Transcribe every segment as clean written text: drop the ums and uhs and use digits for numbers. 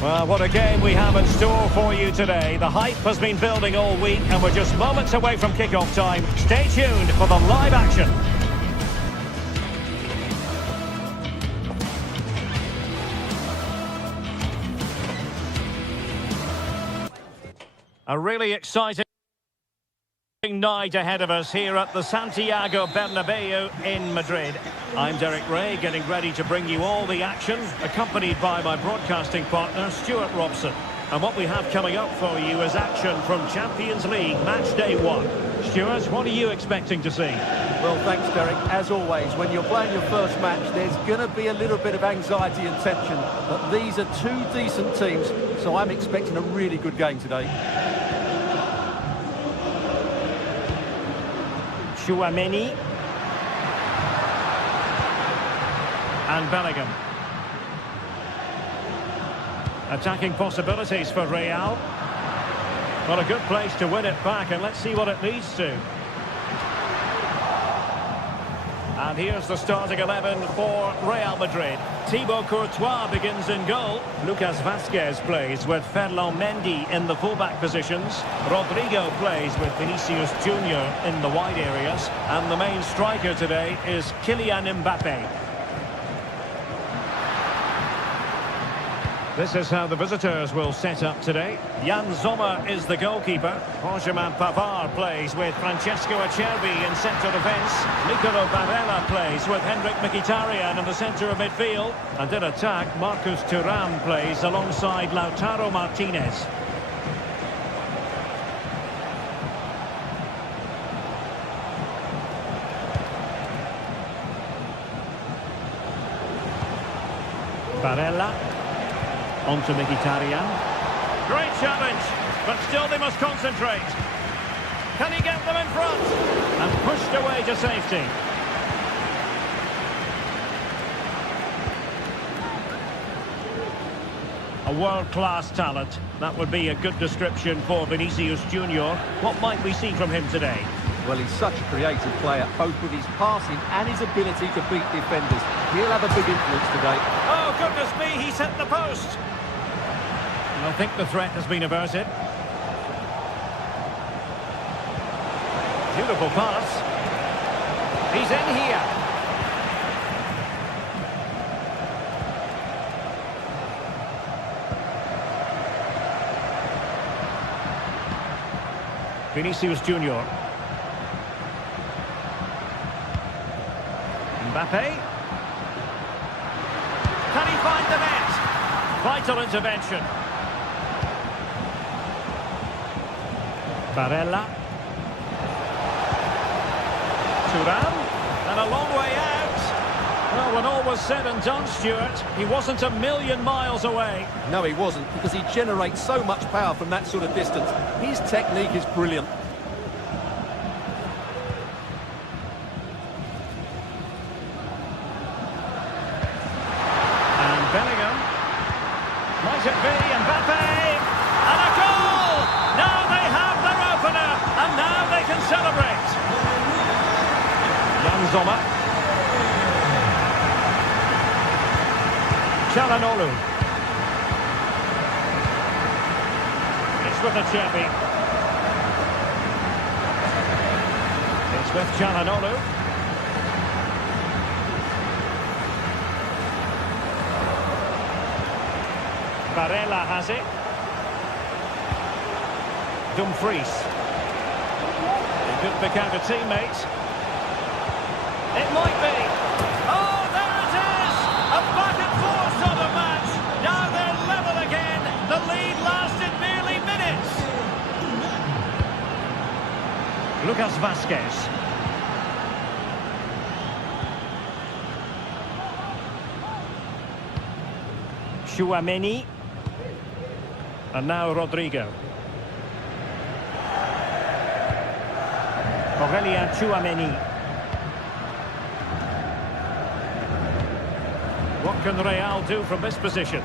Well, what a game we have in store for you today. The hype has been building all week and we're just moments away from kick-off time. Stay tuned for the live action. A really exciting night ahead of us here at the Santiago Bernabeu in Madrid. I'm Derek Ray, getting ready to bring you all the action, accompanied by my broadcasting partner, Stuart Robson. And what we have coming up for you is action from Champions League Match Day 1. Stuart, what are you expecting to see? Well, thanks, Derek. As always, when you're playing your first match, there's going to be a little bit of anxiety and tension. But these are two decent teams, so I'm expecting a really good game today. Chouameni and Bellingham. Attacking possibilities for Real. Well, a good place to win it back, and let's see what it leads to. And here's the starting 11 for Real Madrid. Thibaut Courtois begins in goal. Lucas Vázquez plays with Ferland Mendy in the fullback positions. Rodrigo plays with Vinicius Junior in the wide areas. And the main striker today is Kylian Mbappe. This is how the visitors will set up today. Jan Sommer is the goalkeeper. Benjamin Pavard plays with Francesco Acerbi in centre defence. Nicolo Barella plays with Henrik Mkhitaryan in the centre of midfield. And in attack, Marcus Thuram plays alongside Lautaro Martinez. Barella. On to Mkhitaryan. Great challenge, but still they must concentrate. Can he get them in front? And pushed away to safety. A world-class talent. That would be a good description for Vinicius Junior. What might we see from him today? Well, he's such a creative player, both with his passing and his ability to beat defenders. He'll have a big influence today. Oh, goodness me, he's hit the post. I think the threat has been averted. Beautiful pass. He's in here. Vinicius Junior. Mbappe. Can he find the net? Vital intervention. Barella. Thuram. And a long way out. Well, when all was said and done, Stuart, he wasn't a million miles away. No, he wasn't, because he generates so much power from that sort of distance. His technique is brilliant. And Bellingham. Might it be Mbappe? And a goal! Now they have their opener, and now they can celebrate. Jan Sommer. Çalhanoğlu. It's with Acerbi. It's with Çalhanoğlu. Barella has it. Dumfries. He could pick out a teammate. It might be. Oh, there it is! A back and forth sort of match. Now they're level again. The lead lasted merely minutes. Lucas Vázquez. Chouameni. And now Rodrigo. Aurélien Chouameni. What can Real do from this position?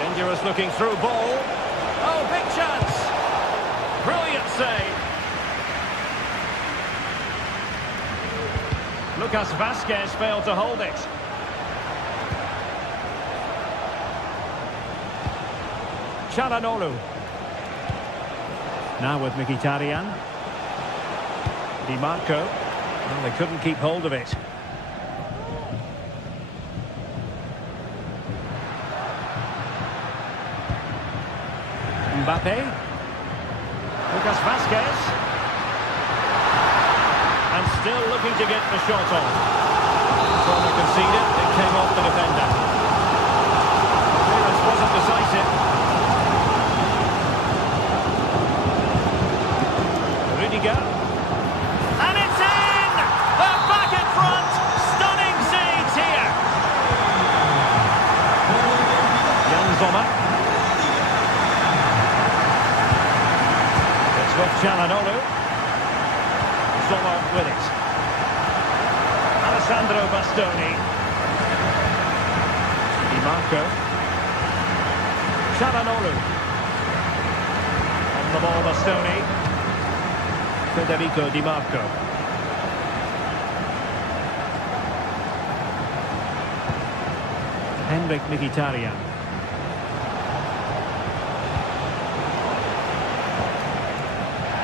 Dangerous looking through ball. Oh, big chance. Brilliant save. Lucas Vazquez failed to hold it. Çalhanoğlu. Now with Mkhitaryan. Di Marco. Well, they couldn't keep hold of it. Mbappe. Lucas Vazquez. And still looking to get the shot on. Corner conceded. It came off the defender. Clearance wasn't decisive. Rudiger. And it's in! They're back in front! Stunning scenes here! Jan Sommer. It's with Çalhanoğlu. Sommer with it. Alessandro Bastoni. Di Marco. Çalhanoğlu. On the ball, Bastoni. Federico Di Marco. Henrik Mkhitaryan.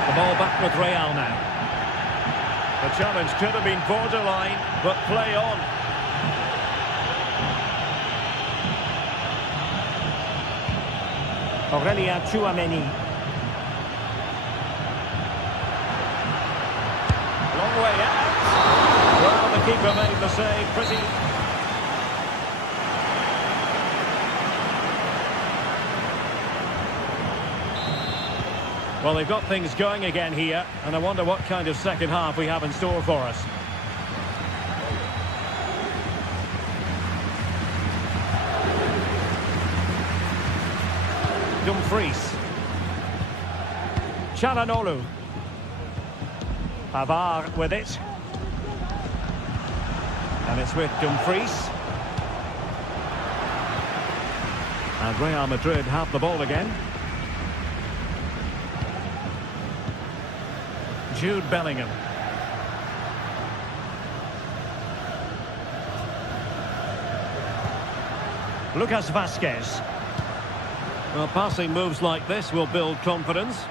The ball back with Real now. The challenge could have been borderline, but play on. Aurélien Tchouaméni. Long way out. Well, the keeper made the save pretty. Well, they've got things going again here, and I wonder what kind of second half we have in store for us. Dumfries. Çalhanoğlu. Pavard with it. And it's with Dumfries. And Real Madrid have the ball again. Jude Bellingham. Lucas Vazquez. Well, passing moves like this will build confidence.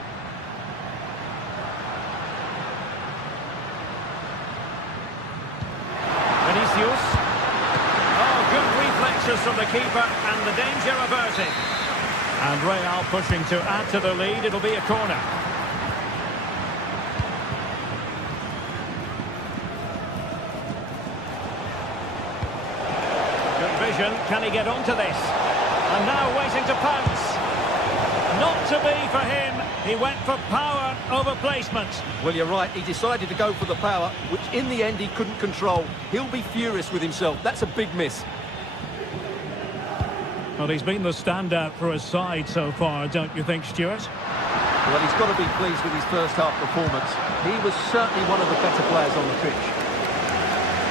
Vinicius. Oh, good reflexes from the keeper and the danger averted. And Real pushing to add to the lead. It'll be a corner. Can he get onto this? And now waiting to pounce. Not to be for him. He went for power over placement. Well, you're right. He decided to go for the power, which in the end he couldn't control. He'll be furious with himself. That's a big miss. Well, he's been the standout for his side so far, don't you think, Stuart? Well, he's got to be pleased with his first half performance. He was certainly one of the better players on the pitch.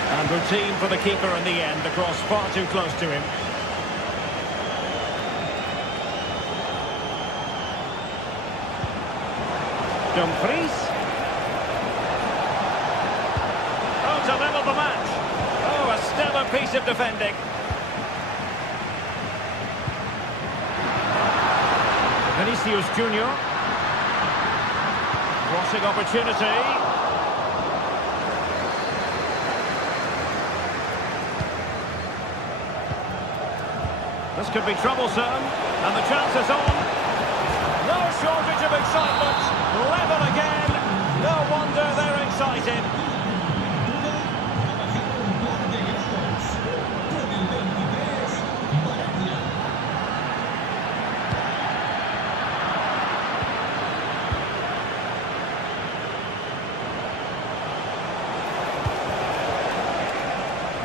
And routine for the keeper in the end. The cross far too close to him. Dumfries. Oh, to level the match. Oh, a stellar piece of defending. Vinicius Junior. Crossing opportunity. This could be troublesome, and the chance is on. No shortage of excitement. Level again. No wonder they're excited.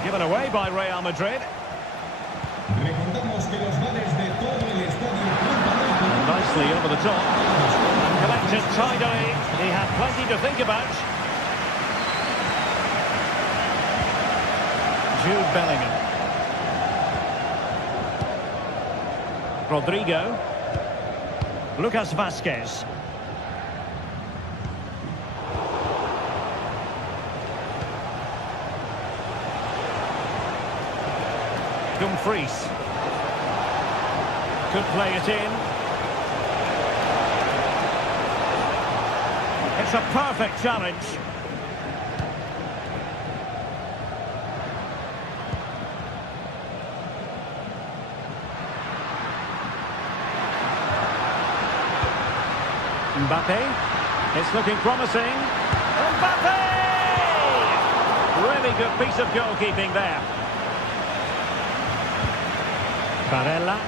Given away by Real Madrid. Nicely over the top. And collected tidily. He had plenty to think about. Jude Bellingham. Rodrigo. Lucas Vazquez. Dumfries. Could play it in. It's a perfect challenge. Mbappe. It's looking promising. Mbappe! Really good piece of goalkeeping there. Barella.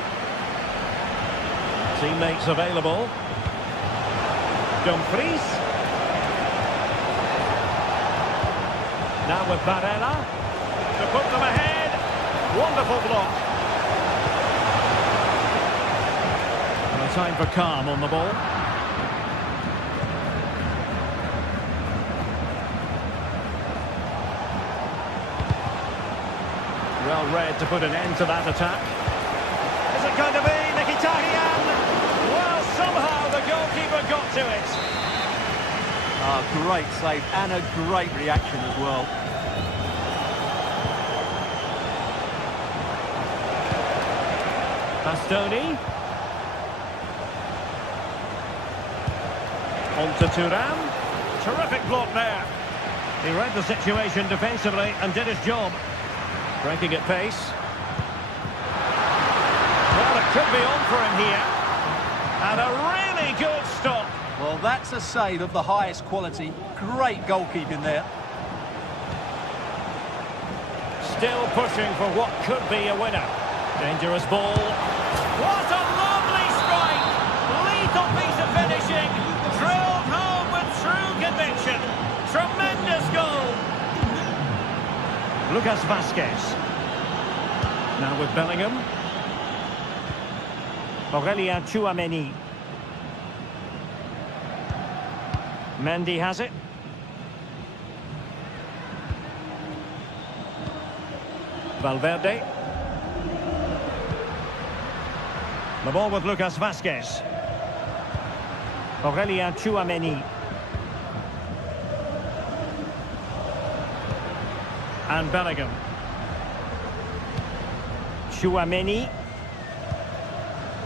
Teammates available. Dumfries. Now with Barella. To put them ahead. Wonderful block. No time for calm on the ball. Well read to put an end to that attack. Is it going to be Mkhitaryan? Well, somehow the goalkeeper got to it. Great save and a great reaction as well. Bastoni. On to Thuram. Terrific block there. He read the situation defensively and did his job. Breaking at pace. Well, it could be on for him here. And a really good stop. Well, that's a save of the highest quality. Great goalkeeping there. Still pushing for what could be a winner. Dangerous ball. What a lovely strike! Lethal piece of finishing. Drilled home with true conviction. Tremendous goal. Lucas Vazquez. Now with Bellingham. Aurélien Tchouameni. Mendy has it. Valverde. The ball with Lucas Vazquez. Aurélien Tchouameni. And Bellingham. Tchouameni.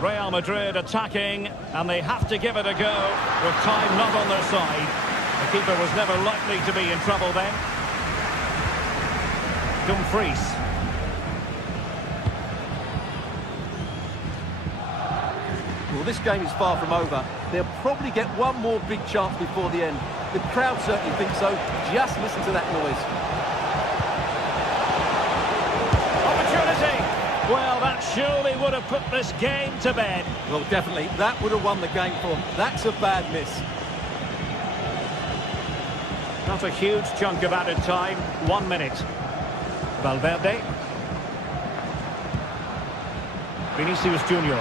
Real Madrid attacking, and they have to give it a go with time not on their side. The keeper was never likely to be in trouble then. Dumfries. Well, this game is far from over. They'll probably get one more big chance before the end. The crowd certainly think so. Just listen to that noise. Opportunity! Well, that surely would have put this game to bed. Well, definitely. That would have won the game for them. That's a bad miss. Not a huge chunk of added time. 1 minute. Valverde. Vinicius Junior.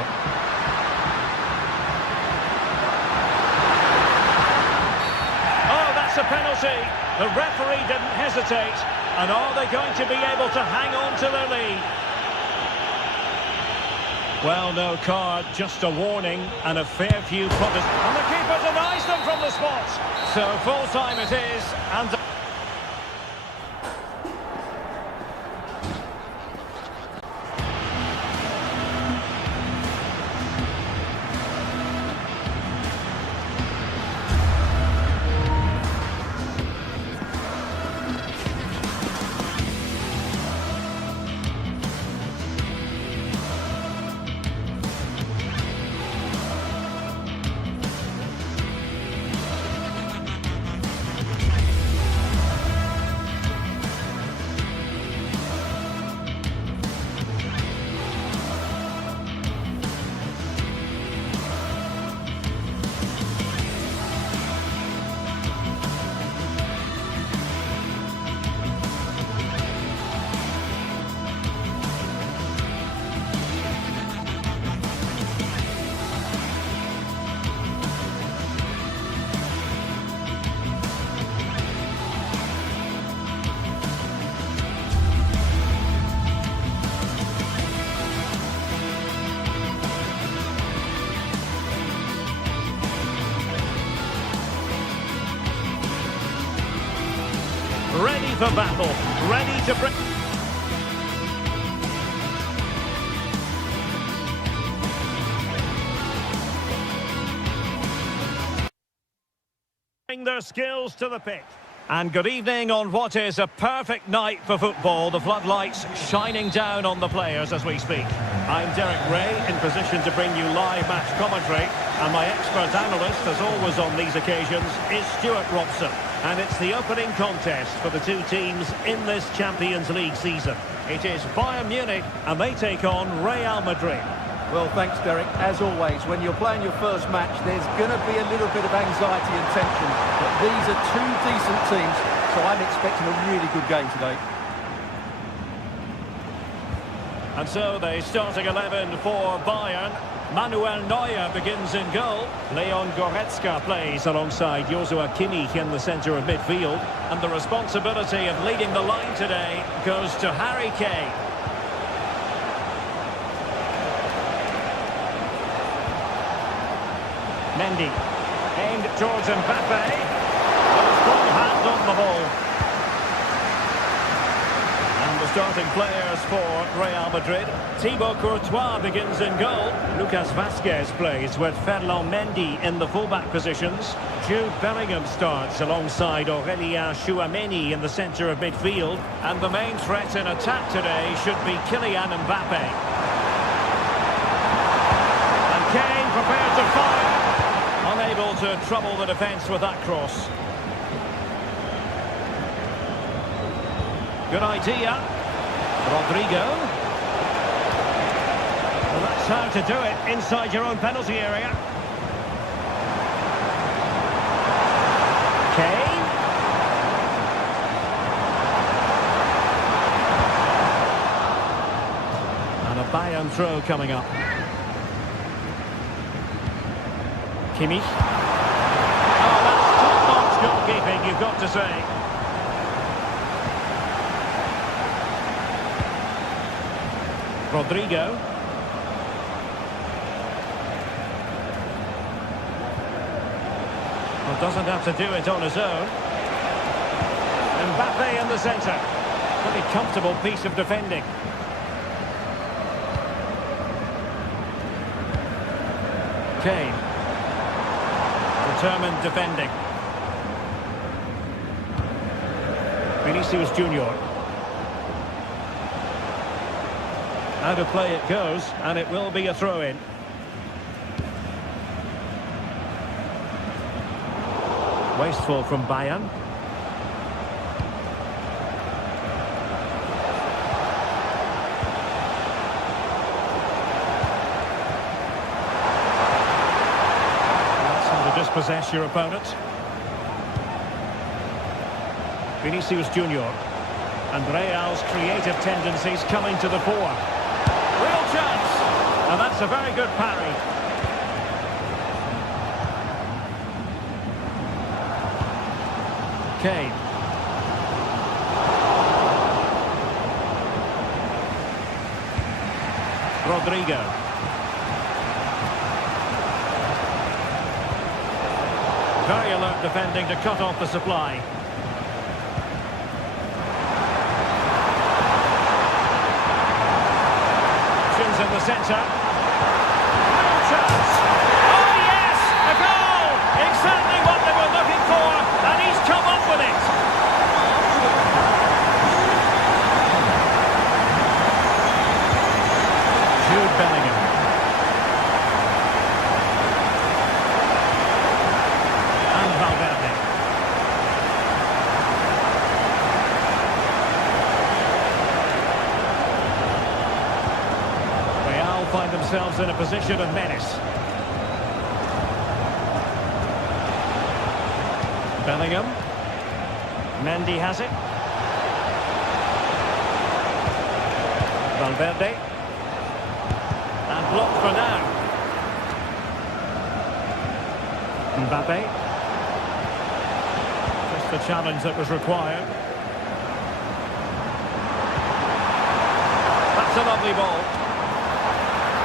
Oh, that's a penalty. The referee didn't hesitate. And are they going to be able to hang on to their lead? Well, no card, just a warning and a fair few problems. And the keeper denies them from the spot. So full time it is, and ready for battle, ready to bring... bring their skills to the pitch. And good evening on what is a perfect night for football. The floodlights shining down on the players as we speak. I'm Derek Ray, in position to bring you live match commentary. And my expert analyst, as always on these occasions, is Stuart Robson. And it's the opening contest for the two teams in this Champions League season. It is Bayern Munich, and they take on Real Madrid. Well, thanks, Derek. As always, when you're playing your first match, there's going to be a little bit of anxiety and tension. But these are two decent teams, so I'm expecting a really good game today. And so the starting 11 for Bayern. Manuel Neuer begins in goal. Leon Goretzka plays alongside Joshua Kimmich in the centre of midfield. And the responsibility of leading the line today goes to Harry Kane. Mendy, aimed towards Mbappe. A strong hand on the ball. And the starting players for Real Madrid. Thibaut Courtois begins in goal. Lucas Vazquez plays with Ferland Mendy in the fullback positions. Jude Bellingham starts alongside Aurélien Tchouameni in the centre of midfield. And the main threat in attack today should be Kylian Mbappe. And Kane prepared to fire. Unable to trouble the defence with that cross. Good idea. Rodrigo. Well, that's how to do it inside your own penalty area. Kane. And a Bayern throw coming up. Kimmich. Oh, that's top-notch goalkeeping, you've got to say. Rodrigo. Well, doesn't have to do it on his own. Mbappe in the centre. Pretty comfortable piece of defending. Kane. Determined defending. Vinicius Junior. Out of play it goes, and it will be a throw-in. Wasteful from Bayern. Dispossess your opponent. Vinicius Junior. And Real's creative tendencies coming to the fore. Real chance! And that's a very good parry. Kane. Rodrigo. Very alert defending to cut off the supply. Options in the centre. Real chance! Oh yes! A goal! Exactly what they were looking for, and he's come up with it! Jude Bellingham. Find themselves in a position of menace. Bellingham. Mendy has it. Valverde. And blocked for now. Mbappe. Just the challenge that was required. That's a lovely ball.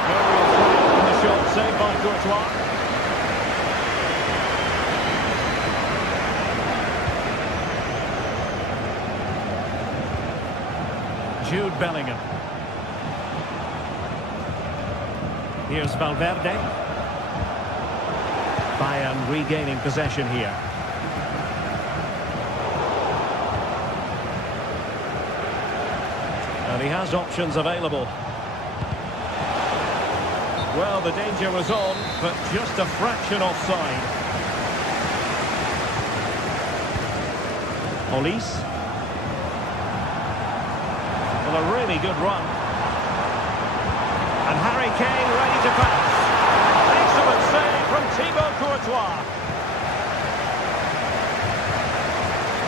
The shot saved by Courtois. Jude Bellingham. Here's Valverde. Bayern regaining possession here. he has options available. Well, the danger was on, but just a fraction offside. Olise. Well, a really good run. And Harry Kane ready to pass. Excellent save from Thibaut Courtois.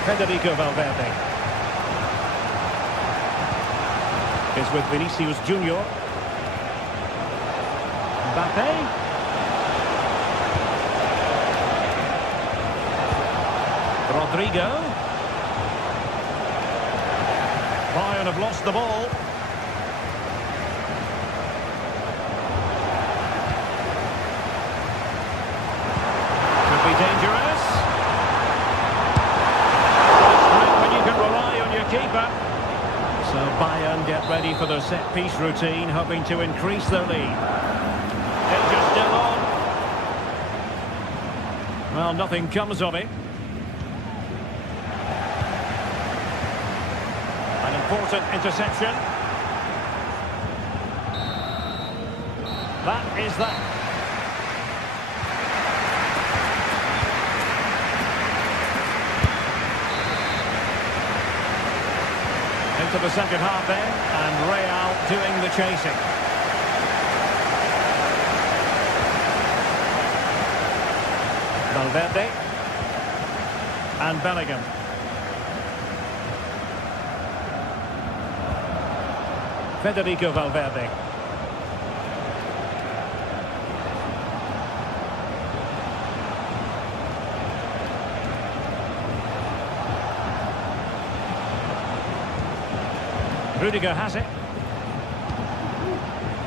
Federico Valverde is with Vinicius Junior. Mbappe. Rodrigo. Bayern have lost the ball. Could be dangerous. That's great when you can rely on your keeper. So Bayern get ready for their set-piece routine, hoping to increase their lead. Danger still on. Well, nothing comes of it. An important interception. That is that. Into the second half then, and Real doing the chasing. Valverde and Bellingham. Federico Valverde. Rudiger has it.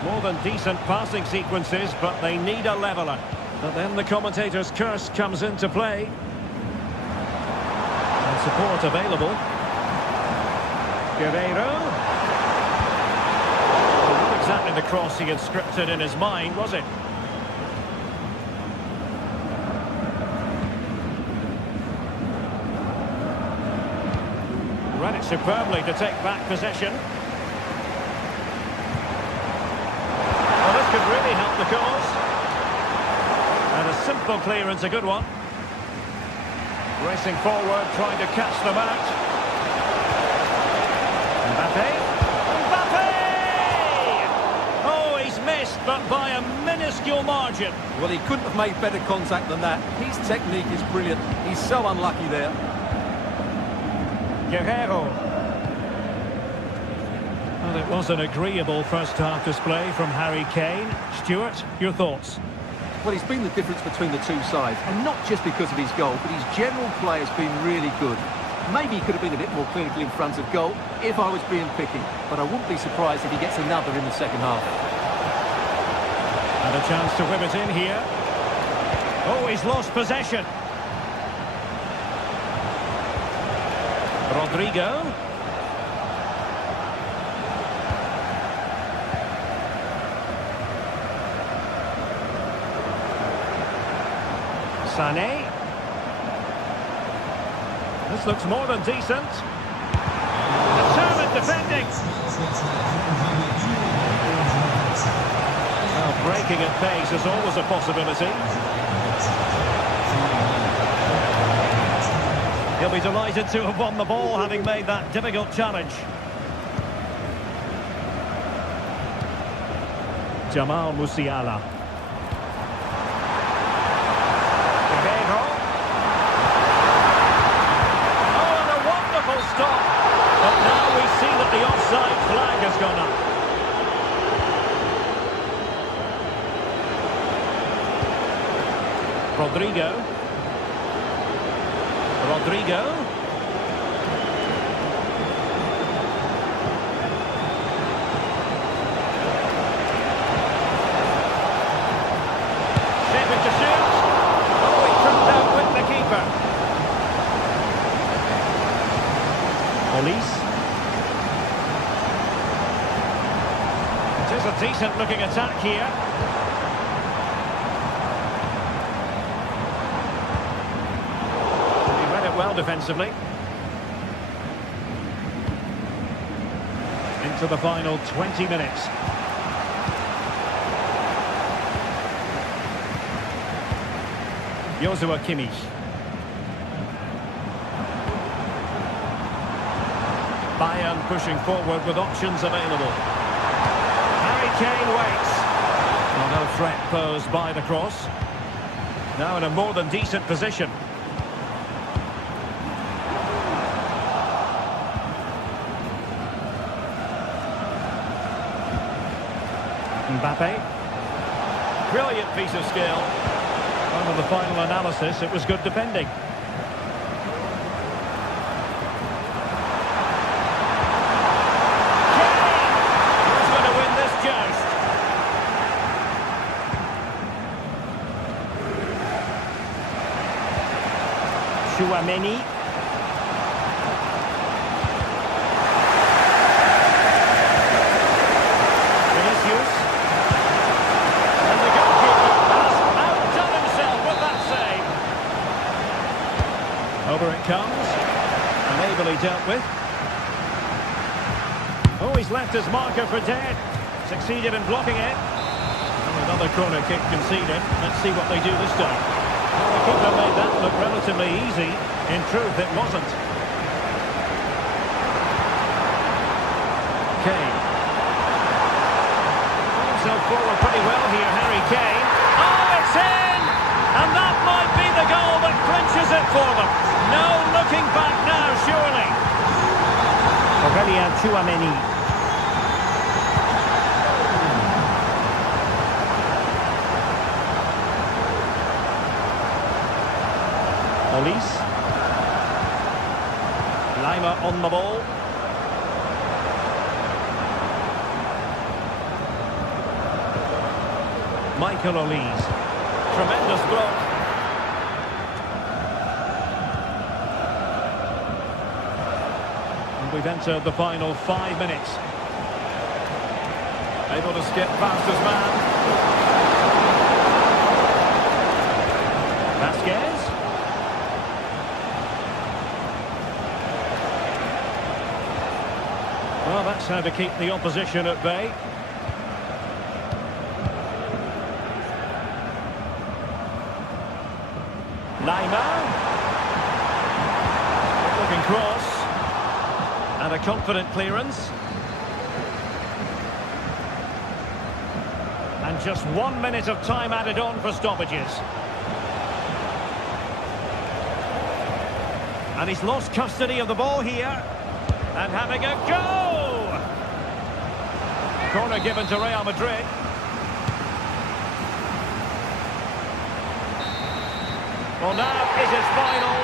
More than decent passing sequences, but they need a leveller. But then the commentator's curse comes into play. And support available. Guerreiro. Well, not exactly the cross he had scripted in his mind, was it? Read it superbly to take back possession. Well, this could really help the cause. And a simple clearance, a good one. Racing forward, trying to catch them out. Mbappe. Mbappe! Oh, he's missed, but by a minuscule margin. Well, he couldn't have made better contact than that. His technique is brilliant. He's so unlucky there. Guerreiro. Well, it was an agreeable first-half display from Harry Kane. Stuart, your thoughts? Well, he's been the difference between the two sides, and not just because of his goal, but his general play has been really good. Maybe he could have been a bit more clinical in front of goal if I was being picky, but I wouldn't be surprised if he gets another in the second half. And a chance to whip it in here. Oh, he's lost possession. Rodrigo. Sané. This looks more than decent. Determined defending. Well, breaking at pace is always a possibility. He'll be delighted to have won the ball, having made that difficult challenge. Jamal Musiala. Guerreiro. Oh, and a wonderful stop. But now we see that the offside flag has gone up. Rodrigo. Rodrigo. Shaping to shoot. Oh, he couldn't outwit the keeper. Olise. It is a decent looking attack here. Well defensively. Into into the final 20 minutes. Joshua Kimmich. Bayern pushing forward with options available. Harry Kane waits. Well, no threat posed by the cross. Now in a more than decent position. Mbappe. Brilliant piece of skill. Under the final analysis, it was good defending. Kane! Who's going to win this joust? Tchouaméni. Vinicius. And the goalkeeper has outdone himself with that save. Over it comes. And ably dealt with. Oh, he's left his marker for dead. Succeeded in blocking it. And another corner kick conceded. Let's see what they do this time. Well, the keeper made that look relatively easy. In truth, it wasn't. Kane. Himself forward pretty well here, Harry Kane. Oh, it's in! And that might be the goal that clinches it for them. No looking back now, surely. Aurelien Tchouaméni. Olise. Lima on the ball. Michael Olise. Tremendous block. And we've entered the final 5 minutes. Able to skip past his man. Vasquez. Well, that's how to keep the opposition at bay. Lima. Looking cross. And a confident clearance. And just 1 minute of time added on for stoppages. And he's lost custody of the ball here. And having a go! Corner given to Real Madrid. Well, now is his final.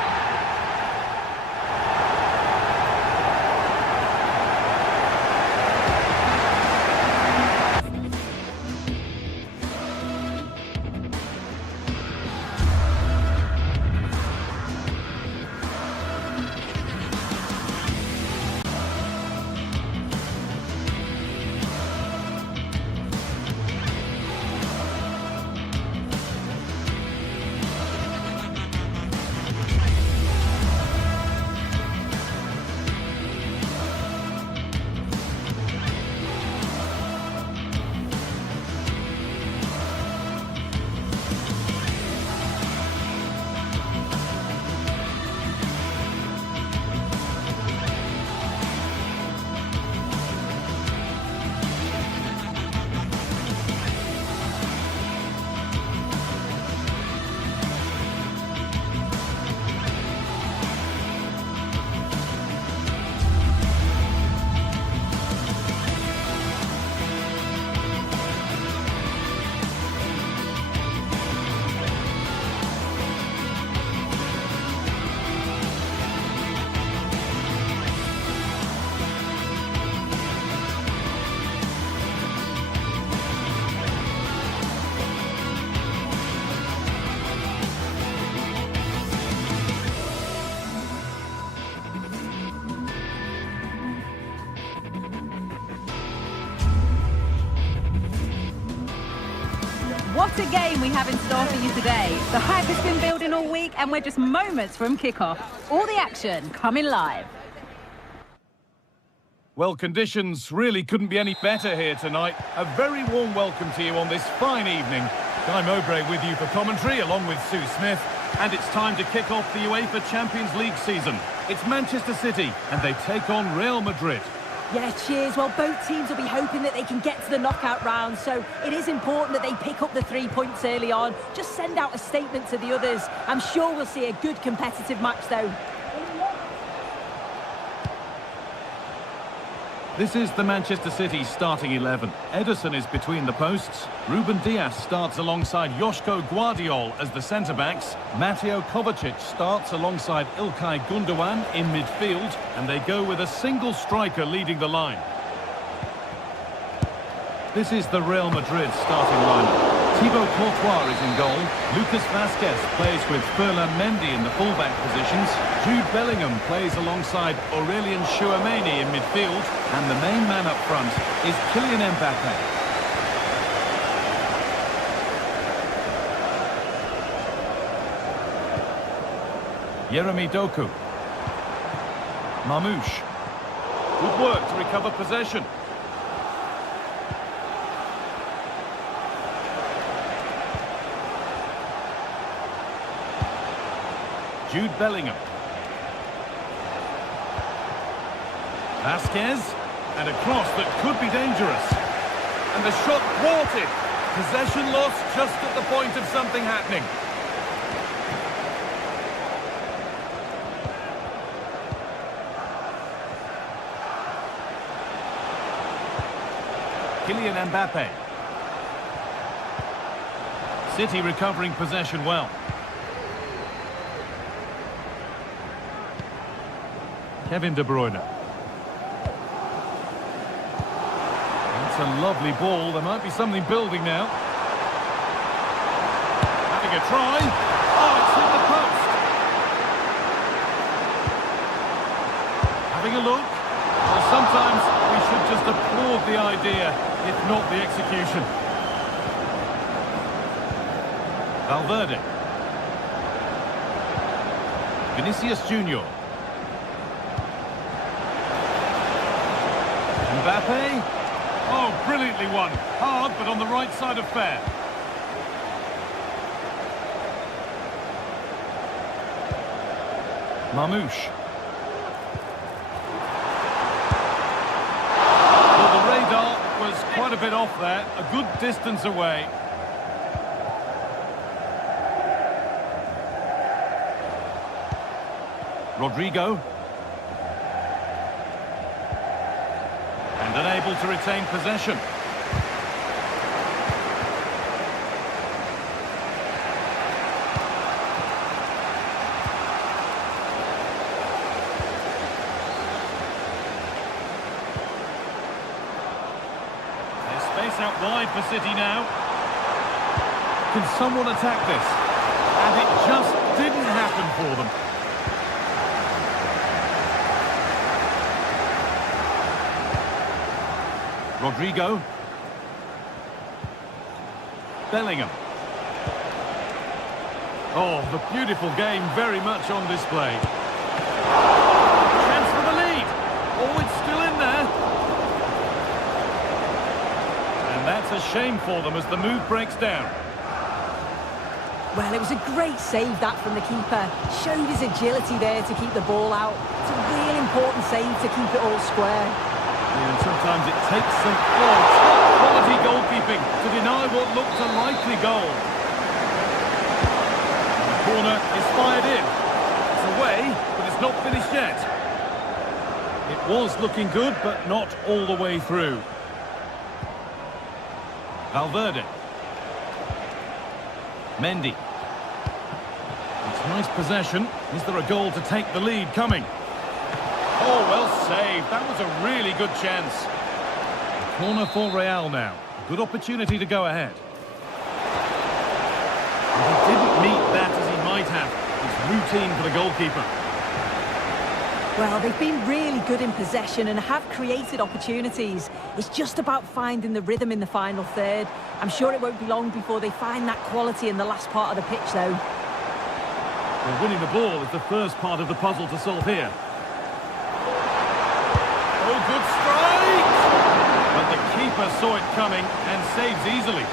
What a game we have in store for you today. The hype has been building all week and we're just moments from kickoff. All the action coming live. Well, conditions really couldn't be any better here tonight. A very warm welcome to you on this fine evening. Guy Mowbray with you for commentary, along with Sue Smith. And it's time to kick off the UEFA Champions League season. It's Manchester City, and they take on Real Madrid. Yeah, cheers. Well, both teams will be hoping that they can get to the knockout round, so it is important that they pick up the 3 points early on. Just send out a statement to the others. I'm sure we'll see a good competitive match, though. This is the Manchester City starting 11. Ederson is between the posts. Ruben Dias starts alongside Joško Guardiol as the centre-backs. Mateo Kovacic starts alongside Ilkay Gundogan in midfield. And they go with a single striker leading the line. This is the Real Madrid starting lineup. Thibaut Courtois is in goal. Lucas Vazquez plays with Ferland Mendy in the fullback positions. Jude Bellingham plays alongside Aurelien Tchouameni in midfield. And the main man up front is Kylian Mbappe. Yeremy Doku. Marmoush. Good work to recover possession. Jude Bellingham. Vazquez. And a cross that could be dangerous. And the shot thwarted. Possession lost just at the point of something happening. Kylian Mbappe. City recovering possession well. Kevin De Bruyne. That's a lovely ball. There might be something building now. Having a try. Oh, it's hit the post. Having a look. Well, sometimes we should just applaud the idea, if not the execution. Valverde. Vinicius Junior. Mbappe. Oh, brilliantly won. Hard, but on the right side of fair. Marmoush. Well, the radar was quite a bit off there. A good distance away. Rodrigo. And unable to retain possession. There's space out wide for City now. Can someone attack this? And it just didn't happen for them. Rodrigo. Bellingham. Oh, the beautiful game very much on display. Chance for the lead. Oh, it's still in there. And that's a shame for them as the move breaks down. Well, it was a great save, that, from the keeper. Showed his agility there to keep the ball out. It's a real important save to keep it all square. Yeah, and sometimes it takes some top-quality goalkeeping to deny what looked a likely goal. The corner is fired in. It's away, but it's not finished yet. It was looking good, but not all the way through. Valverde. Mendy. It's nice possession. Is there a goal to take the lead coming? Oh, well saved. That was a really good chance. Corner for Real now. Good opportunity to go ahead. And he didn't meet that as he might have. It's routine for the goalkeeper. Well, they've been really good in possession and have created opportunities. It's just about finding the rhythm in the final third. I'm sure it won't be long before they find that quality in the last part of the pitch, though. Well, winning the ball is the first part of the puzzle to solve here. Oh, good strike. goalkeeper saw it coming and saves easily.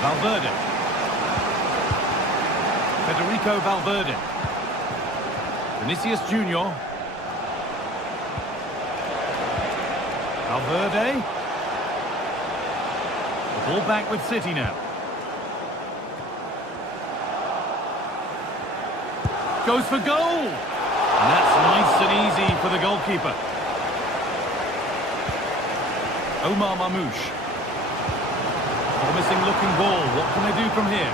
Valverde. Federico Valverde. Vinicius Junior. Valverde. The ball back with City now. Goes for goal! And that's nice and easy for the goalkeeper. Omar Mamouche. Promising looking ball. What can they do from here?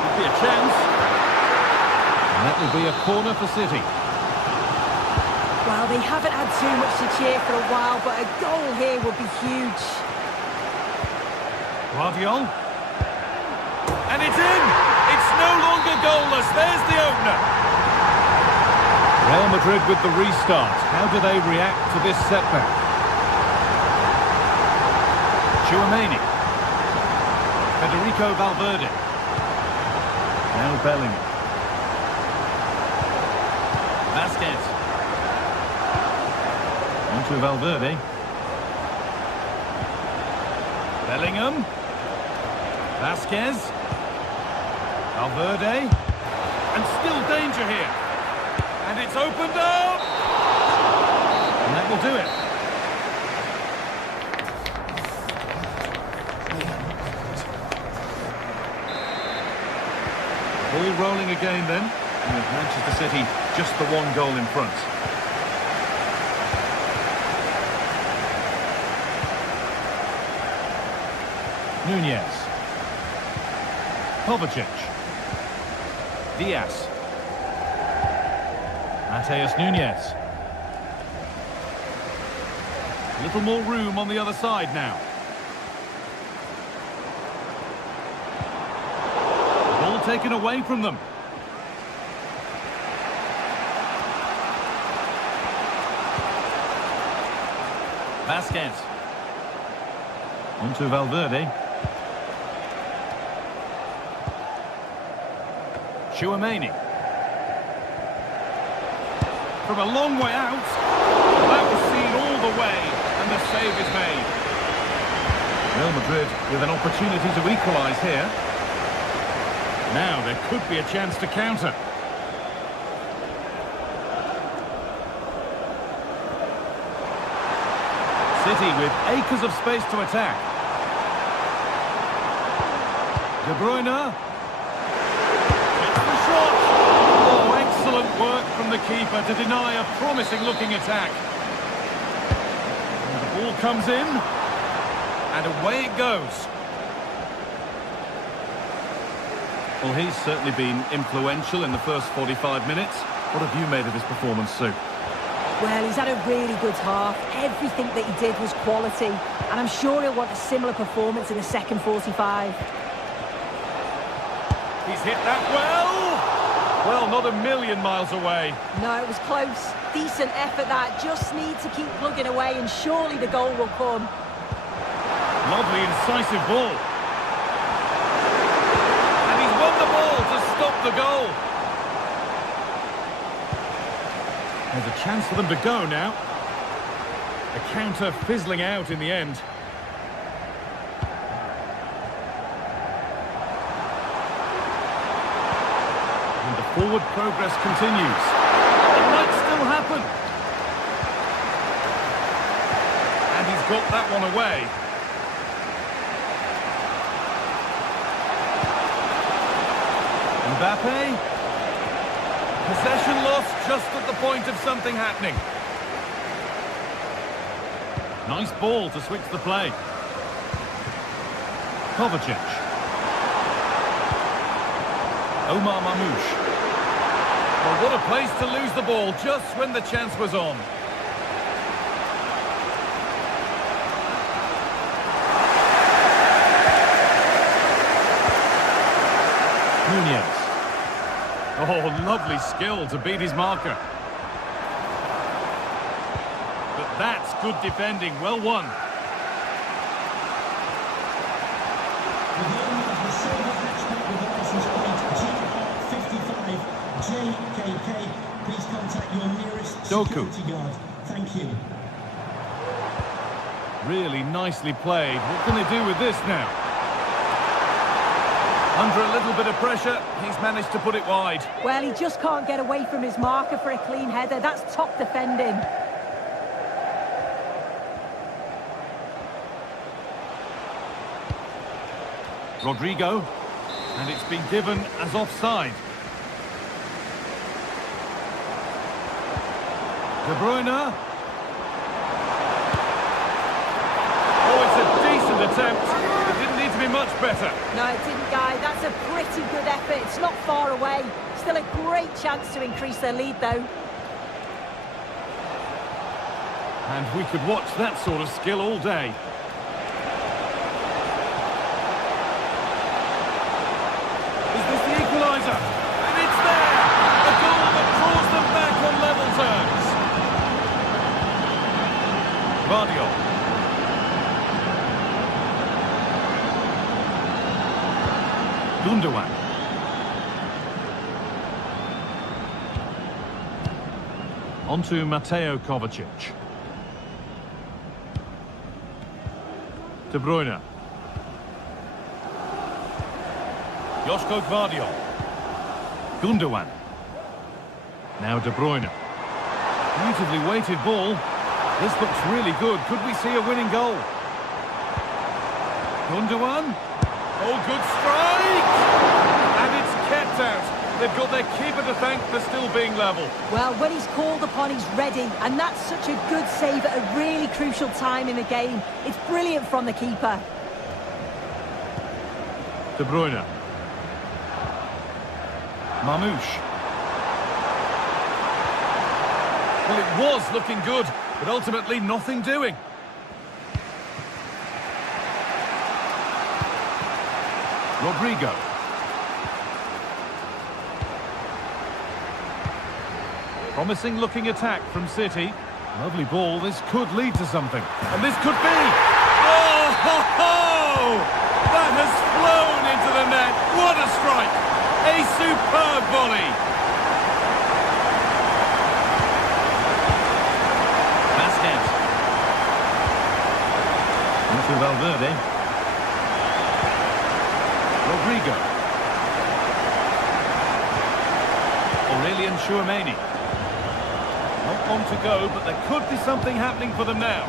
Could be a chance. And that will be a corner for City. Well, they haven't had too much to cheer for a while, but a goal here would be huge. Guardiol. And it's in! It's no longer goalless. There's the opener. Real Madrid with the restart. How do they react to this setback? Tchouaméni. Federico Valverde. Now Bellingham. Vasquez. On to Valverde. Bellingham. Vasquez. Valverde. And still danger here. And it's opened up! And that will do it. Ball rolling again then. And with Manchester City just the one goal in front. Nunez. Kovacic. Diaz. Mateus Nunez. A little more room on the other side now. Ball taken away from them. Vasquez. On to Valverde. Tchouaméni. From a long way out. That was seen all the way, and the save is made. Real Madrid with an opportunity to equalise here. Now there could be a chance to counter. City with acres of space to attack. De Bruyne. Excellent work from the keeper to deny a promising-looking attack. And the ball comes in, and away it goes. Well, he's certainly been influential in the first 45 minutes. What have you made of his performance, Sue? Well, he's had a really good half. Everything that he did was quality, and I'm sure he'll want a similar performance in the second 45. He's hit that well! Well, not a million miles away. No, it was close. Decent effort that. Just need to keep plugging away and surely the goal will come. Lovely, incisive ball. And he's won the ball to stop the goal. There's a chance for them to go now. The counter fizzling out in the end. Forward progress continues. It might still happen. And he's got that one away. Mbappe. Possession lost just at the point of something happening. Nice ball to switch the play. Kovacic. Omar Mamouche. Well, what a place to lose the ball just when the chance was on. Nunez. Oh, lovely skill to beat his marker. But that's good defending. Well won. GTSports Leagues TV4 55 JKK. Please come your nearest Doku. security guard. Thank you. Really nicely played. What can they do with this now? Under a little bit of pressure, he's managed to put it wide. Well, he just can't get away from his marker for a clean header. That's top defending. Rodrigo, and it's been given as offside. De Bruyne. Oh, it's a decent attempt. It didn't need to be much better. No, it didn't, Guy. That's a pretty good effort. It's not far away. Still a great chance to increase their lead, though. And we could watch that sort of skill all day. Is this the equaliser? And it's there! A goal that draws them back on level terms. Vardio. Gundogan. On to Mateo Kovacic. De Bruyne. Josko Gvardiol. Gundogan. Now De Bruyne. Beautifully weighted ball. This looks really good. Could we see a winning goal? Gundogan. Oh, good strike! And it's kept out. They've got their keeper to thank for still being level. Well, when he's called upon, he's ready. And that's such a good save at a really crucial time in the game. It's brilliant from the keeper. De Bruyne. Mamouche. Well, it was looking good, but ultimately nothing doing. Rodrigo. Promising looking attack from City. Lovely ball, this could lead to something. And this could be... Oh, ho, ho! That has flown into the net. What a strike! A superb volley. Vasquez. Into Valverde. Rodrigo. Aurelian Chouameni. Not on to go, but there could be something happening for them now.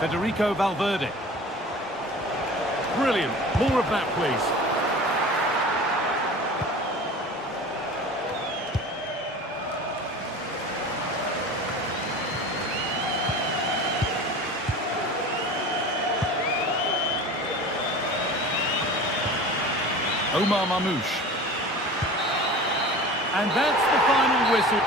Federico Valverde. Brilliant. More of that, please. Omar Mamouche. And that's the final whistle.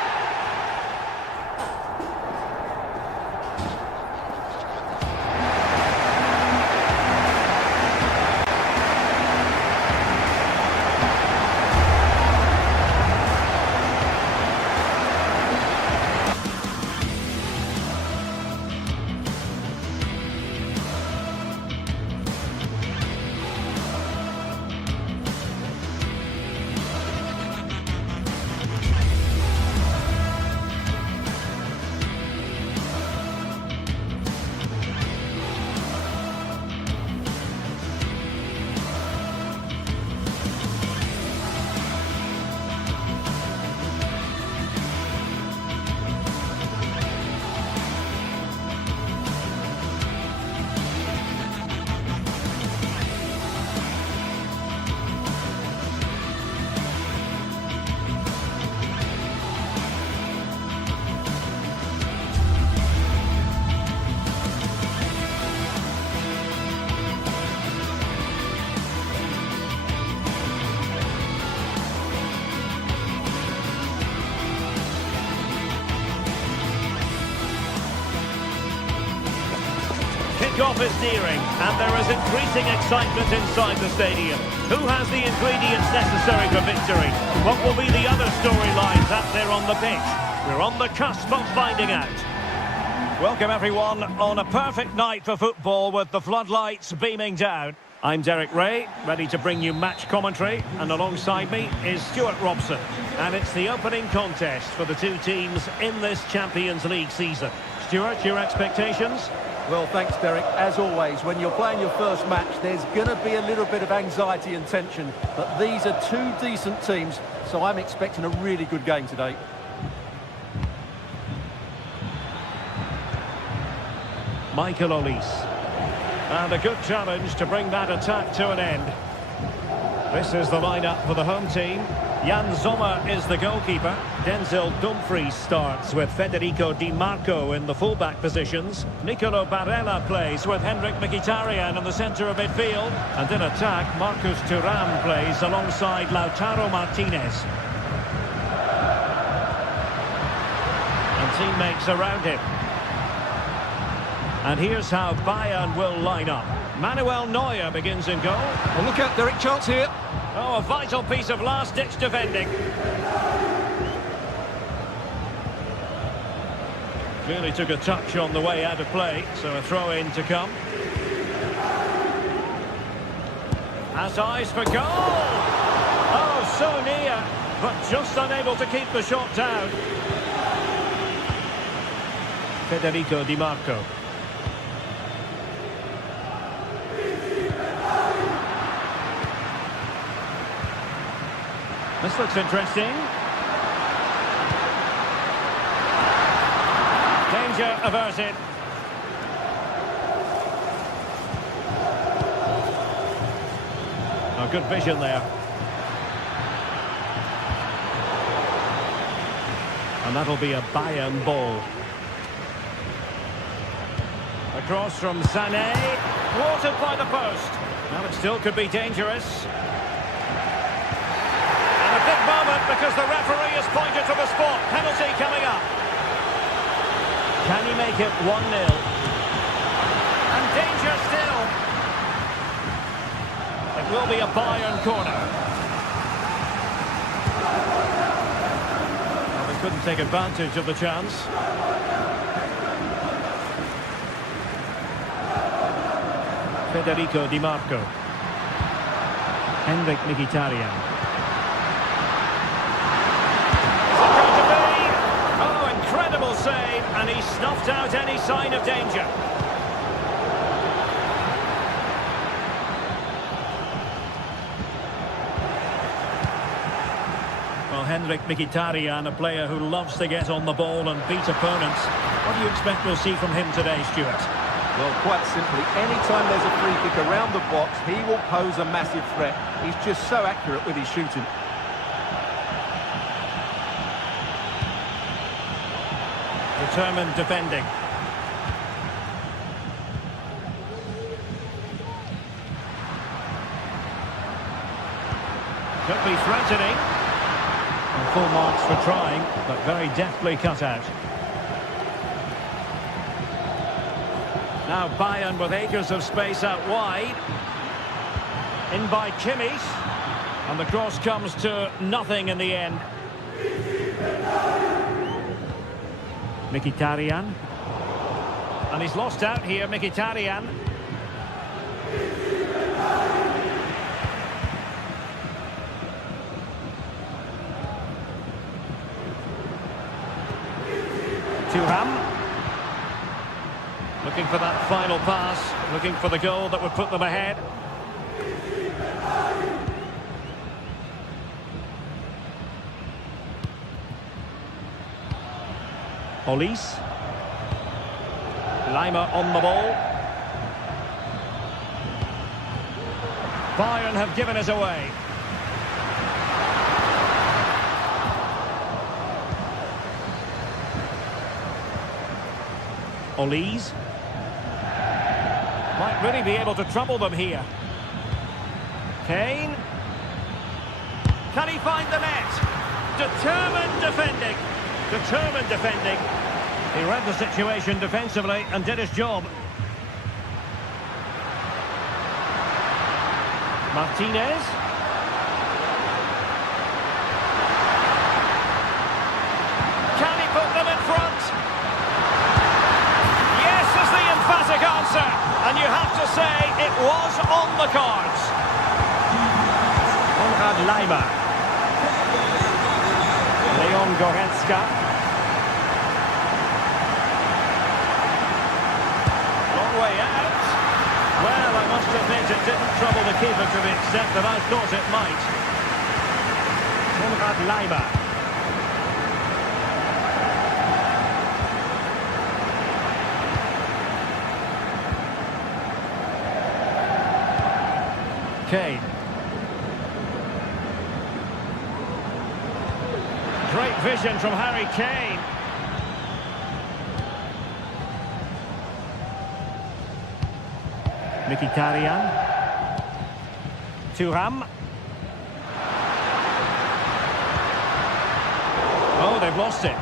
Kick-off is nearing, and there is increasing excitement inside the stadium. Who has the ingredients necessary for victory? What will be the other storylines out there on the pitch? We're on the cusp of finding out. Welcome everyone on a perfect night for football with the floodlights beaming down. I'm Derek Ray, ready to bring you match commentary, and alongside me is Stuart Robson. And it's the opening contest for the two teams in this Champions League season. Stuart, your expectations? Well, thanks, Derek. As always, when you're playing your first match, there's going to be a little bit of anxiety and tension. But these are two decent teams, so I'm expecting a really good game today. Michael Olise. And a good challenge to bring that attack to an end. This is the lineup for the home team. Jan Sommer is the goalkeeper. Denzel Dumfries starts with Federico Di Marco in the fullback positions. Nicolo Barella plays with Henrik Mkhitaryan in the centre of midfield. And in attack, Marcus Thuram plays alongside Lautaro Martinez. And teammates around him. And here's how Bayern will line up. Manuel Neuer begins in goal. Well, look out, Derek, chance here. Oh, a vital piece of last-ditch defending. Clearly took a touch on the way out of play, so a throw-in to come. Has eyes for goal! Oh, so near, but just unable to keep the shot down. Federico Di Marco. This looks interesting. Danger averted. Oh, good vision there. And that'll be a Bayern ball. Across from Sané. Thwarted by the post. Now it still could be dangerous. Big moment because the referee has pointed to the spot. Penalty coming up. Can he make it 1-0? And danger still. It will be a Bayern corner. Well, they couldn't take advantage of the chance. Federico Di Marco. Henrik Mkhitaryan. Save, and he snuffed out any sign of danger. Well, Henrik Mkhitaryan, a player who loves to get on the ball and beat opponents. What do you expect we'll see from him today, Stuart? Well, quite simply, anytime there's a free kick around the box, he will pose a massive threat. He's just so accurate with his shooting. Determined defending. Could be threatening. And full marks for trying, but very deftly cut out. Now Bayern with acres of space out wide. In by Kimmich. And the cross comes to nothing in the end. Mkhitaryan. And he's lost out here, Mkhitaryan. Thuram. Looking for that final pass, looking for the goal that would put them ahead. Olise. Lima on the ball. Bayern have given us away. Olise. Might really be able to trouble them here. Kane. Can he find the net? Determined defending. Determined defending. He read the situation defensively and did his job. Martinez. Can he put them in front? Yes is the emphatic answer. And you have to say it it was on the cards. Konrad Laimer. Leon Goretzka. Long way out. Well, I must admit it didn't trouble the keeper to the extent that I thought it might. Konrad Laimer. Kane. Great vision from Harry Kane. Mkhitaryan. Thuram. Oh, they've lost it.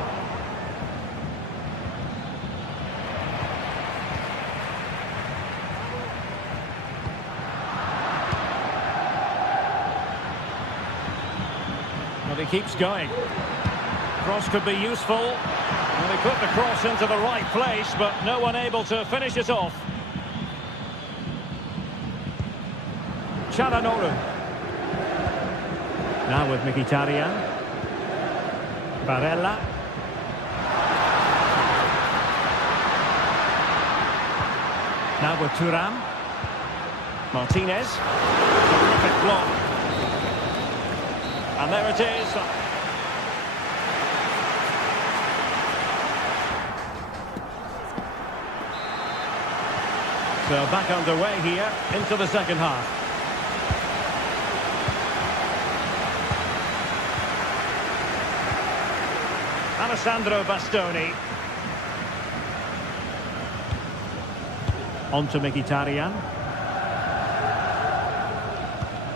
But he keeps going. Cross could be useful. Well, they put the cross into the right place, but no one able to finish it off. Çalhanoğlu. Now with Mkhitaryan. Barella. Now with Thuram. Martinez. Terrific block. And there it is. So back underway here into the second half. Alessandro Bastoni. On to Mkhitaryan.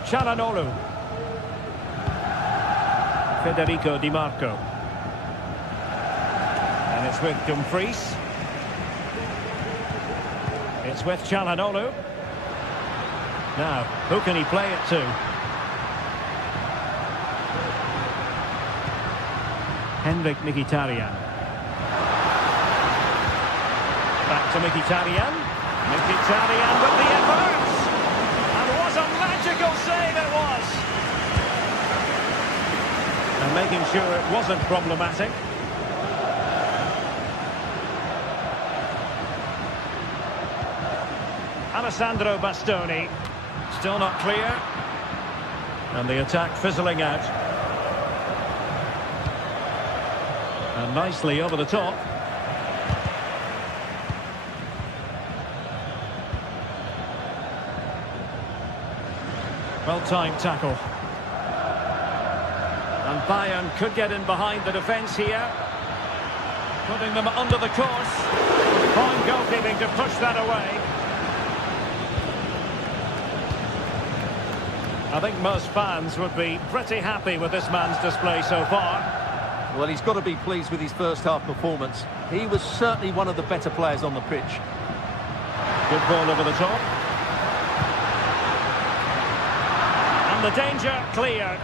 Çalhanoğlu. Federico Di Marco. And it's with Dumfries. It's with Çalhanoğlu. Now, who can he play it to? Henrik Mkhitaryan. Back to Mkhitaryan. Mkhitaryan with the effort! And what a magical save it was! And making sure it wasn't problematic. Alessandro Bastoni. Still not clear. And the attack fizzling out. And nicely over the top. Well-timed tackle. And Bayern could get in behind the defence here. Putting them under the course. Fine goalkeeping to push that away. I think most fans would be pretty happy with this man's display so far. Well, he's got to be pleased with his first half performance. He was certainly one of the better players on the pitch. Good ball over the top. And the danger cleared.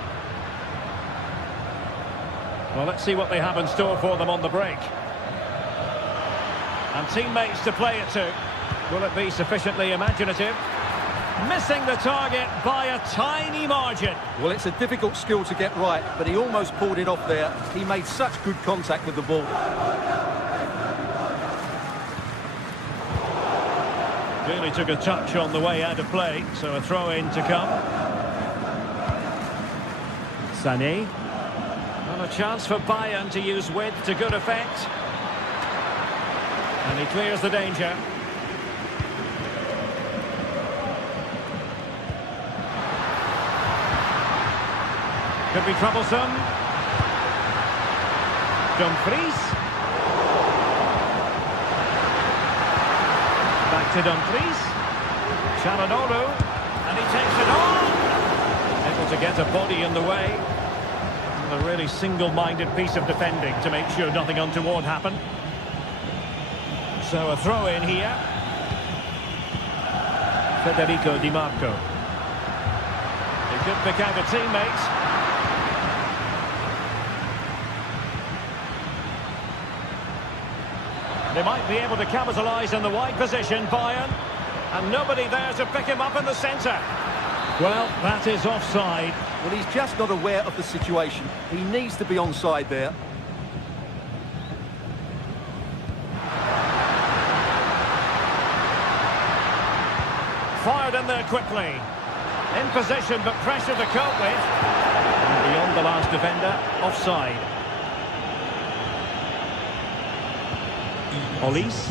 Well, let's see what they have in store for them on the break. And teammates to play it to. Will it be sufficiently imaginative? Missing the target by a tiny margin. Well, it's a difficult skill to get right, but he almost pulled it off there. He made such good contact with the ball. Really took a touch on the way out of play, so a throw-in to come. Sané. And a chance for Bayern to use width to good effect. And he clears the danger. Could be troublesome. Dumfries. Back to Dumfries. Çalhanoğlu. And he takes it on. Able to get a body in the way. A really single-minded piece of defending to make sure nothing untoward happened. So a throw-in here. Federico Di Marco. He could pick out a teammate. They might be able to capitalise in the wide position, Bayern. And nobody there to pick him up in the centre. Well, that is offside. Well, he's just not aware of the situation. He needs to be onside there. Fired in there quickly. In position, but pressure to cope with. And beyond the last defender, offside. Olise.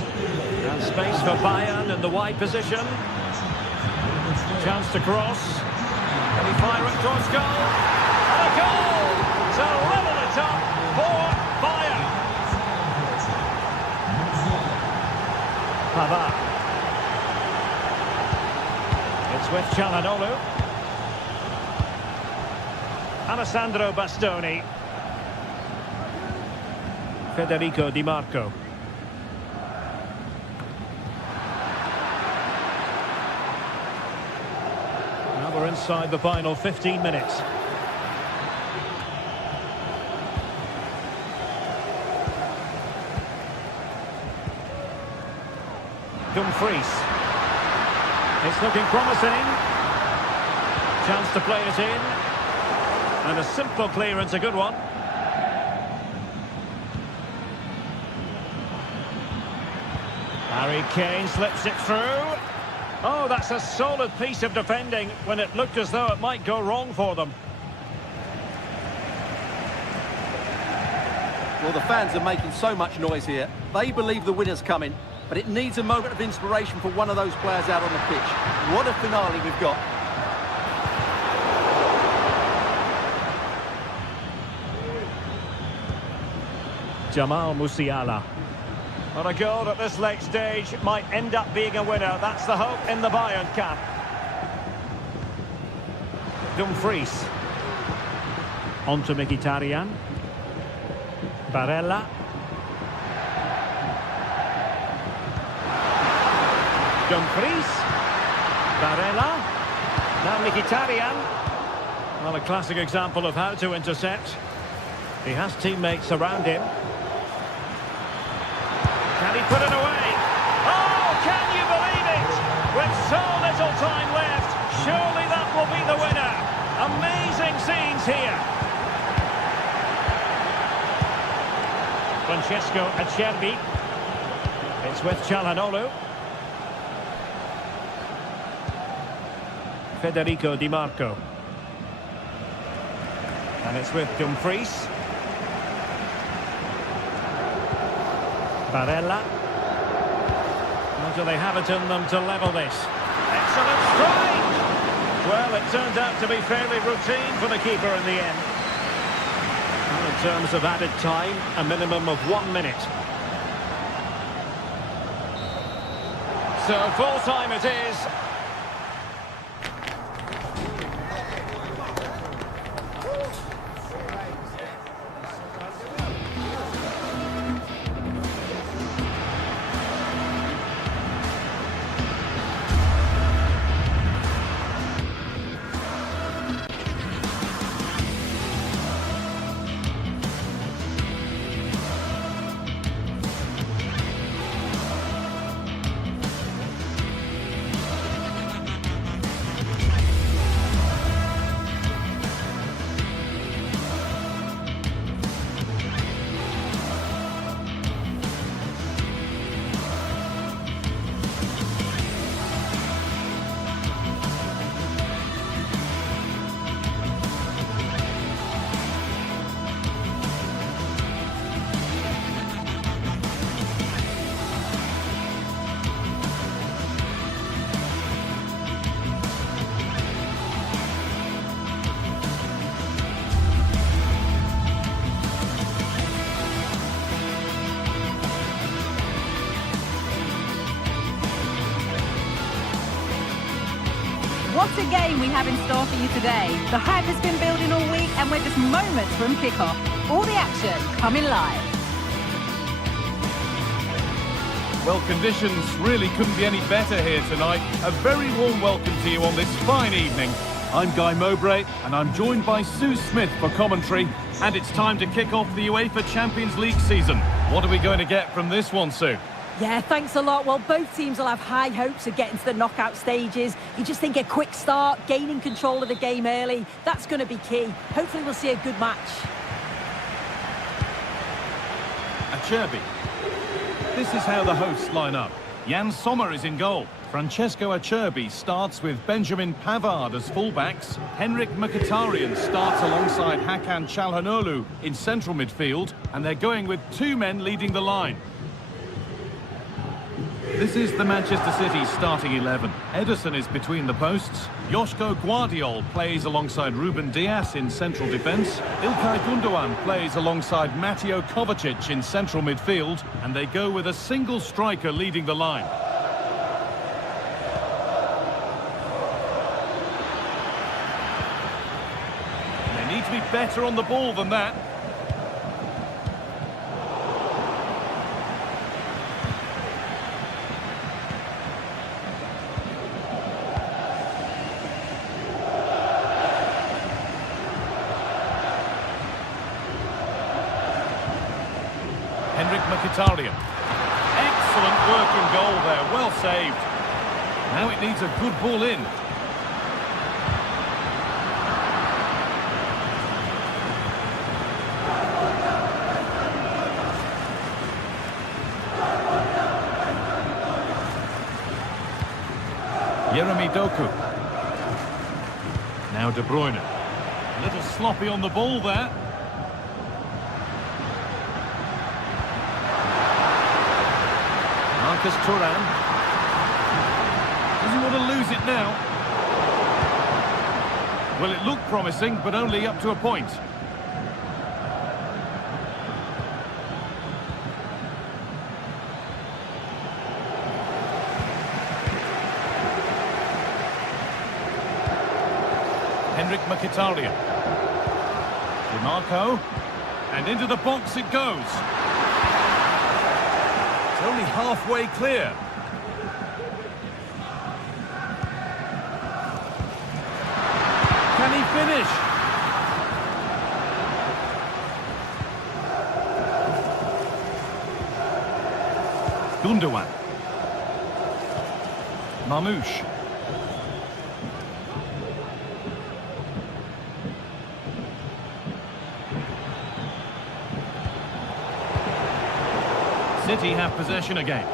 And space for Bayern in the wide position. Chance to cross. Can he fire it towards goal? And a goal to level it up for Bayern. Pavard. It's with Çalhanoğlu. Alessandro Bastoni. Federico Di Marco. Now we're inside the final 15 minutes. Dumfries. It's looking promising. Chance to play it in. And a simple clearance, a good one. Harry Kane slips it through. Oh, that's a solid piece of defending when it looked as though it might go wrong for them. Well, the fans are making so much noise here. They believe the winner's coming, but it needs a moment of inspiration for one of those players out on the pitch. What a finale we've got. Jamal Musiala. Well, a goal at this late stage might end up being a winner. That's the hope in the Bayern camp. Dumfries. On to Mkhitaryan. Barella. Dumfries. Barella. Now Mkhitaryan. Well, a classic example of how to intercept. He has teammates around him. Can he put it away? Oh, can you believe it? With so little time left, surely that will be the winner. Amazing scenes here. Francesco Acerbi. It's with Çalhanoğlu. Federico Di Marco. And it's with Dumfries. Barella. Or do they have it in them to level this? Excellent strike! Well, it turned out to be fairly routine for the keeper in the end. And in terms of added time, a minimum of 1 minute. So full time it is. What a game we have in store for you today. The hype has been building all week and we're just moments from kickoff. All the action coming live. Well, conditions really couldn't be any better here tonight. A very warm welcome to you on this fine evening. I'm Guy Mowbray, and I'm joined by Sue Smith for commentary. And it's time to kick off the UEFA Champions League season. What are we going to get from this one, Sue? Yeah, thanks a lot. Well, both teams will have high hopes of getting to the knockout stages. You just think a quick start, gaining control of the game early, that's going to be key. Hopefully we'll see a good match. Acerbi. This is how the hosts line up. Jan Sommer is in goal. Francesco Acerbi starts with Benjamin Pavard as fullbacks. Henrik Mkhitaryan starts alongside Hakan Çalhanoğlu in central midfield. And they're going with 2 men leading the line. This is the Manchester City starting 11. Ederson is between the posts. Joško Guardiol plays alongside Ruben Dias in central defence. İlkay Gundogan plays alongside Mateo Kovacic in central midfield. And they go with a single striker leading the line. They need to be better on the ball than that. Henrik Mkhitaryan. Excellent work in goal there, well saved. Now it needs a good ball in. Jeremy Doku. Now De Bruyne. A little sloppy on the ball there. Marcus Thuram. Does he want to lose it now? Well, it looked promising, but only up to a point. Henrik Mkhitaryan. DiMarco. And into the box it goes. It's only halfway clear. Can he finish? Gundogan. Marmoush. City have possession again.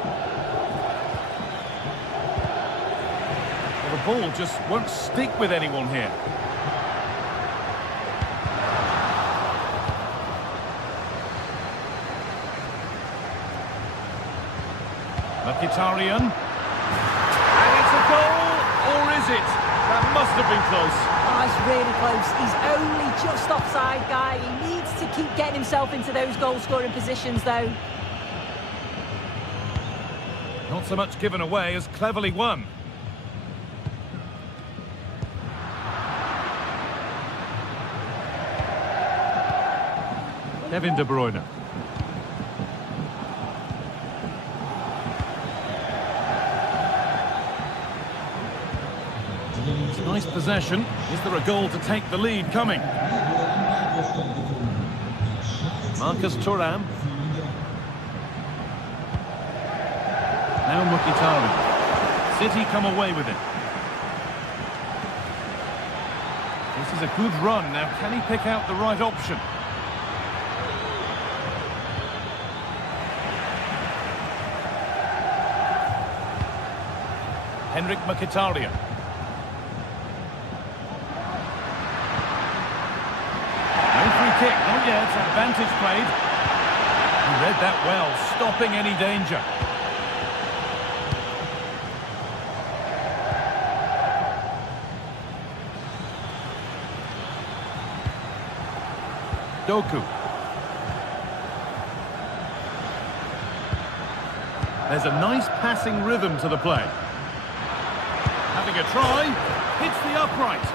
Well, the ball just won't stick with anyone here. Mkhitaryan. And it's a goal, or is it? That must have been close. Oh, it's really close. He's only just offside, guy. He needs to keep getting himself into those goal-scoring positions, though. Not so much given away as cleverly won. Kevin De Bruyne. It's nice possession. Is there a goal to take the lead coming? Marcus Thuram. Now Mkhitaryan. City come away with it. This is a good run. Now, can he pick out the right option? Henrik Mkhitaryan. No free kick, not yet. Advantage played. He read that well, stopping any danger. Doku. There's a nice passing rhythm to the play. Having a try, hits the upright.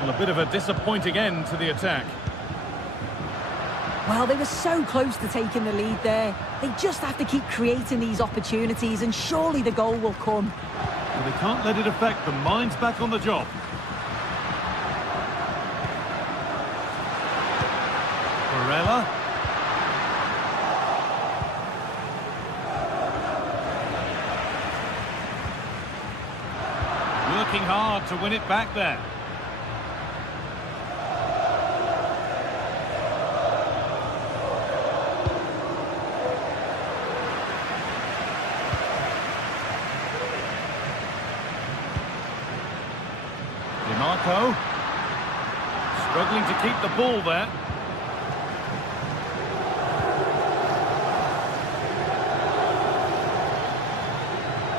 Well, a bit of a disappointing end to the attack. Well, they were so close to taking the lead there. They just have to keep creating these opportunities, and surely the goal will come. Well, they can't let it affect them. Mind's back on the job. working hard to win it back there. DiMarco. Struggling to keep the ball there.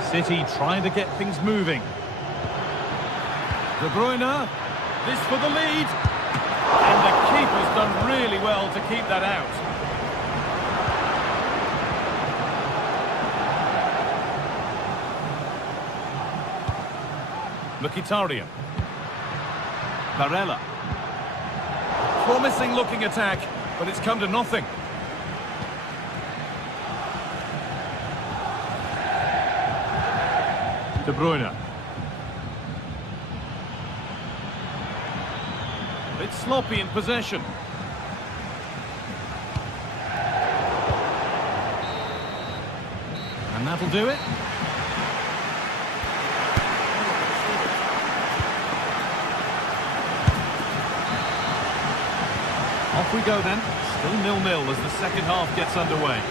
City trying to get things moving. De Bruyne, this for the lead. And the keeper's done really well to keep that out. Mkhitaryan. Barella. Promising looking attack, but it's come to nothing. De Bruyne. A bit sloppy in possession. And that'll do it. Off we go then. Still 0-0 as the second half gets underway.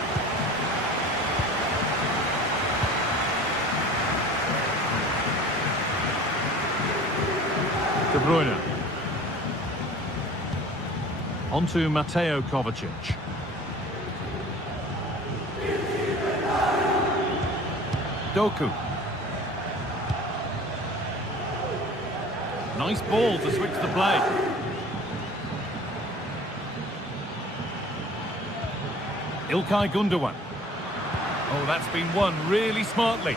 De Bruyne. On to Mateo Kovacic. Doku. Nice ball to switch the play. Ilkay Gundogan. Oh, that's been won really smartly.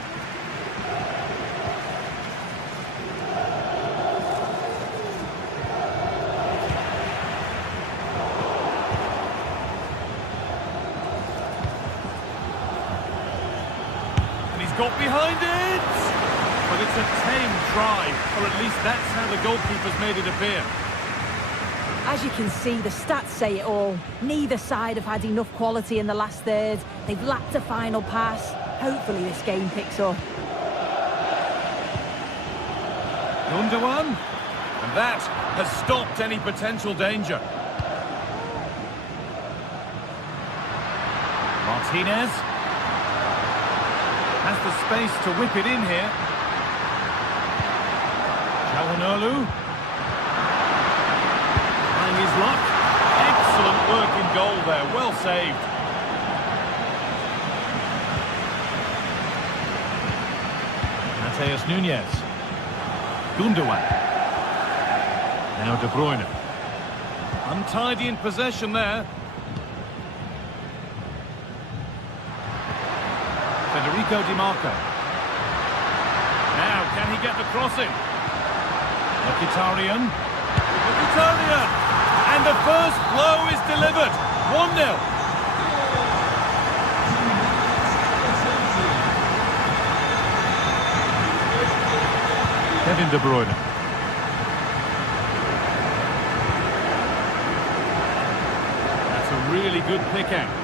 Got behind it! But it's a tame try, or at least that's how the goalkeeper's made it appear. As you can see, the stats say it all. Neither side have had enough quality in the last third. They've lacked a final pass. Hopefully this game picks up. Gundogan, and that has stopped any potential danger. Martinez. Has the space to whip it in here. Çalhanoğlu. Trying his luck. Excellent work in goal there. Well saved. Matheus Nunes. Gundogan. Now De Bruyne. Untidy in possession there. Federico DiMarco. Now, can he get the crossing? Mkhitaryan. Mkhitaryan! And the first blow is delivered. 1-0. Kevin De Bruyne. That's a really good pick out.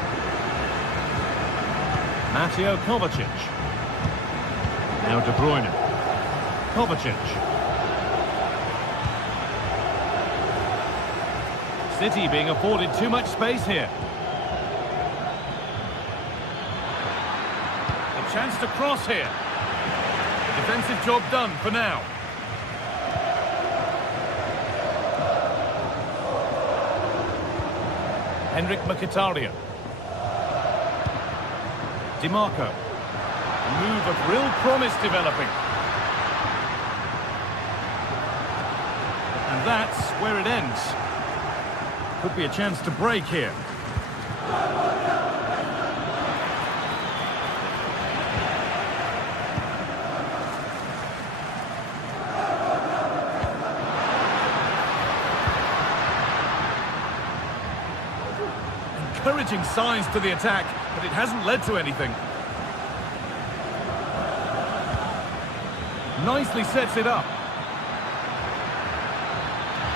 Mateo Kovacic. Now De Bruyne. Kovacic. City being afforded too much space here. A chance to cross here. The defensive job done for now. Henrik Mkhitaryan. DiMarco. A move of real promise developing. And that's where it ends. Could be a chance to break here. Encouraging signs to the attack, but it hasn't led to anything. Nicely sets it up.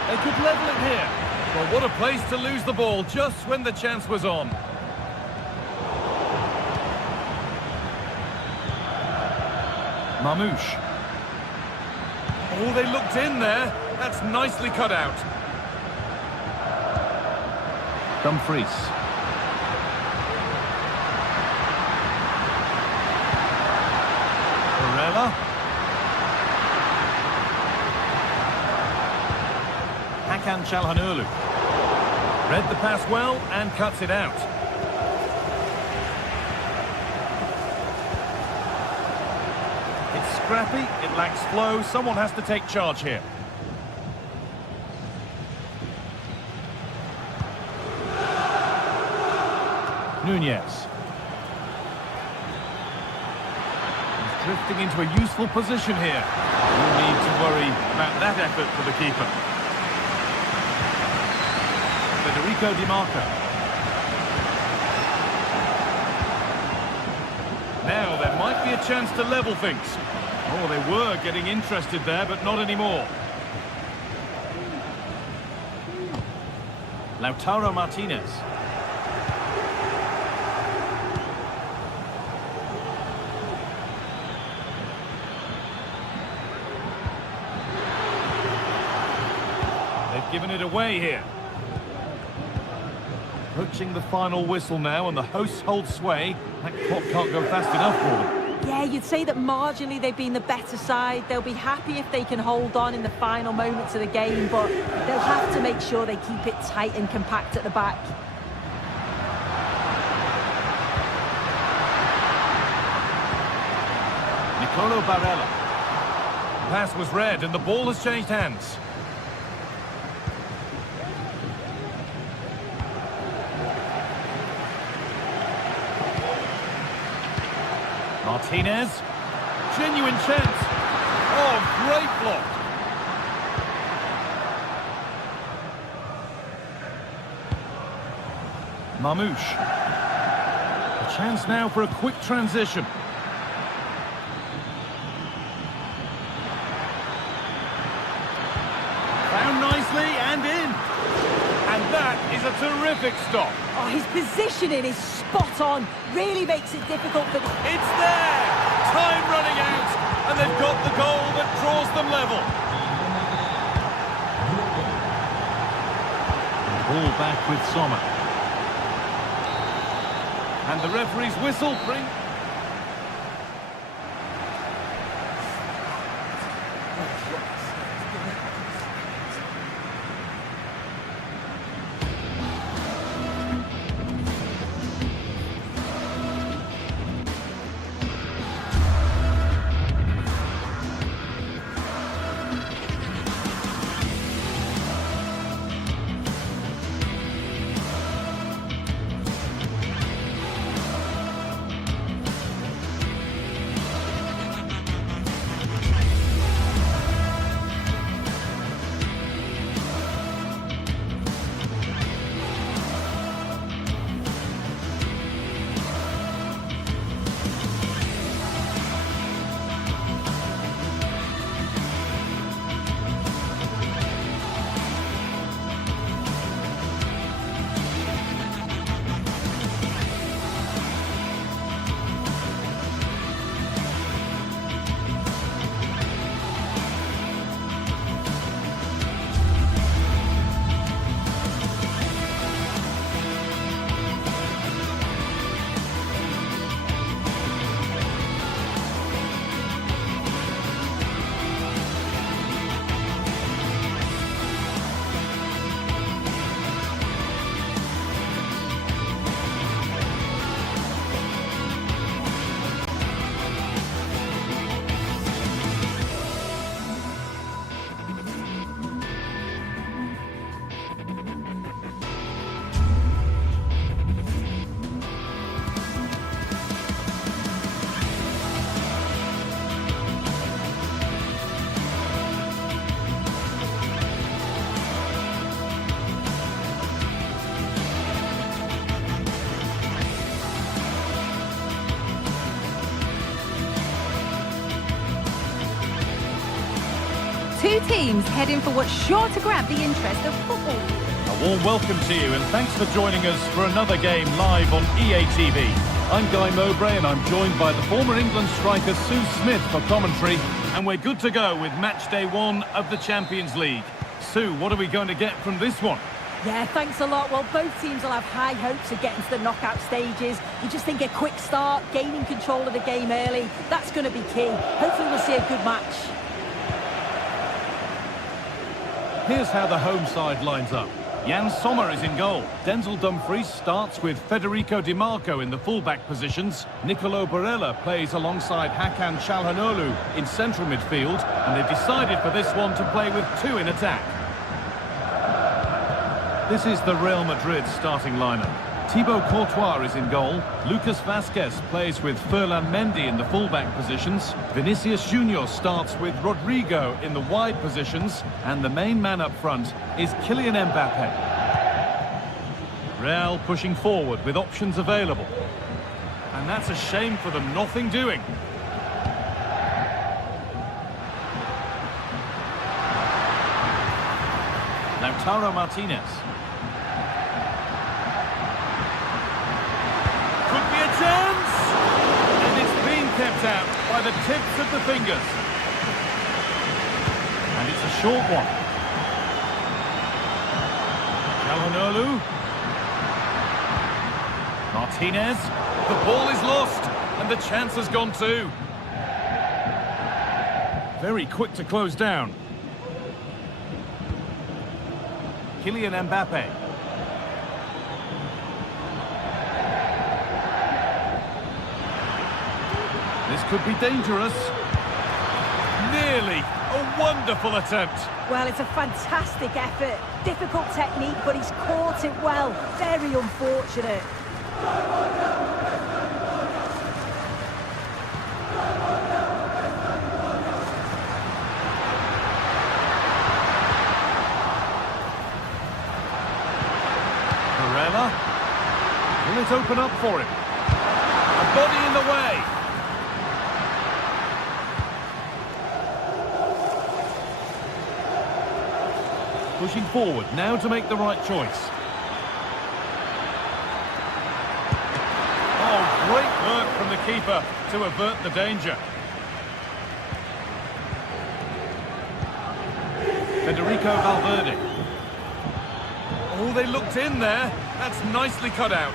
They could level it here. Well, what a place to lose the ball just when the chance was on. Mamouche. Oh, they looked in there. That's nicely cut out. Dumfries. Barella. Hakan Çalhanoğlu. Read the pass well and cuts it out. It's scrappy, it lacks flow, someone has to take charge here. Nunez. He's drifting into a useful position here. No need to worry about that effort for the keeper. Federico Di Marco. Now there might be a chance to level things. Oh, they were getting interested there, but not anymore. Lautaro Martinez. They've given it away here. Approaching the final whistle now, and the hosts hold sway. That clock can't go fast enough for them. Yeah, you'd say that marginally they've been the better side. They'll be happy if they can hold on in the final moments of the game, but they'll have to make sure they keep it tight and compact at the back. Nicolo Barella. Pass was read, and the ball has changed hands. Martinez. Genuine chance. Oh, great block. Mamouche. A chance now for a quick transition. Found nicely and in. And that is a terrific stop. Oh, his positioning is spot on. Really makes it difficult for... It's there! Time running out, and they've got the goal that draws them level. Ball back with Sommer. And the referee's whistle brings... Two teams heading for what's sure to grab the interest of football. A warm welcome to you, and thanks for joining us for another game live on EA TV. I'm Guy Mowbray, and I'm joined by the former England striker Sue Smith for commentary. And we're good to go with match day 1 of the Champions League. Sue, what are we going to get from this one? Yeah, thanks a lot. Well, both teams will have high hopes of getting to the knockout stages. You just think a quick start, gaining control of the game early, that's going to be key. Hopefully we'll see a good match. Here's how the home side lines up. Jan Sommer is in goal. Denzel Dumfries starts with Federico Di Marco in the full-back positions. Nicolo Barella plays alongside Hakan Çalhanoğlu in central midfield. And they've decided for this one to play with 2 in attack. This is the Real Madrid starting lineup. Thibaut Courtois is in goal. Lucas Vazquez plays with Ferland Mendy in the full-back positions. Vinicius Junior starts with Rodrigo in the wide positions. And the main man up front is Kylian Mbappe. Real pushing forward with options available. And that's a shame for them, nothing doing. Lautaro Martinez. Chance! And it's been kept out by the tips of the fingers. And it's a short one. Çalhanoğlu. Martinez. The ball is lost, and the chance has gone too. Very quick to close down. Kylian Mbappe. This could be dangerous. Nearly. A wonderful attempt. Well, it's a fantastic effort. Difficult technique, but he's caught it well. Very unfortunate. Barella. Will it open up for him? A body in the way. Pushing forward now to make the right choice. Oh, great work from the keeper to avert the danger. Federico Valverde. Oh, they looked in there. That's nicely cut out.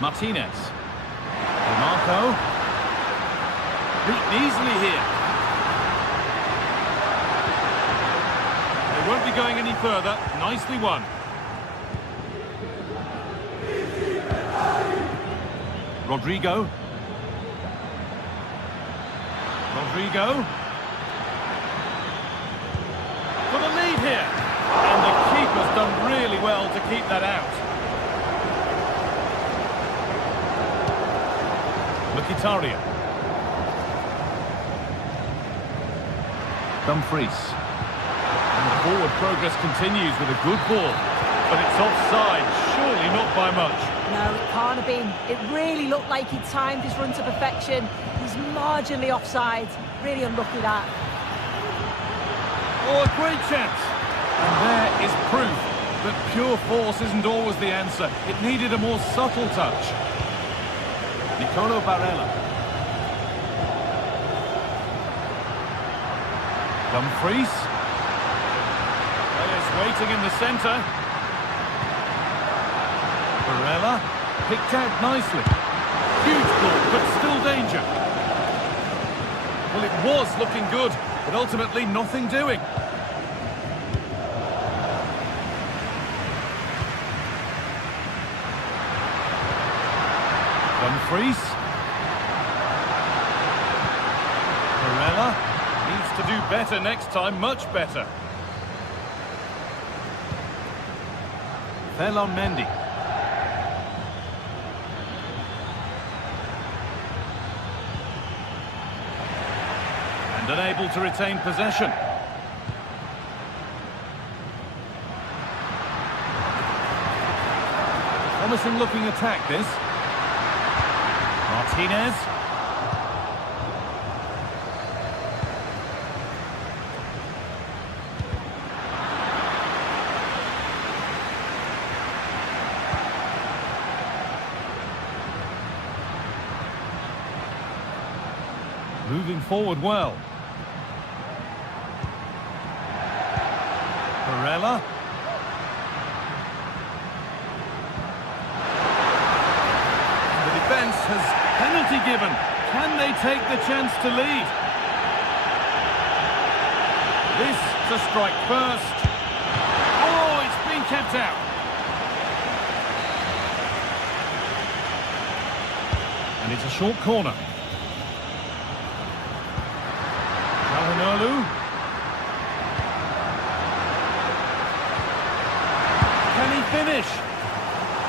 Martinez. Di Marco. Beaten easily here. They won't be going any further. Nicely won. Rodrigo. Rodrigo. For the lead here. And the keeper's done really well to keep that out. Mkhitaryan. Dumfries. And the forward progress continues with a good ball. But it's offside, surely not by much. No, it can't have been. It really looked like he timed his run to perfection. He's marginally offside. Really unlucky that. Oh, a great chance. And there is proof that pure force isn't always the answer. It needed a more subtle touch. Nicolo Barella. Dumfries. Players waiting in the centre. Barella. Picked out nicely. Huge ball, but still danger. Well, it was looking good, but ultimately nothing doing. Dumfries. Barella needs to do better next time, much better. Ferland Mendy. And unable to retain possession. Promising looking attack this. Martinez. Moving forward well. Barella. The defence has penalty given. Can they take the chance to lead? This to strike first. Oh, it's been kept out. And it's a short corner. Calhanoglu. Can he finish?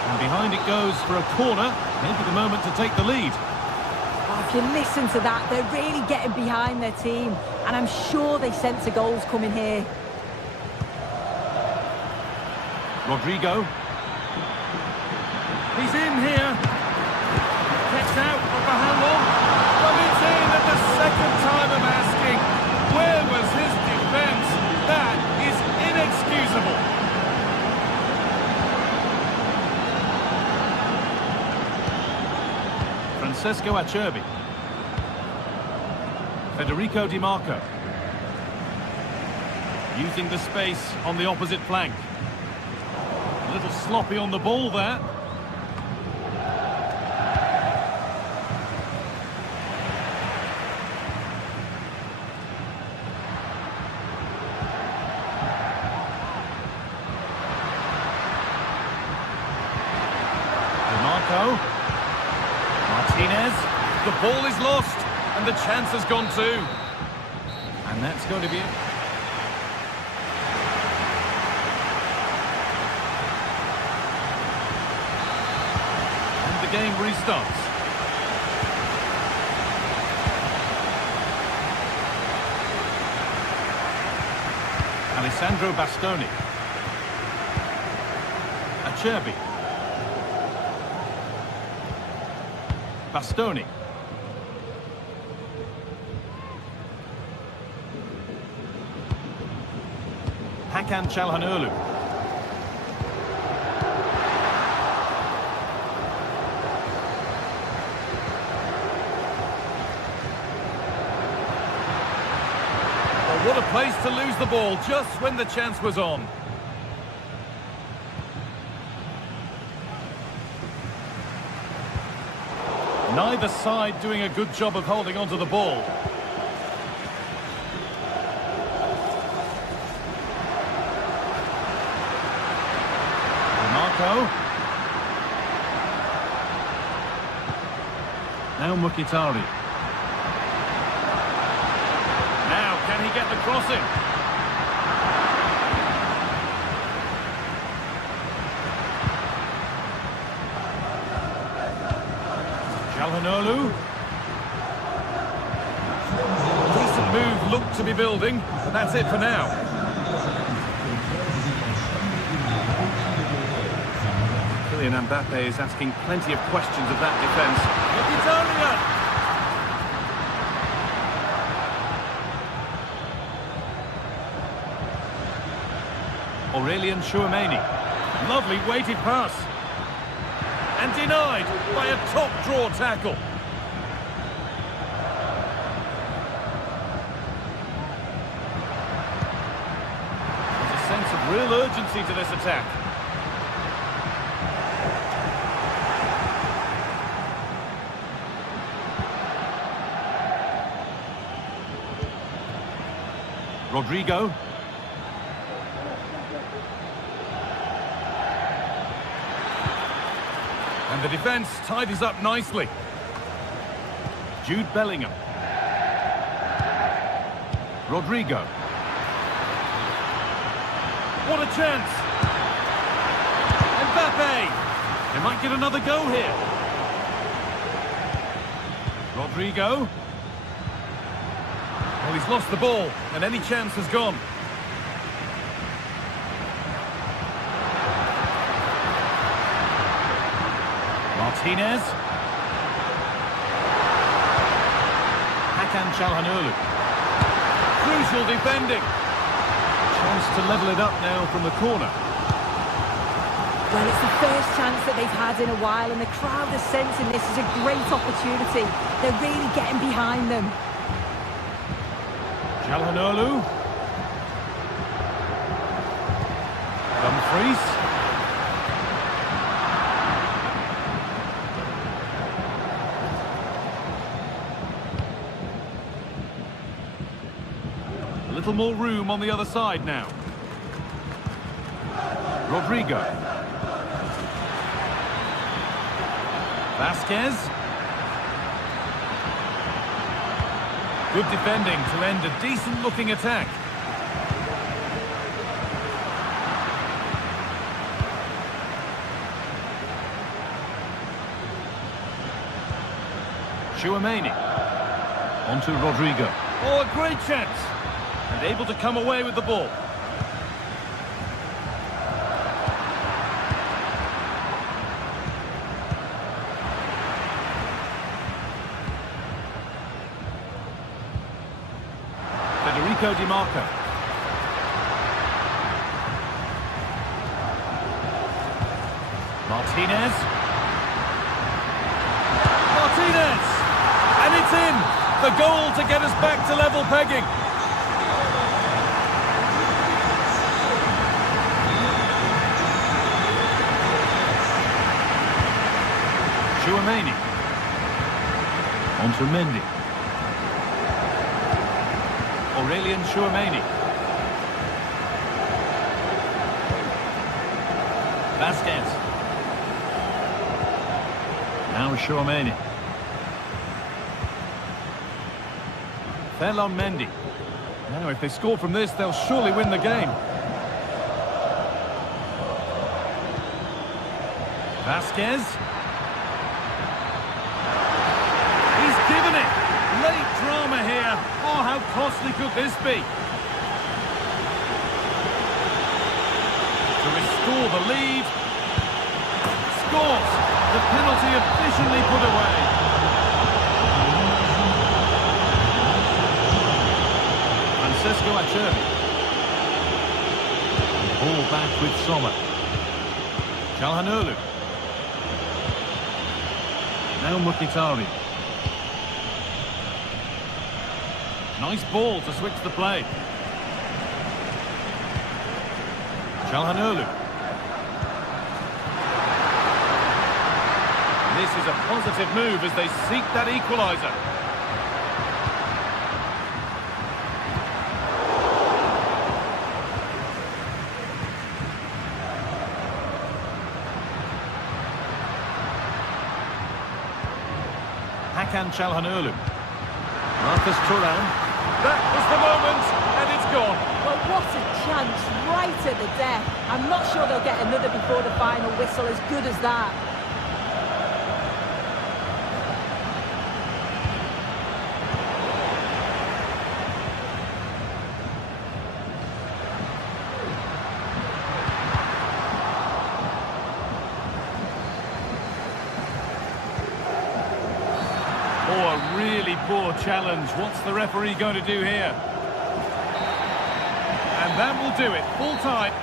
And behind it goes for a corner. Maybe the moment to take the lead. Oh, if you listen to that, they're really getting behind their team. And I'm sure they sense a goal's coming here. Rodrigo. He's in here. Gets out, but for how long? Well, it's in at the second time of asking. Where was his defence? That is inexcusable. Francesco Acerbi. Federico Di Marco. Using the space on the opposite flank. A little sloppy on the ball there. Di Marco. Martinez. The ball is lost, and the chance has gone too. And that's going to be it. And the game restarts. Alessandro Bastoni. Acerbi. Bastoni. Hakan Çalhanoğlu. Well, what a place to lose the ball just when the chance was on. Neither side doing a good job of holding onto the ball. Marco. Now Mkhitaryan. Now, can he get the crossing? Çalhanoğlu. Decent move looked to be building, but that's it for now. Kylian Mbappe is asking plenty of questions of that defence. Mkhitaryan! Aurelien Tchouameni. Lovely weighted pass. And denied by a top-draw tackle. There's a sense of real urgency to this attack. Rodrigo. And the defence tidies up nicely. Jude Bellingham. Rodrigo. What a chance! Mbappe! They might get another go here. Rodrigo. Well, he's lost the ball, and any chance has gone. Martinez. Hakan Çalhanoğlu. Crucial defending. Chance to level it up now from the corner. Well, it's the first chance that they've had in a while, and the crowd are sensing this is a great opportunity. They're really getting behind them. Calhanoglu. Dumfries. A little more room on the other side now. Rodrigo. Vasquez. Good defending to end a decent-looking attack. Tchouaméni. On to Rodrigo. Oh, a great chance. And able to come away with the ball. Di Marco. Martinez. Martinez! And it's in! The goal to get us back to level pegging. Tchouaméni. On to Mendy. Tchouaméni. Vasquez. Now Tchouaméni. Ferland Mendy. Now if they score from this, they'll surely win the game. Vasquez. He's given it. Late drama here. Oh, how costly could this be? To restore the lead. Scores. The penalty efficiently put away. Francesco Acerbi. Ball back with Sommer. Calhanoglu. Now Mkhitaryan. Nice ball to switch the play. Calhanoglu. This is a positive move as they seek that equaliser. Hakan Calhanoglu. Marcus Thuram. That was the moment, and it's gone. Well, what a chance, right at the death. I'm not sure they'll get another before the final whistle as good as that. Oh, a really poor challenge. What's the referee going to do here? And that will do it. Full time.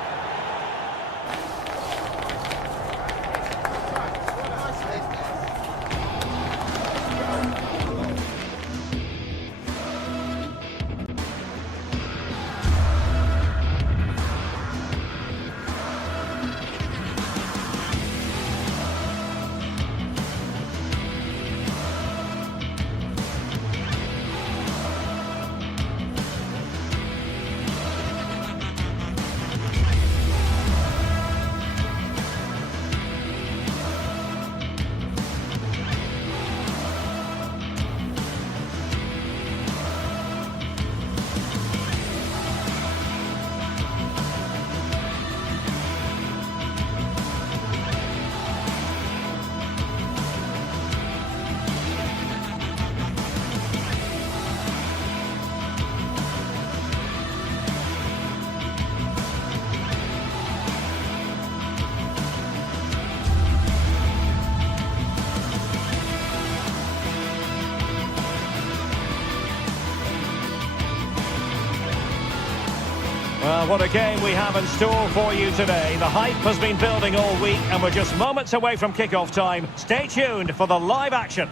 Well, what a game we have in store for you today. The hype has been building all week and we're just moments away from kick-off time. Stay tuned for the live action.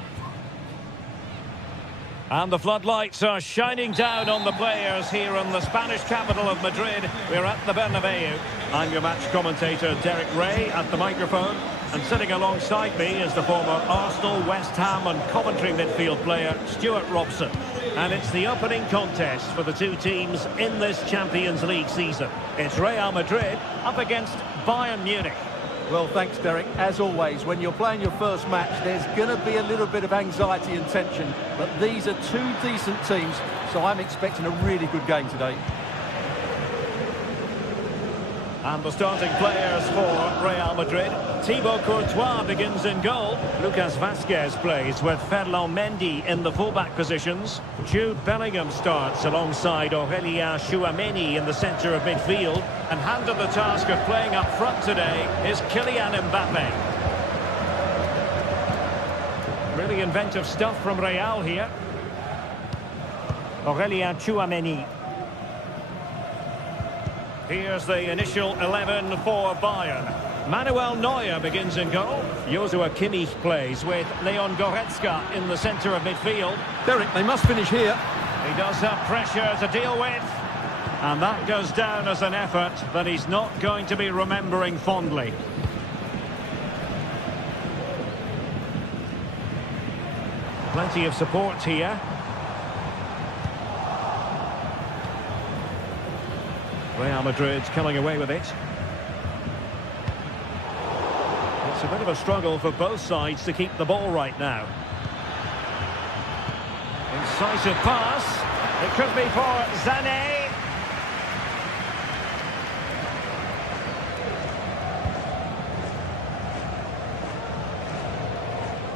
And the floodlights are shining down on the players here in the Spanish capital of Madrid. We're at the Bernabeu. I'm your match commentator, Derek Ray, at the microphone. And sitting alongside me is the former Arsenal, West Ham and Coventry midfield player, Stuart Robson. And it's the opening contest for the two teams in this Champions League season. It's Real Madrid up against Bayern Munich. Well, thanks, Derek. As always, when you're playing your first match, there's going to be a little bit of anxiety and tension. But these are two decent teams, so I'm expecting a really good game today. And the starting players for Real Madrid. Thibaut Courtois begins in goal. Lucas Vazquez plays with Ferland Mendy in the fullback positions. Jude Bellingham starts alongside Aurélien Tchouameni in the centre of midfield. And handed the task of playing up front today is Kylian Mbappe. Really inventive stuff from Real here. Aurélien Tchouameni. Here's the initial 11 for Bayern. Manuel Neuer begins in goal. Joshua Kimmich plays with Leon Goretzka in the centre of midfield. Derek, they must finish here. He does have pressure to deal with. And that goes down as an effort that he's not going to be remembering fondly. Plenty of support here. Real Madrid's coming away with it. It's a bit of a struggle for both sides to keep the ball right now. Incisive pass. It could be for Sané.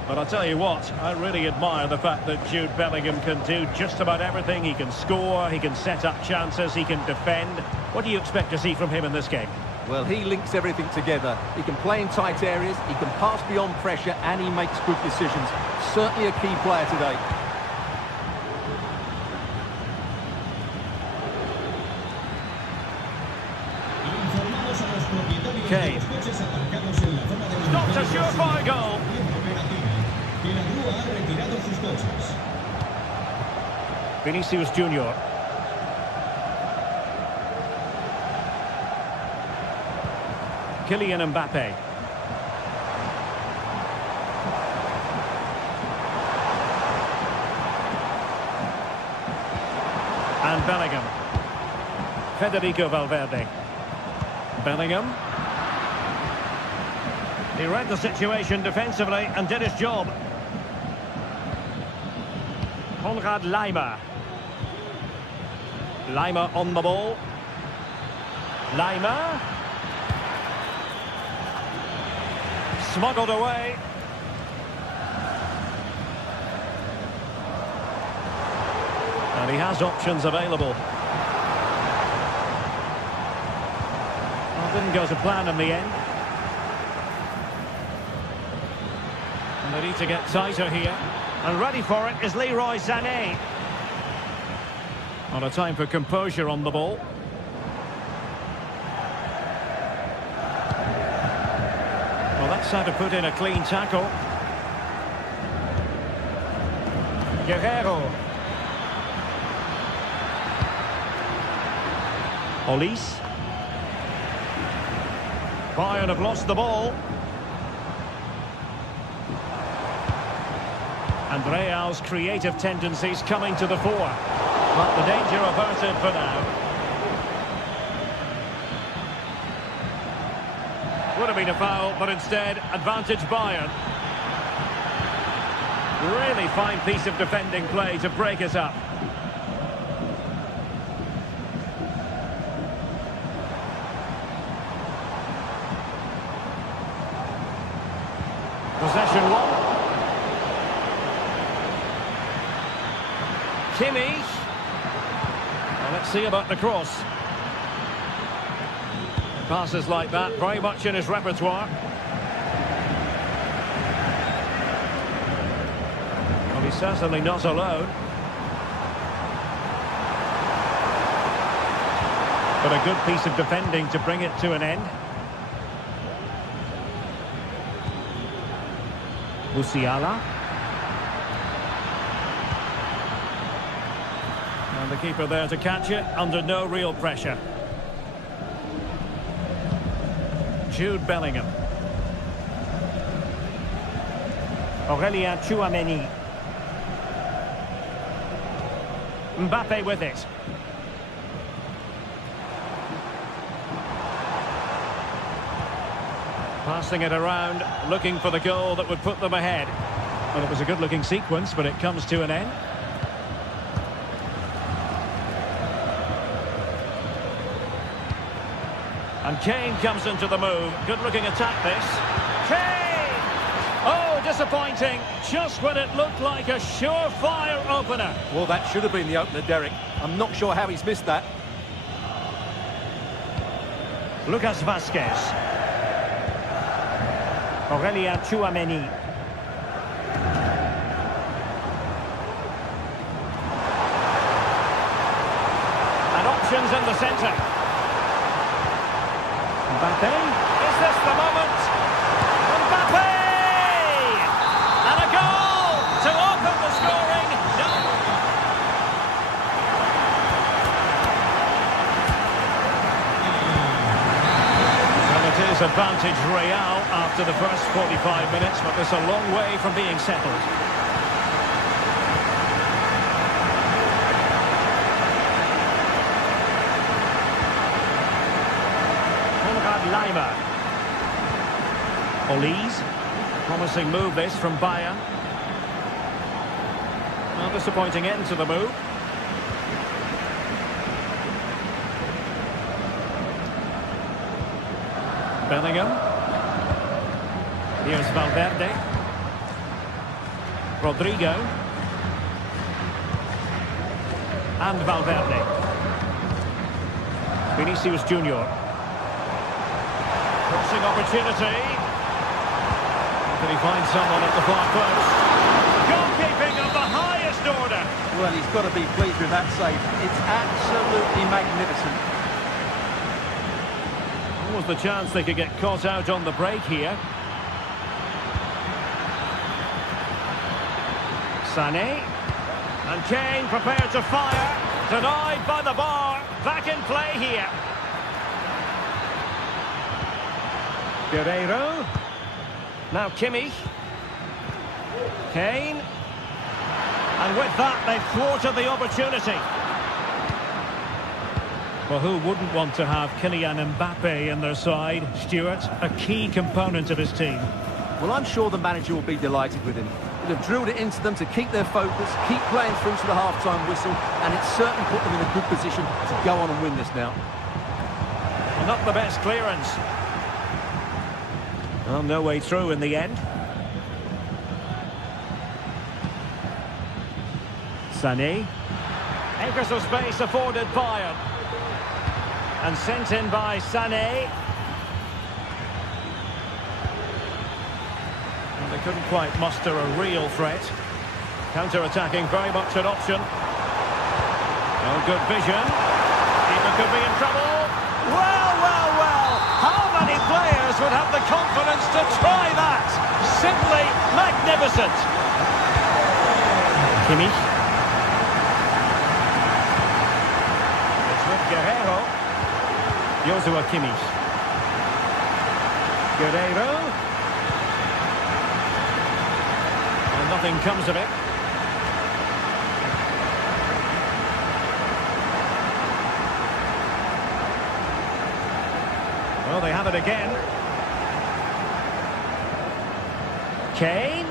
But I'll tell you what, I really admire the fact that Jude Bellingham can do just about everything. He can score, he can set up chances, he can defend. What do you expect to see from him in this game? Well, he links everything together. He can play in tight areas, he can pass beyond pressure, and he makes good decisions. Certainly a key player today. Kane. Stopped a surefire goal. Vinicius Junior. Kylian Mbappe. And Bellingham. Federico Valverde. Bellingham. He read the situation defensively and did his job. Konrad Laimer. Laimer on the ball. Laimer. Smuggled away. And he has options available. Well, didn't go to plan in the end. And they need to get tighter here. And ready for it is Leroy Sané. On a time for composure on the ball. Well, that's how to put in a clean tackle. Guerrero. Olise. Bayern have lost the ball. And Real's creative tendencies coming to the fore. But the danger averted for now. Would have been a foul, but instead, advantage Bayern. Really fine piece of defending play to break us up. Possession one. Kimmich. Well, let's see about the cross. Passes like that, very much in his repertoire. Well, he's certainly not alone. But a good piece of defending to bring it to an end. Musiala. And the keeper there to catch it under no real pressure. Jude Bellingham. Aurélien Tchouaméni. Mbappe with it. Passing it around, looking for the goal that would put them ahead. Well, it was a good-looking sequence, but it comes to an end. And Kane comes into the move. Good-looking attack, this. Kane! Oh, disappointing. Just when it looked like a surefire opener. Well, that should have been the opener, Derek. I'm not sure how he's missed that. Lucas Vazquez. Aurélien Tchouaméni. And options in the centre. Mbappe. Is this the moment? Mbappe! And a goal to open the scoring. No. Well, it is advantage Real after the first 45 minutes, but it's a long way from being settled. Lima. Olise. Promising move this from Bayern. Well, disappointing end to the move. Bellingham. Here's Valverde. Rodrigo. And Valverde. Vinicius Junior. Crossing opportunity. Can he find someone at the far post? Goalkeeping of the highest order. Well, he's got to be pleased with that save. It's absolutely magnificent. What was the chance they could get caught out on the break here? Sané. And Kane prepared to fire. Denied by the bar. Back in play here. Guerreiro. Now Kimmich. Kane. And with that, they've thwarted the opportunity. Well, who wouldn't want to have Kylian Mbappe in their side? Stuart, a key component of his team. Well, I'm sure the manager will be delighted with him. He'll have drilled it into them to keep their focus, keep playing through to the half-time whistle, and it's certainly put them in a good position to go on and win this now. Not the best clearance. Well, no way through in the end. Sané. Acres of space afforded Bayern. And sent in by Sané. And they couldn't quite muster a real threat. Counter-attacking very much an option. Oh, good vision. Keeper could be in trouble. Well, well, well. How many players would have the confidence to try that? Simply magnificent. Kimmich. It's with Guerreiro. Joshua Kimmich. Guerreiro. And nothing comes of it. Well, they have it again. Kane.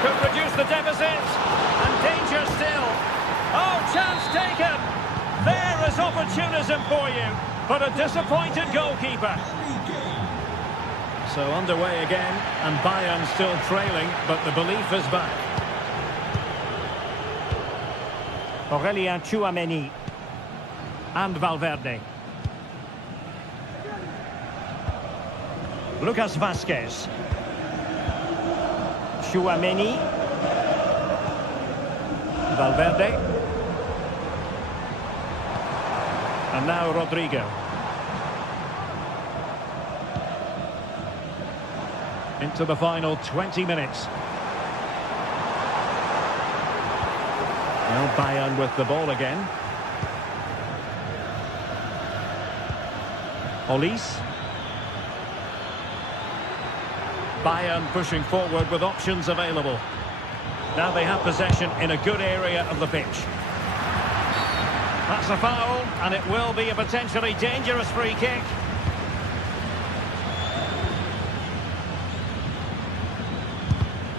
Could reduce the deficit. And danger still. Oh, chance taken. There is opportunism for you. But a disappointed goalkeeper. So underway again. And Bayern still trailing, but the belief is back. Aurélien Tchouaméni. And Valverde. Lucas Vazquez. Tchouaméni. Valverde. And now Rodrigo. Into the final 20 minutes. Well, Bayern with the ball again. Olise. Bayern pushing forward with options available. Now they have possession in a good area of the pitch. That's a foul, and it will be a potentially dangerous free kick.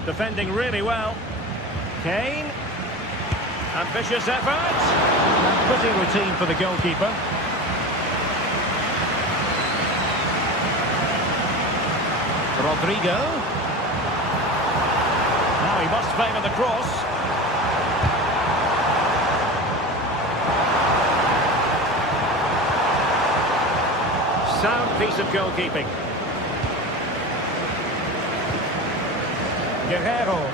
Defending really well. Kane. Ambitious effort. Pretty routine for the goalkeeper. Rodrigo. Now he must favour the cross. Sound piece of goalkeeping. Guerrero.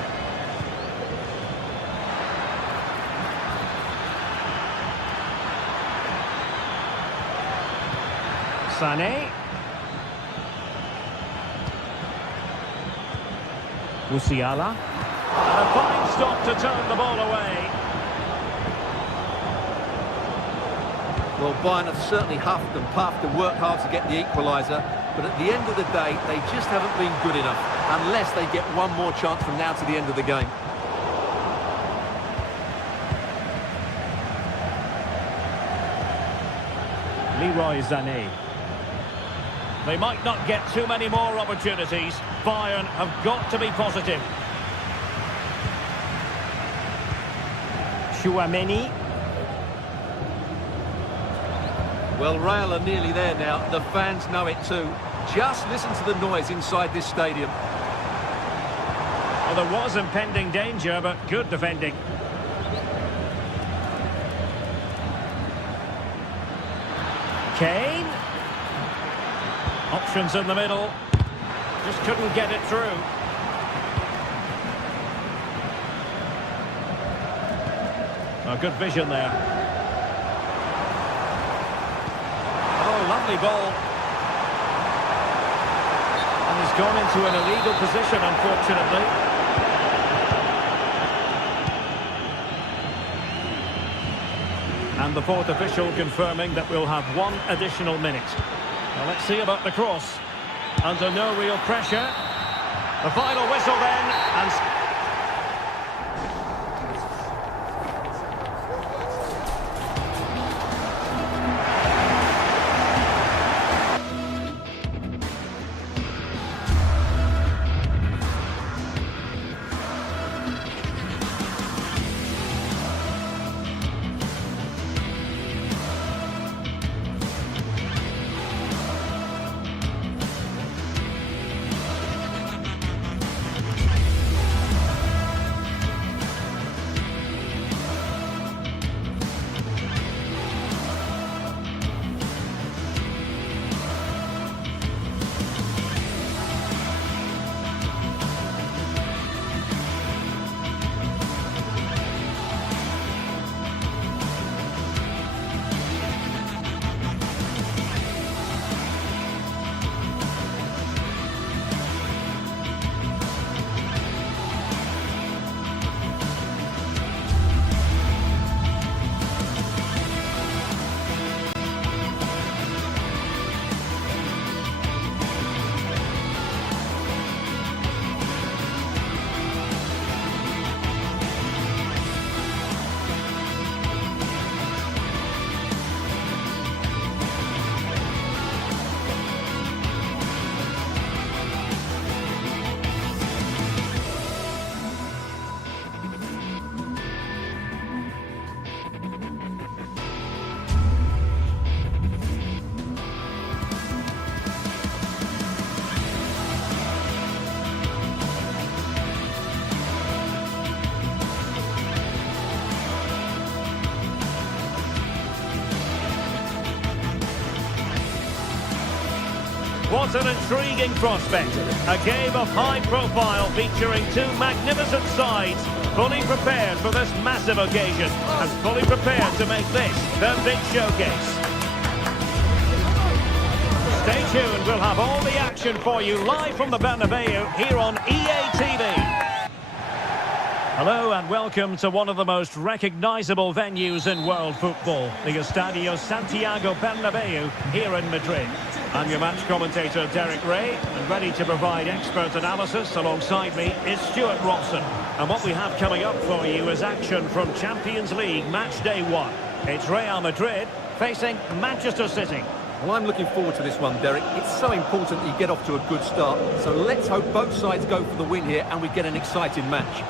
Sané. Musiala. And a fine stop to turn the ball away. Well, Bayern have certainly huffed and puffed and worked hard to get the equaliser, but at the end of the day, they just haven't been good enough, unless they get one more chance from now to the end of the game. Leroy Sané. They might not get too many more opportunities. Bayern have got to be positive. Chouameni. Well, Real are nearly there now. The fans know it too. Just listen to the noise inside this stadium. Well, there was impending danger, but good defending. Kane. Options in the middle. Just couldn't get it through. A good vision there. Oh, lovely ball. And he's gone into an illegal position, unfortunately. And the fourth official confirming that we'll have one additional minute. Well, let's see about the cross. Under no real pressure. The final whistle then, and what an intriguing prospect. A game of high profile featuring two magnificent sides, fully prepared for this massive occasion and fully prepared to make this their big showcase. Stay tuned, we'll have all the action for you live from the Bernabeu here on EA TV. Hello and welcome to one of the most recognisable venues in world football, the Estadio Santiago Bernabeu here in Madrid. I'm your match commentator Derek Ray, and ready to provide expert analysis alongside me is Stuart Robson. And what we have coming up for you is action from Champions League match day 1. It's Real Madrid facing Manchester City. Well, I'm looking forward to this one, Derek. It's so important that you get off to a good start. So let's hope both sides go for the win here and we get an exciting match.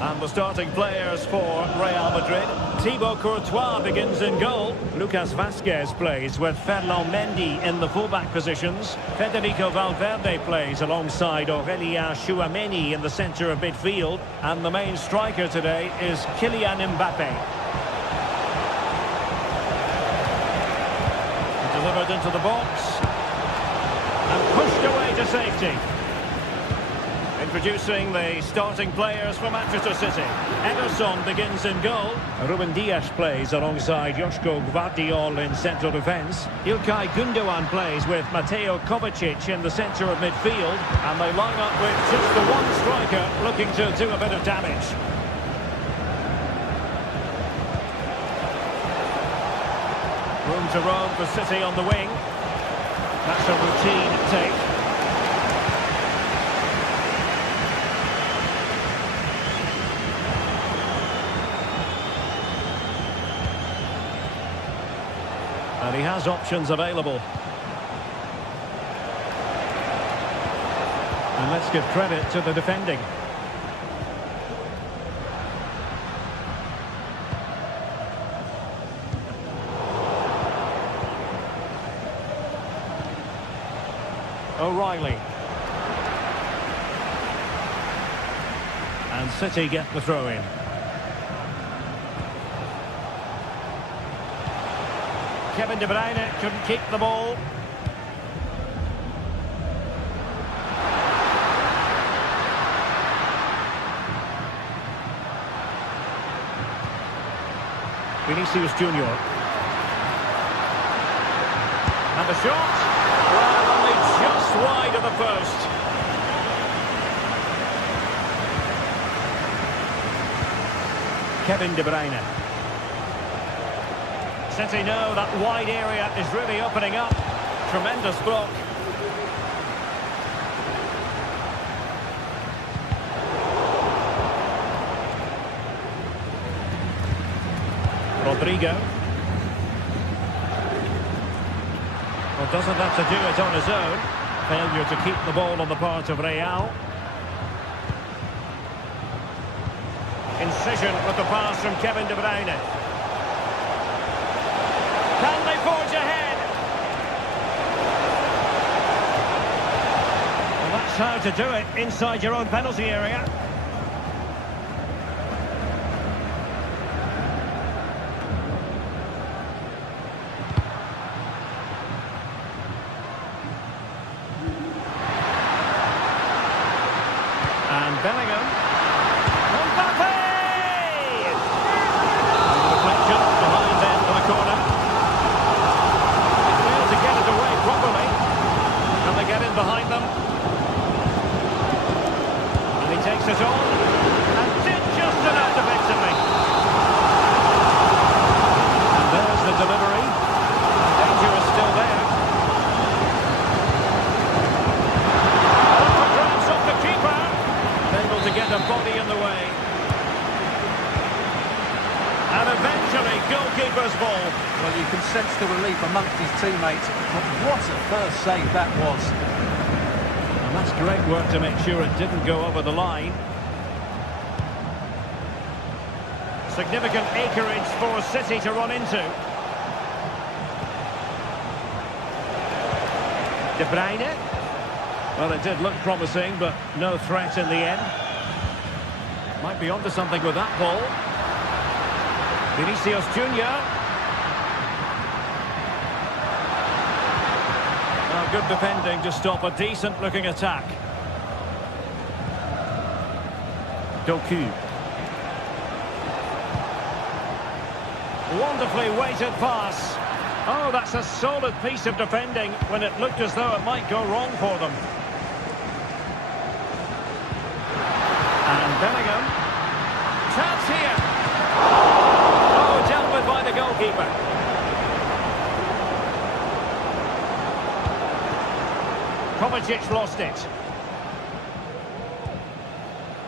And the starting players for Real Madrid. Thibaut Courtois begins in goal. Lucas Vazquez plays with Ferland Mendy in the fullback positions. Federico Valverde plays alongside Aurélien Tchouameni in the centre of midfield. And the main striker today is Kylian Mbappé. Delivered into the box. And pushed away to safety. Introducing the starting players for Manchester City. Ederson begins in goal. Ruben Dias plays alongside Joško Gvardiol in central defence. İlkay Gündoğan plays with Mateo Kovacic in the centre of midfield. And they line up with just the one striker looking to do a bit of damage. Room to roam for City on the wing. That's a routine take. And he has options available. And let's give credit to the defending. O'Reilly. And City get the throw in. Kevin De Bruyne couldn't keep the ball. Vinicius Junior. And the shot. Well, only just wide of the post. Kevin De Bruyne. City know that wide area is really opening up. Tremendous block. Rodrigo. Well, doesn't have to do it on his own. Failure to keep the ball on the part of Real. Incision with the pass from Kevin De Bruyne. Can they forge ahead? Well, that's how to do it inside your own penalty area. And Bellingham. Mbappé! And the deflection behind them for the corner. To get it away properly. Can they get in behind them? And he takes it on. And did just enough defensively. And there's the delivery. The danger is still there. Oh, grabs off the keeper. Able to get a body in the way. And eventually, goalkeeper's ball. Well, you can sense the relief amongst his teammates. But what a first save that was. And that's great work to make sure it didn't go over the line. Significant acreage for City to run into. De Bruyne. Well, it did look promising, but no threat in the end. Might be onto something with that ball. Vinicius Junior. Well, good defending to stop a decent-looking attack. Doku. Wonderfully weighted pass. Oh, that's a solid piece of defending when it looked as though it might go wrong for them. Kovacic lost it.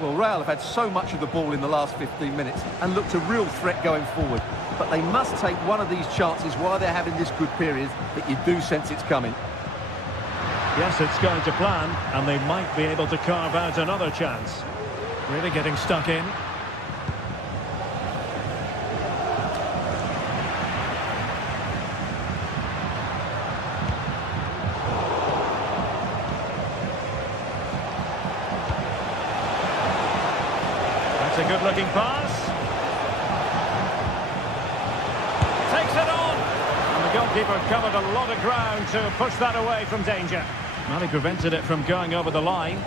Well, Real have had so much of the ball in the last 15 minutes and looked a real threat going forward. But they must take one of these chances while they're having this good period that you do sense it's coming. Yes, it's going to plan, and they might be able to carve out another chance. Really getting stuck in. That's a good-looking pass. Takes it on. And the goalkeeper covered a lot of ground to push that away from danger. Well, he prevented it from going over the line.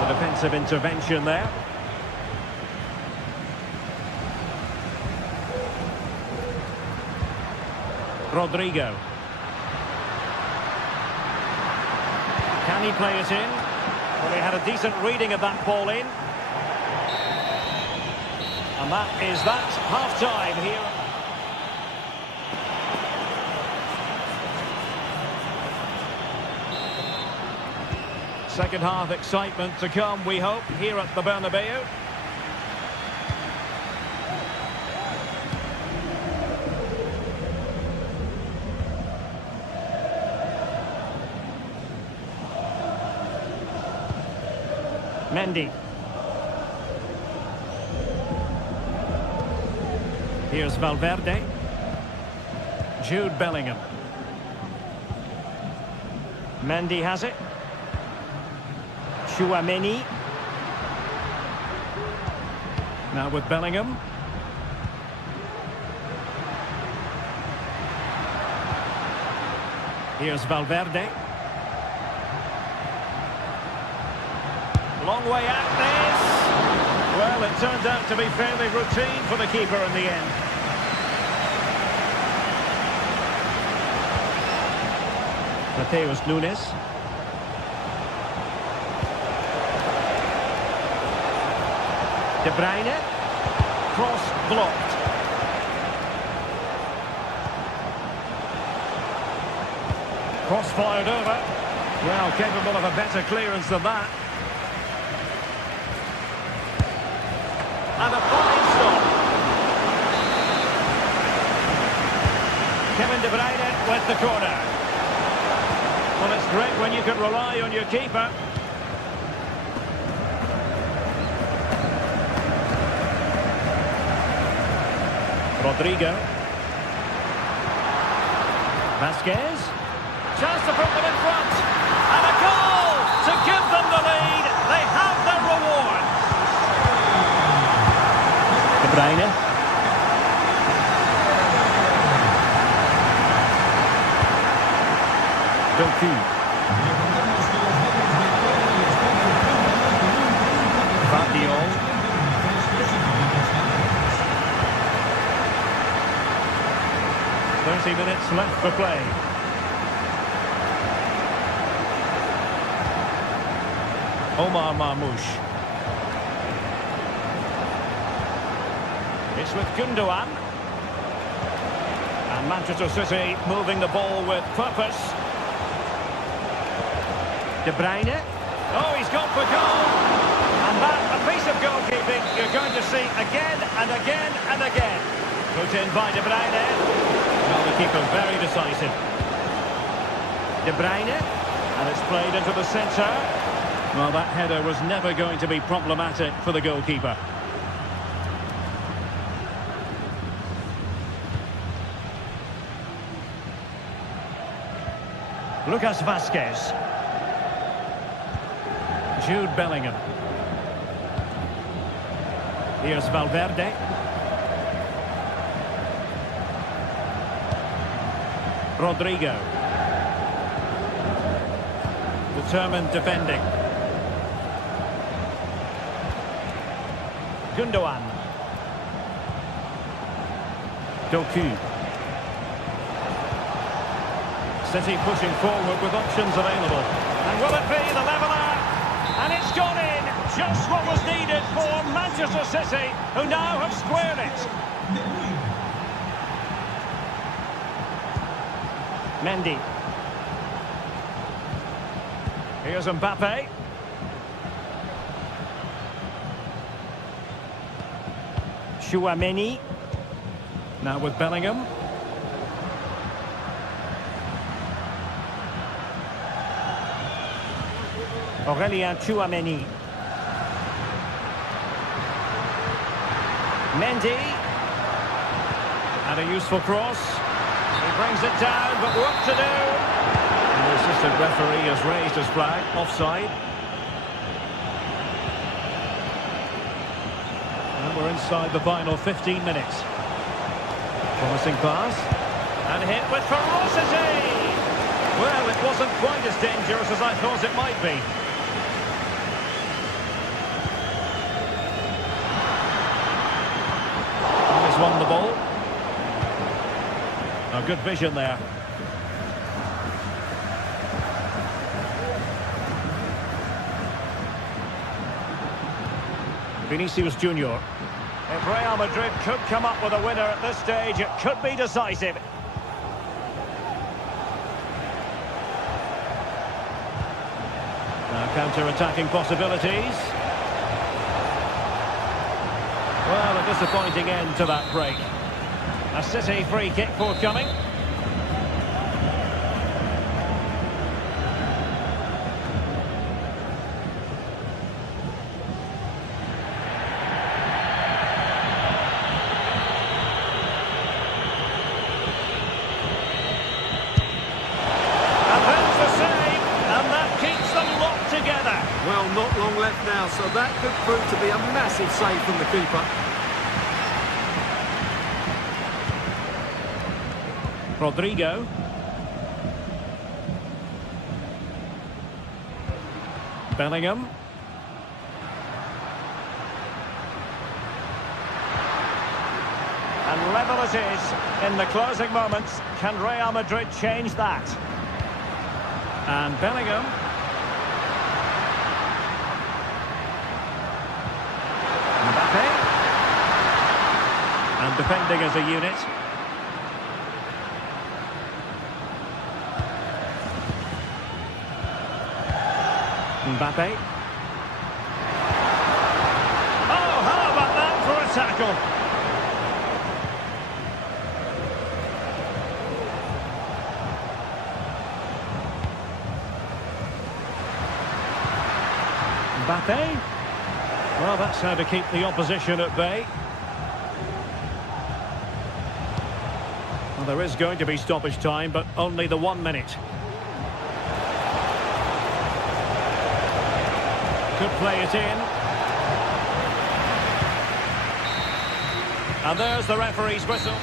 The defensive intervention there. Rodrigo. Can he play it in? Well, he had a decent reading of that ball in. And that is that. Half-time here. Second half excitement to come, we hope, here at the Bernabeu. Mendy. Here's Valverde. Jude Bellingham. Mendy has it. Tchouaméni. Now with Bellingham. Here's Valverde. Long way out this. Well, it turned out to be fairly routine for the keeper in the end. Mateus Nunes. De Bruyne. Cross blocked. Cross fired over. Well, capable of a better clearance than that. And a fine stop. Kevin De Bruyne with the corner. Well, it's great when you can rely on your keeper. Rodrigo. Vasquez. Chance to put them in front. And a goal to give them the lead. They have their reward. De Bruyne. Doku. Vardiol. Minutes left for play. Omar Marmoush. It's with Gundogan. And Manchester City moving the ball with purpose. De Bruyne. Oh, he's gone for goal. And that, a piece of goalkeeping you're going to see again and again and again. Put in by De Bruyne. Well, the keeper very decisive. De Bruyne, and it's played into the centre. Well, that header was never going to be problematic for the goalkeeper. Lucas Vasquez. Jude Bellingham. Here's Valverde. Rodrigo. Determined defending. Gundogan. Doku. City pushing forward with options available. And will it be the leveller? And it's gone in. Just what was needed for Manchester City, who now have squared it. Mendy. Here's Mbappe. Chouameni. Now with Bellingham. Aurélien Chouameni. Mendy. And a useful cross. He brings it down, but what to do? And the assistant referee has raised his flag. Offside. And we're inside the final 15 minutes. Promising pass. And hit with ferocity! Well, it wasn't quite as dangerous as I thought it might be. He's won the ball. A good vision there. Vinicius Junior. If Real Madrid could come up with a winner at this stage, it could be decisive. Now counter-attacking possibilities. Well, a disappointing end to that break. A City free kick forthcoming. Well, not long left now, so that could prove to be a massive save from the keeper. Rodrigo. Bellingham. And level it is in the closing moments. Can Real Madrid change that? And Bellingham. Mbappe. And defending as a unit. Mbappe. Oh, how about that for a tackle? Mbappe. Well, that's how to keep the opposition at bay. Well, there is going to be stoppage time, but only the 1 minute. Could play it in. And there's the referee's whistle.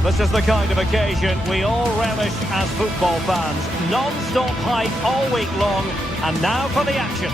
This is the kind of occasion we all relish as football fans. Non-stop hype all week long, and now for the action.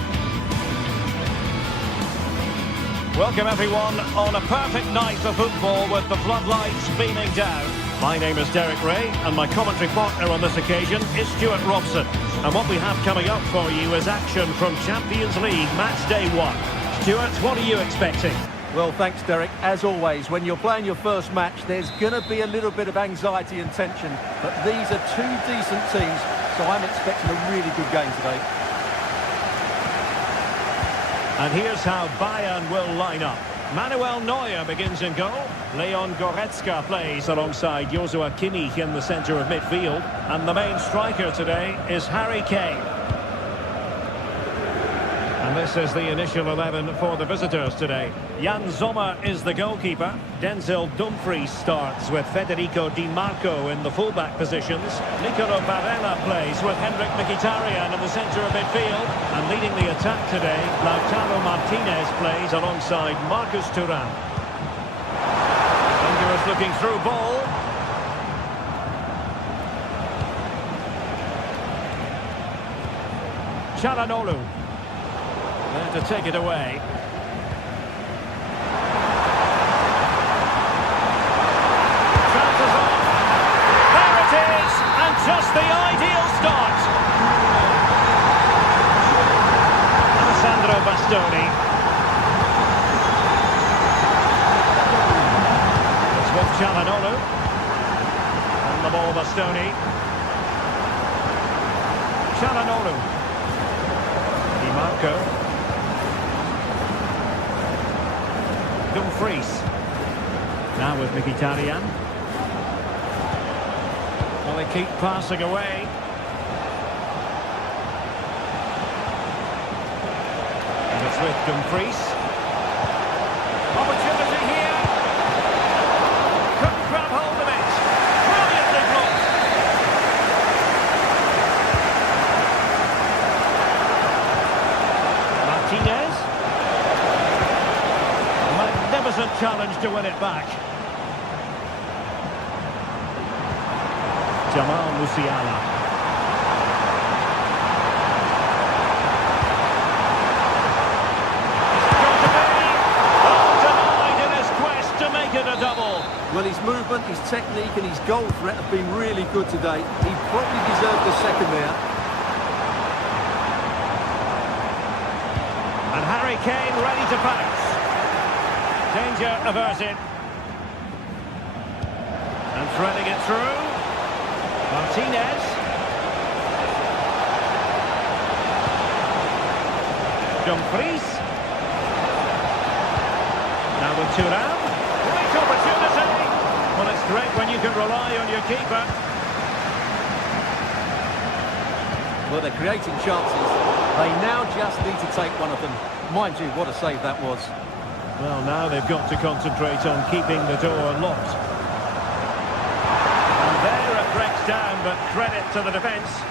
Welcome everyone on a perfect night for football with the floodlights beaming down. My name is Derek Ray, and my commentary partner on this occasion is Stuart Robson. And what we have coming up for you is action from Champions League Match Day 1. Stuart, what are you expecting? Well, thanks, Derek. As always, when you're playing your first match, there's going to be a little bit of anxiety and tension. But these are two decent teams, so I'm expecting a really good game today. And here's how Bayern will line up. Manuel Neuer begins in goal. Leon Goretzka plays alongside Joshua Kimmich in the centre of midfield. And the main striker today is Harry Kane. And this is the initial 11 for the visitors today. Jan Sommer is the goalkeeper. Denzel Dumfries starts with Federico Di Marco in the fullback positions. Nicolo Barella plays with Henrik Mkhitaryan in the centre of midfield. And leading the attack today, Lautaro Martinez plays alongside Marcus Thuram. Dangerous looking through ball. Çalhanoğlu. There to take it away. Chances off. There it is, and just the ideal start. Alessandro Bastoni. It's with Çalhanoğlu. And the ball, Bastoni. Çalhanoğlu. Di Marco. Dumfries. Now with Mkhitaryan. Well, they keep passing away. And it's with Dumfries. Opportunity here. Couldn't grab hold of it. Brilliantly blocked. Martinez. Magnificent challenge to win it back. Jamal Musiala. Got to be. Oh, denied in his quest to make it a double. Well, his movement, his technique and his goal threat have been really good today. He probably deserved the second there. And Harry Kane ready to pounce. Danger averted. And threading it through. Martinez. Dumfries. Now with Thuram. Great opportunity. Well, it's great when you can rely on your keeper. Well, they're creating chances. They now just need to take one of them. Mind you, what a save that was. Well, now they've got to concentrate on keeping the door locked. And there it breaks down, but credit to the defence.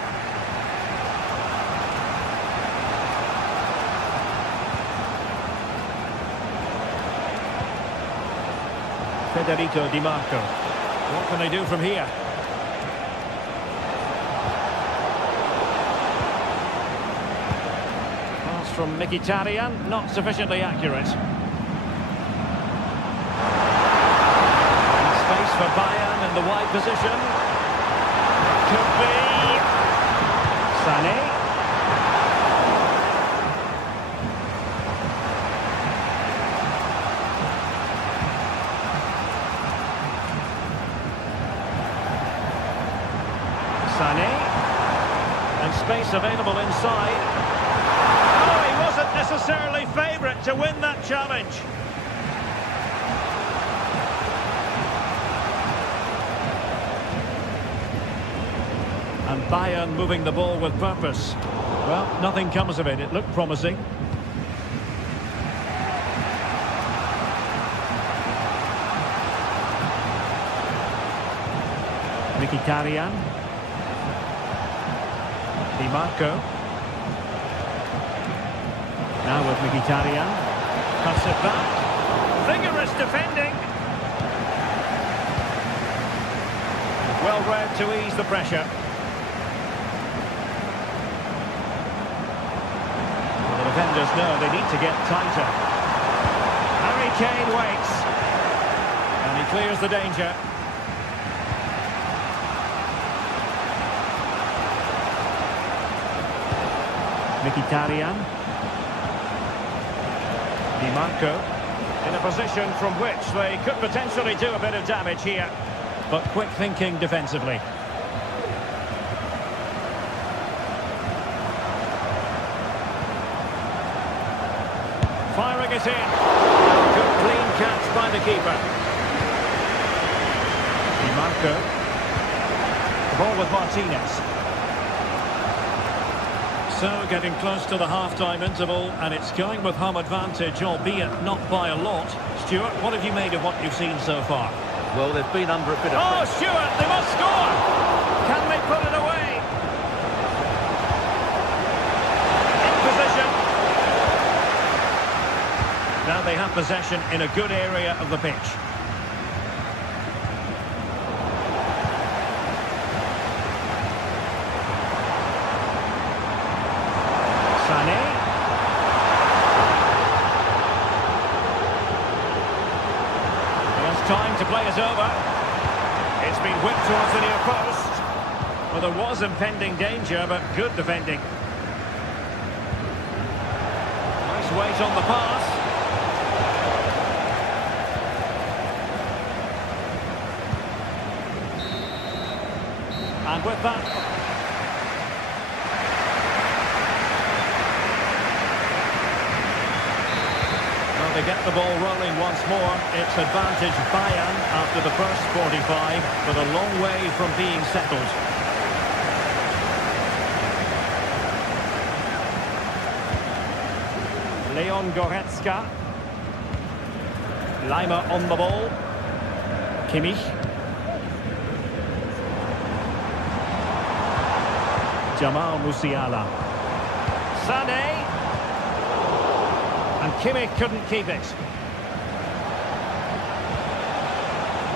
Federico Di Marco. What can they do from here? Pass from Mkhitaryan, not sufficiently accurate. Space for Bayern in the wide position. Could be Sané. Sané. And space available inside. Oh, he wasn't necessarily favourite to win that challenge. And Bayern moving the ball with purpose. Well, nothing comes of it. It looked promising. Mkhitaryan. Di Marco. Now with Mkhitaryan. Cuts it back. Vigorous defending. Well read to ease the pressure. Defenders know they need to get tighter. Harry Kane waits. And he clears the danger. Mkhitaryan. Di Marco. In a position from which they could potentially do a bit of damage here. But quick thinking defensively. Firing it in. Good clean by the keeper. Di Marco. The ball with Martinez. So, getting close to the half-time interval, and it's going with home advantage, albeit not by a lot. Stuart, what have you made of what you've seen so far? Well, they've been under a bit of... Oh, Stuart, they must score! Can they put it away? In position. Now they have possession in a good area of the pitch. Time to play is over. It's been whipped towards the near post. Well, there was impending danger, but good defending. Nice weight on the pass. And with that... They get the ball rolling once more. It's advantage Bayern after the first 45, but a long way from being settled. Leon Goretzka. Leimer on the ball. Kimmich. Jamal Musiala. Sané. And Kimmich couldn't keep it.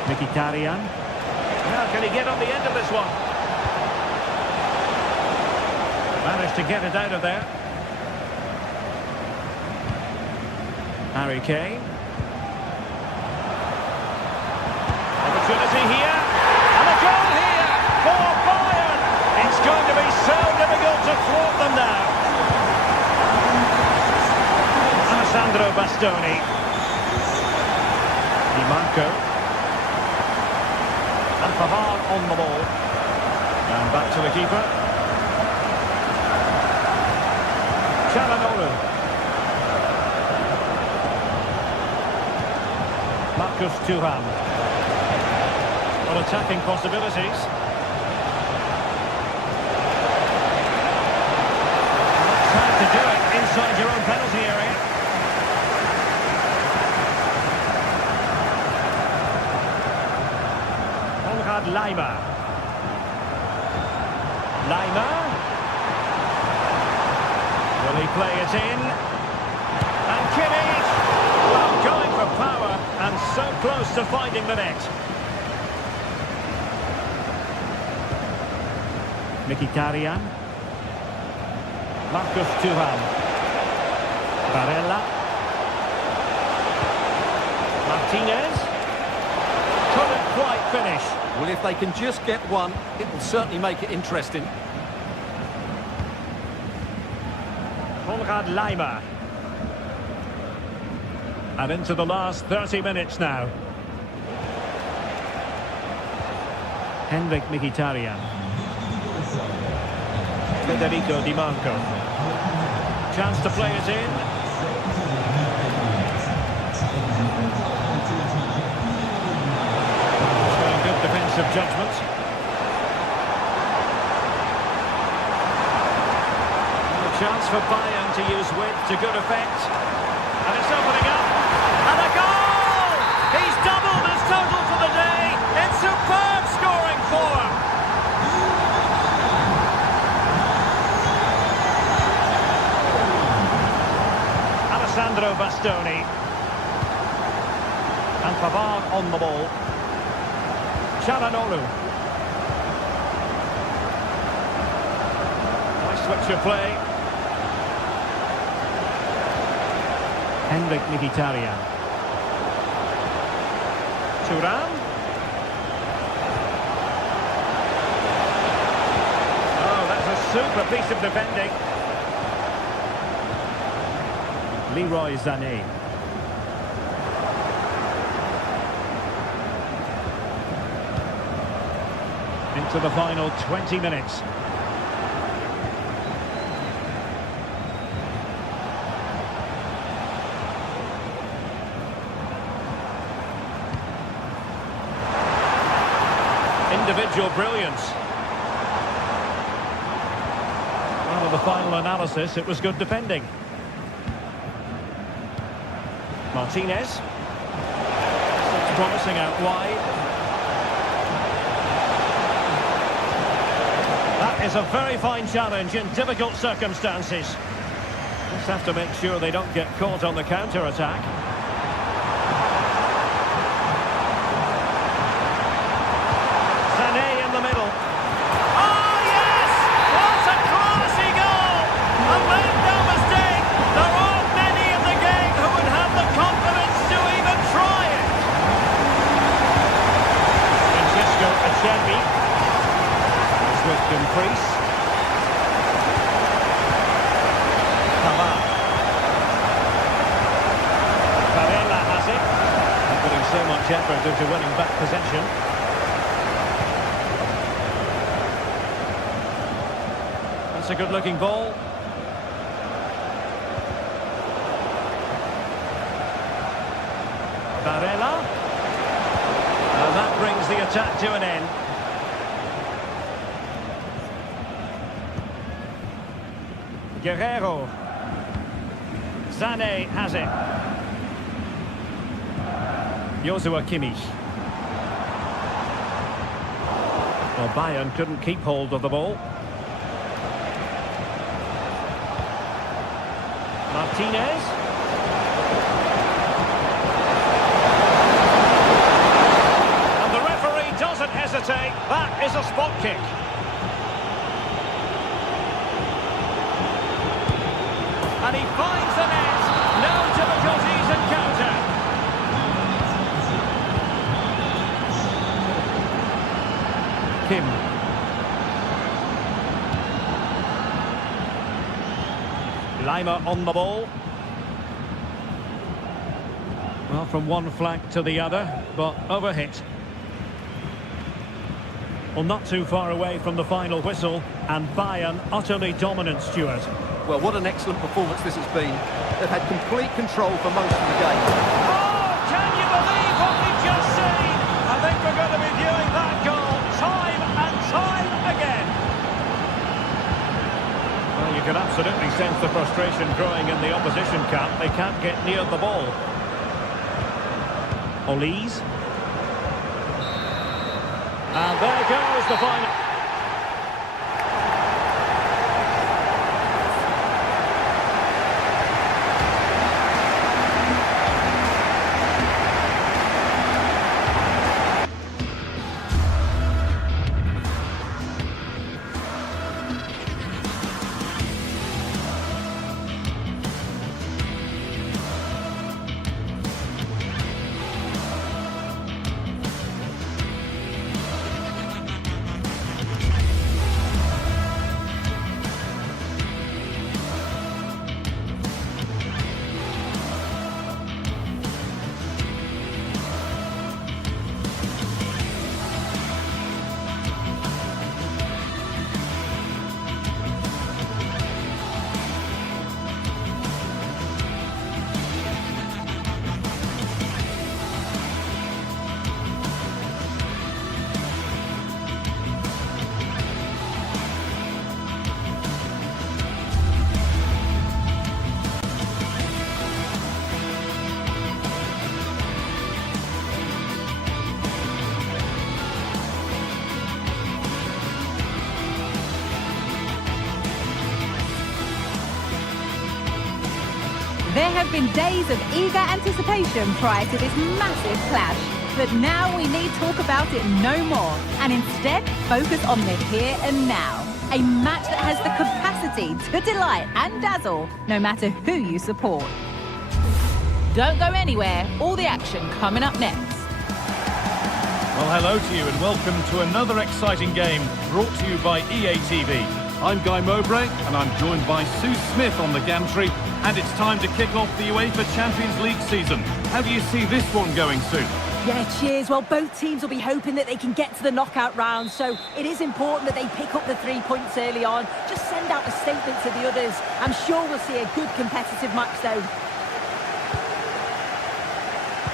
Mkhitaryan. Now, can he get on the end of this one? Managed to get it out of there. Harry Kane. Opportunity here. And a goal here for Bayern. It's going to be so difficult to thwart them now. Sandro Bastoni. Di Marco. And Pavard on the ball. And back to the keeper. Çalhanoğlu. Marcus Thuram. What attacking possibilities. Time to do it inside your own penalty area. Leimer. Will he play it in? And Kimmich! Well, going for power and so close to finding the net. Mkhitaryan. Marcus Thuram. Barella. Martinez. Couldn't quite finish. Well, if they can just get one, it will certainly make it interesting. Konrad Leimer. And into the last 30 minutes now. Henrik Mkhitaryan. Federico Di Marco. Chance to play it in. Defensive judgment. And a chance for Bayern to use width to good effect. And it's opening up. And a goal! He's doubled his total for the day. It's superb scoring form. Alessandro Bastoni. And Pavard on the ball. Çalhanoğlu. Nice switch of play. Henrik Mkhitaryan. Thuram. Oh, that's a super piece of defending. Leroy Sané. Into the final 20 minutes. individual brilliance. Well, in the final analysis, it was good defending. Martinez. It's promising out wide. That is a very fine challenge in difficult circumstances. Just have to make sure they don't get caught on the counter-attack. Sané in the middle. Oh, yes! What a classy goal! And make no mistake, there aren't many in the game who would have the confidence to even try it. Francesco Acerbi is with Dumfries. Barella has it. Not putting so much effort into winning back possession. That's a good-looking ball. Barella. And that brings the attack to an end. Guerrero. Sané has it. Joshua Kimmich. Well, Bayern couldn't keep hold of the ball. Martinez. And the referee doesn't hesitate. That is a spot kick. And he finds the net. No difficulties in counter. Kim. Lima on the ball. Well, from one flank to the other, but overhit. Well, not too far away from the final whistle, and Bayern utterly dominant, Stuart. Well, what an excellent performance this has been. They've had complete control for most of the game. Oh, can you believe what we've just seen? I think we're going to be viewing that goal time and time again. Well, you can absolutely sense the frustration growing in the opposition camp. They can't get near the ball. Olise. And there goes the final. There have been days of eager anticipation prior to this massive clash. But now we need talk about it no more, and instead focus on the here and now. A match that has the capacity to delight and dazzle, no matter who you support. Don't go anywhere, all the action coming up next. Well, hello to you and welcome to another exciting game brought to you by EA TV. I'm Guy Mowbray and I'm joined by Sue Smith on the gantry, and it's time to kick off the UEFA Champions League season. How do you see this one going, Sue? Yeah, cheers. Well, both teams will be hoping that they can get to the knockout round, so it is important that they pick up the 3 points early on. Just send out a statement to the others. I'm sure we'll see a good competitive match, though.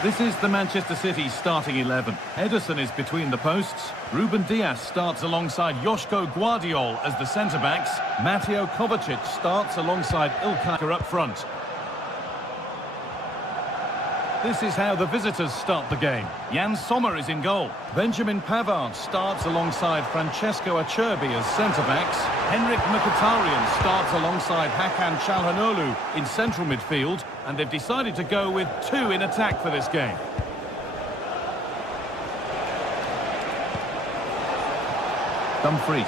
This is the Manchester City starting 11. Ederson is between the posts. Ruben Dias starts alongside Joško Guardiol as the centre-backs. Mateo Kovacic starts alongside Ilkay up front. This is how the visitors start the game. Jan Sommer is in goal. Benjamin Pavard starts alongside Francesco Acerbi as centre-backs. Henrik Mkhitaryan starts alongside Hakan Çalhanoğlu in central midfield. And they've decided to go with two in attack for this game. Dumfries.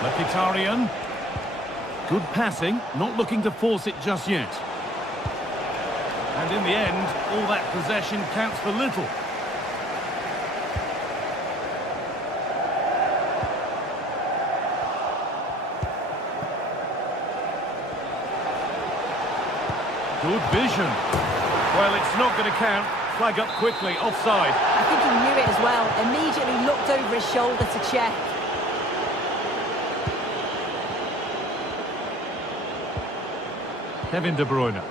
Mkhitaryan. Good passing, not looking to force it just yet. And in the end, all that possession counts for little. Good vision. Well, it's not going to count. Flag up quickly, offside. I think he knew it as well. Immediately looked over his shoulder to check. Kevin De Bruyne.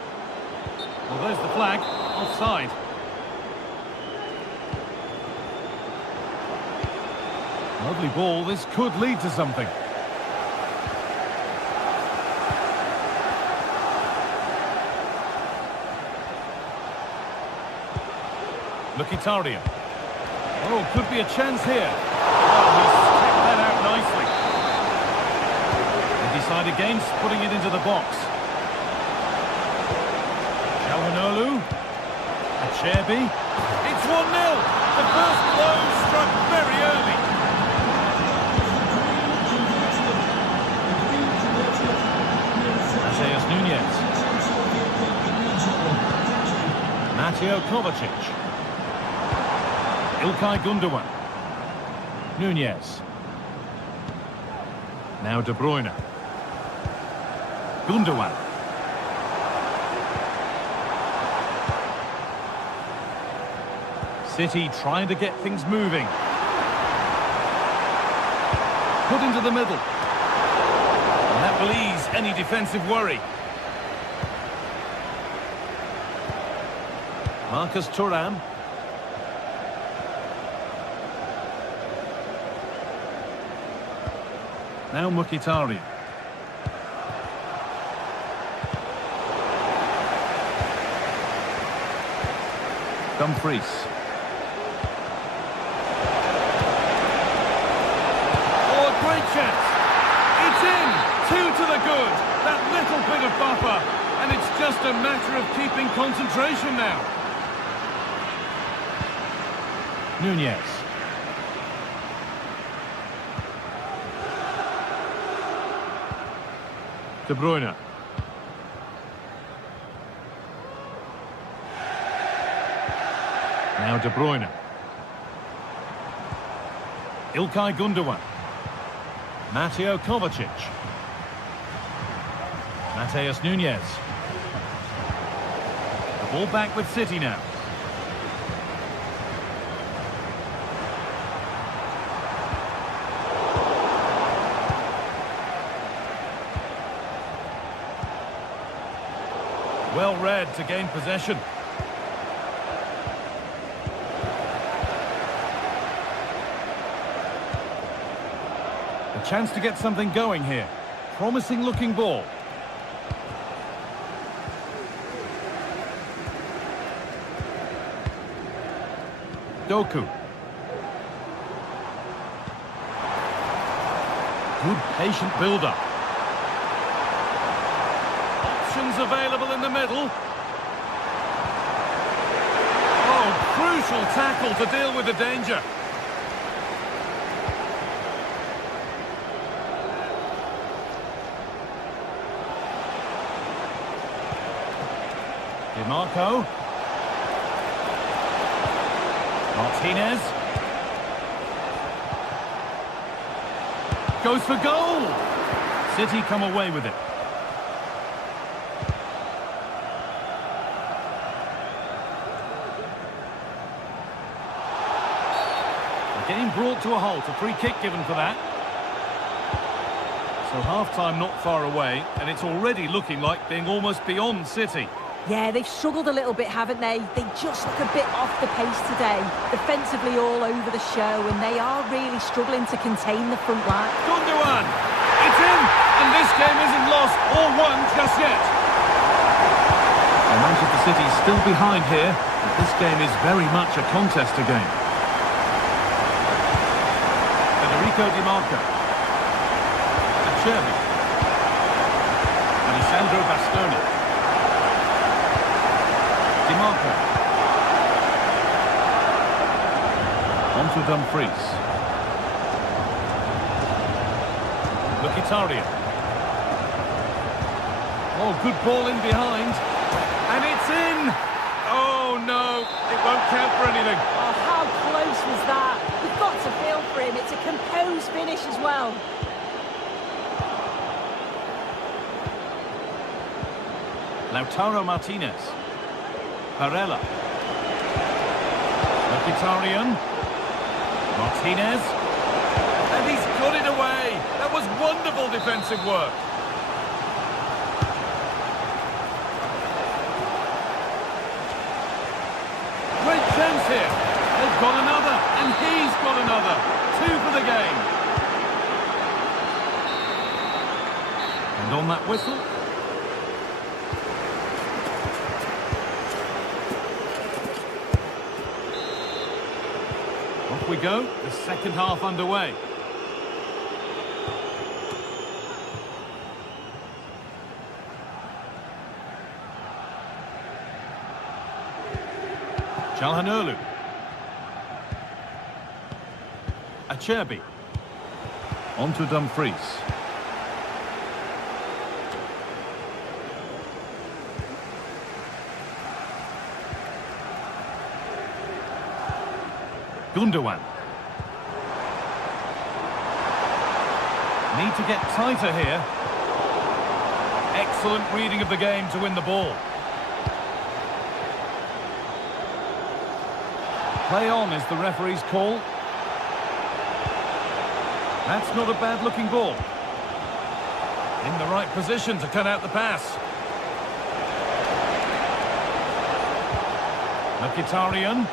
Well, there's the flag. Offside. Lovely ball. This could lead to something. Mkhitaryan. Oh, could be a chance here. Oh, he's kept that out nicely. They decide against putting it into the box. Çalhanoğlu. Acerbi. It's 1-0. The first blow struck very early. Mateus Nunes. Mateo Kovacic. Ilkay Gundogan. Nunes. Now De Bruyne. Gundogan. City trying to get things moving. Put into the middle. And that will ease any defensive worry. Marcus Thuram. Now Mkhitaryan. Dumfries. Oh, a great chance. It's in. 2 to the good. That little bit of buffer. And it's just a matter of keeping concentration now. Nunes. De Bruyne. Now De Bruyne. Ilkay Gundogan. Mateo Kovacic. Mateus Nunes. The ball back with City now. Well read to gain possession. A chance to get something going here. Promising looking ball. Doku. Good patient build-up. Available in the middle. Oh, crucial tackle to deal with the danger. DiMarco. Martinez. Goes for goal. City come away with it. Getting brought to a halt, a free kick given for that. So half-time not far away, and it's already looking like being almost beyond City. Yeah, they've struggled a little bit, haven't they? They just look a bit off the pace today. Defensively all over the show, and they are really struggling to contain the front line. Gundogan! It's in! And this game isn't lost or won just yet. Manchester City still behind here, but this game is very much a contest again. Federico Di Marco. Acerbi. Alessandro Bastoni. Di Marco. On to Dumfries. Mkhitaryan. Oh, good ball in behind. And it's in! Oh, no, it won't count for anything. Oh, how close was that? You've got to feel for him. It's a composed finish as well. Lautaro Martinez. Barella. Mkhitaryan. Martinez. And he's got it away. That was wonderful defensive work. Great chance here. They've got another, and he's got another. 2 for the game. And on that whistle. Off we go, the second half underway. Çalhanoğlu. Acerbi. On to Dumfries. Gundogan. Need to get tighter here. Excellent reading of the game to win the ball. Play on is the referee's call. That's not a bad-looking ball. In the right position to cut out the pass. Mkhitaryan.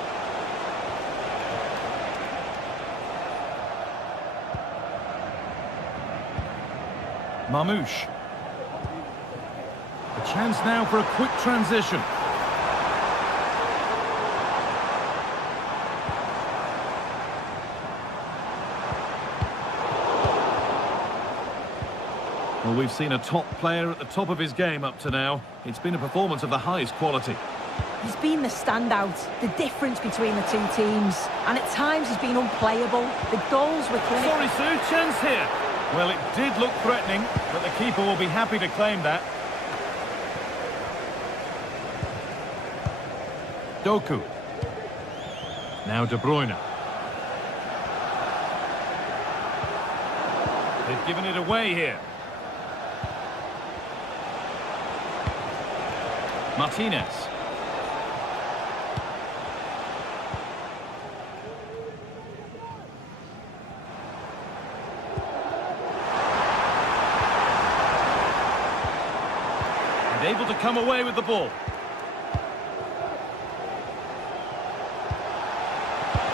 Mamouche. A chance now for a quick transition. Well, we've seen a top player at the top of his game up to now. It's been a performance of the highest quality. He's been the standout, the difference between the two teams. And at times he's been unplayable. The goals were clear. Sorry, Sue, chance here. Well, it did look threatening, but the keeper will be happy to claim that. Doku. Now De Bruyne. They've given it away here. Martinez. And able to come away with the ball.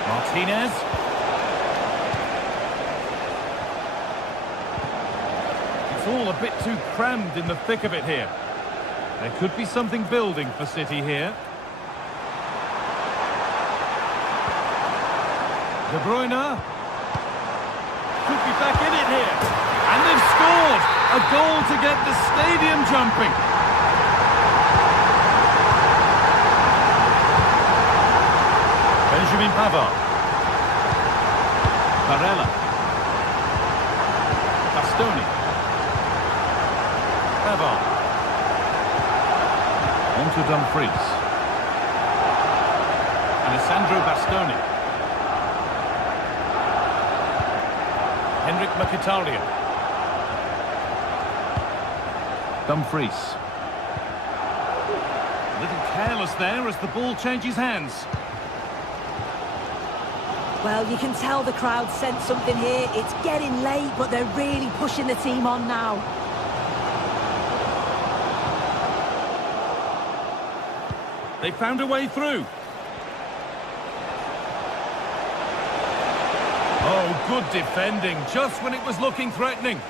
Martinez. It's all a bit too crammed in the thick of it here. There could be something building for City here. De Bruyne. Could be back in it here. And they've scored! A goal to get the stadium jumping. Benjamin Pavard. Barella. Bastoni. Pavard. On to Dumfries. Alessandro Bastoni. Henrik Mkhitaryan. Dumfries. A little careless there as the ball changes hands. Well, you can tell the crowd sense something here. It's getting late, but they're really pushing the team on now. They found a way through. Oh, good defending, just when it was looking threatening.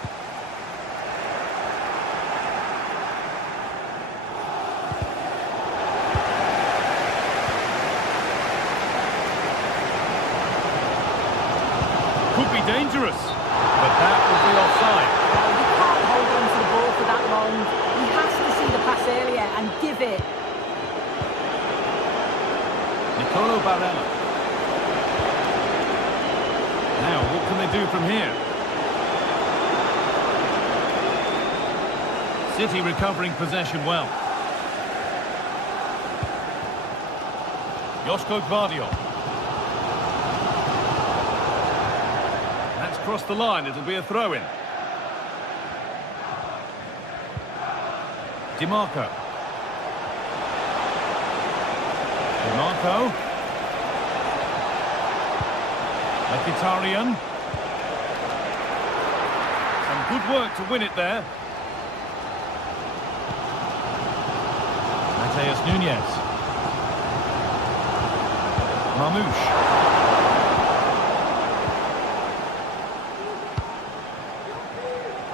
Could be dangerous, but that would be offside. Well, you can't hold on to the ball for that long. He has to see the pass earlier and give it. Nicolo Barella. Now, what can they do from here? City recovering possession well. Joško Gvardiol. That's crossed the line, it'll be a throw-in. DiMarco. DiMarco. Mkhitaryan. Some good work to win it there. Mateus Nunes. Marmoush.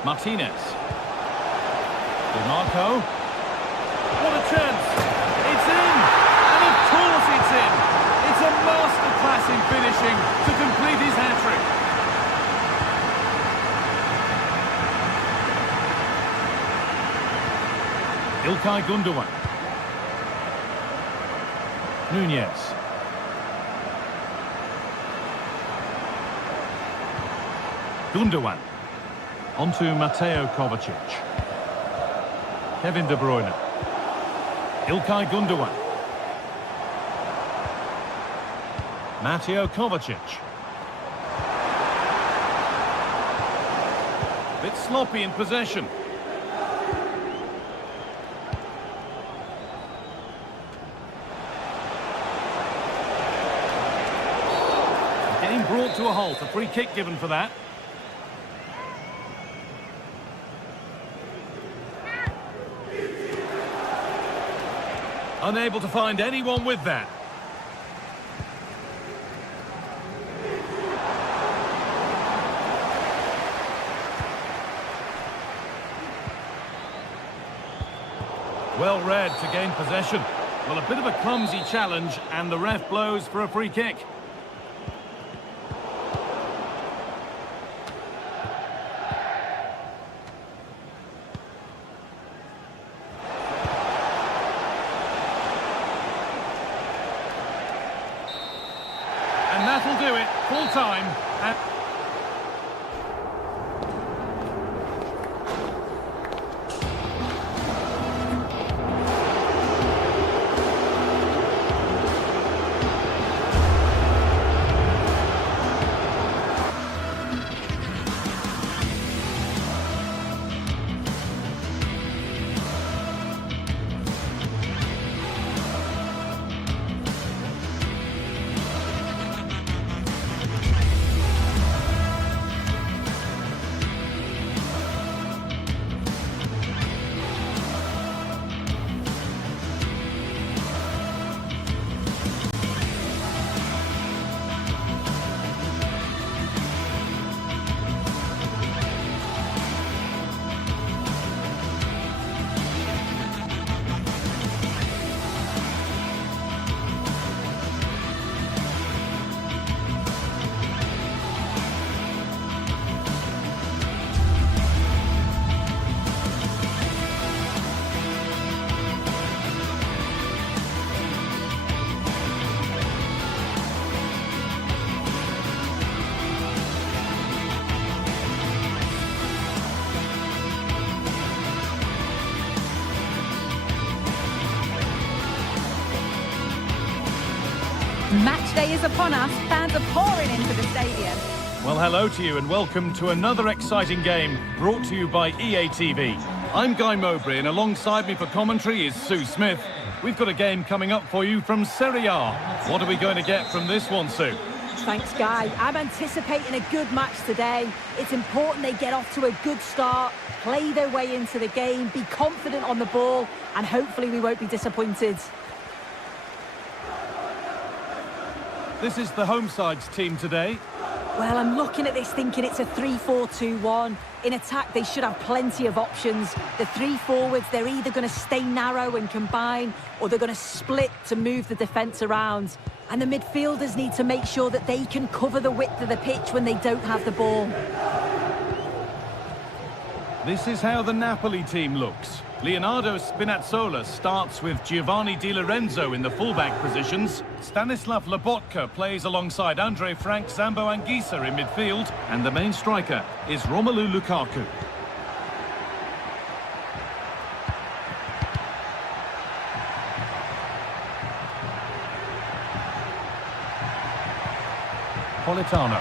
Martinez. DiMarco. What a chance! It's in! And of course it's in! It's a masterclass in finishing to complete his hat-trick. İlkay Gundogan. Nunez. Gundogan. Onto Mateo Kovacic. Kevin De Bruyne. İlkay Gundogan. Mateo Kovacic. Bit sloppy in possession. Game brought to a halt. A free kick given for that. Unable to find anyone with that. Well read to gain possession. Well, a bit of a clumsy challenge, and the ref blows for a free kick. And that'll do it, full time. And Match day is upon us. Fans are pouring into the stadium. well, hello to you and welcome to another exciting game brought to you by EA TV. I'm Guy Mowbray and alongside me for commentary is Sue Smith. We've got a game coming up for you from Serie A. What are we going to get from this one, Sue? Thanks, Guy. I'm anticipating a good match today. It's important they get off to a good start, play their way into the game, be confident on the ball, and hopefully we won't be disappointed. This is the home side's team today. Well, I'm looking at this thinking it's a 3-4-2-1. In attack, they should have plenty of options. The three forwards, they're either going to stay narrow and combine, or they're going to split to move the defence around. And the midfielders need to make sure that they can cover the width of the pitch when they don't have the ball. This is how the Napoli team looks. Leonardo Spinazzola starts with Giovanni Di Lorenzo in the fullback positions. Stanislav Lobotka plays alongside Andre Frank Zambo Anguissa in midfield. And the main striker is Romelu Lukaku. Politano.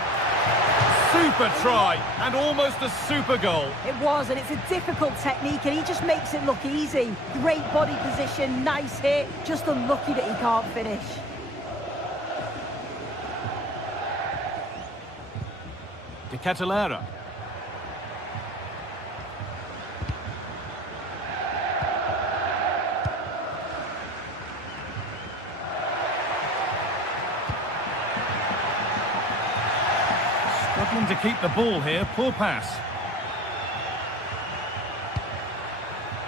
Super try, and almost a super goal. It was, and it's a difficult technique, and he just makes it look easy. Great body position, nice hit, just unlucky that he can't finish. De Ketelaere. Struggling to keep the ball here, poor pass.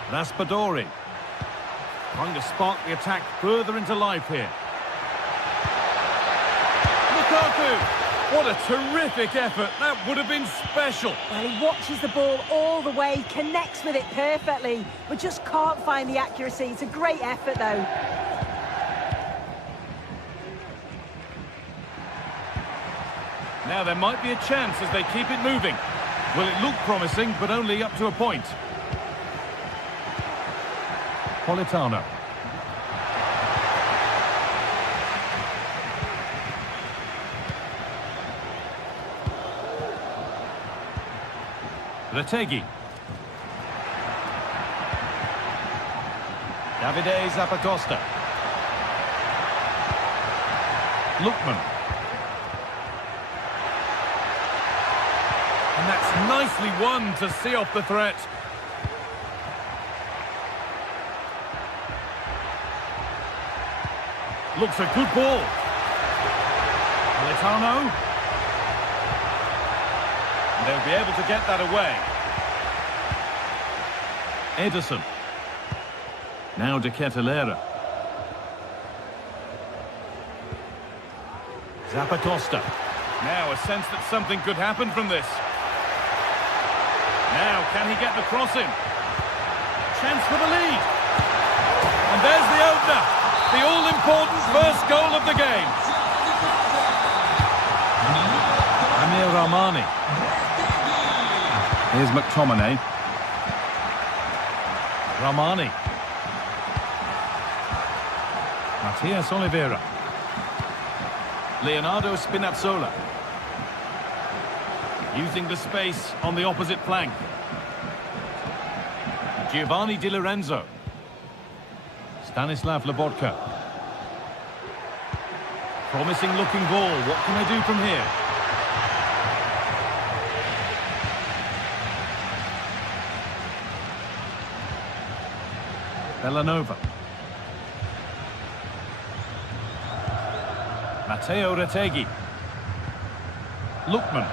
Raspadori. Trying to spark the attack further into life here. Lukaku! What a terrific effort. That would have been special. Well, he watches the ball all the way, connects with it perfectly, but just can't find the accuracy. It's a great effort, though. Now there might be a chance as they keep it moving. Well, it looked promising, but only up to a point. Politano. Retegui. Davide Zappacosta. Lookman. And that's nicely won to see off the threat. Looks a good ball. Politano. And they'll be able to get that away. Ederson. Now De Ketelaere. Zappacosta. Now a sense that something could happen from this. Now, can he get the cross in? Chance for the lead. And there's the opener. The all-important first goal of the game. Amir Rahmani. Here's McTominay. Rahmani. Matias Oliveira. Leonardo Spinazzola. Using the space on the opposite flank. Giovanni Di Lorenzo. Stanislav Lobotka. Promising looking ball. What can they do from here? Bellanova. Matteo Retegui. Lookman.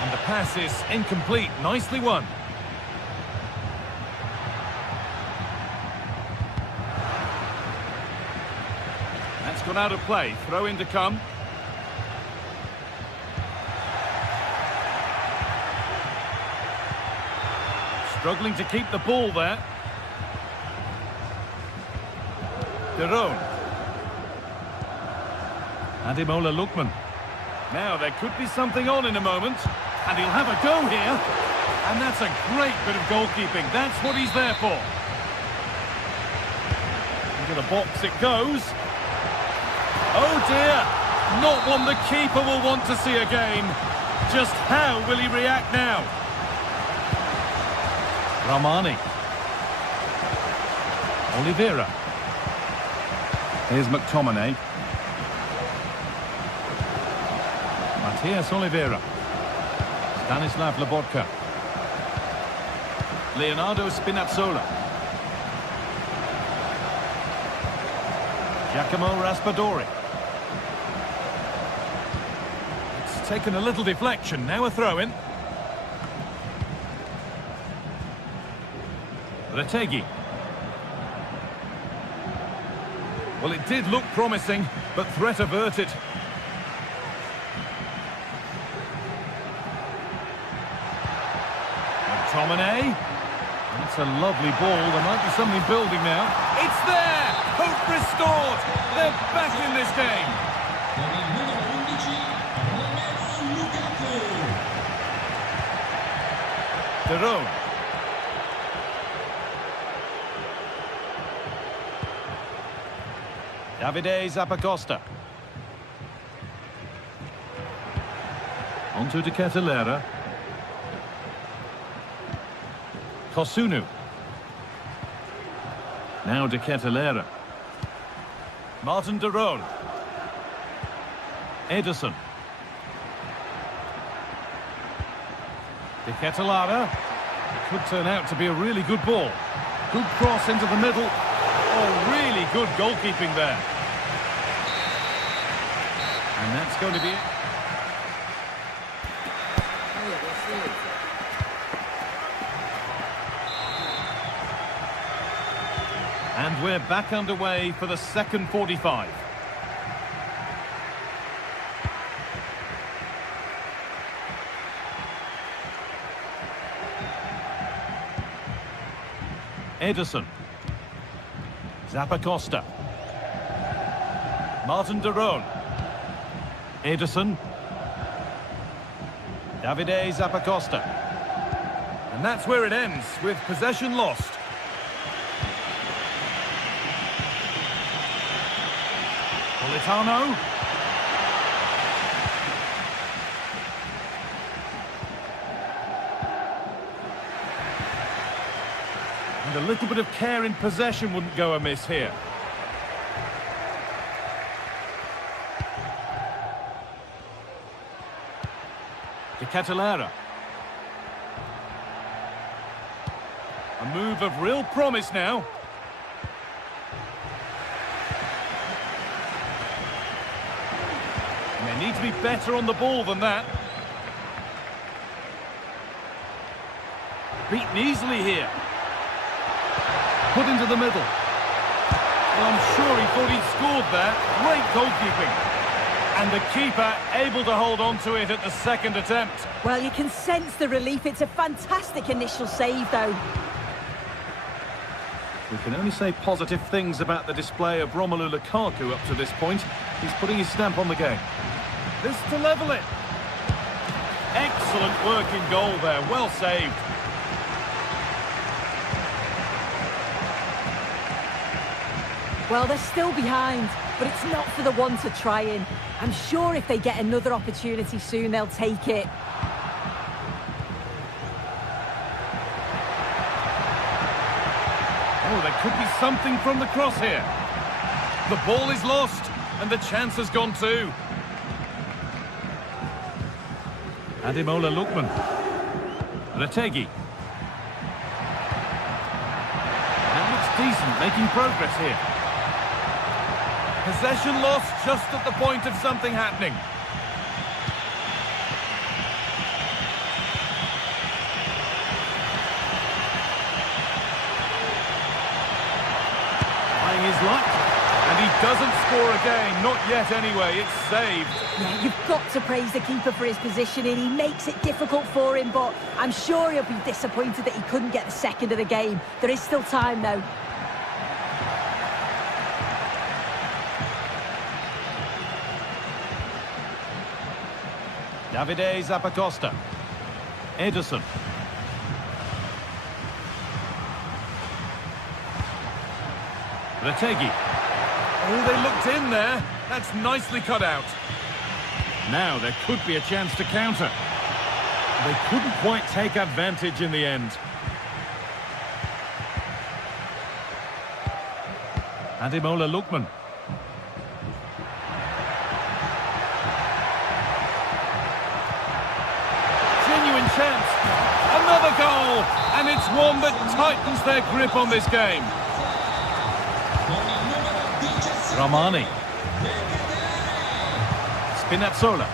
And the pass is incomplete. Nicely won. That's gone out of play. Throw in to come. Struggling to keep the ball there. De Roon. Ademola Lookman. Now there could be something on in a moment. And he'll have a go here. And that's a great bit of goalkeeping. That's what he's there for. Into the box it goes. Oh dear. Not one the keeper will want to see again. Just how will he react now? Rahmani. Oliveira. Here's McTominay. Matias Oliveira. Stanislav Lobotka. Leonardo Spinazzola. Giacomo Raspadori. It's taken a little deflection, now a throw-in. Retegi. Well, it did look promising, but threat averted. McTominay. That's a lovely ball. There might be something building now. It's there! Hope restored! They're back in this game! De Roon. Davide Zappacosta. Onto De Ketelaere. Kosunu. Now De Ketelaere. Martin De Roon. Ederson. De Ketelaere. It could turn out to be a really good ball. Good cross into the middle. Oh, really good goalkeeping there. And that's going to be it. And we're back underway for the second 45. Ederson. Zappacosta. Martin De Roon. Ederson. Davide Zappacosta. And that's where it ends, with possession lost. Politano. And a little bit of care in possession wouldn't go amiss here. De Ketelaere. A move of real promise now. And they need to be better on the ball than that. Beaten easily here. Put into the middle. Well, I'm sure he thought he'd scored there. Great goalkeeping. And the keeper able to hold on to it at the second attempt. Well, you can sense the relief. It's a fantastic initial save, though. We can only say positive things about the display of Romelu Lukaku up to this point. He's putting his stamp on the game. This to level it. Excellent work in goal there. Well saved. Well, they're still behind, but it's not for the one to try in. I'm sure if they get another opportunity soon, they'll take it. Oh, there could be something from the cross here. The ball is lost, and the chance has gone too. Ademola Lookman. Retegi. That looks decent, making progress here. Possession lost just at the point of something happening. Trying his luck, and he doesn't score again. Not yet anyway, it's saved. Yeah, you've got to praise the keeper for his positioning. He makes it difficult for him, but I'm sure he'll be disappointed that he couldn't get the second of the game. There is still time, though. Davide Zappacosta. Ederson. Retegi. Oh, they looked in there. That's nicely cut out. Now there could be a chance to counter. They couldn't quite take advantage in the end. Ademola Lookman. Genuine chance. Another goal. And it's one that tightens their grip on this game. Ramani. Spinazzola.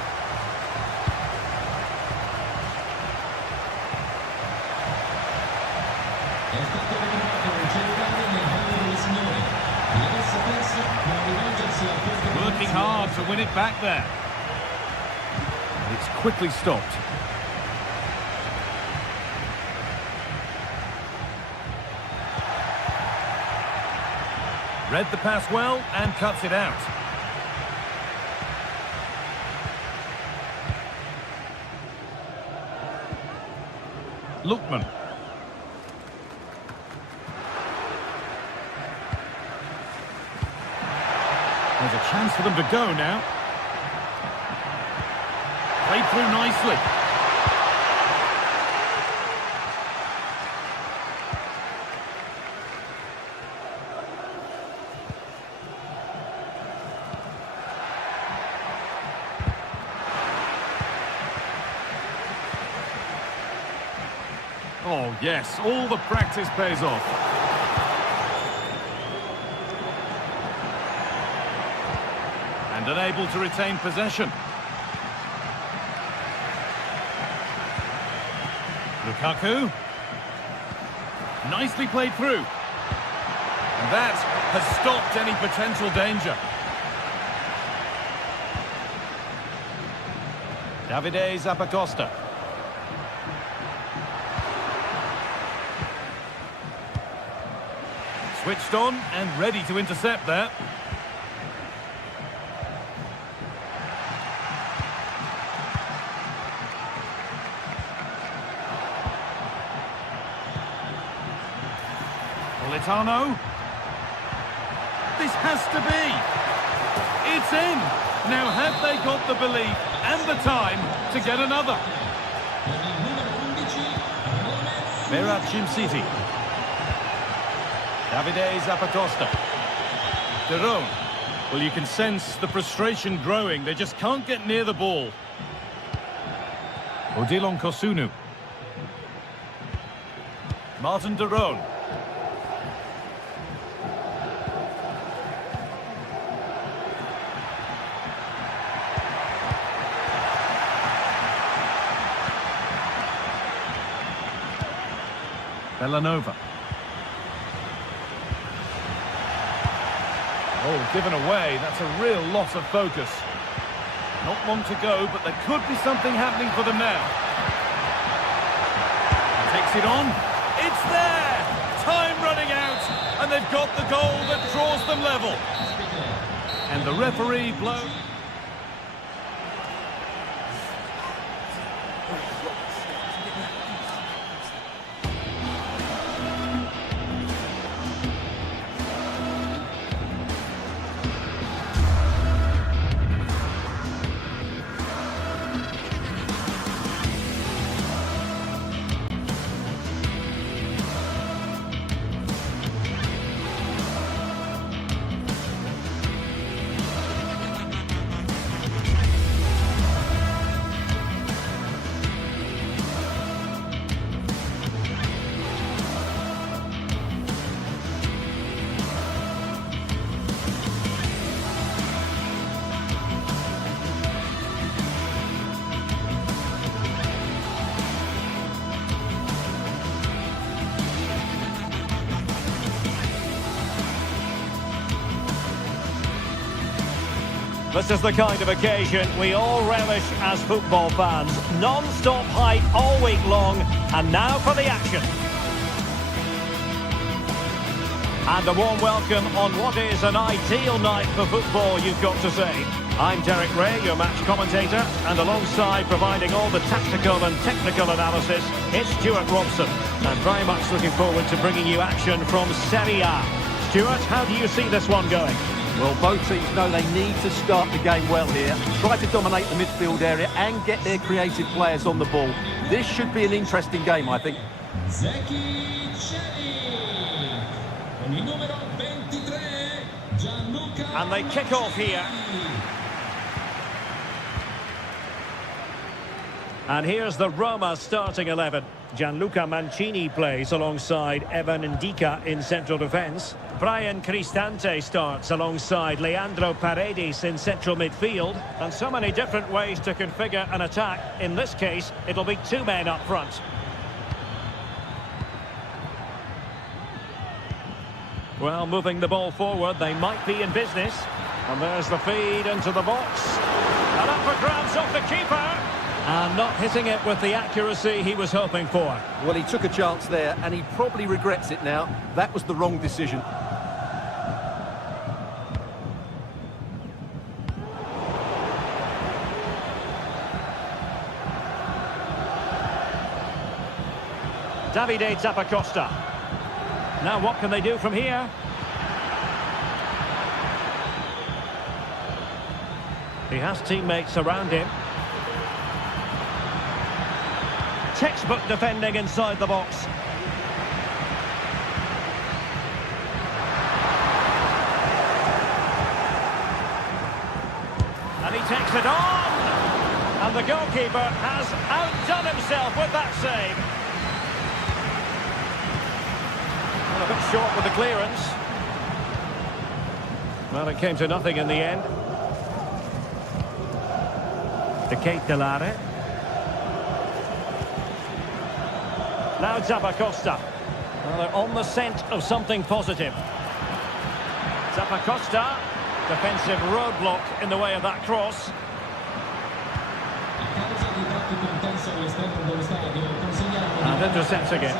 Working hard to win it back there. It's quickly stopped. Read the pass well and cuts it out. Lookman. There's a chance for them to go now. Played through nicely. Oh, yes, all the practice pays off. And unable to retain possession. Lukaku. Nicely played through. And that has stopped any potential danger. Davide Zappacosta. Switched on and ready to intercept there. Politano. This has to be. It's in. Now have they got the belief and the time to get another? Veracim City. Davide Zappacosta. De Roon. Well, you can sense the frustration growing. They just can't get near the ball. Odilon Kosunu. Martin De Roon. Bellanova. Oh, given away. That's a real loss of focus. Not long to go, but there could be something happening for them now. Takes it on. It's there! Time running out, and they've got the goal that draws them level. And the referee blows. This is the kind of occasion we all relish as football fans. Non-stop hype all week long, and now for the action. And a warm welcome on what is an ideal night for football, you've got to say. I'm Derek Ray, your match commentator, and alongside providing all the tactical and technical analysis, it's Stuart Robson. And very much looking forward to bringing you action from Serie A. Stuart, how do you see this one going? Well, both teams know they need to start the game well here, try to dominate the midfield area and get their creative players on the ball. This should be an interesting game, I think. And they kick off here. And here's the Roma starting 11. Gianluca Mancini plays alongside Evan Ndika in central defence. Brian Cristante starts alongside Leandro Paredes in central midfield. And so many different ways to configure an attack. In this case, it'll be two men up front. Well, moving the ball forward, they might be in business. And there's the feed into the box. And up for grabs off the keeper. And not hitting it with the accuracy he was hoping for. Well, he took a chance there, and he probably regrets it now. That was the wrong decision. Davide Zappacosta. Now what can they do from here? He has teammates around him. Textbook defending inside the box. And he takes it on! And the goalkeeper has outdone himself with that save. A bit short with the clearance. Well, it came to nothing in the end. De Ketelare. Now Zappacosta. Well, they're on the scent of something positive. Zappacosta. Defensive roadblock in the way of that cross. And intercepts again.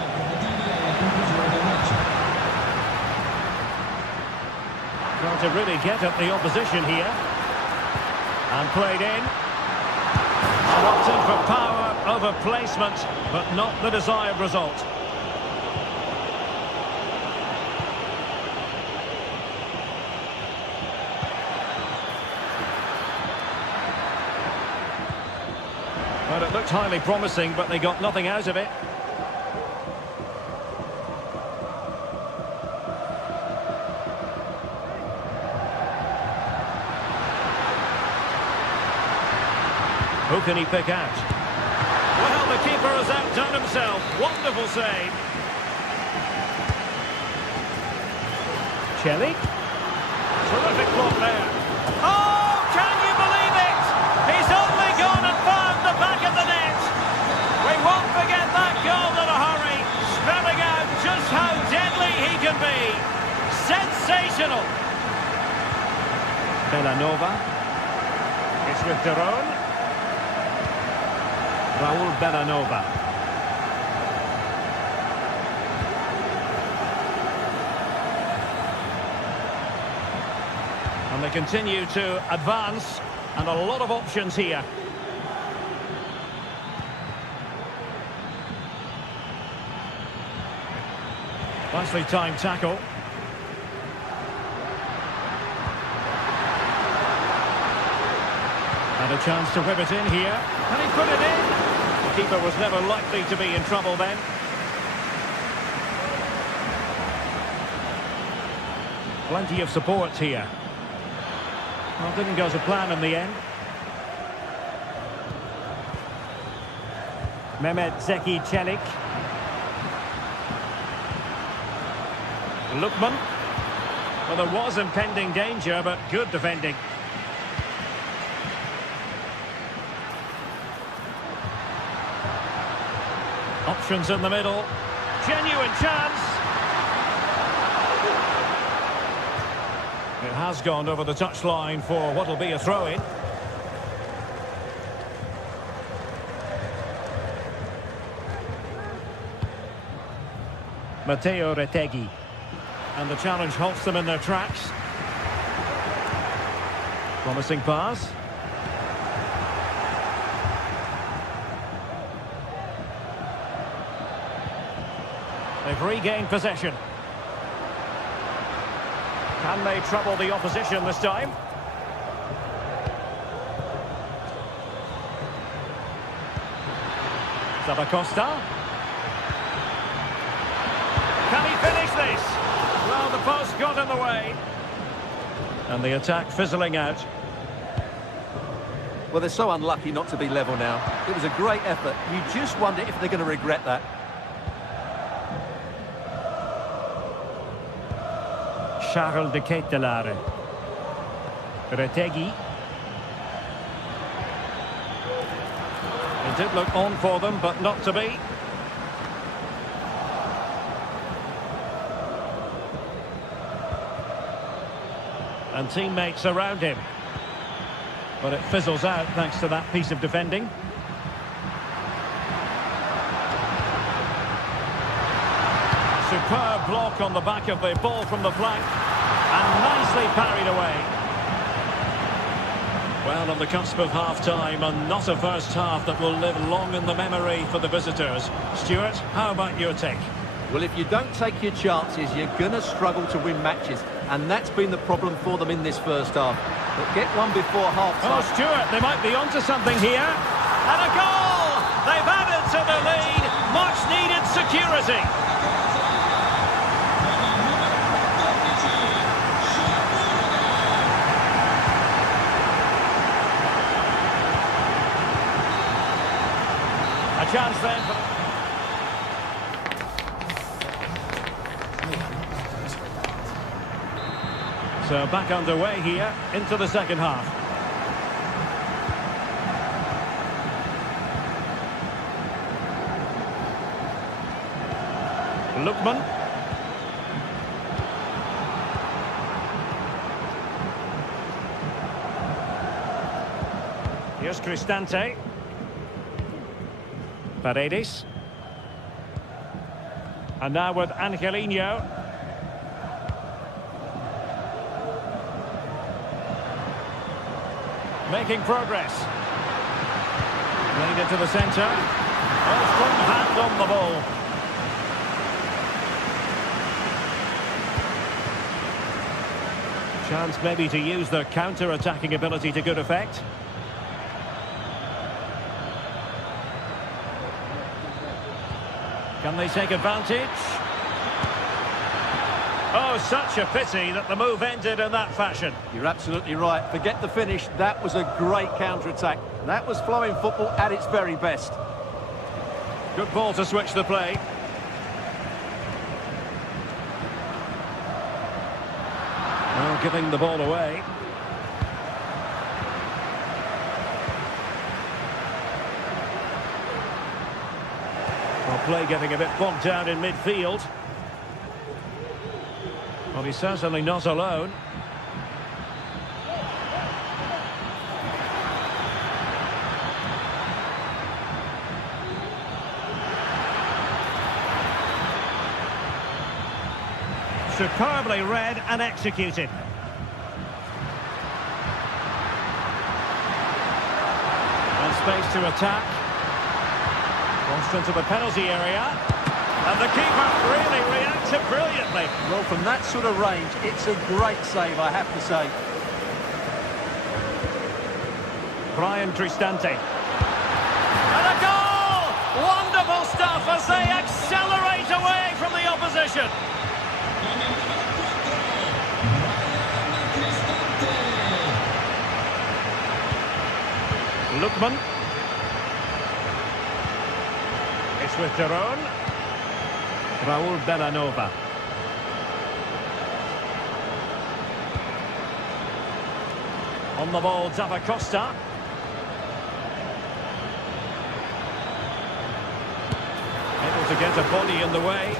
Trying to really get at the opposition here. And played in. And opting for power over placement, but not the desired result. Well, it looked highly promising, but they got nothing out of it. Who can he pick out? Well, the keeper has outdone himself. Wonderful save. Celik. Terrific block there. Oh, can you believe it? He's only gone and found the back of the net. We won't forget that goal in a hurry, spelling out just how deadly he can be. Sensational. Bellanova. It's with Derone. Raul Bellanova. And they continue to advance, and a lot of options here. Nicely timed tackle. And a chance to whip it in here. Can he put it in? The keeper was never likely to be in trouble then. Plenty of support here. Well, didn't go to plan in the end. Mehmet Zeki Celik. Lukman. Well, there was impending danger, but good defending. Options in the middle. Genuine chance. It has gone over the touchline for what will be a throw-in. Matteo Retegui. And the challenge halts them in their tracks. Promising pass. They've regained possession. Can they trouble the opposition this time? Zappacosta. Can he finish this? Well, the post got in the way. And the attack fizzling out. Well, they're so unlucky not to be level now. It was a great effort. You just wonder if they're going to regret that. Charles de Ketelaere. Retegui. It did look on for them, but not to be. And teammates around him. But it fizzles out thanks to that piece of defending. Superb block on the back of the ball from the flank. And nicely parried away. Well, on the cusp of half-time, and not a first half that will live long in the memory for the visitors. Stuart, how about your take? Well, if you don't take your chances, you're going to struggle to win matches. And that's been the problem for them in this first half. But get one before half-time. Oh, Stuart, they might be onto something here. And a goal! They've added to the lead. Much-needed security. A chance then for... So back underway here into the second half. Lookman. Here's Cristante. Paredes. And now with Angelino. Making progress. Laid into the centre. Oh, strong hand on the ball. Chance maybe to use their counter-attacking ability to good effect. Can they take advantage? Oh, such a pity that the move ended in that fashion. You're absolutely right. Forget the finish. That was a great counter-attack. That was flowing football at its very best. Good ball to switch the play. Well, giving the ball away. Well, play getting a bit bogged down in midfield. Well, he's certainly not alone. Superbly read and executed. And space to attack. Crossed into the penalty area. And the keeper really reacted brilliantly. Well, from that sort of range, it's a great save, I have to say. Brian Cristante. And a goal! Wonderful stuff as they accelerate away from the opposition. Lookman. It's with Deron. Raul Bellanova. On the ball, Zappacosta. Able to get a body in the way.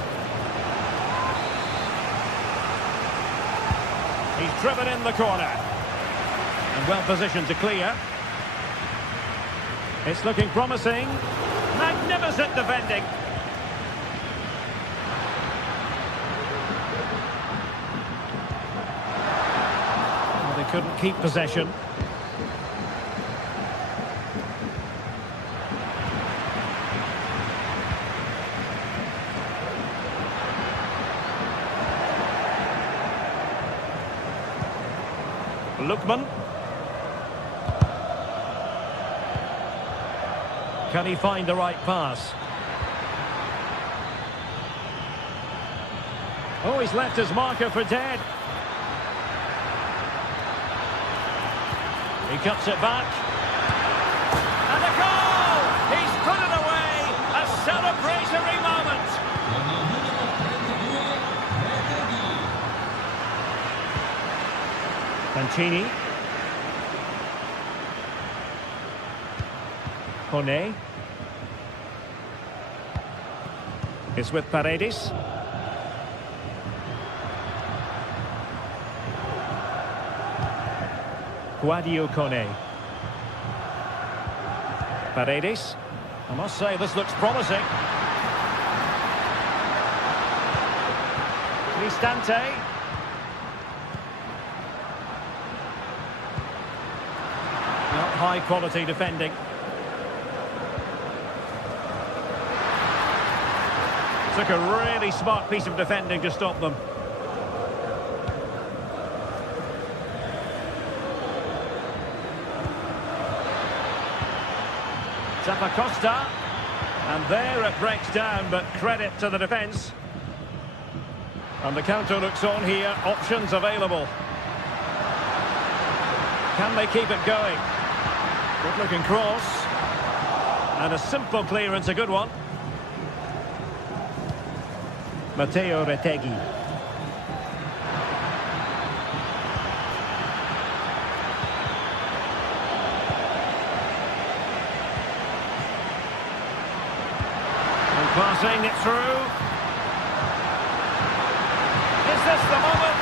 He's driven in the corner. And well positioned to clear. It's looking promising. Magnificent defending. Well, they couldn't keep possession. Lookman. Can he find the right pass? Oh, he's left his marker for dead. He cuts it back. And a goal! He's put it away! A celebratory moment! Mancini. Kone. It's with Paredes. Guadio Kone. Paredes. I must say, this looks promising. Cristante. Not high quality defending. Took a really smart piece of defending to stop them. Zappacosta. And there it breaks down, but credit to the defence. And the counter looks on here, options available. Can they keep it going? Good looking cross. And a simple clearance, a good one. Matteo Retegui. And passing it through. Is this the moment?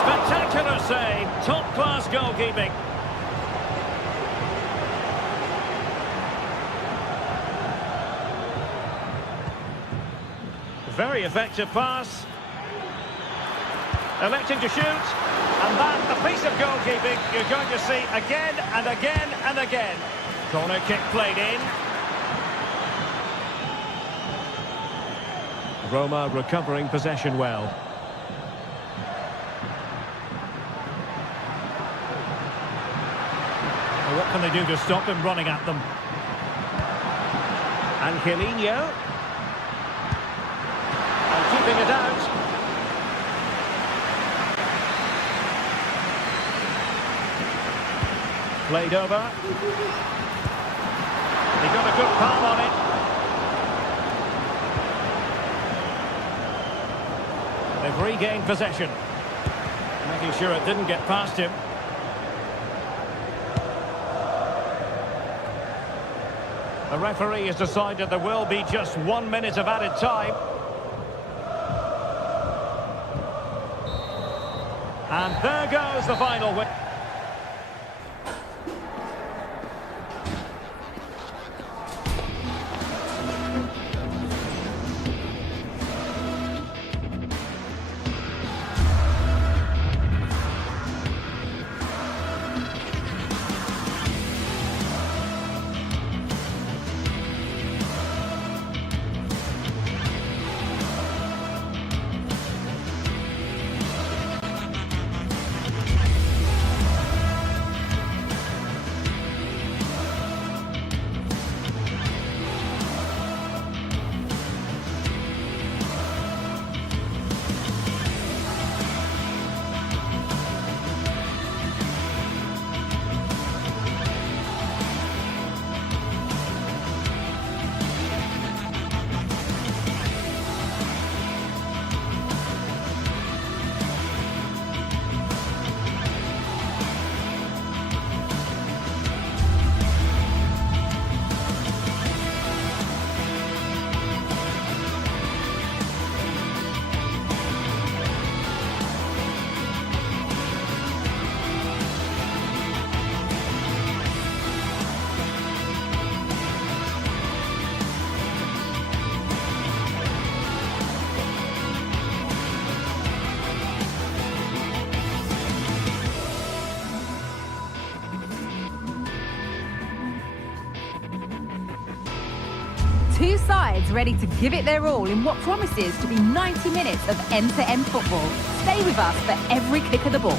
Spectacular save. Top-class goalkeeping. Very effective pass. Electing to shoot. And that, a piece of goalkeeping you're going to see again and again and again. Corner kick played in. Roma recovering possession well. Well, what can they do to stop him running at them? Angelino. Keeping it out. Played over. He got a good palm on it. They've regained possession. Making sure it didn't get past him. The referee has decided there will be just 1 minute of added time. And there goes the final win. Two sides ready to give it their all in what promises to be 90 minutes of end-to-end football. Stay with us for every kick of the ball.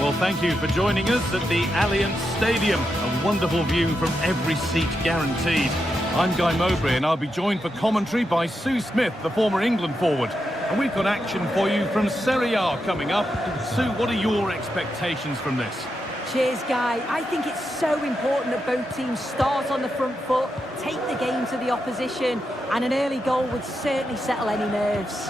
Well, thank you for joining us at the Allianz Stadium. A wonderful view from every seat guaranteed. I'm Guy Mowbray and I'll be joined for commentary by Sue Smith, the former England forward. And we've got action for you from Serie A coming up. Sue, what are your expectations from this? Cheers, Guy. I think it's so important that both teams start on the front foot, take the game to the opposition, and an early goal would certainly settle any nerves.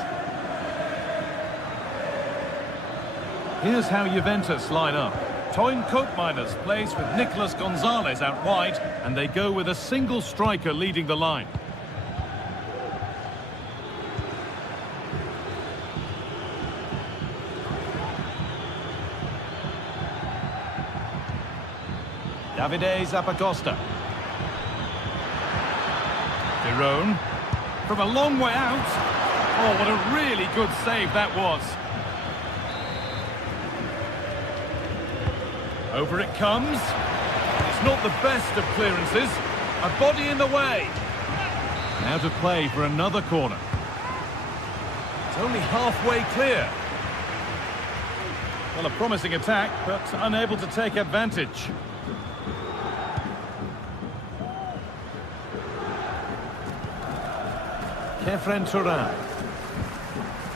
Here's how Juventus line up. Toyn Koopmeiners plays with Nicolas Gonzalez out wide, and they go with a single striker leading the line. Davide Zappacosta. Verón. From a long way out. Oh, what a really good save that was. Over it comes. It's not the best of clearances. A body in the way. Now to play for another corner. It's only halfway clear. Well, a promising attack, but unable to take advantage. Kefren Turan.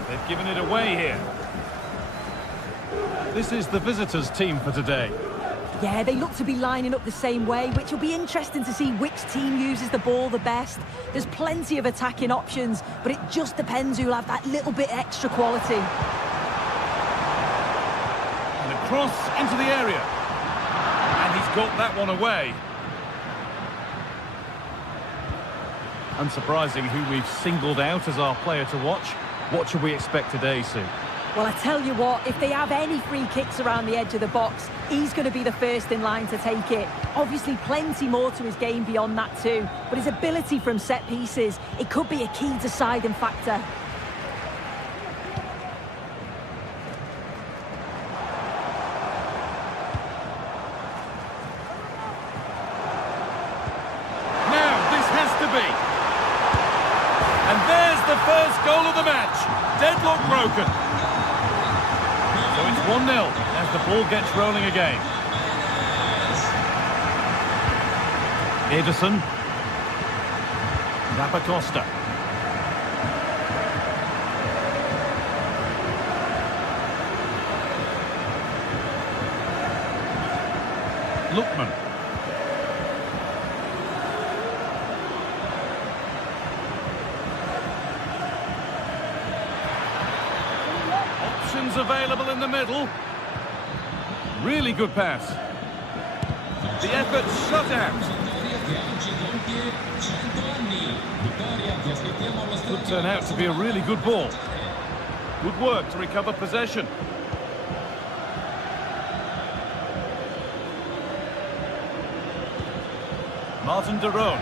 They've given it away here. This is the visitors' team for today. Yeah, they look to be lining up the same way, which will be interesting to see which team uses the ball the best. There's plenty of attacking options, but it just depends who'll have that little bit extra quality. And a cross into the area. And he's got that one away. Unsurprising who we've singled out as our player to watch. What should we expect today, Sue? Well, I tell you what, if they have any free kicks around the edge of the box, he's going to be the first in line to take it. Obviously, plenty more to his game beyond that too, but his ability from set pieces, it could be a key deciding factor. Now, this has to be. And there's the first goal of the match. Deadlock broken. So it's 1-0 as the ball gets rolling again. Ederson. Zappacosta. Lookman. Options available in the middle. Really good pass. The effort shut out. Could turn out to be a really good ball. Good work to recover possession. Martin de Roon.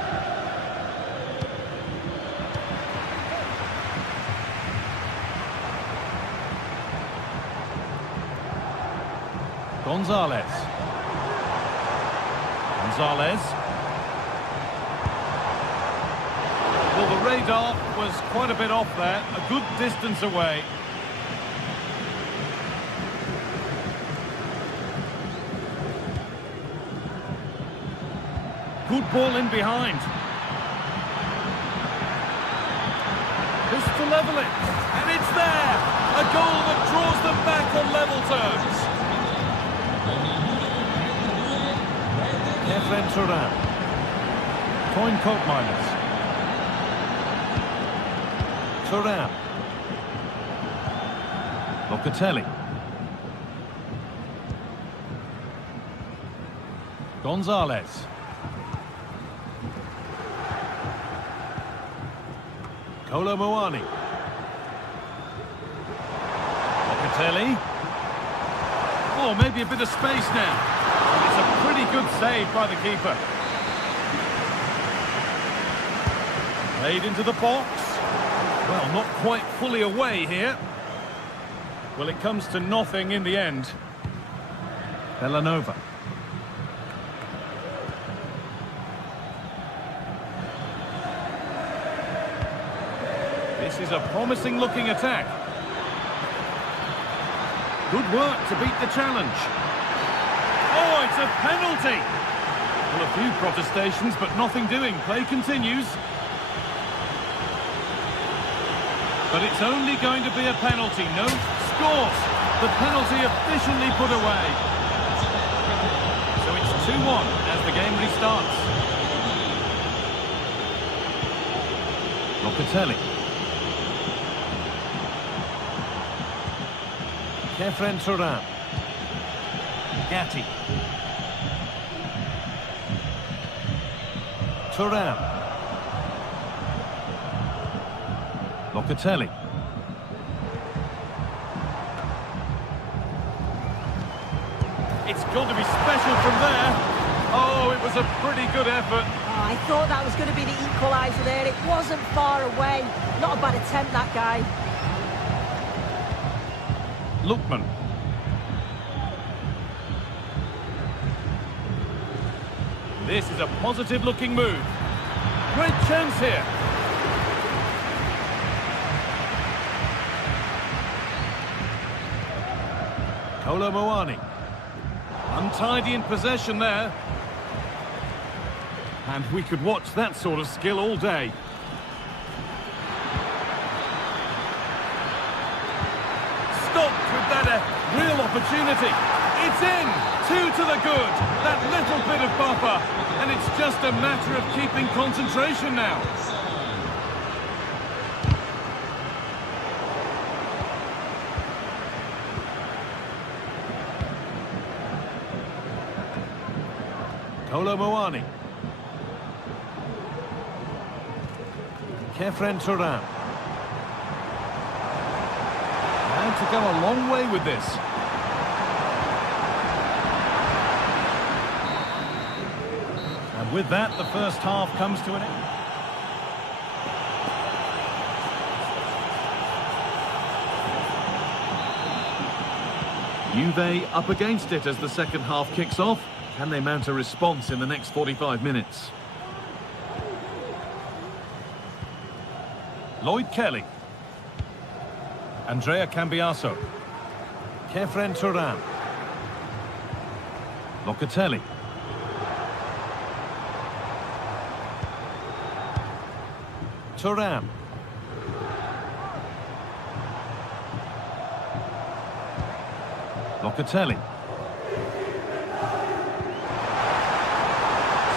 Gonzalez. Well, the radar was quite a bit off there. A good distance away. Good ball in behind. This to level it. And it's there. A goal that draws them back on level terms. Kefren Turan. Toyn Koopmeiners. Turan. Locatelli. Gonzalez. Kolo Muani. Locatelli. Oh, maybe a bit of space now. It's a pretty good save by the keeper. Played into the box. Well, not quite fully away here. Well, it comes to nothing in the end. Villanova. This is a promising-looking attack. Good work to beat the challenge. Oh, it's a penalty! Well, a few protestations, but nothing doing. Play continues. But it's only going to be a penalty. No scores. The penalty officially put away. So it's 2-1 as the game restarts. Locatelli. Kefren Turan. Gatti. Thuram. Locatelli. It's got to be special from there. Oh, it was a pretty good effort. Oh, I thought that was going to be the equaliser there. It wasn't far away. Not a bad attempt, that guy. Lookman. This is a positive-looking move. Great chance here. Kolo Muani. Untidy in possession there. And we could watch that sort of skill all day. Stopped with that real opportunity. It's in! 2 to the good. That little bit of buffer. And it's just a matter of keeping concentration now. Kolo Muani. Kefren Thuram. And to go a long way with this. And with that, the first half comes to an end. Juve up against it as the second half kicks off. Can they mount a response in the next 45 minutes? Lloyd Kelly. Andrea Cambiaso. Kefren Thuram. Locatelli. Thuram. Locatelli.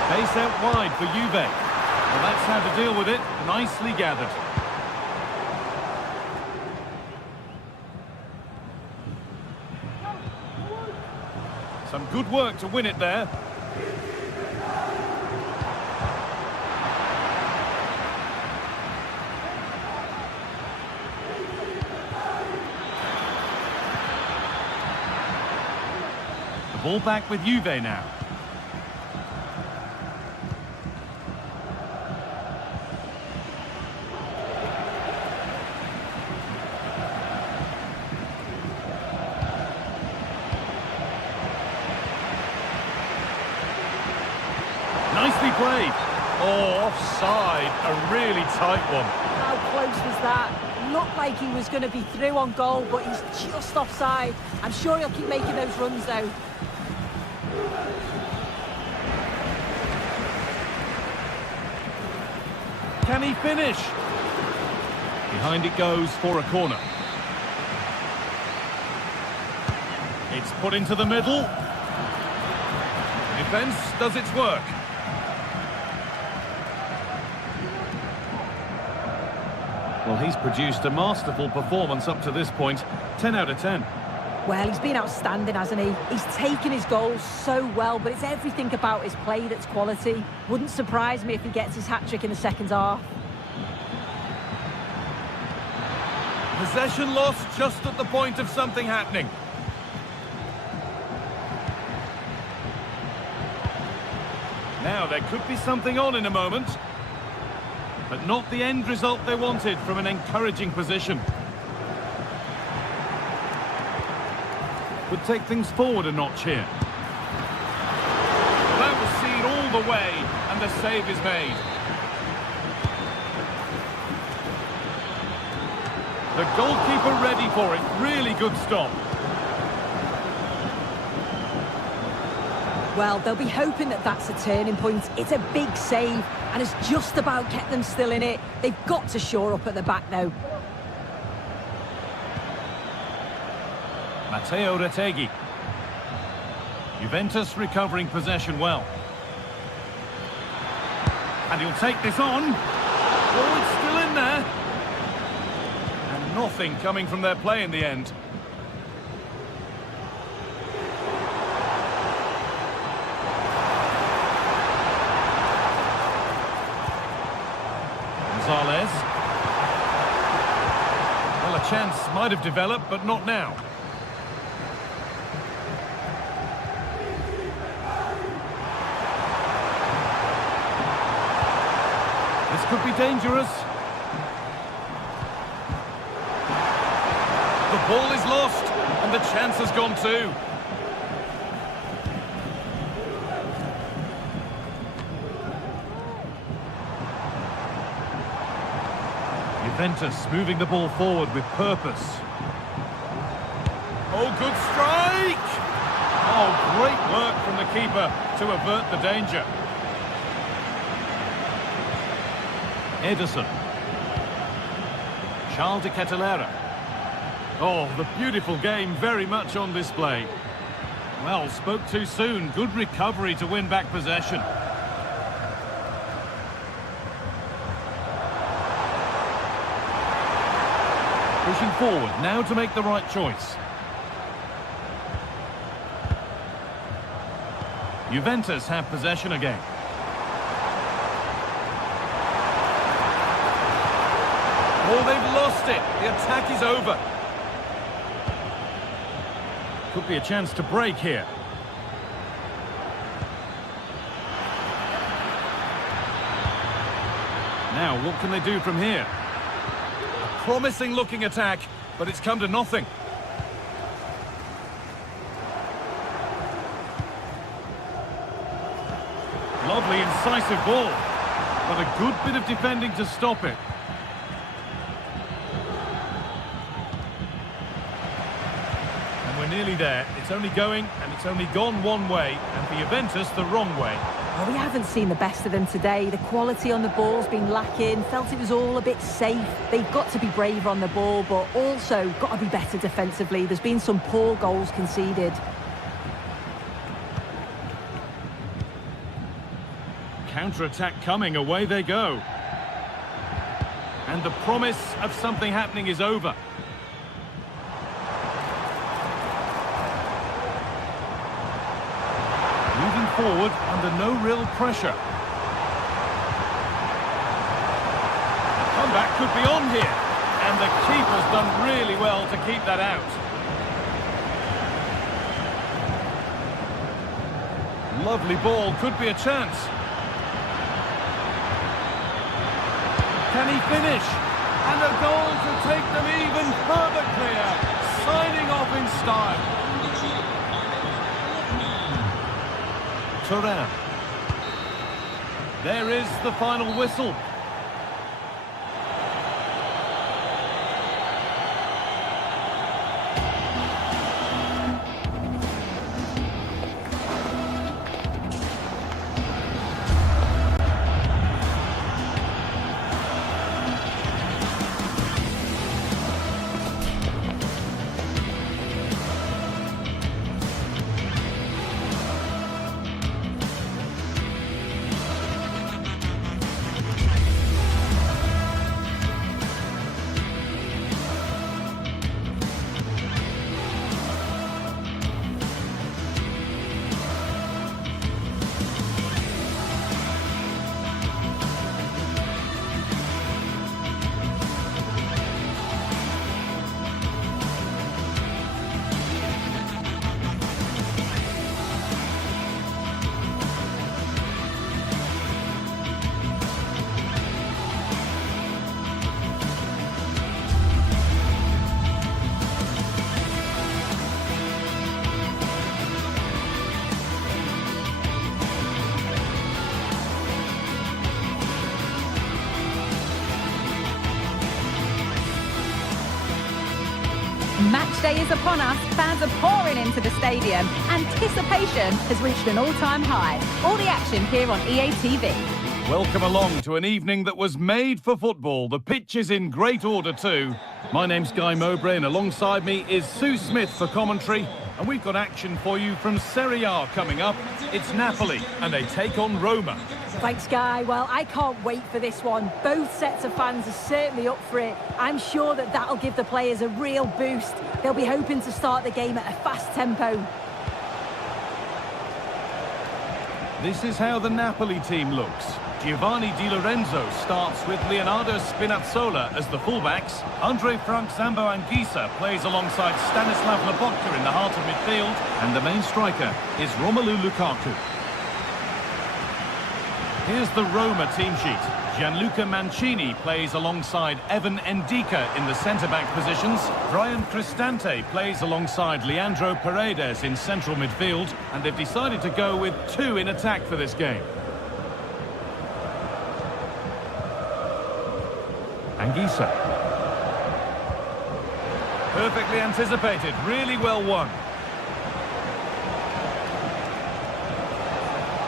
Space out wide for Juve. Well, that's how to deal with it. Nicely gathered. Some good work to win it there. The ball back with Juve now. Nicely played. Oh, offside. A really tight one. How close was that? Looked like he was going to be through on goal, but he's just offside. I'm sure he'll keep making those runs, though. Can he finish? Behind it goes for a corner. It's put into the middle. Defence does its work. Well, he's produced a masterful performance up to this point. 10 out of 10. Well, he's been outstanding, hasn't he? He's taken his goals so well, but it's everything about his play that's quality. Wouldn't surprise me if he gets his hat-trick in the second half. Possession lost just at the point of something happening. Now, there could be something on in a moment. But not the end result they wanted from an encouraging position. Would take things forward a notch here. That will see it all the way, and the save is made. The goalkeeper ready for it. Really good stop. Well, they'll be hoping that that's a turning point. It's a big save, and it's just about kept them still in it. They've got to shore up at the back, though. Matteo Retegui. Juventus recovering possession well. And he'll take this on. Oh, it's still in there. And nothing coming from their play in the end. chance might have developed, but not now. This could be dangerous. The ball is lost, and the chance has gone too. Juventus moving the ball forward with purpose. Oh, good strike! Oh, great work from the keeper to avert the danger. Ederson. Charles de Kettelera. Oh, the beautiful game very much on display. Well, spoke too soon. Good recovery to win back possession. Pushing forward, now to make the right choice. Juventus have possession again. Oh, they've lost it. The attack is over. Could be a chance to break here. Now, what can they do from here? A promising looking attack, but it's come to nothing. Lovely, incisive ball, but a good bit of defending to stop it. Nearly there. It's only going and it's only gone one way, and for Juventus the wrong way. Well, we haven't seen the best of them today. The quality on the ball's been lacking. Felt it was all a bit safe. They've got to be braver on the ball, but also got to be better defensively. There's been some poor goals conceded. Counter-attack coming, away they go. And the promise of something happening is over. Moving forward under no real pressure. The comeback could be on here, and the keeper's done really well to keep that out. Lovely ball, could be a chance. Can he finish? And a goal to take them even further clear, signing off in style. Turan. There is the final whistle. Match day is upon us. Fans are pouring into the stadium. Anticipation has reached an all-time high. All the action here on EA TV. Welcome along to an evening that was made for football. The pitch is in great order too. My name's Guy Mowbray, and alongside me is Sue Smith for commentary. And we've got action for you from Serie A coming up. It's Napoli, and they take on Roma. Thanks, Guy. Well, I can't wait for this one. Both sets of fans are certainly up for it. I'm sure that that'll give the players a real boost. They'll be hoping to start the game at a fast tempo. This is how the Napoli team looks. Giovanni Di Lorenzo starts with Leonardo Spinazzola as the fullbacks. Andre Frank Zambo Anguissa plays alongside Stanislav Lobotka in the heart of midfield. And the main striker is Romelu Lukaku. Here's the Roma team sheet. Gianluca Mancini plays alongside Evan Endika in the centre-back positions. Brian Cristante plays alongside Leandro Paredes in central midfield. And they've decided to go with two in attack for this game. Anguissa. Perfectly anticipated, really well won.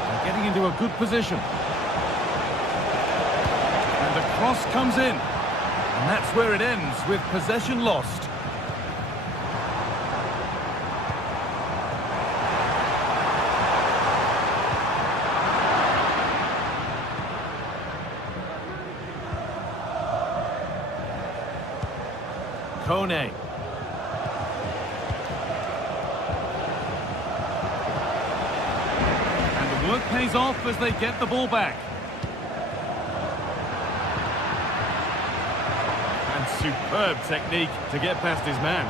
They're getting into a good position. And the cross comes in. And that's where it ends, with possession lost. Kone. And the work pays off as they get the ball back. And superb technique to get past his man.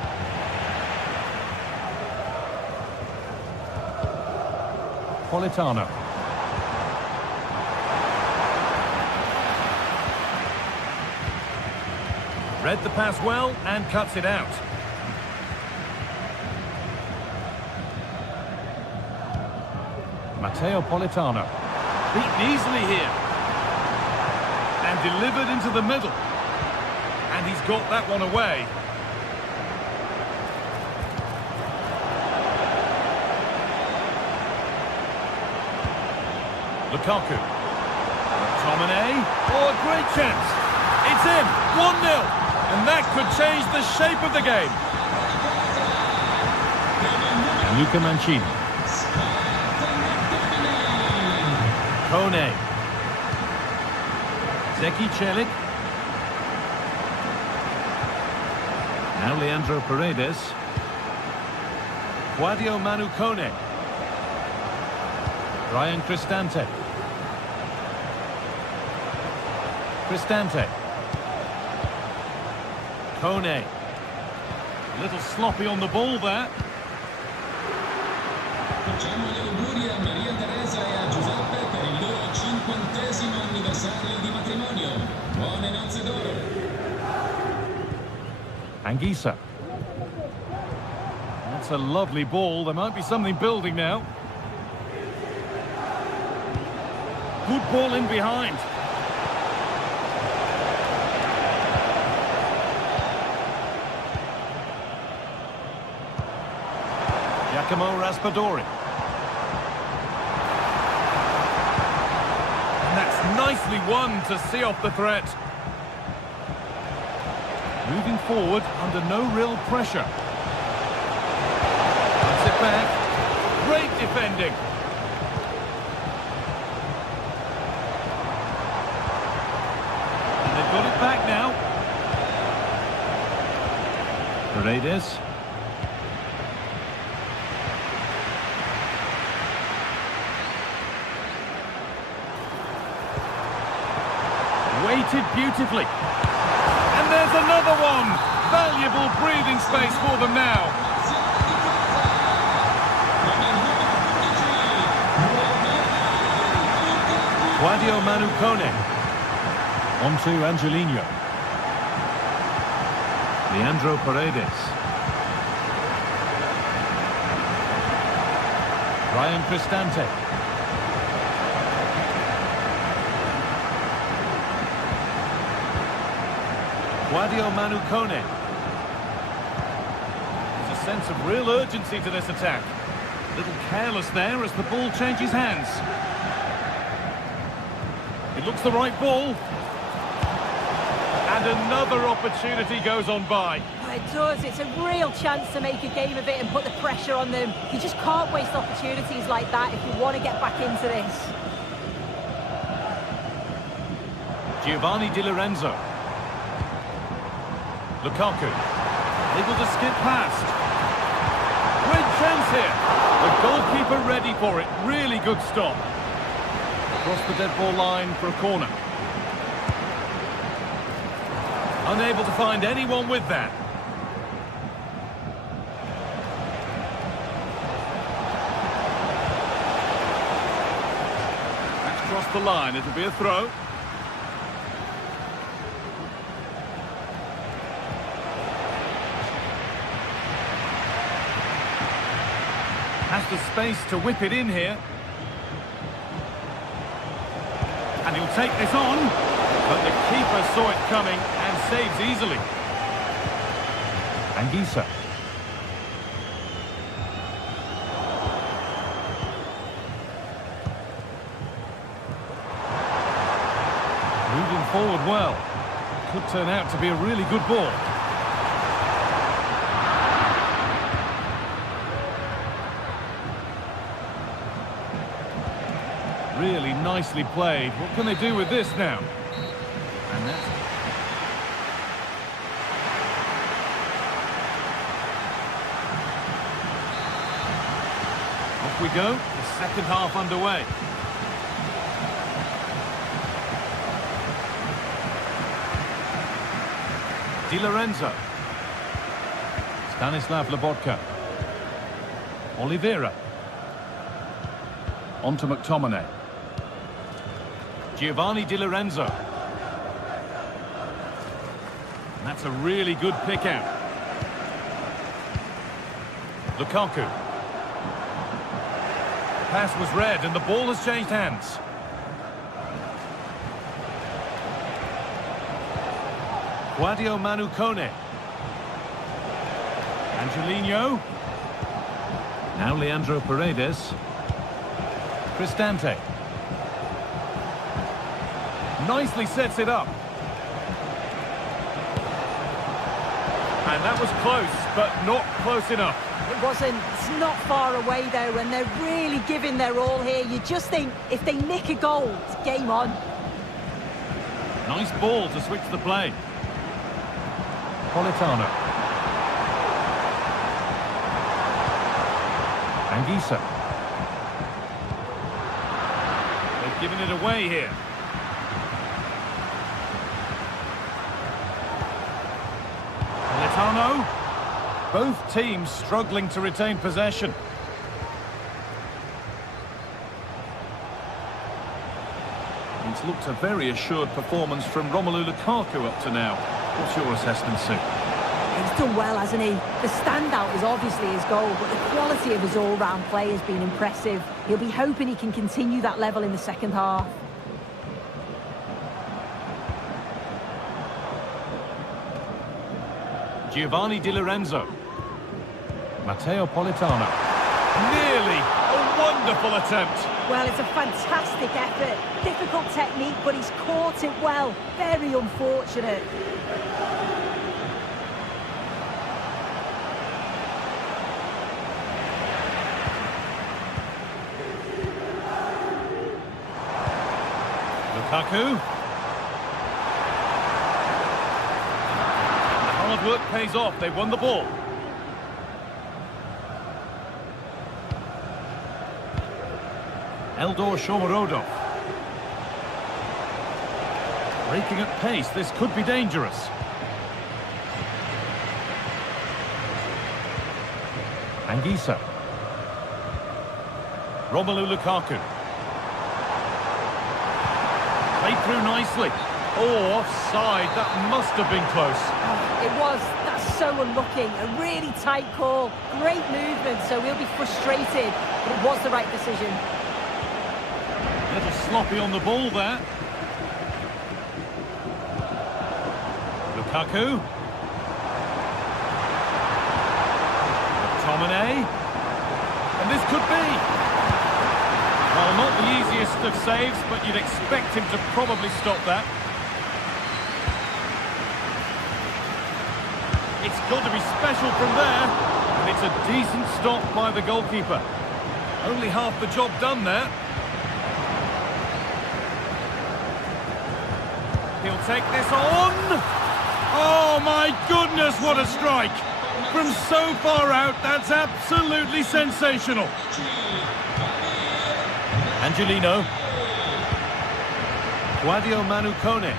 Politano. Read the pass well and cuts it out. Matteo Politano. Beaten easily here. And delivered into the middle. And he's got that one away. Lukaku. McTominay. Oh, a great chance. It's in. 1-0. And that could change the shape of the game. Luca Mancini. Kone. Zeki Celik. Now Leandro Paredes. Guadio Manu Kone. Brian Cristante. Cristante. Kone. A little sloppy on the ball there. Facciamo gli auguri a Maria Teresa e a Giuseppe per il loro 50° anniversario di matrimonio. Buone nozze d'oro. Anguissa. That's a lovely ball. There might be something building now. Good ball in behind. Giacomo Raspadori. And that's nicely won to see off the threat. Moving forward under no real pressure. Puts it back. Great defending. And they've got it back now. Paredes. Weighted beautifully. And there's another one. Valuable breathing space for them now. Guadio Manu Kone. On to Angelino. Leandro Paredes. Brian Cristante. Guadio Manu Kone. There's a sense of real urgency to this attack. A little careless there as the ball changes hands. It looks the right ball. And another opportunity goes on by. It does. It's a real chance to make a game of it and put the pressure on them. You just can't waste opportunities like that if you want to get back into this. Giovanni Di Lorenzo. Lukaku, able to skip past. Great chance here. The goalkeeper ready for it. Really good stop. Across the dead ball line for a corner. Unable to find anyone with that. That's crossed the line. It'll be a throw. Has the space to whip it in here. And he'll take this on. But the keeper saw it coming and saves easily. Anguissa. Moving forward well. Could turn out to be a really good ball. Really nicely played. What can they do with this now? And that's... Off we go. The second half underway. Di Lorenzo. Stanislav Lobotka. Oliveira. On to McTominay. Giovanni Di Lorenzo. And that's a really good pick out. Lukaku. The pass was read and the ball has changed hands. Guadio Manu Kone. Angelino. Now Leandro Paredes. Cristante. Nicely sets it up. And that was close, but not close enough. It wasn't. It's not far away, though, and they're really giving their all here. You just think, if they nick a goal, it's game on. Nice ball to switch the play. Politano. Anguissa. They've given it away here. Politano. Both teams struggling to retain possession. It's looked a very assured performance from Romelu Lukaku up to now. What's your assessment, Sue? He's done well, hasn't he? The standout is obviously his goal, but the quality of his all-round play has been impressive. He'll be hoping he can continue that level in the second half. Giovanni Di Lorenzo. Matteo Politano. Nearly a wonderful attempt. Well, it's a fantastic effort. Difficult technique, but he's caught it well. Very unfortunate. Lukaku. The hard work pays off. They won the ball. Eldor Shomorodov. Breaking at pace, this could be dangerous. Anguissa. Romelu Lukaku. Played through nicely. Oh, offside. That must have been close. It was. That's so unlucky. A really tight call. Great movement, so he'll be frustrated. But it was the right decision. A little sloppy on the ball there. Lukaku. McTominay. And this could be. Well, not the easiest of saves, but you'd expect him to probably stop that. It's got to be special from there. And it's a decent stop by the goalkeeper. Only half the job done there. He'll take this on. Oh my goodness, what a strike. From so far out, that's absolutely sensational. Angelino. Guadio Manu Kone.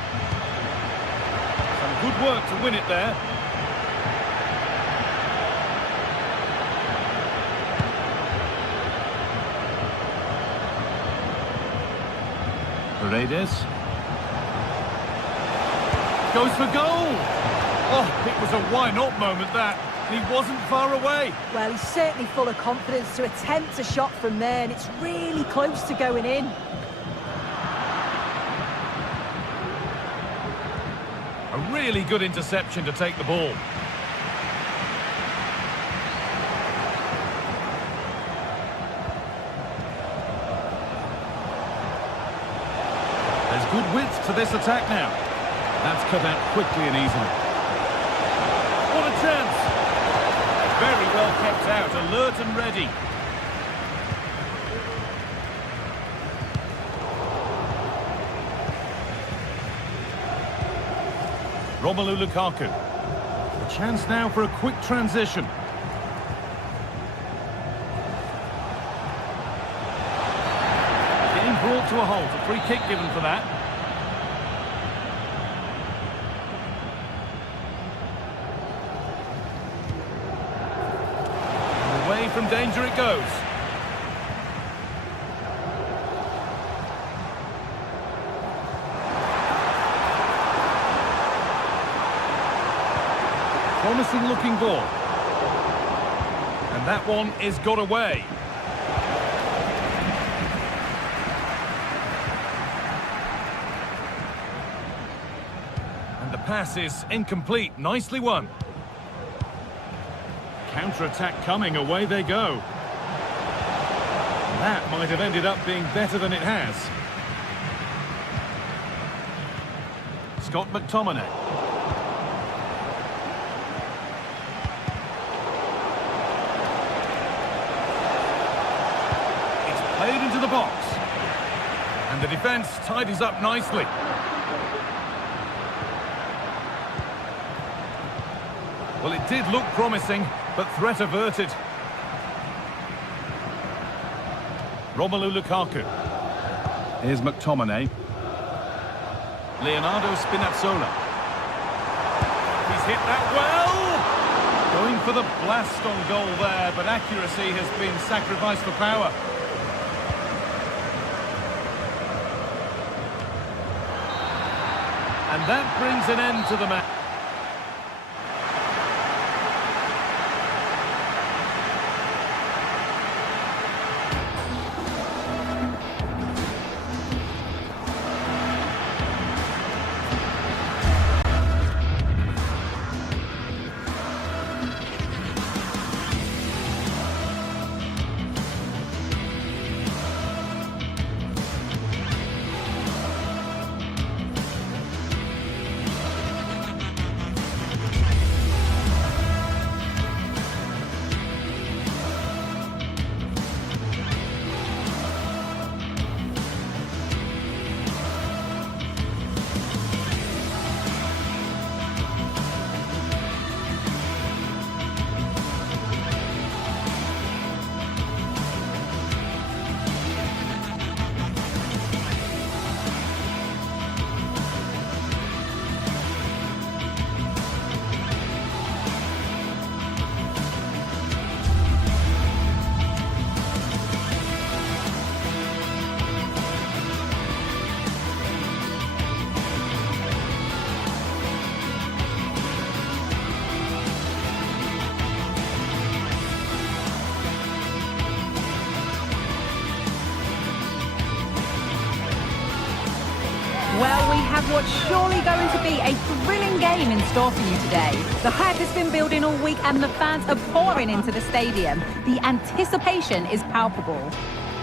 Some good work to win it there. Paredes. Goes for goal! Oh, it was a why-not moment, that. He wasn't far away. Well, he's certainly full of confidence to attempt a shot from there, and it's really close to going in. A really good interception to take the ball. There's good width to this attack now. That's cut out quickly and easily. What a chance! Very well kept out, alert and ready. Romelu Lukaku. A chance now for a quick transition. Getting brought to a halt, a free kick given for that. And away from danger it goes. Promising looking ball. And that one is got away. And the pass is incomplete. Nicely won. Counter-attack coming. Away they go. That might have ended up being better than it has. Scott McTominay. Played into the box. And the defence tidies up nicely. Well, it did look promising, but threat averted. Romelu Lukaku. Here's McTominay. Leonardo Spinazzola. He's hit that well! Going for the blast on goal there, but accuracy has been sacrificed for power. And that brings an end to the match. Well, we have what's surely going to be a thrilling game in store for you today. The hype has been building all week and the fans are pouring into the stadium. The anticipation is palpable.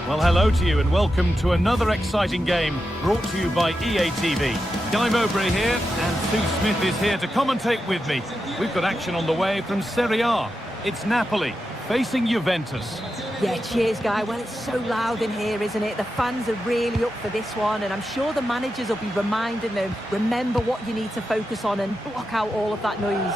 Well, hello to you and welcome to another exciting game brought to you by EA TV. Guy Mowbray here and Sue Smith is here to commentate with me. We've got action on the way from Serie A. It's Napoli facing Juventus. Yeah, cheers, Guy. Well, it's so loud in here, isn't it? The fans are really up for this one, and I'm sure the managers will be reminding them, remember what you need to focus on and block out all of that noise.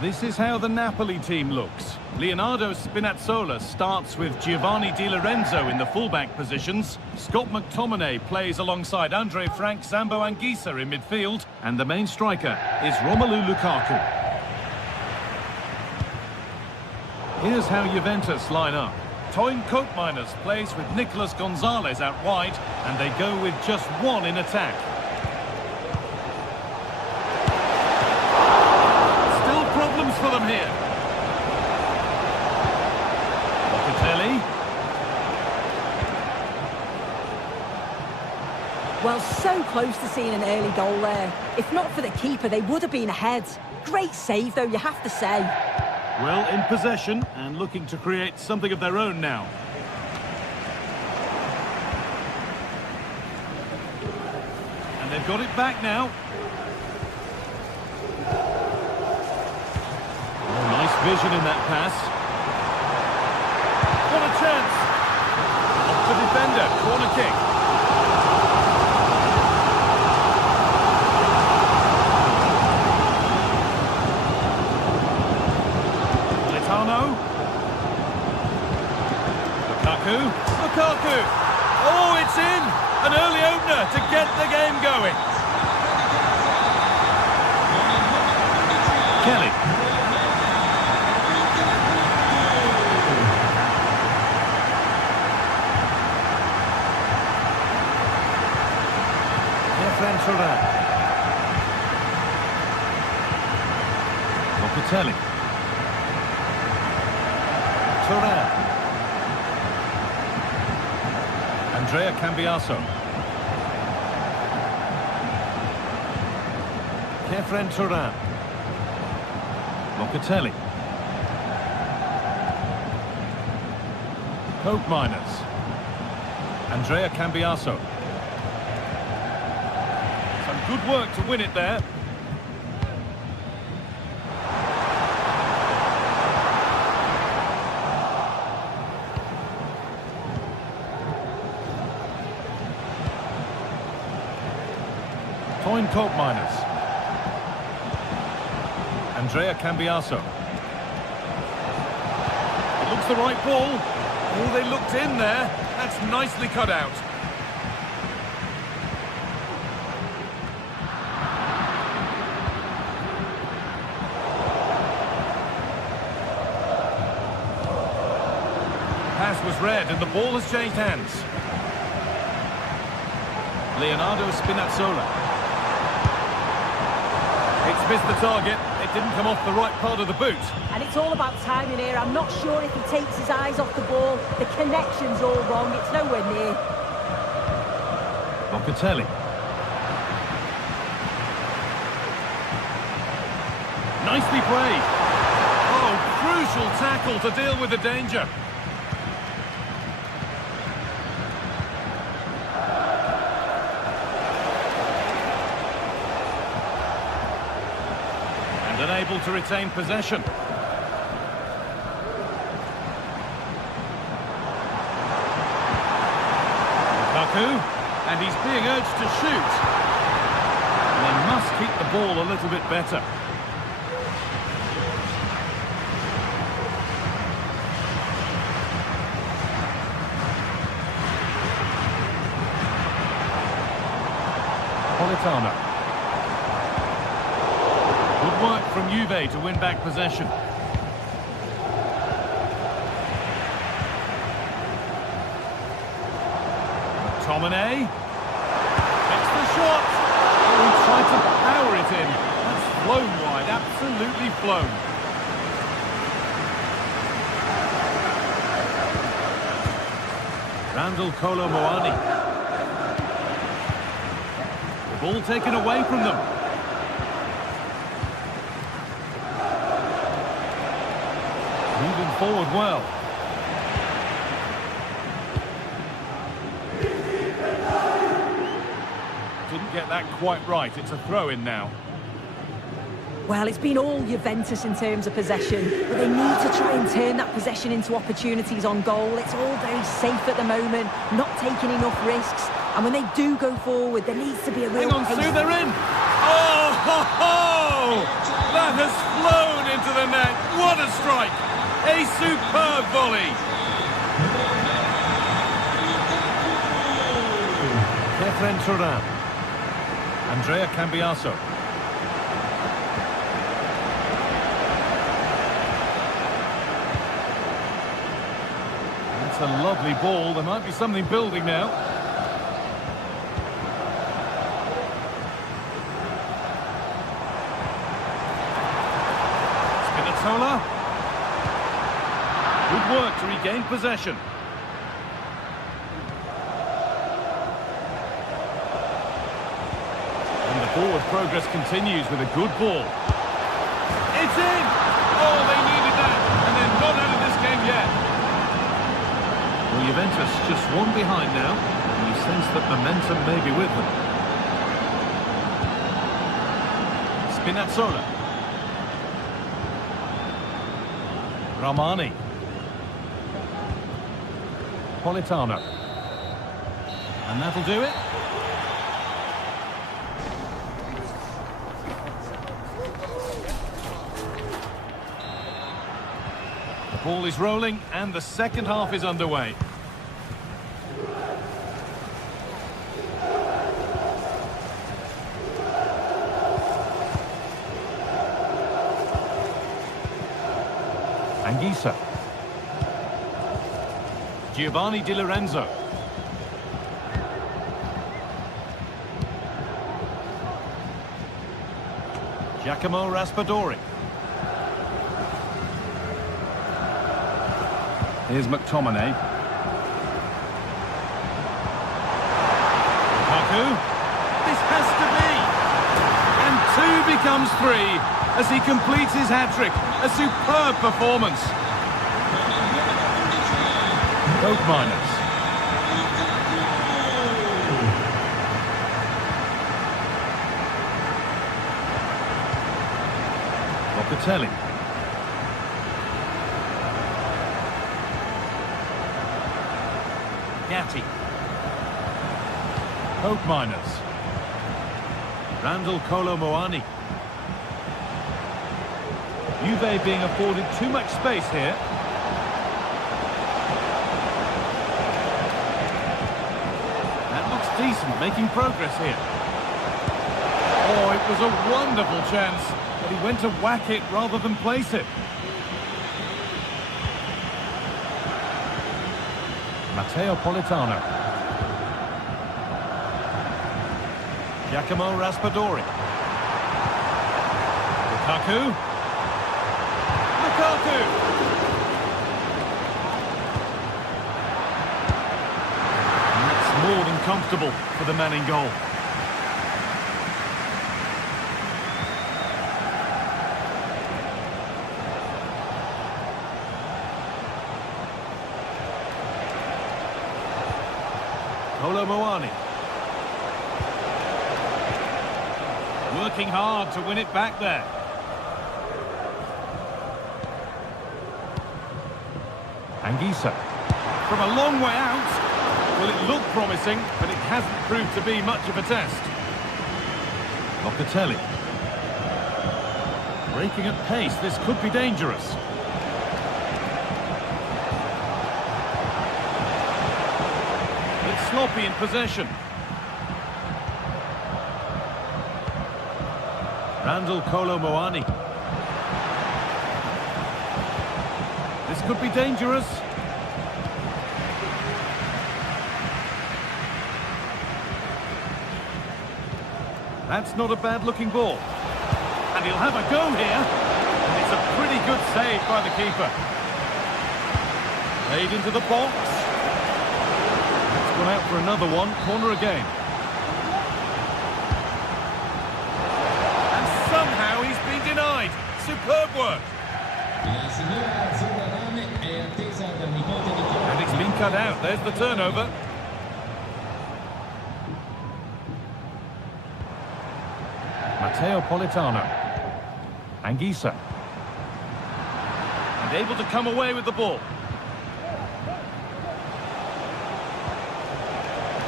This is how the Napoli team looks. Leonardo Spinazzola starts with Giovanni Di Lorenzo in the fullback positions. Scott McTominay plays alongside Andre Frank Zambo Anguissa in midfield. And the main striker is Romelu Lukaku. Here's how Juventus line up. Toyn Koopmeiners plays with Nicolas Gonzalez out wide, and they go with just one in attack. Still problems for them here. Locatelli. Well, so close to seeing an early goal there. If not for the keeper, they would have been ahead. Great save, though, you have to say. Well, in possession and looking to create something of their own now. And they've got it back now. Oh, nice vision in that pass. What a chance! Off the defender, corner kick. Lukaku! Oh, it's in! An early opener to get the game going. Kelly. Locatelli. Turan. Andrea Cambiaso. Kefren Turan. Locatelli. Koopmeiners. Andrea Cambiaso. Some good work to win it there. Toyn Koopmeiners. Andrea Cambiaso. It looks the right ball. Oh, they looked in there. That's nicely cut out. Pass was read and the ball has changed hands. Leonardo Spinazzola. It's missed the target. It didn't come off the right part of the boot. And it's all about timing here. I'm not sure if he takes his eyes off the ball. The connection's all wrong. It's nowhere near. Locatelli. Nicely played. Oh, crucial tackle to deal with the danger. Unable to retain possession. Lukaku, and he's being urged to shoot. And they must keep the ball a little bit better. Politano. Good work from Juve to win back possession. McTominay. Takes the shot. Oh, he tried to power it in. That's flown wide, absolutely flown. Randall Kolo Muani. The ball taken away from them. Moving forward well. Didn't get that quite right. It's a throw-in now. Well, it's been all Juventus in terms of possession, but they need to try and turn that possession into opportunities on goal. It's all very safe at the moment, not taking enough risks, and when they do go forward, there needs to be a real... Hang on, Sue, they're in! Oh, ho, ho! That has flown into the net. What a strike! A superb volley. Efren Turan. Andrea Cambiaso. That's a lovely ball. There might be something building now. Spinazzola. Good work to regain possession. And the forward progress continues with a good ball. It's in! Oh, they needed that, and they're not out of this game yet. Well, Juventus just one behind now, and you sense that momentum may be with them. Spinazzola. Ramani. Politano. And that'll do it. The ball is rolling and the second half is underway. Anguissa. Giovanni Di Lorenzo. Giacomo Raspadori. Here's McTominay. Lukaku. This has to be. And 2 becomes 3 as he completes his hat-trick. A superb performance. Both minors. Locatelli. Gatti. Both minors. Randall Kolo Muani. Juve being afforded too much space here. That looks decent, making progress here. Oh, it was a wonderful chance, but he went to whack it rather than place it. Matteo Politano. Giacomo Raspadori. Lukaku. Lukaku! And that's more than comfortable for the man in goal. Kolo Muani. Working hard to win it back there. Anguissa. From a long way out. Well, it looked promising, but it hasn't proved to be much of a test. Locatelli. Breaking at pace, this could be dangerous. It's sloppy in possession. Randall Kolo Muani. This could be dangerous. That's not a bad-looking ball. And he'll have a go here. And it's a pretty good save by the keeper. Played into the box. It's gone out for another one. Corner again. And somehow he's been denied. Superb work. And it's been cut out. There's the turnover. Matteo Politano. Anguissa. And able to come away with the ball.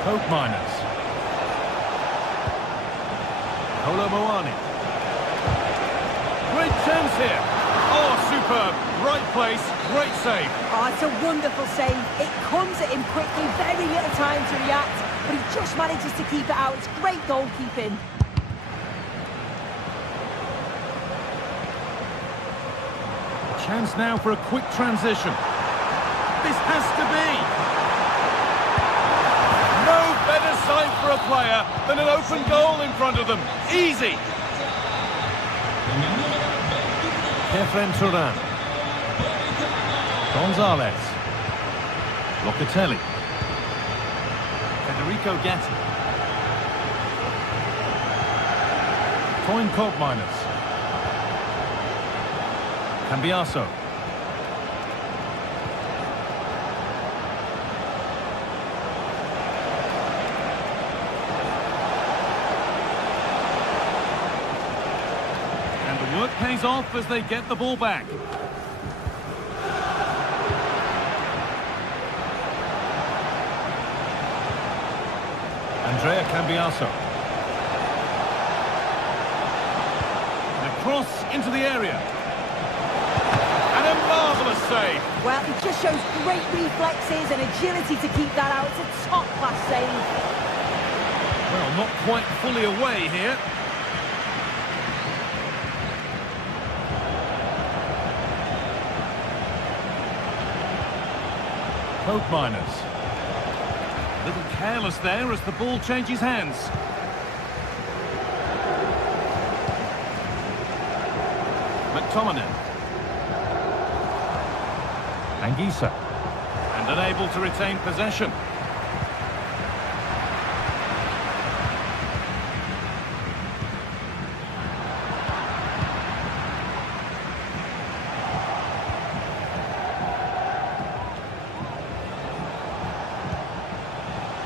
Coke Miners. Kolo Muani. Great chance here. Oh, superb. Right place, great save. Oh, it's a wonderful save. It comes at him quickly, very little time to react, but he just manages to keep it out. It's great goalkeeping. Chance now for a quick transition. This has to be. No better sight for a player than an open goal in front of them. Easy. Kefren Turan. Gonzalez. Locatelli. Federico Gatti. Toyn Koopmeiners. Cambiaso. And the work pays off as they get the ball back. Andrea Cambiaso. And a cross into the area. And a marvellous save. Well, it just shows great reflexes and agility to keep that out. It's a top-class save. Well, not quite fully away here. Koopmeiners. A little careless there as the ball changes hands. McTominay. Anguissa. And unable to retain possession.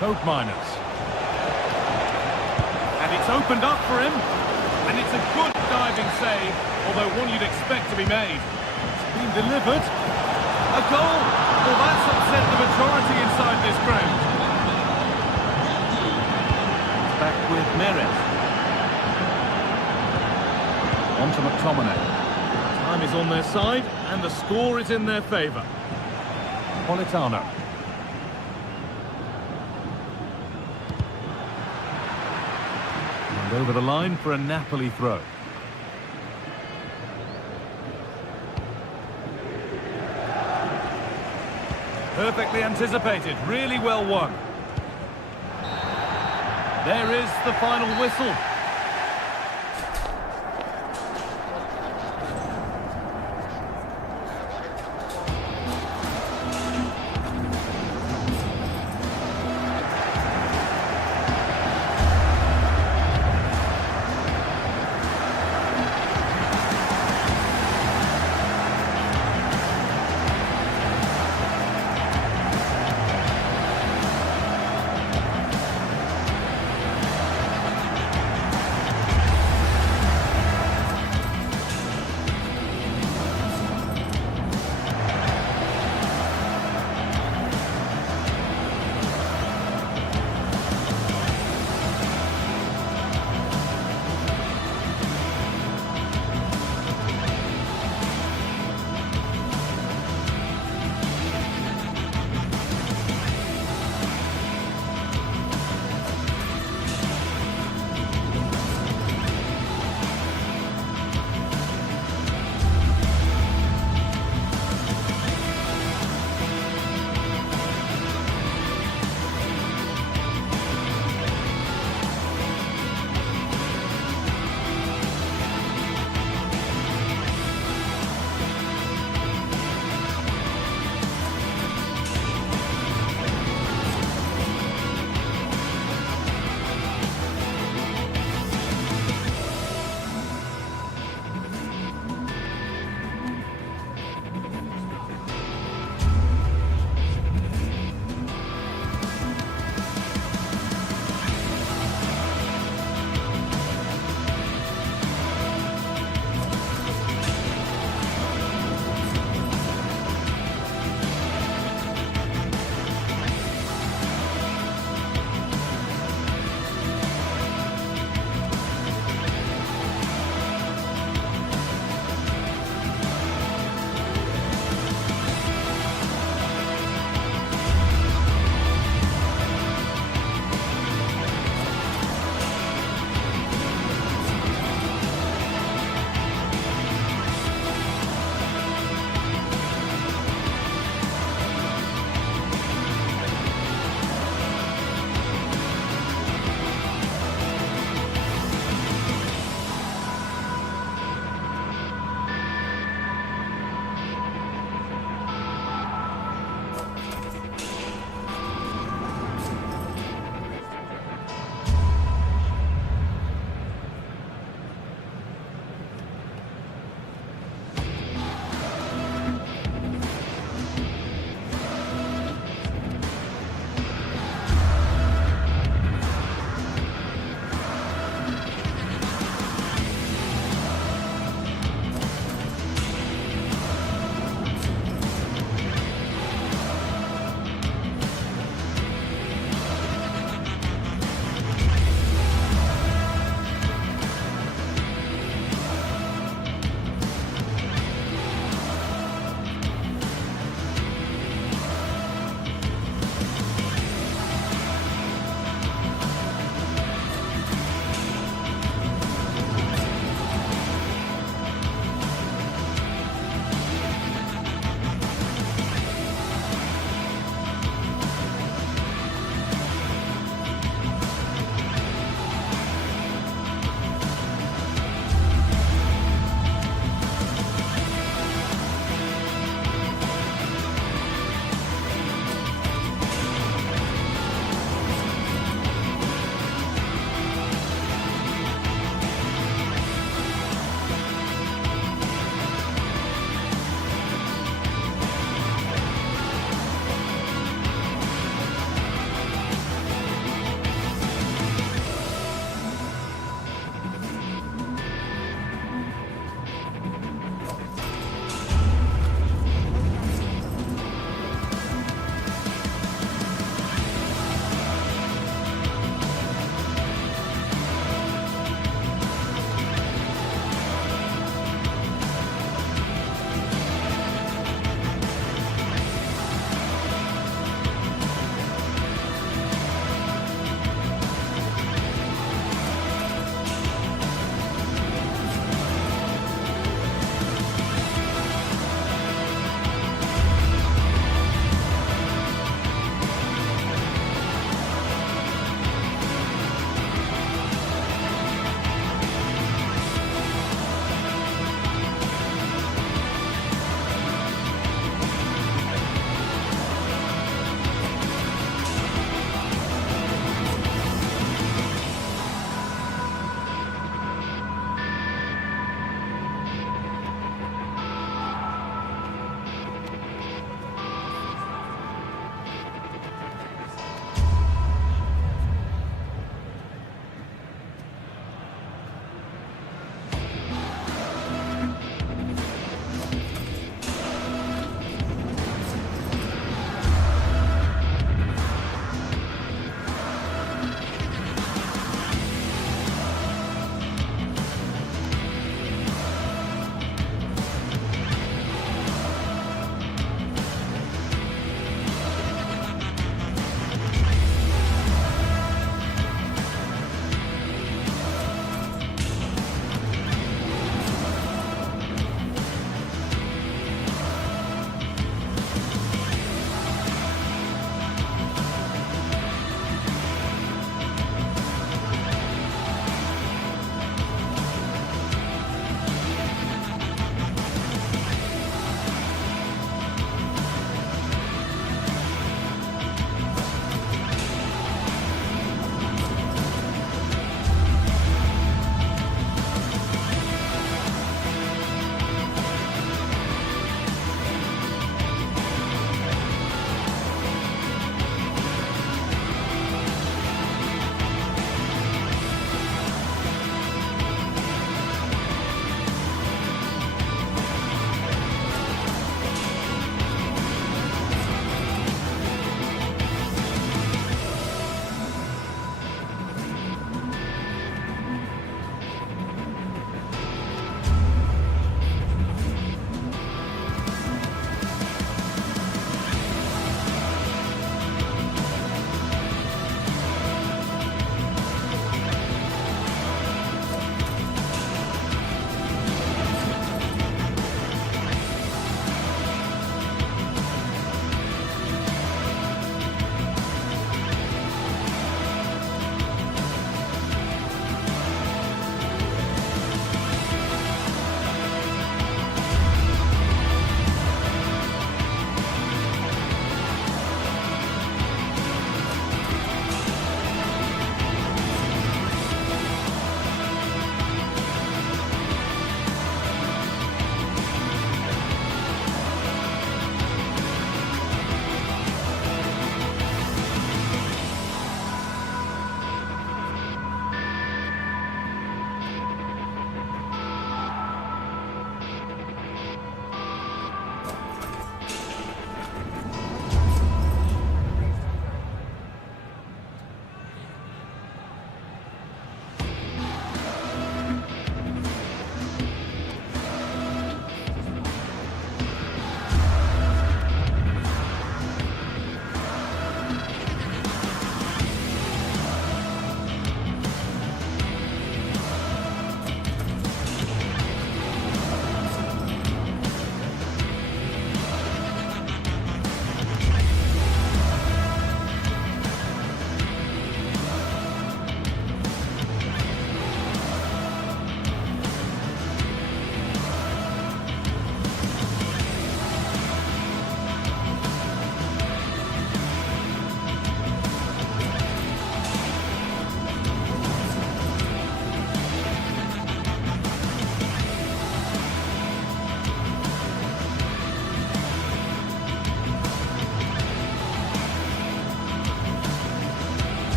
Koopmeiners. And it's opened up for him. And it's a good diving save, although one you'd expect to be made. It's been delivered. A goal! Well, that's upset the majority inside this ground. Back with Meret. On to McTominay. Time is on their side, and the score is in their favour. Politano. And over the line for a Napoli throw. Perfectly anticipated, really well won. There is the final whistle.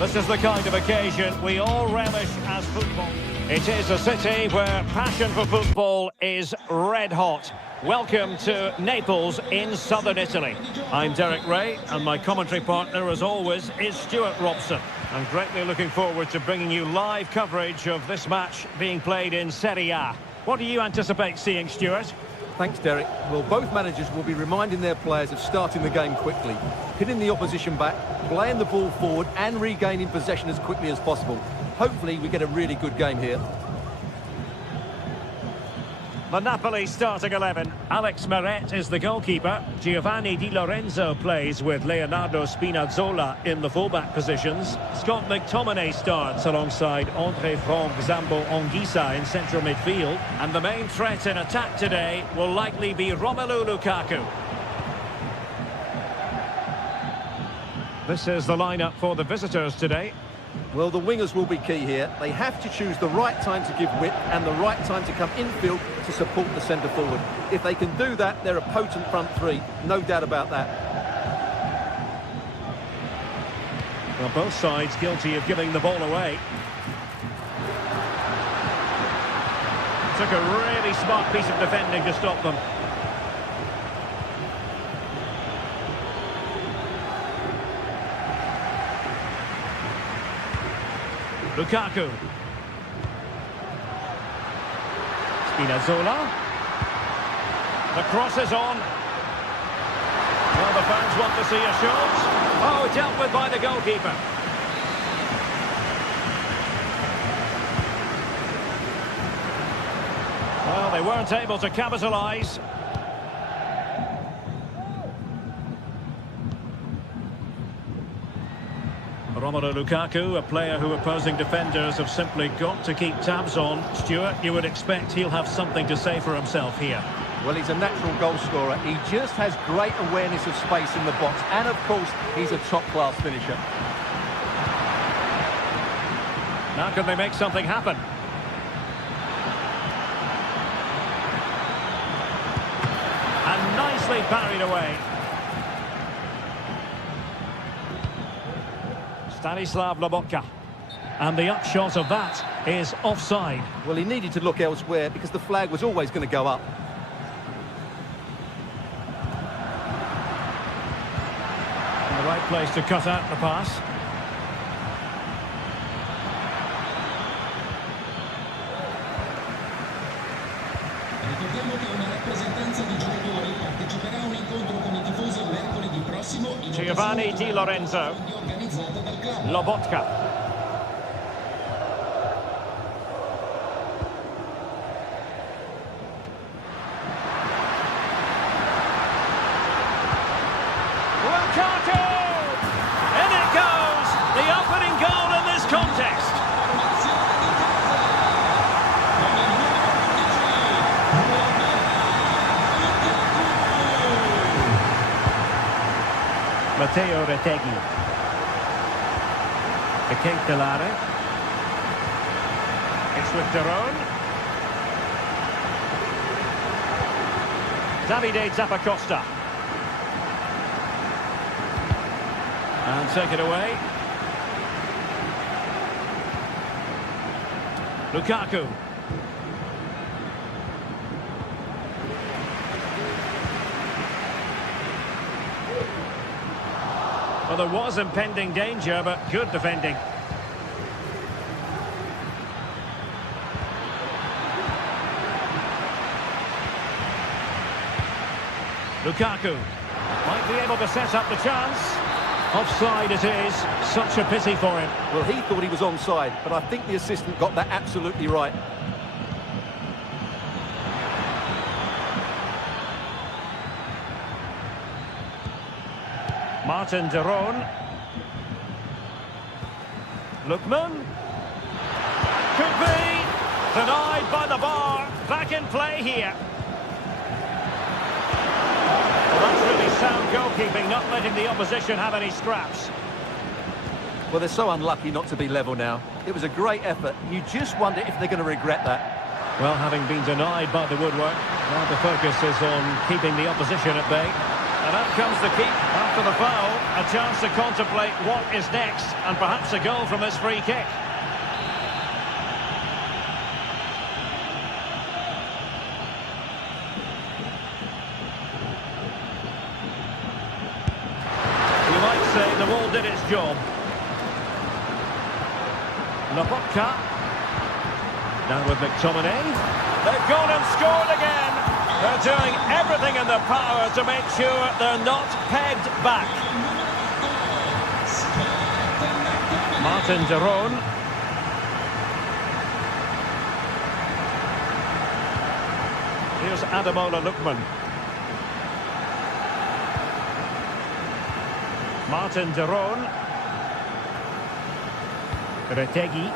This is the kind of occasion we all relish as football. It is a city where passion for football is red hot. Welcome to Naples in southern Italy. I'm Derek Ray, and my commentary partner, as always, is Stuart Robson. I'm greatly looking forward to bringing you live coverage of this match being played in Serie A. What do you anticipate seeing, Stuart? Thanks, Derek. Well, both managers will be reminding their players of starting the game quickly, hitting the opposition back, playing the ball forward and regaining possession as quickly as possible. Hopefully we get a really good game here. The Napoli starting 11. Alex Meret is the goalkeeper. Giovanni Di Lorenzo plays with Leonardo Spinazzola in the fullback positions. Scott McTominay starts alongside André Franck Zambo-Anguissa in central midfield. And the main threat in attack today will likely be Romelu Lukaku. This is the lineup for the visitors today. Well, the wingers will be key here. They have to choose the right time to give width and the right time to come infield to support the centre forward. If they can do that, they're a potent front three. No doubt about that. Well, both sides guilty of giving the ball away. Took a really smart piece of defending to stop them. Lukaku. Spinazzola. The cross is on. Well, the fans want to see a shot. Oh, dealt with by the goalkeeper. Well, they weren't able to capitalise. Romelu Lukaku, a player who opposing defenders have simply got to keep tabs on. Stuart, you would expect he'll have something to say for himself here. Well, he's a natural goal scorer. He just has great awareness of space in the box. And, of course, he's a top-class finisher. Now can they make something happen? And nicely parried away. Stanislav Lobotka. And the upshot of that is offside. Well, he needed to look elsewhere because the flag was always going to go up. In the right place to cut out the pass. Ricordiamo che una rappresentanza di giocatori parteciperà a un incontro con i tifosi mercoledì prossimo in Giovanni Di Lorenzo. organizzata dal club. Lobotka. Lukaku! In it goes! The opening goal in this contest. Matteo Retegui. Ketelare. It's with Daron. Davide Zappacosta. And take it away. Lukaku. Well, there was impending danger, but good defending. Lukaku might be able to set up the chance. Offside it is. Such a pity for him. Well, he thought he was onside, but I think the assistant got that absolutely right. Martin Daron. Lookman. Could be. Denied by the bar. Back in play here. Well, that's really sound goalkeeping, not letting the opposition have any scraps. Well, they're so unlucky not to be level now. It was a great effort. You just wonder if they're going to regret that. Well, having been denied by the woodwork, now the focus is on keeping the opposition at bay. And And out comes the keep after the foul. A chance to contemplate what is next, and perhaps a goal from this free kick. You might say the ball did its job. Lobotka. Now with McTominay. They've gone and scored again. They're doing everything in their power to make sure they're not pegged back. Martin de Roon. Here's Ademola Lookman. Martin de Roon. Retegi.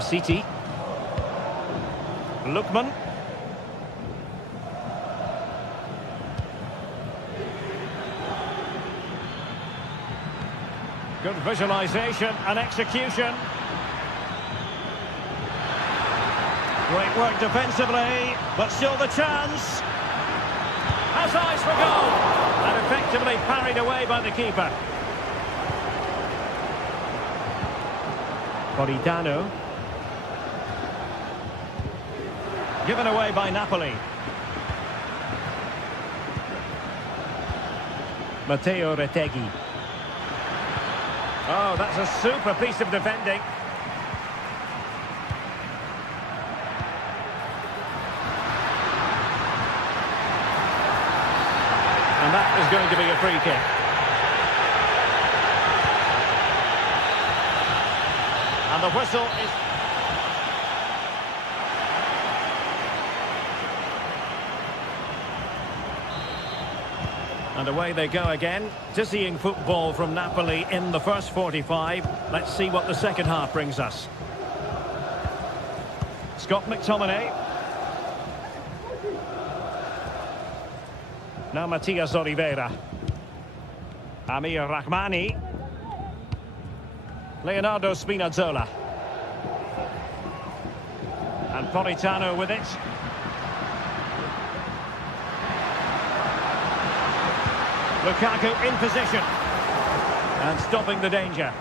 City. Lookman. Good visualization and execution. Great work defensively, but still the chance. Has eyes for goal. And effectively parried away by the keeper. Politano. Given away by Napoli. Matteo Retegi. Oh, that's a super piece of defending. And that is going to be a free kick. And the whistle is... And away they go again. Dizzying football from Napoli in the first 45. Let's see what the second half brings us. Scott McTominay. Now Matias Oliveira. Amir Rahmani. Leonardo Spinazzola. And Politano with it. Lukaku in position. And stopping the danger.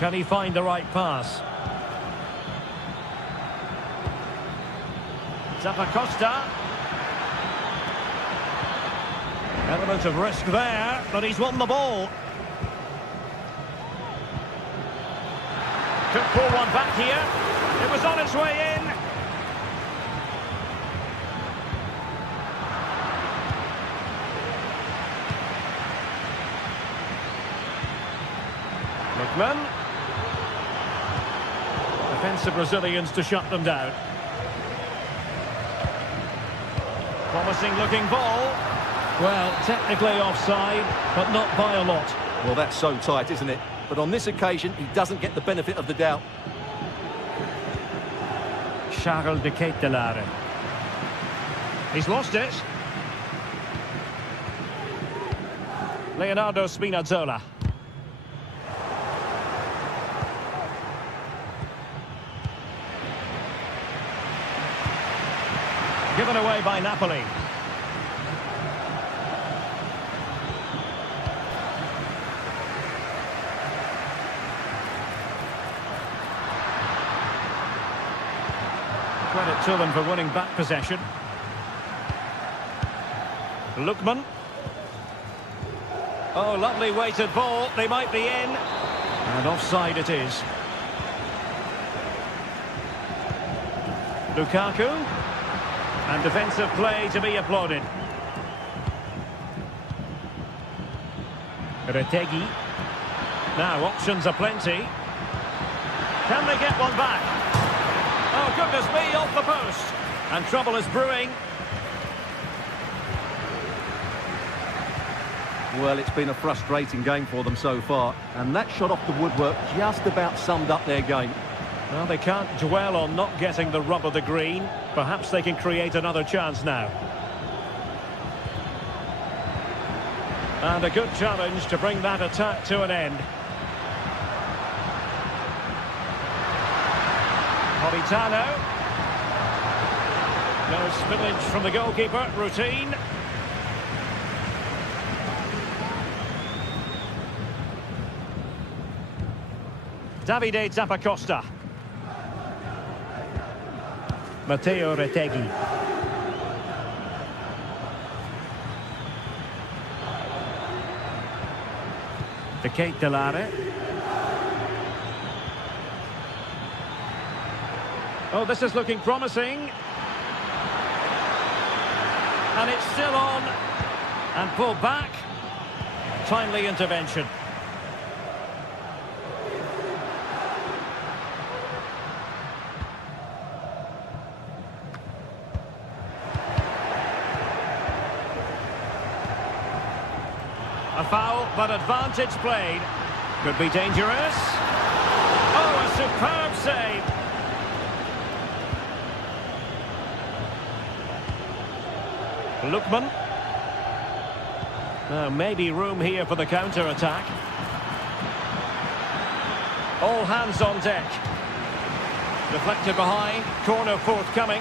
Can he find the right pass? Zappacosta. Element of risk there, but he's won the ball. Could pull one back here. It was on its way in. Lookman. Defensive Brazilians to shut them down. Promising looking ball. Well, technically offside, but not by a lot. Well, that's so tight, isn't it? But on this occasion, he doesn't get the benefit of the doubt. Charles de Ketelaere. He's lost it. Leonardo Spinazzola. Given away by Napoli. Credit to them for winning back possession. Lookman. Oh, lovely weighted ball. They might be in. And offside it is. Lukaku. And defensive play to be applauded. Retegi. Now options are plenty. Can they get one back? Oh, goodness me, off the post. And trouble is brewing. Well, it's been a frustrating game for them so far. And that shot off the woodwork just about summed up their game. Well, they can't dwell on not getting the rub of the green. Perhaps they can create another chance now. And a good challenge to bring that attack to an end. Politano. No spillage from the goalkeeper. Routine. Davide Zappacosta. Matteo Retegui. De Ketelare. Oh, this is looking promising. And it's still on. And pulled back. Timely intervention. A foul, but advantage played. Could be dangerous. Oh, a superb save. Lookman. Now, maybe room here for the counter-attack. All hands on deck. Deflected behind. Corner forthcoming.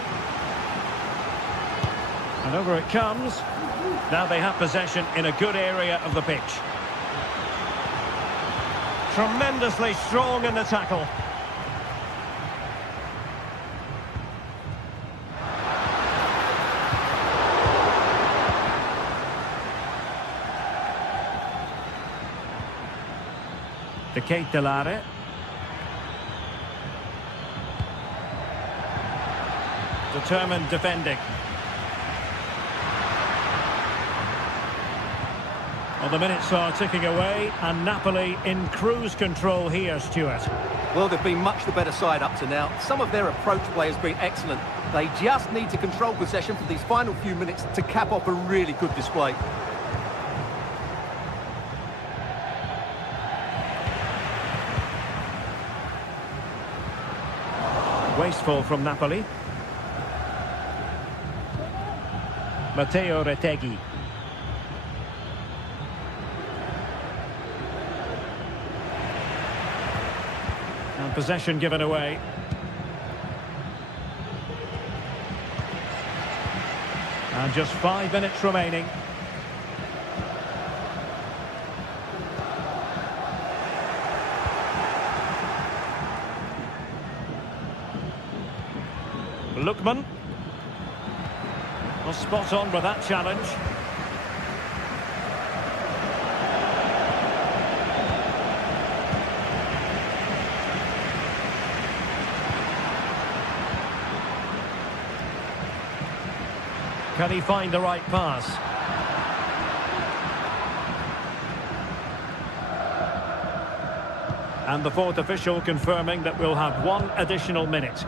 And over it comes. Now they have possession in a good area of the pitch. Tremendously strong in the tackle. De Ketelare. Determined defending. Well, the minutes are ticking away, and Napoli in cruise control here, Stuart. Well, they've been much the better side up to now. Some of their approach play has been excellent. They just need to control possession for these final few minutes to cap off a really good display. Wasteful from Napoli. Matteo Retegui. And possession given away. And just 5 minutes remaining. Lookman. Well, spot on with that challenge. Can he find the right pass? And the fourth official confirming that we'll have 1 additional minute.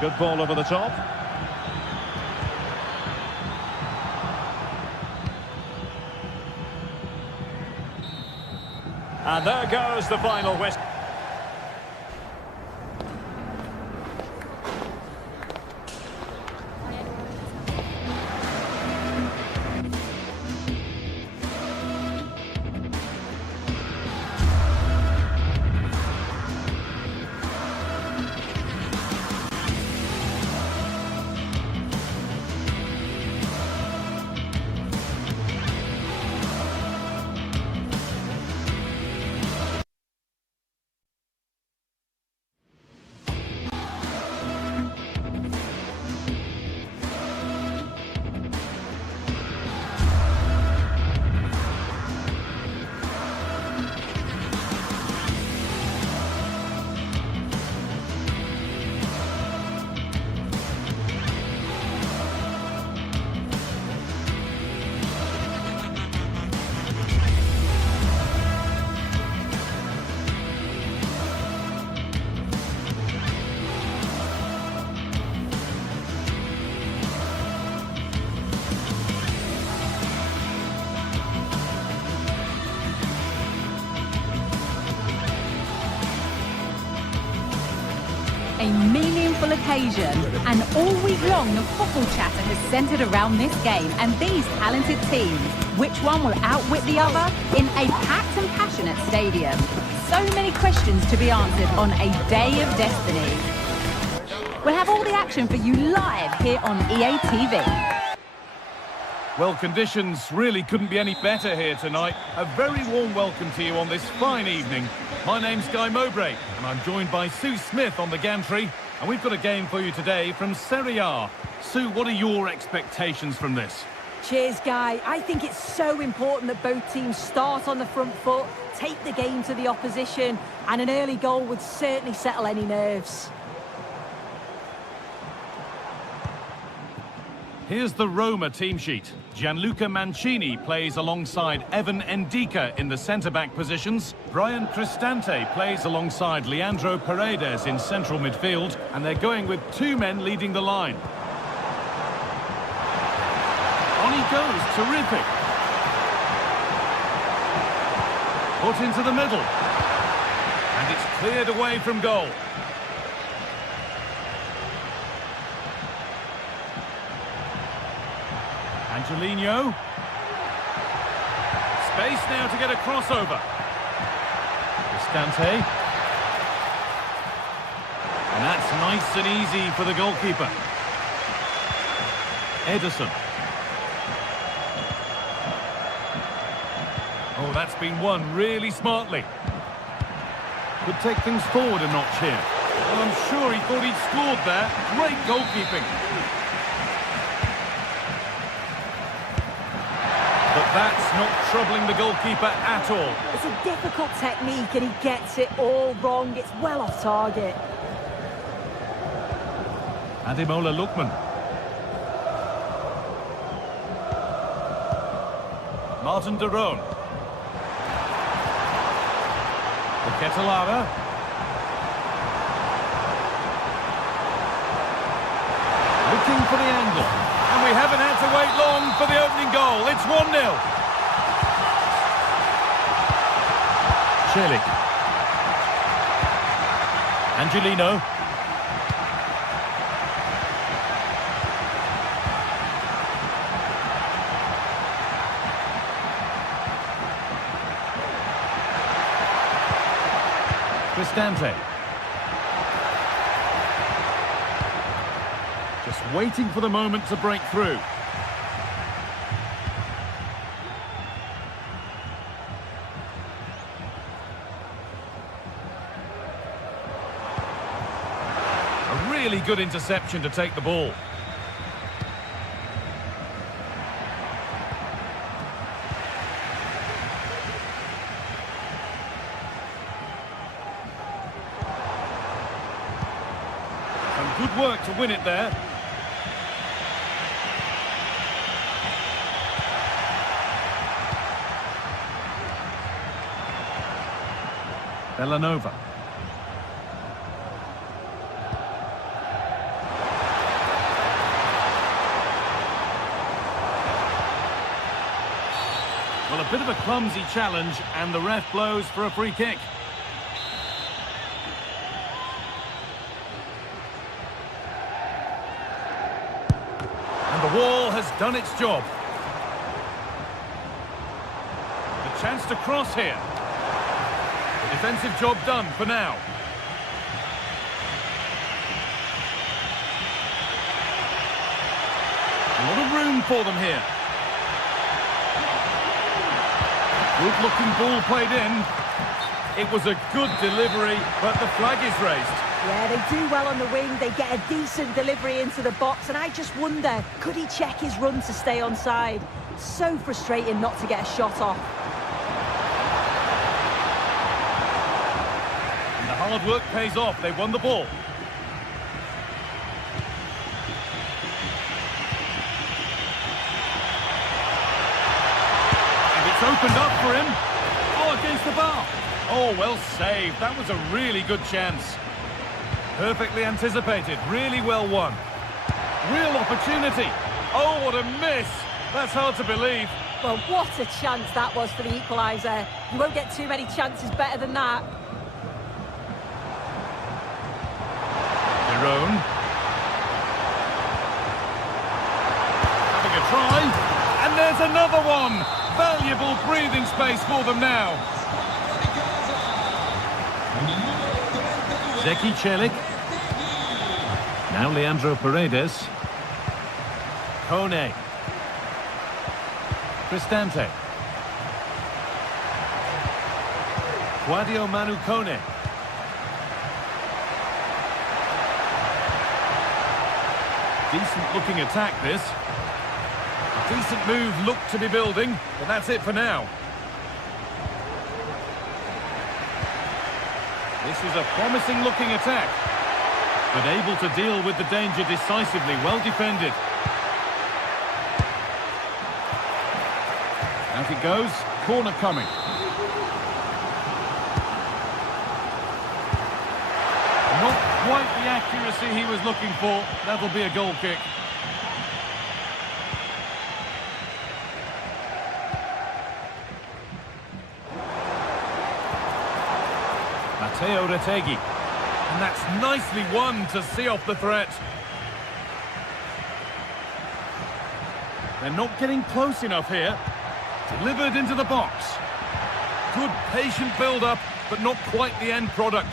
Good ball over the top. And there goes the final whistle. a meaningful occasion. And all week long, the football chatter has centred around this game and these talented teams. Which one will outwit the other in a packed and passionate stadium? So many questions to be answered on a day of destiny. We'll have all the action for you live here on EA TV. Well, conditions really couldn't be any better here tonight. A very warm welcome to you on this fine evening. My name's Guy Mowbray, and I'm joined by Sue Smith on the gantry. And we've got a game for you today from Serie A. Sue, what are your expectations from this? Cheers, Guy. I think it's so important that both teams start on the front foot, take the game to the opposition, and an early goal would certainly settle any nerves. Here's the Roma team sheet. Gianluca Mancini plays alongside Evan Ndika in the centre-back positions. Brian Cristante plays alongside Leandro Paredes in central midfield. And they're going with two men leading the line. On he goes, terrific. Put into the middle. And it's cleared away from goal. Angelino. Space now to get a crossover. Cristante. And that's nice and easy for the goalkeeper. Ederson. Oh, that's been won really smartly. Could take things forward a notch here. Well, I'm sure he thought he'd scored there. Great goalkeeping. But that's not troubling the goalkeeper at all. It's a difficult technique and he gets it all wrong. It's well off target. Ademola Lookman. Martin de Roon. Ketelara. Looking for the angle. And we haven't had to wait long for the opening goal. It's 1-0. Celik. Angelino. Cristante. Just waiting for the moment to break through. A really good interception to take the ball. Good work to win it there. Bellanova. Well, a bit of a clumsy challenge, and the ref blows for a free kick. The wall has done its job. The chance to cross here. The defensive job done for now. A lot of room for them here. Good looking ball played in. It was a good delivery, but the flag is raised. Yeah, they do well on the wing. They get a decent delivery into the box. And I just wonder, could he check his run to stay onside? So frustrating not to get a shot off. And the hard work pays off. They won the ball. And it's opened up for him. Oh, against the bar. Oh, well saved. That was a really good chance. Perfectly anticipated, really well won. Real opportunity. Oh, what a miss. That's hard to believe. Well, what a chance that was for the equaliser. You won't get too many chances better than that. drone. Having a try. And there's another one. Valuable breathing space for them now. Zeki Celik. Now Leandro Paredes. Kone. Cristante. Guadio Manu Kone. Decent looking attack this. Decent move looked to be building, but that's it for now. This is a promising looking attack, but able to deal with the danger decisively. Well defended. Out it goes. Corner coming. Not quite the accuracy he was looking for. That'll be a goal kick. Matteo Retegui. And that's nicely won to see off the threat. They're not getting close enough here. Delivered into the box. Good patient build-up, but not quite the end product.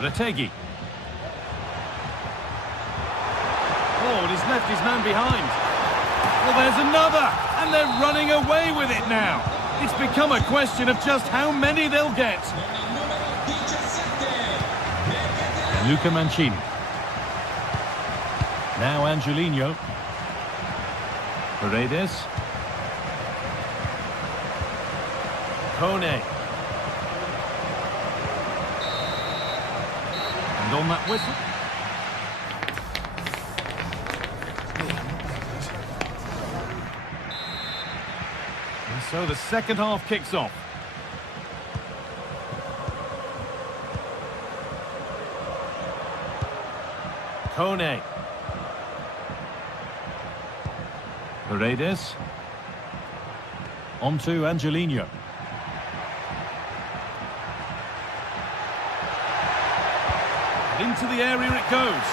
Retegui. Oh, and he's left his man behind. Well, there's another, and they're running away with it now. It's become a question of just how many they'll get. Luca Mancini. Now Angelino. Paredes. Kone. And on that whistle. And so the second half kicks off. Kone. Paredes. On to Angelino. Into the area it goes.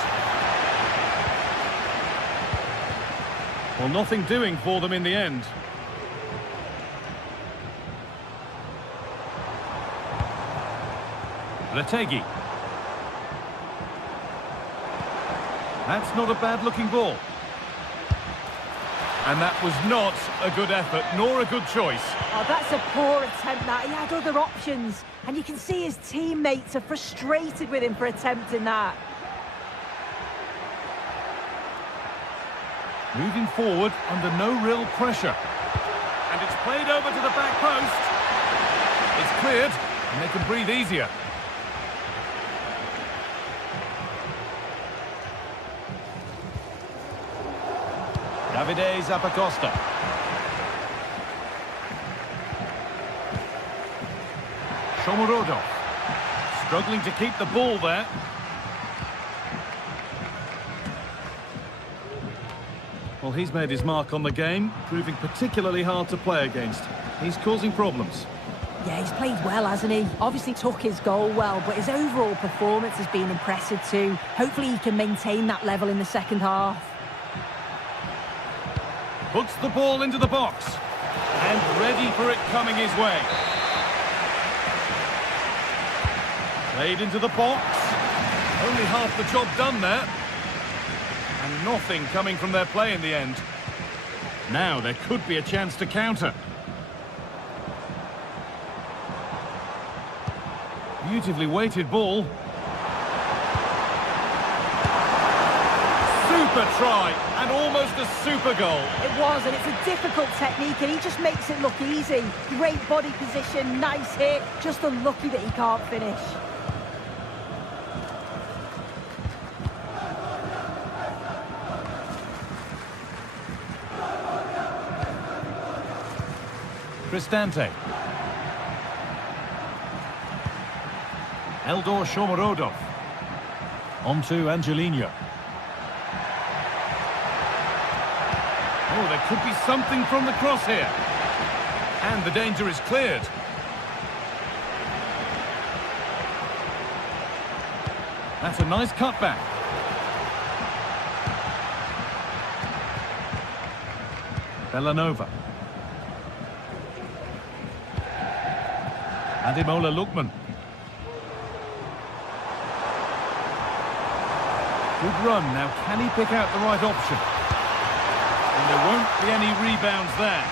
Well, nothing doing for them in the end. Retegui. That's not a bad-looking ball. And that was not a good effort, nor a good choice. Oh, that's a poor attempt, that. He had other options. And you can see his teammates are frustrated with him for attempting that. Moving forward under no real pressure. And it's played over to the back post. It's cleared, and they can breathe easier. Davide Zappacosta. Shomurodov. Struggling to keep the ball there. Well, he's made his mark on the game, proving particularly hard to play against. He's causing problems. Yeah, he's played well, hasn't he? Obviously took his goal well, but his overall performance has been impressive too. Hopefully he can maintain that level in the second half. Puts the ball into the box. And ready for it coming his way. Played into the box. Only half the job done there. And nothing coming from their play in the end. Now there could be a chance to counter. Beautifully weighted ball. Super try, and almost a super goal. It was, and it's a difficult technique, and he just makes it look easy. Great body position, nice hit, just unlucky that he can't finish. Cristante. Eldor Shomurodov. On to Angelino. Oh, there could be something from the cross here. And the danger is cleared. That's a nice cutback. Bellanova. Ademola Lookman. Good run. Now, can he pick out the right option? And there won't be any rebounds there.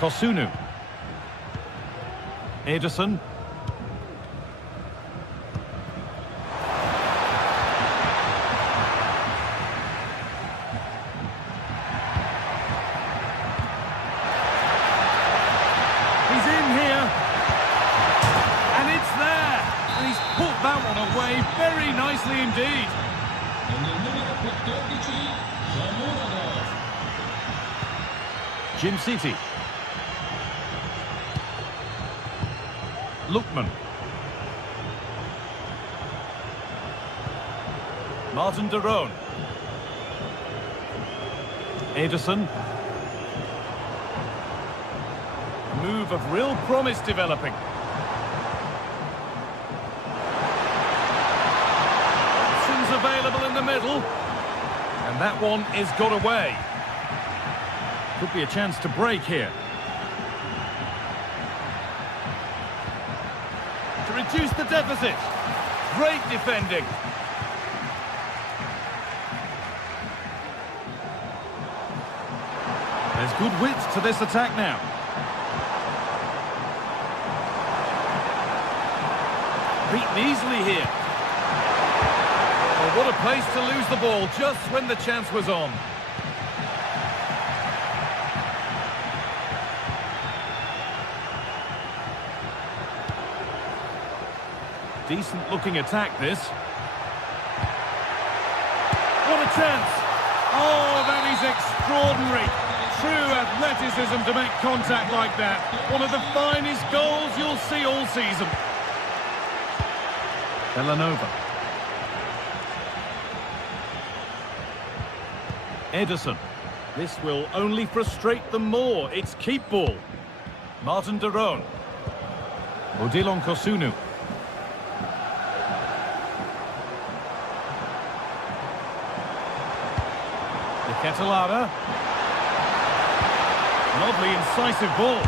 Kosunu. Ederson. He's in here. And it's there. And he's put that one away very nicely indeed. Jim City. Lookman. Martin de Roon. Ederson. A move of real promise developing. Options available in the middle. And that one is got away. Could be a chance to break here. To reduce the deficit. Great defending. There's good width to this attack now. Beaten easily here. Oh, what a place to lose the ball just when the chance was on. Decent looking attack, this. What a chance! Oh, that is extraordinary. True athleticism to make contact like that. One of the finest goals you'll see all season. Bellanova. Ederson. This will only frustrate them more. It's keep ball. Martin de Roon. Odilon Kosunu. Catalara. Lovely, incisive ball.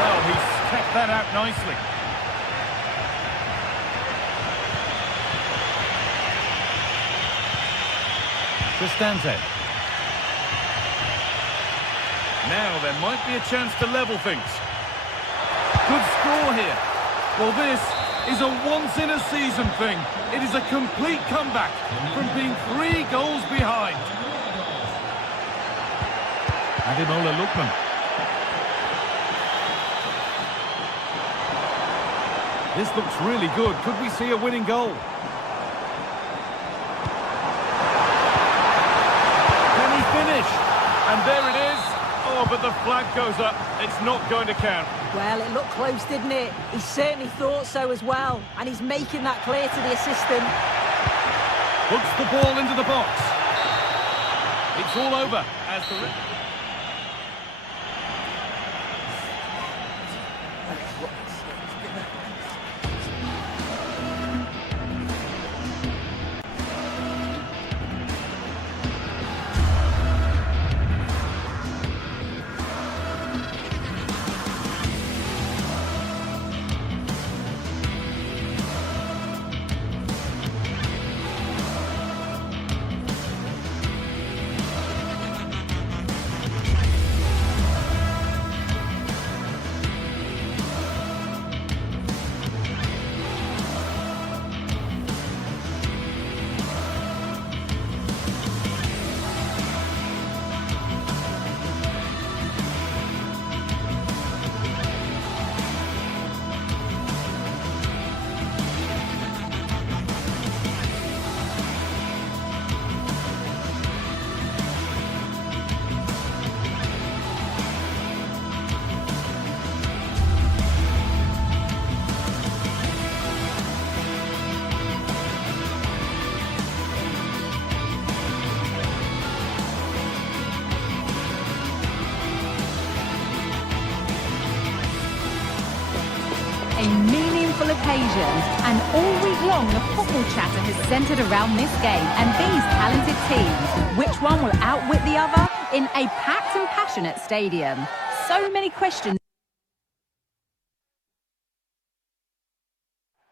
Well, he's kept that out nicely. Cristante. Now there might be a chance to level things. Good score here. Well, this is a once-in-a-season thing. It is a complete comeback from being 3 goals behind. Ademola Lookman. This looks really good. Could we see a winning goal? Can he finish? And there it is. Oh, but the flag goes up. It's not going to count. Well, it looked close, didn't it? He certainly thought so as well. And he's making that clear to the assistant. Puts the ball into the box. It's all over as the... meaningful occasion, and all week long the football chatter has centred around this game and these talented teams. Which one will outwit the other in a packed and passionate stadium? So many questions.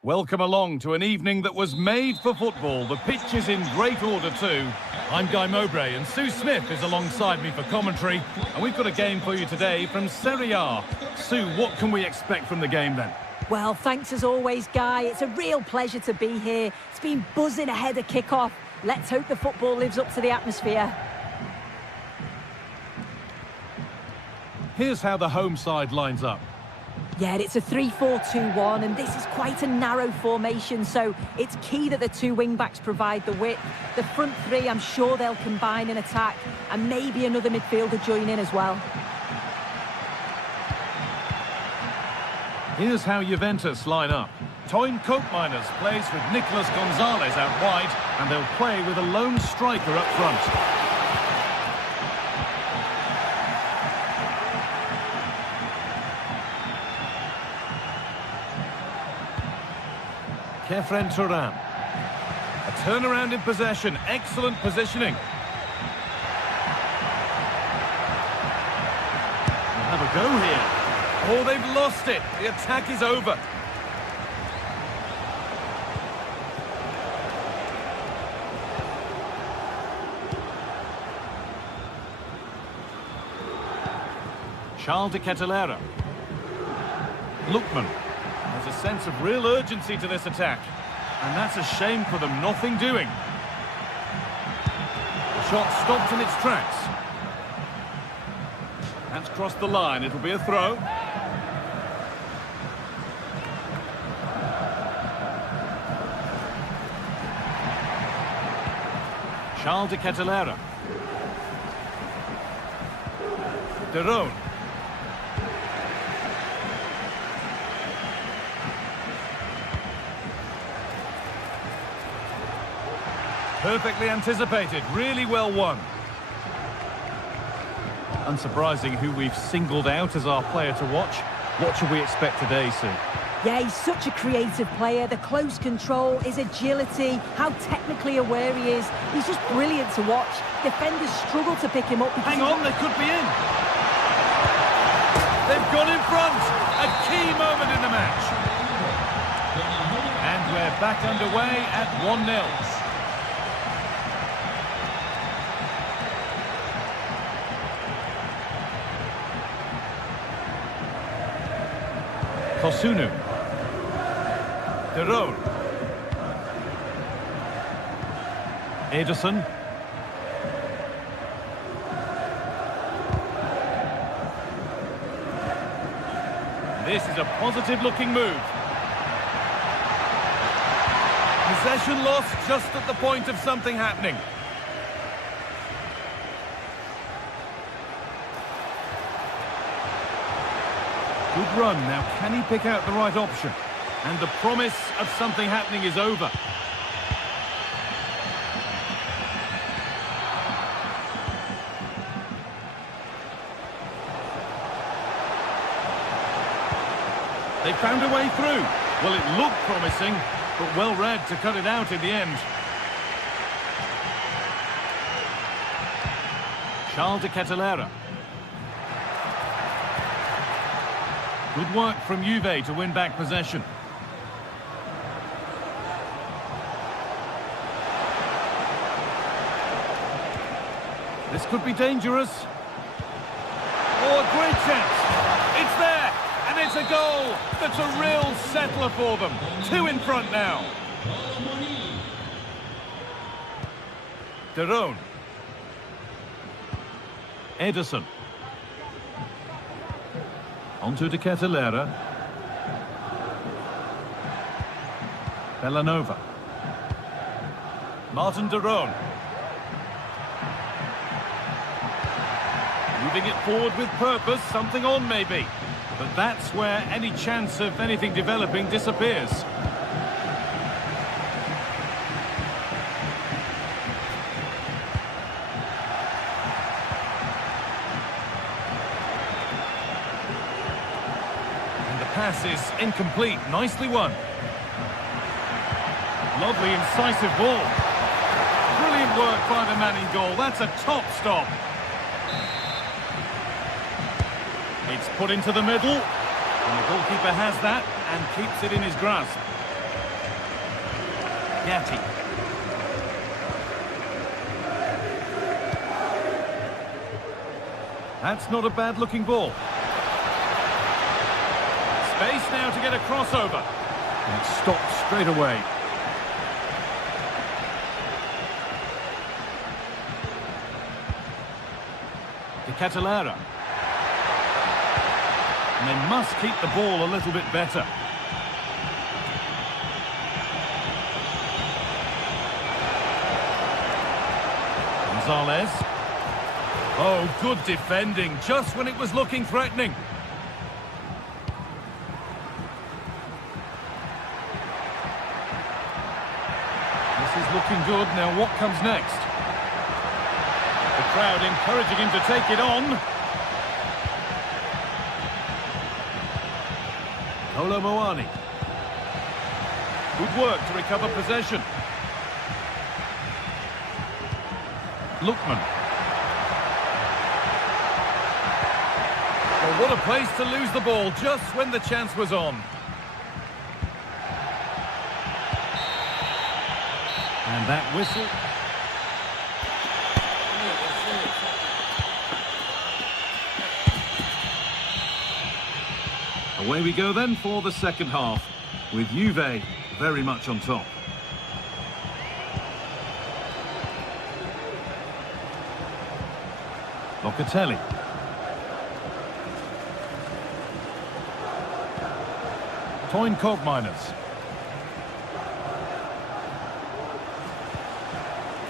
Welcome along to an evening that was made for football. The pitch is in great order too. I'm Guy Mowbray and Sue Smith is alongside me for commentary. And we've got a game for you today from Serie A. Sue, what can we expect from the game then? Well, thanks as always, Guy. It's a real pleasure to be here. It's been buzzing ahead of kick-off. Let's hope the football lives up to the atmosphere. Here's how the home side lines up. Yeah, it's a 3-4-2-1, and this is quite a narrow formation, so it's key that the two wing-backs provide the width. The front three, I'm sure they'll combine in attack, and maybe another midfielder join in as well. Here's how Juventus line up. Toyn Koopmeiners plays with Nicolas Gonzalez out wide, and they'll play with a lone striker up front. Kefren Turan. A turnaround in possession. Excellent positioning. They'll have a go here. Oh, they've lost it. The attack is over. Charles de Kettelera. Lookman. There's a sense of real urgency to this attack. And that's a shame for them, nothing doing. The shot stopped in its tracks. That's crossed the line, it'll be a throw. Charles de Kettelera. De Roon. Perfectly anticipated, really well won. Unsurprising who we've singled out as our player to watch. What should we expect today, Sue? Yeah, he's such a creative player. The close control, his agility, how technically aware he is. He's just brilliant to watch. Defenders struggle to pick him up. Hang on, they could be in. They've gone in front. A key moment in the match. And we're back underway at 1-0. Kosunu. De Roon. Ederson. This is a positive-looking move. Possession lost just at the point of something happening. Good run. Now, can he pick out the right option? And the promise of something happening is over. They found a way through. Well, it looked promising, but well read to cut it out in the end. Charles de Kettelera. Good work from Juve to win back possession. This could be dangerous. Oh, a great chance. It's there, and it's a goal. That's a real settler for them. 2 in front now. De Roon. Ederson. Onto de Kettelera. Bellanova. Martin de Roon. Moving it forward with purpose, something on maybe. But that's where any chance of anything developing disappears. pass is incomplete. Nicely won. Lovely, incisive ball. Brilliant work by the man in goal. That's a top stop. It's put into the middle. And the goalkeeper has that and keeps it in his grasp. Gatti. That's not a bad-looking ball. Space now to get a crossover. And it's stopped straight away. De Ketelaere. And they must keep the ball a little bit better. Gonzalez. Oh, good defending, just when it was looking threatening. This is looking good. Now what comes next? The crowd encouraging him to take it on. Kolo Muani. Good work to recover possession. Lookman. Well, what a place to lose the ball just when the chance was on. And that whistle. Away we go then for the second half, with Juve very much on top. Locatelli. Toyn Koopmeiners.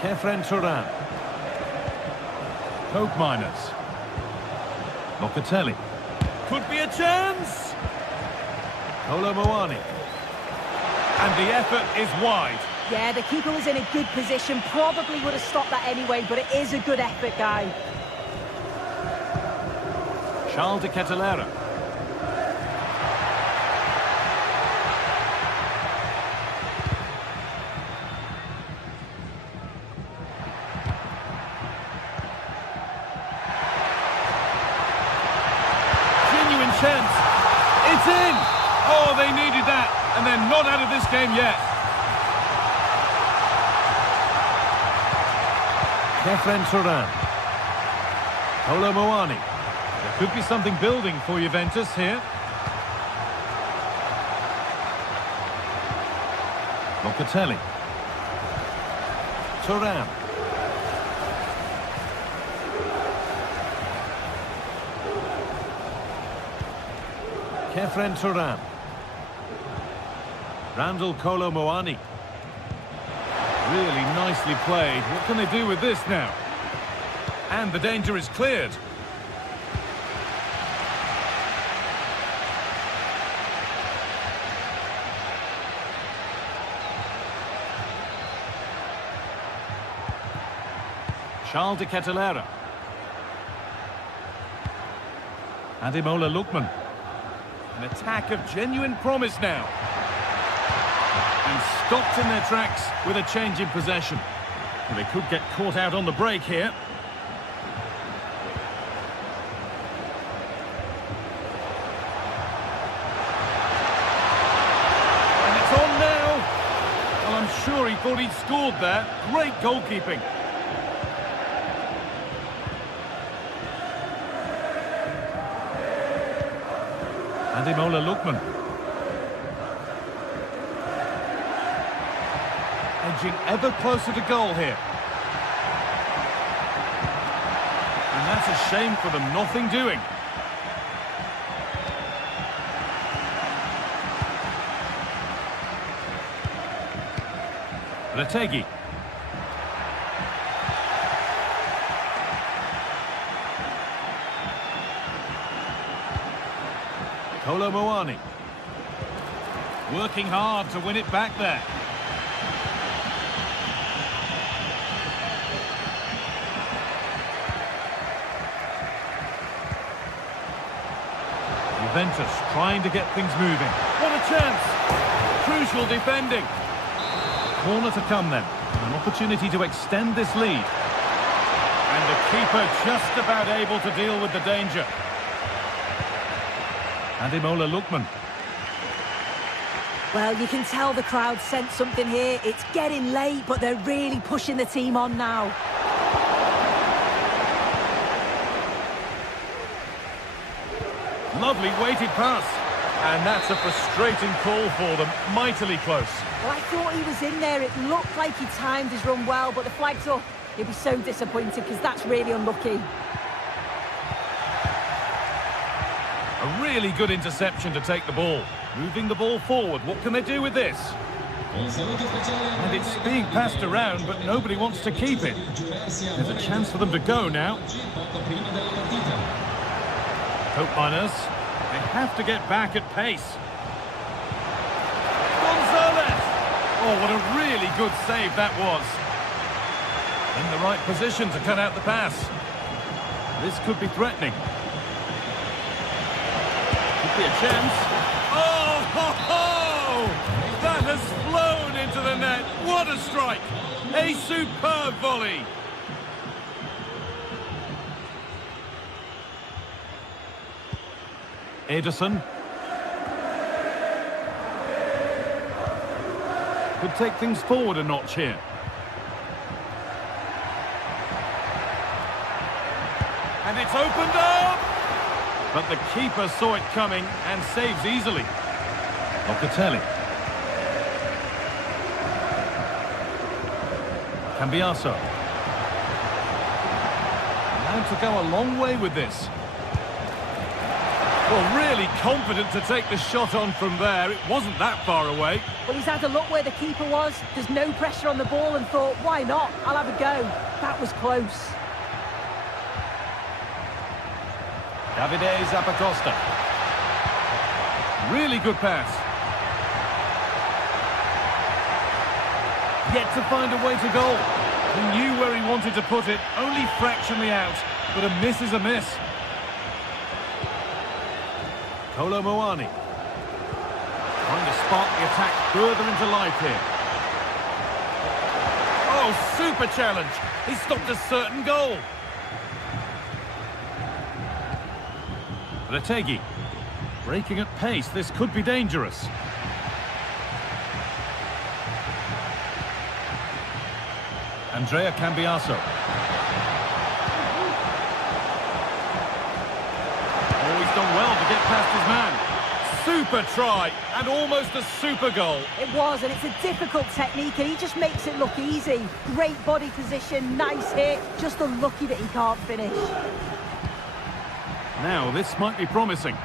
Kefren Turan. Koopmeiners. Locatelli. Could be a chance! Kolo Muani. And the effort is wide. Yeah, the keeper was in a good position. Probably would have stopped that anyway, but it is a good effort, guy. Charles de Ketelaere. Genuine chance. It's in! Oh, they needed that, and they're not out of this game yet. Kefren Turan. Kolo Muani. There could be something building for Juventus here. Locatelli. Turan. Kefren Turan. Randall Kolo Muani. Really nicely played. What can they do with this now? And the danger is cleared. Charles de Ketelaere. Ademola Lookman. An attack of genuine promise now. And stopped in their tracks with a change in possession. Well, they could get caught out on the break here. And it's on now. Well, I'm sure he thought he'd scored there. Great goalkeeping. Ademola Lookman. Edging ever closer to goal here. And that's a shame for them, nothing doing. Retegi. Kolo Muani. Working hard to win it back there. Juventus trying to get things moving. What a chance! Crucial defending. Corner to come then. An opportunity to extend this lead. And the keeper just about able to deal with the danger. Ademola Lookman. Well, you can tell the crowd sensed something here. It's getting late, but they're really pushing the team on now. Lovely weighted pass. And that's a frustrating call for them. Mightily close. Well, I thought he was in there. It looked like he timed his run well, but the flag's up. He'll be so disappointed because that's really unlucky. A really good interception to take the ball. Moving the ball forward. What can they do with this? And it's being passed around, but nobody wants to keep it. There's a chance for them to go now. Hope miners. They have to get back at pace. Gonzalez! Oh, what a really good save that was. In the right position to cut out the pass. This could be threatening. Could be a chance. Oh, ho, ho! That has flown into the net. What a strike! A superb volley. Ederson. Could take things forward a notch here. And it's opened up! But the keeper saw it coming and saves easily. Locatelli. Cambiaso. Allowed to go a long way with this. Well, really confident to take the shot on from there. It wasn't that far away. Well, he's had a look where the keeper was. There's no pressure on the ball and thought, why not? I'll have a go. That was close. Davide Zappacosta. Really good pass. Yet to find a way to goal. He knew where he wanted to put it, only fractionally out. But a miss is a miss. Kolo Muani. Trying to spark the attack further into life here. Oh, super challenge. He stopped a certain goal. Retegi. Breaking at pace. This could be dangerous. Andrea Cambiaso. Done well to get past his man. Super try and almost a super goal. It was, and it's a difficult technique, and he just makes it look easy. Great body position, nice hit, just unlucky that he can't finish. Now this might be promising.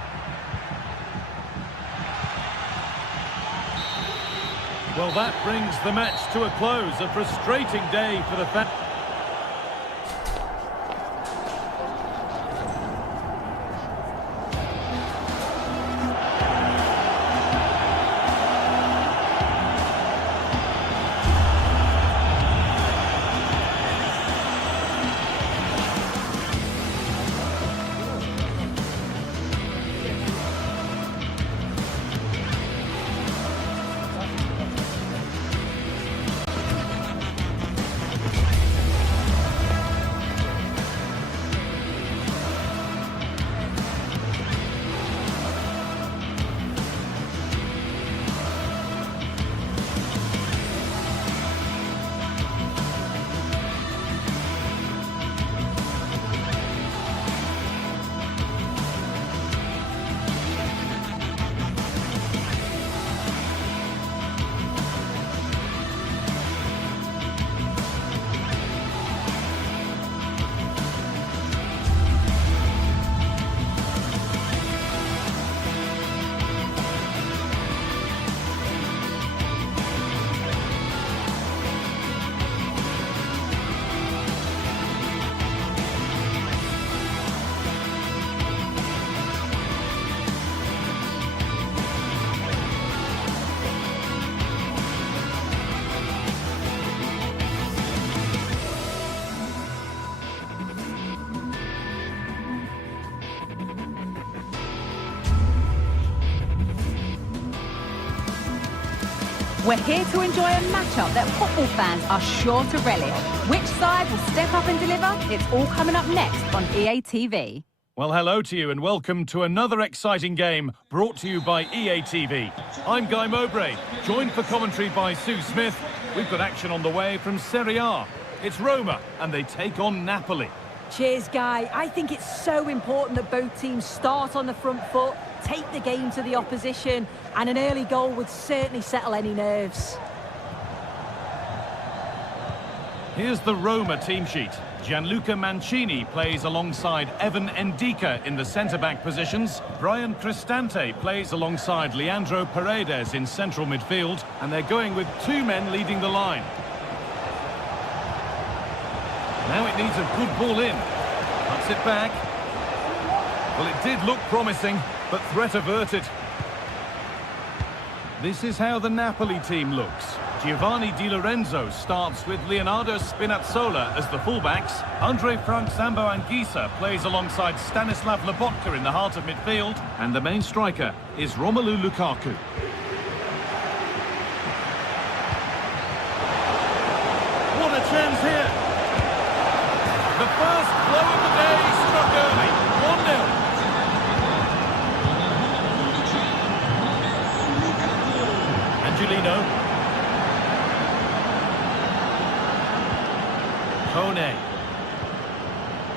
Well, that brings the match to a close. A frustrating day for the fans. We're here to enjoy a matchup that football fans are sure to relish. Which side will step up and deliver? It's all coming up next on EA TV. Well, hello to you and welcome to another exciting game brought to you by EA TV. I'm Guy Mowbray, joined for commentary by Sue Smith. We've got action on the way from Serie A. It's Roma and they take on Napoli. Cheers, Guy. I think it's so important that both teams start on the front foot, take the game to the opposition, and an early goal would certainly settle any nerves. Here's the Roma team sheet. Gianluca Mancini plays alongside Evan Ndika in the centre-back positions. Brian Cristante plays alongside Leandro Paredes in central midfield. And they're going with two men leading the line. Now it needs a good ball in. Cuts it back. Well, it did look promising, but threat averted. This is how the Napoli team looks. Giovanni Di Lorenzo starts with Leonardo Spinazzola as the fullbacks. Andre Frank Zambo Anguissa plays alongside Stanislav Lobotka in the heart of midfield. And the main striker is Romelu Lukaku. What a chance here! The first blow of the day struck early. 1-0. Angelino. Kone.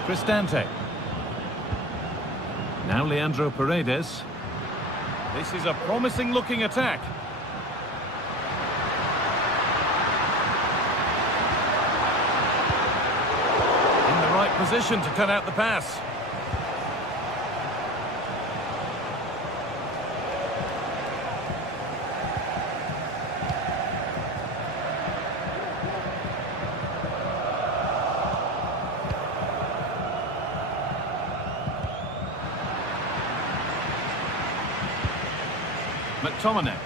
Cristante. Now Leandro Paredes. This is a promising looking attack. In the right position to cut out the pass. McTominay.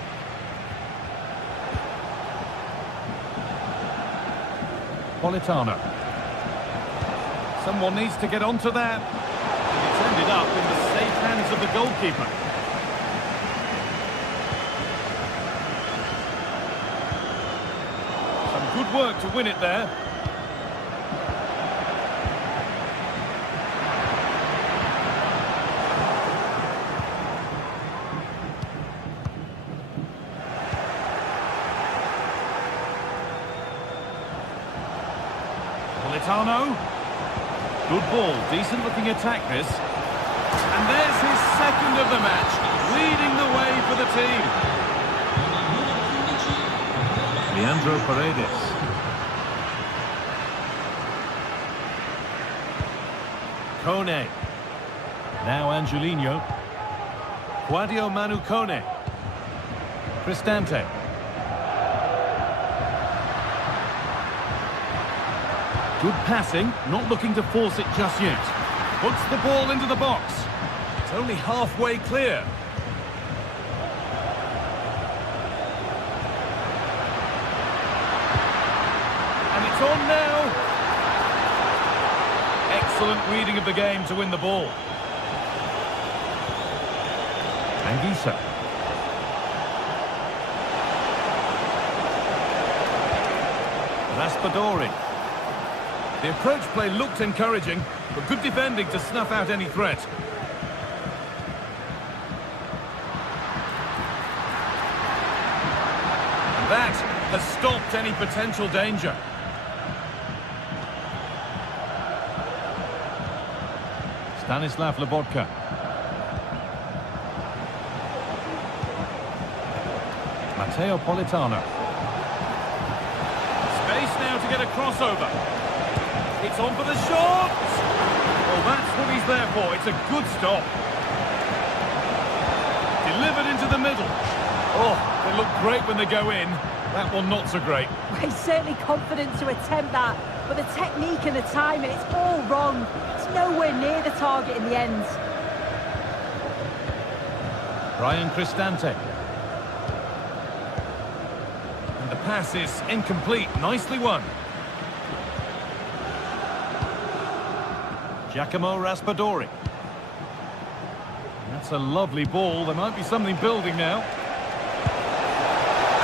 Politano. Someone needs to get onto that. It's ended up in the safe hands of the goalkeeper. Some good work to win it there. Politano. Good ball, decent looking attack this. And there's his second of the match, leading the way for the team. Leandro Paredes. Kone. Now Angelino. Quadio Manu Kone. Cristante. Good passing, not looking to force it just yet. Puts the ball into the box. It's only halfway clear. And it's on now. Excellent reading of the game to win the ball. Anguissa. Raspadori. The approach play looked encouraging, but good defending to snuff out any threat. And that has stopped any potential danger. Stanislav Lobotka. Matteo Politano. Space now to get a crossover. It's on for the shot! Well, that's what he's there for. It's a good stop. Delivered into the middle. Oh, they look great when they go in. That one not so great. He's certainly confident to attempt that, but the technique and the timing, it's all wrong. It's nowhere near the target in the end. Brian Cristante. And the pass is incomplete. Nicely won. Giacomo Raspadori. That's a lovely ball. There might be something building now.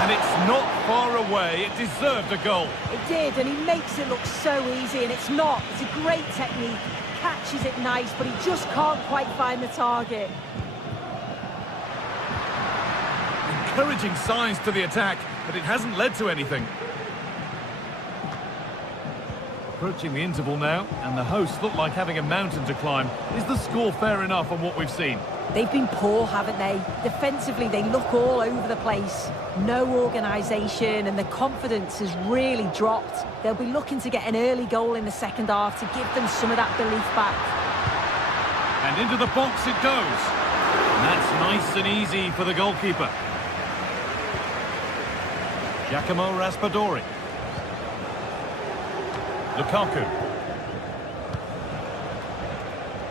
And it's not far away. It deserved a goal. It did, and he makes it look so easy, and it's not. It's a great technique. Catches it nice, but he just can't quite find the target. Encouraging signs to the attack, but it hasn't led to anything. Approaching the interval now, and the hosts look like having a mountain to climb. Is the score fair enough on what we've seen? They've been poor, haven't they? Defensively, they look all over the place. No organisation, and the confidence has really dropped. They'll be looking to get an early goal in the second half to give them some of that belief back. And into the box it goes. And that's nice and easy for the goalkeeper. Giacomo Raspadori. Lukaku.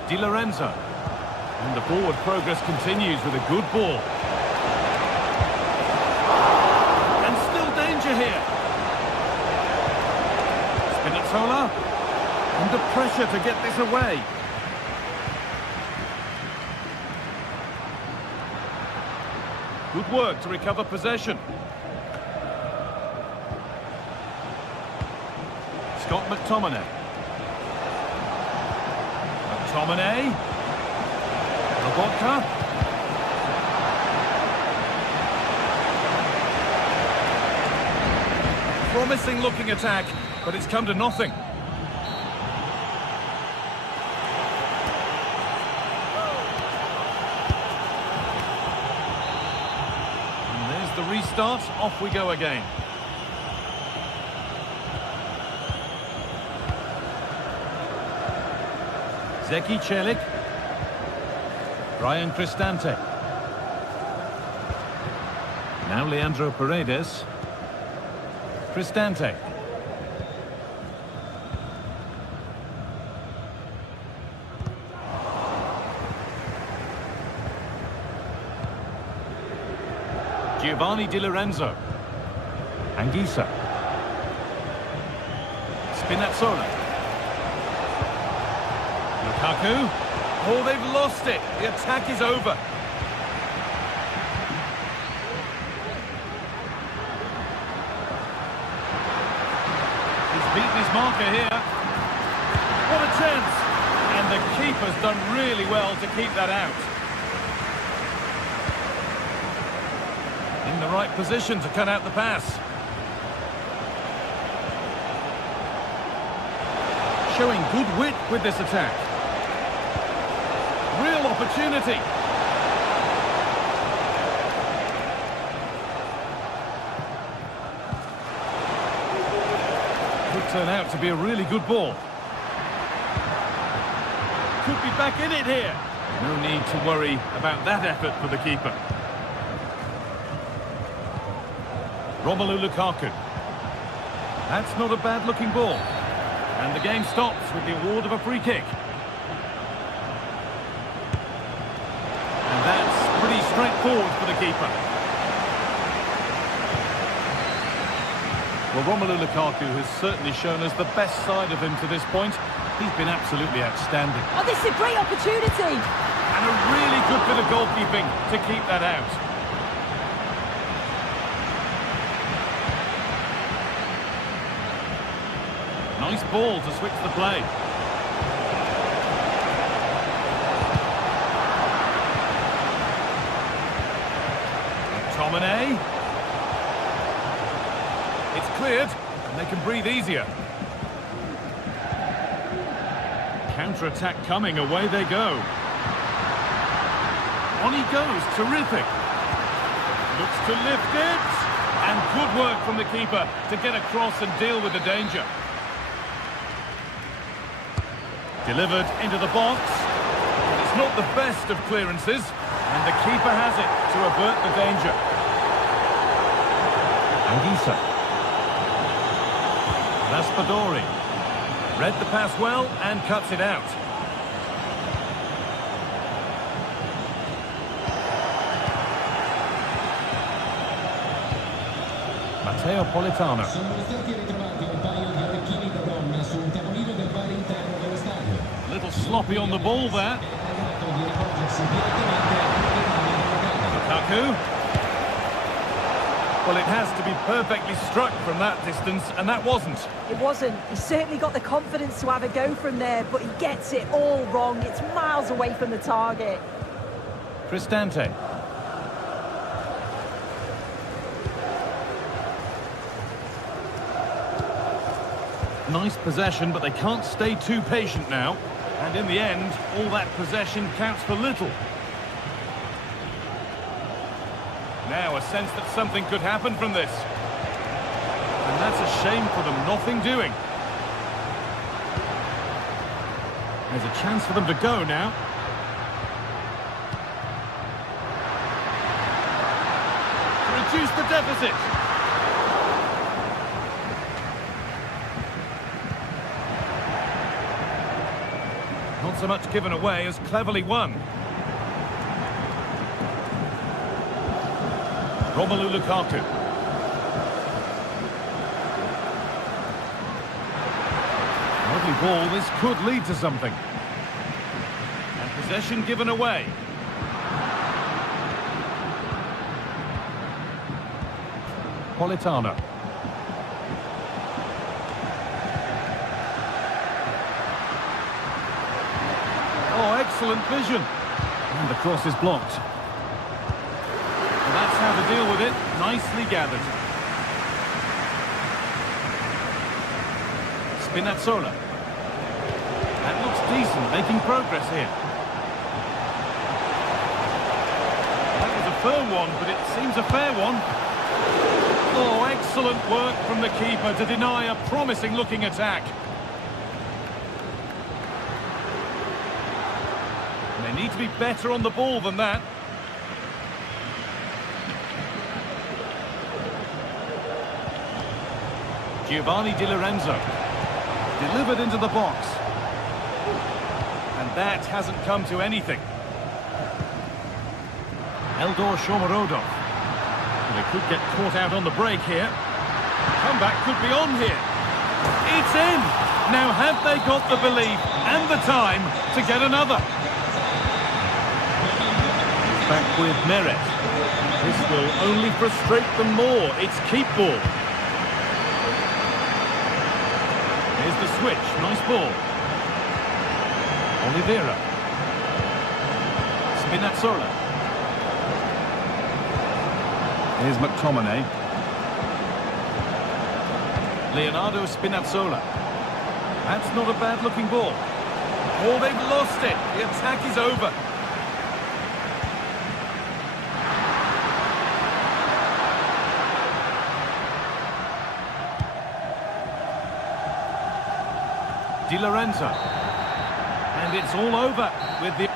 Di Lorenzo. And the forward progress continues with a good ball. And still danger here. Spinazzola. Under pressure to get this away. Good work to recover possession. Scott McTominay. McTominay. Lobotka. Promising looking attack, but it's come to nothing. And there's the restart. Off we go again. Zeki Celik. Brian Cristante. Now Leandro Paredes. Cristante. Giovanni Di Lorenzo. Anguissa. Spinazzola. Lukaku. Oh, they've lost it. The attack is over. He's beaten his marker here. What a chance. And the keeper's done really well to keep that out. In the right position to cut out the pass. Showing good wit with this attack. Real opportunity. Could turn out to be a really good ball. Could be back in it here. No need to worry about that effort for the keeper. Romelu Lukaku. That's not a bad-looking ball. And the game stops with the award of a free kick. And that's pretty straightforward for the keeper. Well, Romelu Lukaku has certainly shown us the best side of him to this point. He's been absolutely outstanding. Oh, this is a great opportunity! And a really good bit of goalkeeping to keep that out. Nice ball to switch the play. McTominay. It's cleared, and they can breathe easier. Counter-attack coming, away they go. On he goes, terrific. Looks to lift it. And good work from the keeper to get across and deal with the danger. Delivered into the box. It's not the best of clearances, and the keeper has it to avert the danger. Anguissa. Raspadori. Read the pass well and cuts it out. Matteo Politano. Sono stati ritrovati un paio di orecchini da donna su un tavolino del bar interno dello stadio. A little sloppy on the ball there. Lukaku. Well, it has to be perfectly struck from that distance, and that wasn't. It wasn't. He's certainly got the confidence to have a go from there, but he gets it all wrong. It's miles away from the target. Cristante. Nice possession, but they can't stay too patient now. And in the end, all that possession counts for little. Now a sense that something could happen from this. And that's a shame for them, nothing doing. There's a chance for them to go now. To reduce the deficit. Not so much given away as cleverly won. Romelu Lukaku. Lovely ball, this could lead to something. And possession given away. Politano. Oh, excellent vision. And the cross is blocked. And that's how to deal with it. Nicely gathered. Spinazzola. That looks decent, making progress here. That was a firm one, but it seems a fair one. Oh, excellent work from the keeper to deny a promising-looking attack. They need to be better on the ball than that. Giovanni Di Lorenzo. Delivered into the box. And that hasn't come to anything. Eldor Shomorodov. They could get caught out on the break here. Comeback could be on here. It's in! Now have they got the belief and the time to get another? Back with Meret. This will only frustrate them more. It's keep ball. Here's the switch. Nice ball. Oliveira. Spinazzola. Here's McTominay. Leonardo Spinazzola. That's not a bad-looking ball. Oh, they've lost it. The attack is over. Di Lorenzo. And it's all over with the...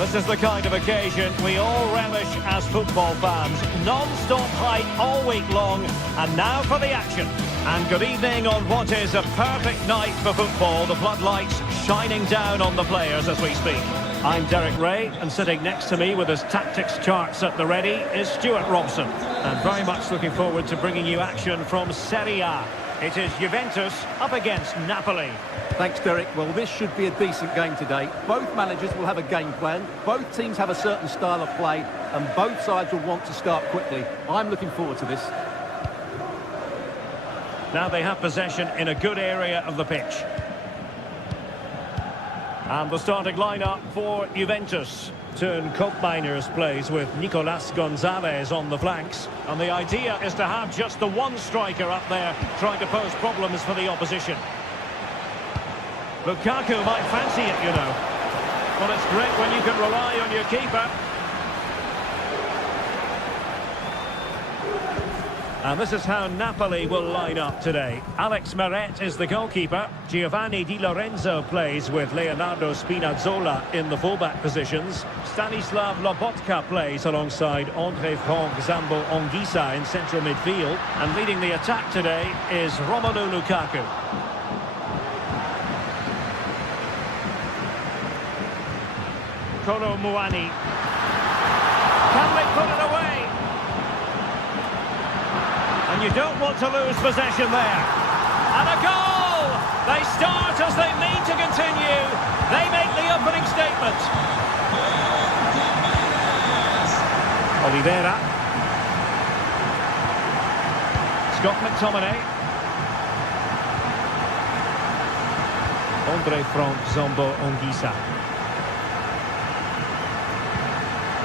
This is the kind of occasion we all relish as football fans. Non-stop hype all week long, and now for the action. And good evening on what is a perfect night for football. The floodlights shining down on the players as we speak. I'm Derek Ray, and sitting next to me with his tactics charts at the ready is Stuart Robson. And very much looking forward to bringing you action from Serie A. It is Juventus up against Napoli. Thanks, Derek. Well, this should be a decent game today. Both managers will have a game plan. Both teams have a certain style of play, and both sides will want to start quickly. I'm looking forward to this. Now they have possession in a good area of the pitch. And the starting lineup for Juventus. Turn Koopmeiners plays with Nicolas Gonzalez on the flanks. And the idea is to have just the one striker up there trying to pose problems for the opposition. Lukaku might fancy it, you know. Well, it's great when you can rely on your keeper. And this is how Napoli will line up today. Alex Meret is the goalkeeper. Giovanni Di Lorenzo plays with Leonardo Spinazzola in the fullback positions. Stanislav Lobotka plays alongside André Franck Zambo Anguissa in central midfield. And leading the attack today is Romelu Lukaku. Kolo Muani. Can they put it away? And you don't want to lose possession there. And a goal! They start as they mean to continue. They make the opening statement. Oliveira. Scott McTominay. André Franck Zambo Anguissa.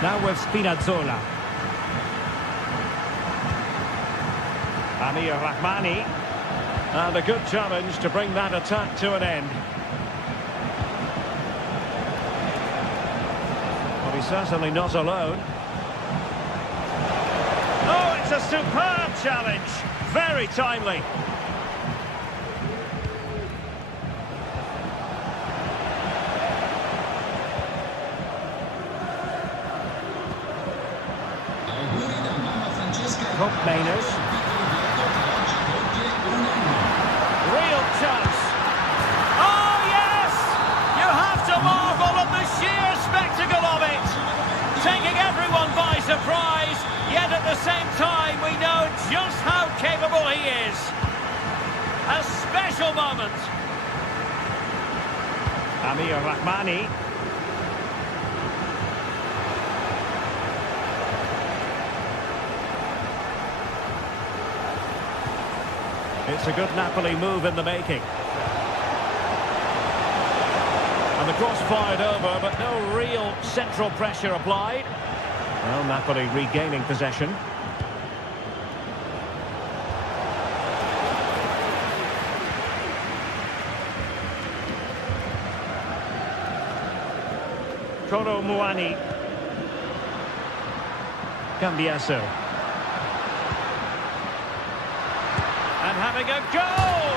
Now with Spinazzola. Amir Rahmani, and a good challenge to bring that attack to an end. Well, he's certainly not alone. Oh, it's a superb challenge, very timely. Koopmeiners. Real chance. Oh, yes! You have to marvel at the sheer spectacle of it. Taking everyone by surprise, yet at the same time we know just how capable he is. A special moment. Amir Rahmani. It's a good Napoli move in the making. And the cross fired over, but no real central pressure applied. Well, Napoli regaining possession. Kolo Muani. Cambiaso. And having a goal!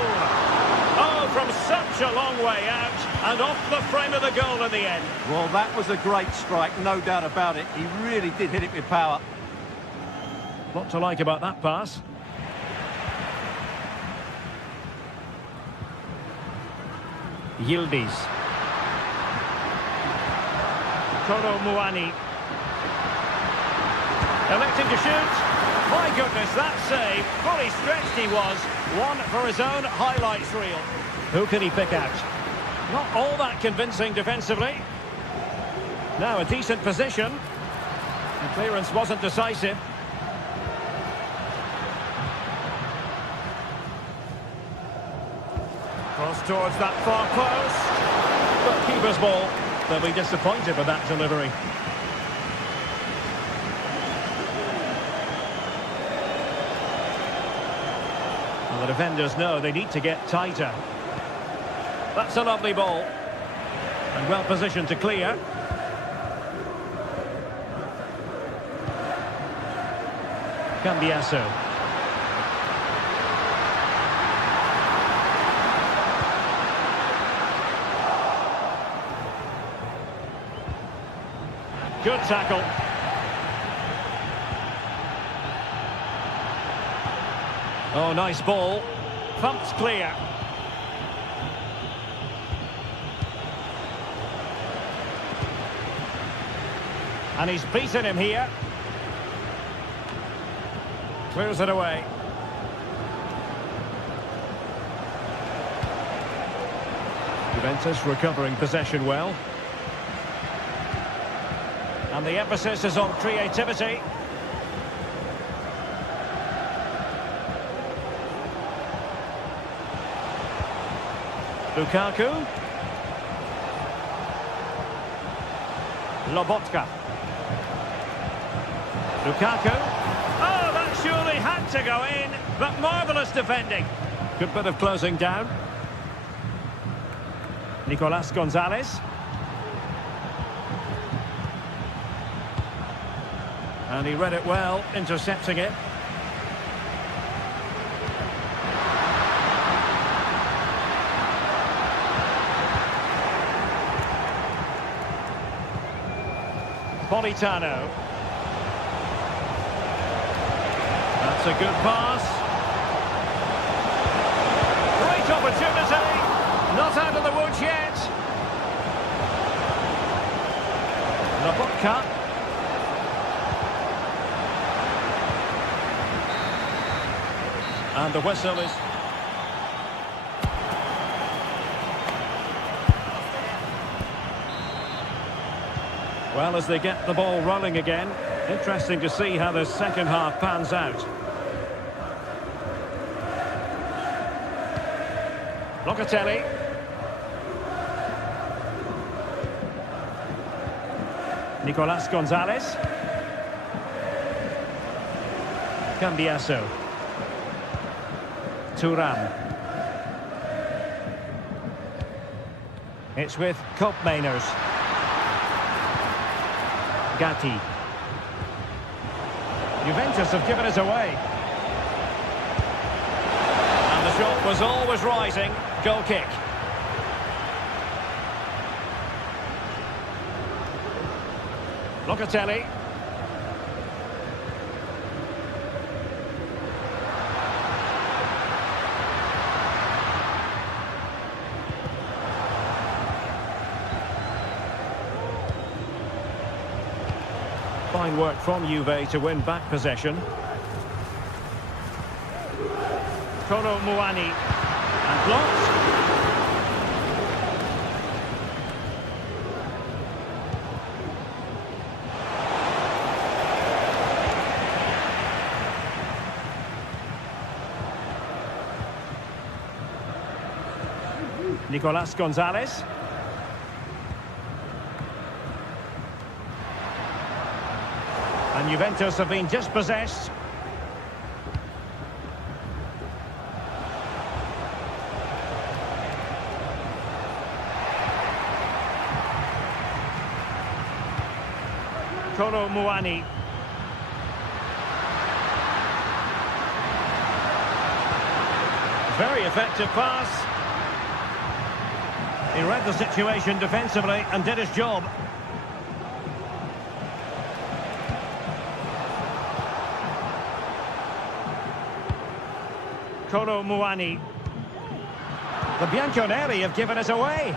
Oh, from such a long way out, and off the frame of the goal in the end. Well, that was a great strike, no doubt about it. He really did hit it with power. What to like about that pass? Yildiz. Kolo Muani. Electing to shoot. My goodness, that save. Fully stretched he was. One for his own highlights reel. Who can he pick out? Not all that convincing defensively. Now a decent position. The clearance wasn't decisive. Cross towards that far post. But keeper's ball. They'll be disappointed with that delivery. The defenders know they need to get tighter. That's a lovely ball. And well positioned to clear. Cambiaso. Good tackle. Oh, nice ball. Thumped clear. And he's beaten him here. Clears it away. Juventus recovering possession well. And the emphasis is on creativity. Lukaku. Lobotka. Lukaku. Oh, that surely had to go in, but marvellous defending. Good bit of closing down. Nicolas Gonzalez. And he read it well, intercepting it. Politano. That's a good pass. Great opportunity. Not out of the woods yet. Lobotka. And the whistle is... Well, as they get the ball rolling again, interesting to see how the second half pans out. Locatelli. Nicolas Gonzalez. Cambiaso. Thuram. It's with Koopmeiners. Gatti. Juventus have given us away. And the shot was always rising. Goal kick. Locatelli. Fine work from Juve to win back possession. Kolo Muani. And blocked. Nicolas Gonzalez. And Juventus have been dispossessed. Kolo Muani. Very effective pass. He read the situation defensively and did his job. Kolo Muani. The Bianconeri have given us away.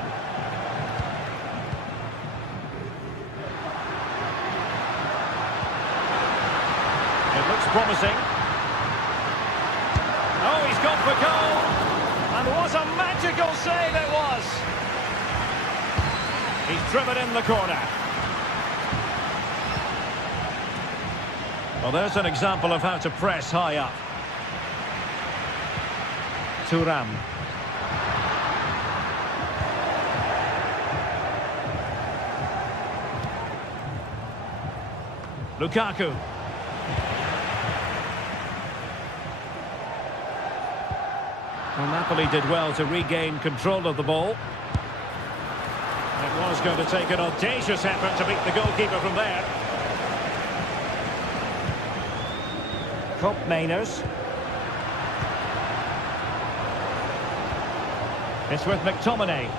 It looks promising. Oh, he's gone for goal. And what a magical save it was. He's driven in the corner. Well, there's an example of how to press high up. Thuram. Lukaku. Well, Napoli did well to regain control of the ball. It was going to take an audacious effort to beat the goalkeeper from there. Koopmeiners. It's with McTominay.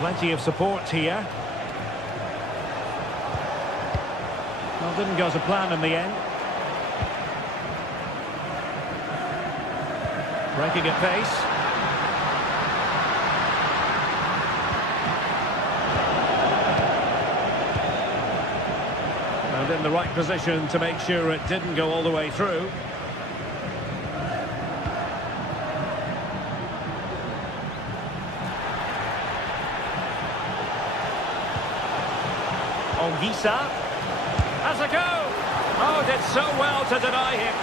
Plenty of support here. Well, didn't go to plan in the end. Breaking at pace. And in the right position to make sure it didn't go all the way through. Ongisa has a go. Oh, did so well to deny him.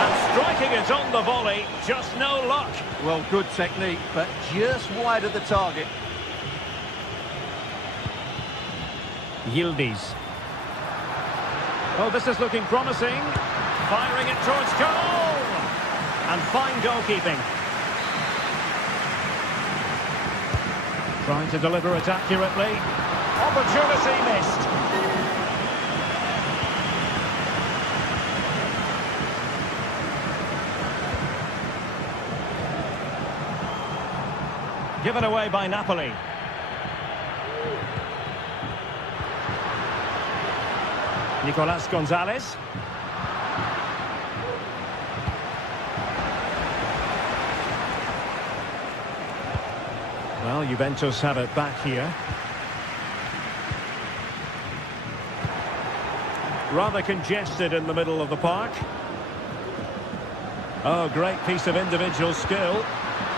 And striking it on the volley, just no luck. Well, good technique, but just wide of the target. Yildiz. Oh, this is looking promising. Firing it towards goal. And fine goalkeeping. Trying to deliver it accurately. Opportunity missed. Given away by Napoli. Nicolas Gonzalez. Well, Juventus have it back here. Rather congested in the middle of the park. Oh, great piece of individual skill.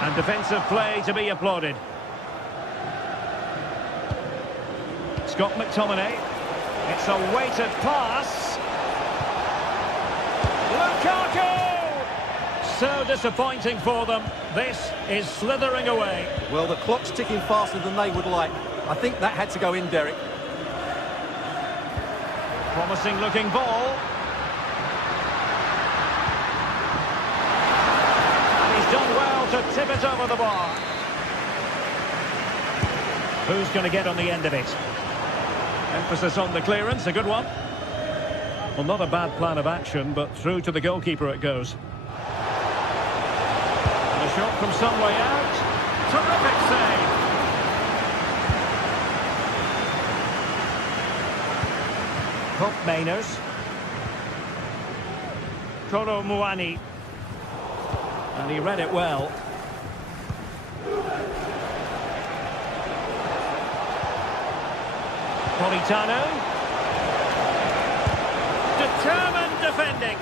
And defensive play to be applauded. Scott McTominay. It's a weighted pass. Lukaku! So disappointing for them. This is slithering away. Well, the clock's ticking faster than they would like. I think that had to go in, Derek. Promising looking ball. And he's done well to tip it over the bar. Who's going to get on the end of it? Emphasis on the clearance, a good one. Well, not a bad plan of action, but through to the goalkeeper it goes. And a shot from some way out. Terrific save. Hope Mainers. Kolo Muani. And he read it well. Politano. Determined defending.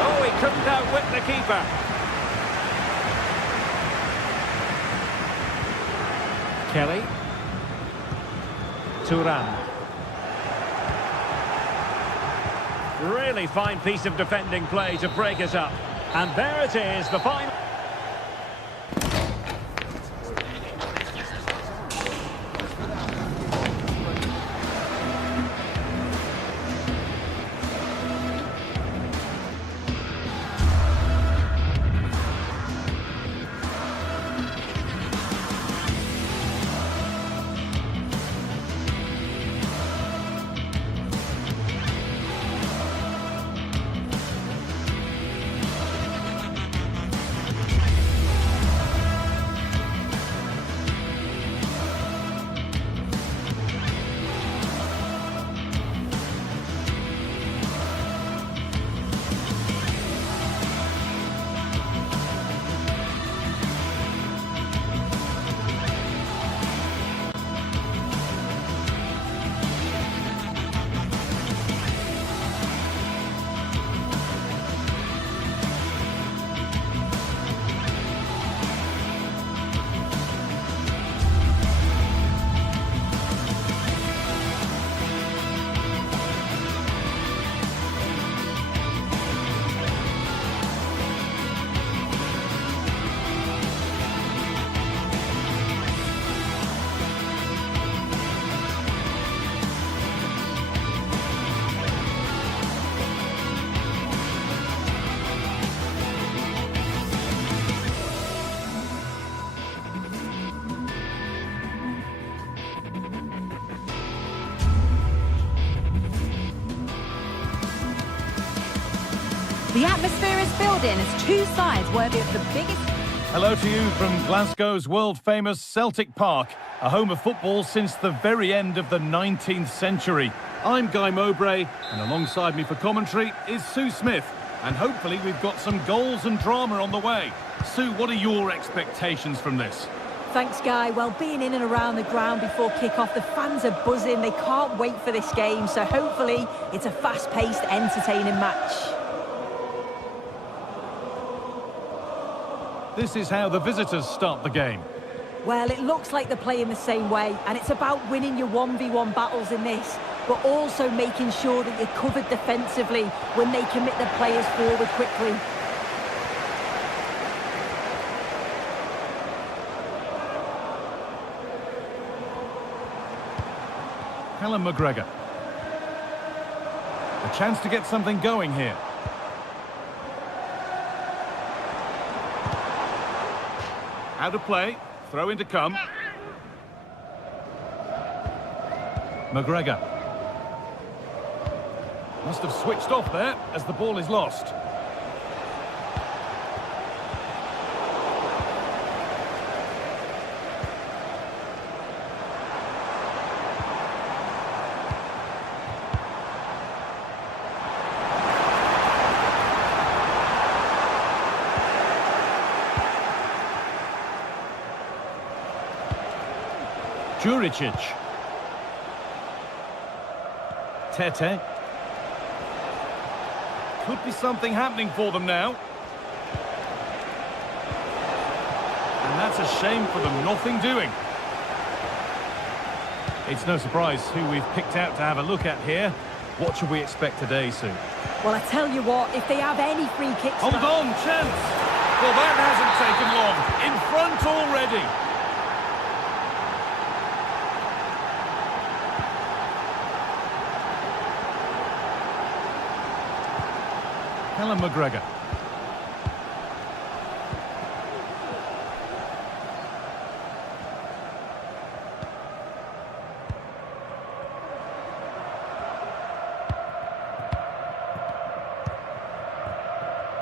Oh, he couldn't outwit the keeper. Kelly. Turan. Really fine piece of defending play to break us up. And there it is, the final. The atmosphere is building as two sides worthy of the biggest... Hello to you from Glasgow's world-famous Celtic Park, a home of football since the very end of the 19th century. I'm Guy Mowbray, and alongside me for commentary is Sue Smith. And hopefully we've got some goals and drama on the way. Sue, what are your expectations from this? Thanks, Guy. Well, being in and around the ground before kick-off, the fans are buzzing. They can't wait for this game, so hopefully it's a fast-paced, entertaining match. This is how the visitors start the game. Well, it looks like they're playing the same way, and it's about winning your 1v1 battles in this, but also making sure that you're covered defensively when they commit their players forward quickly. Callum McGregor. A chance to get something going here. Out of play. Throw in to come. McGregor. Must have switched off there as the ball is lost. Juricic. Tete. Could be something happening for them now. And that's a shame for them, nothing doing. It's no surprise who we've picked out to have a look at here. What should we expect today, Sue? Well, I tell you what, if they have any free kicks... Hold on, chance! Well, that hasn't taken long. In front already. Callum McGregor.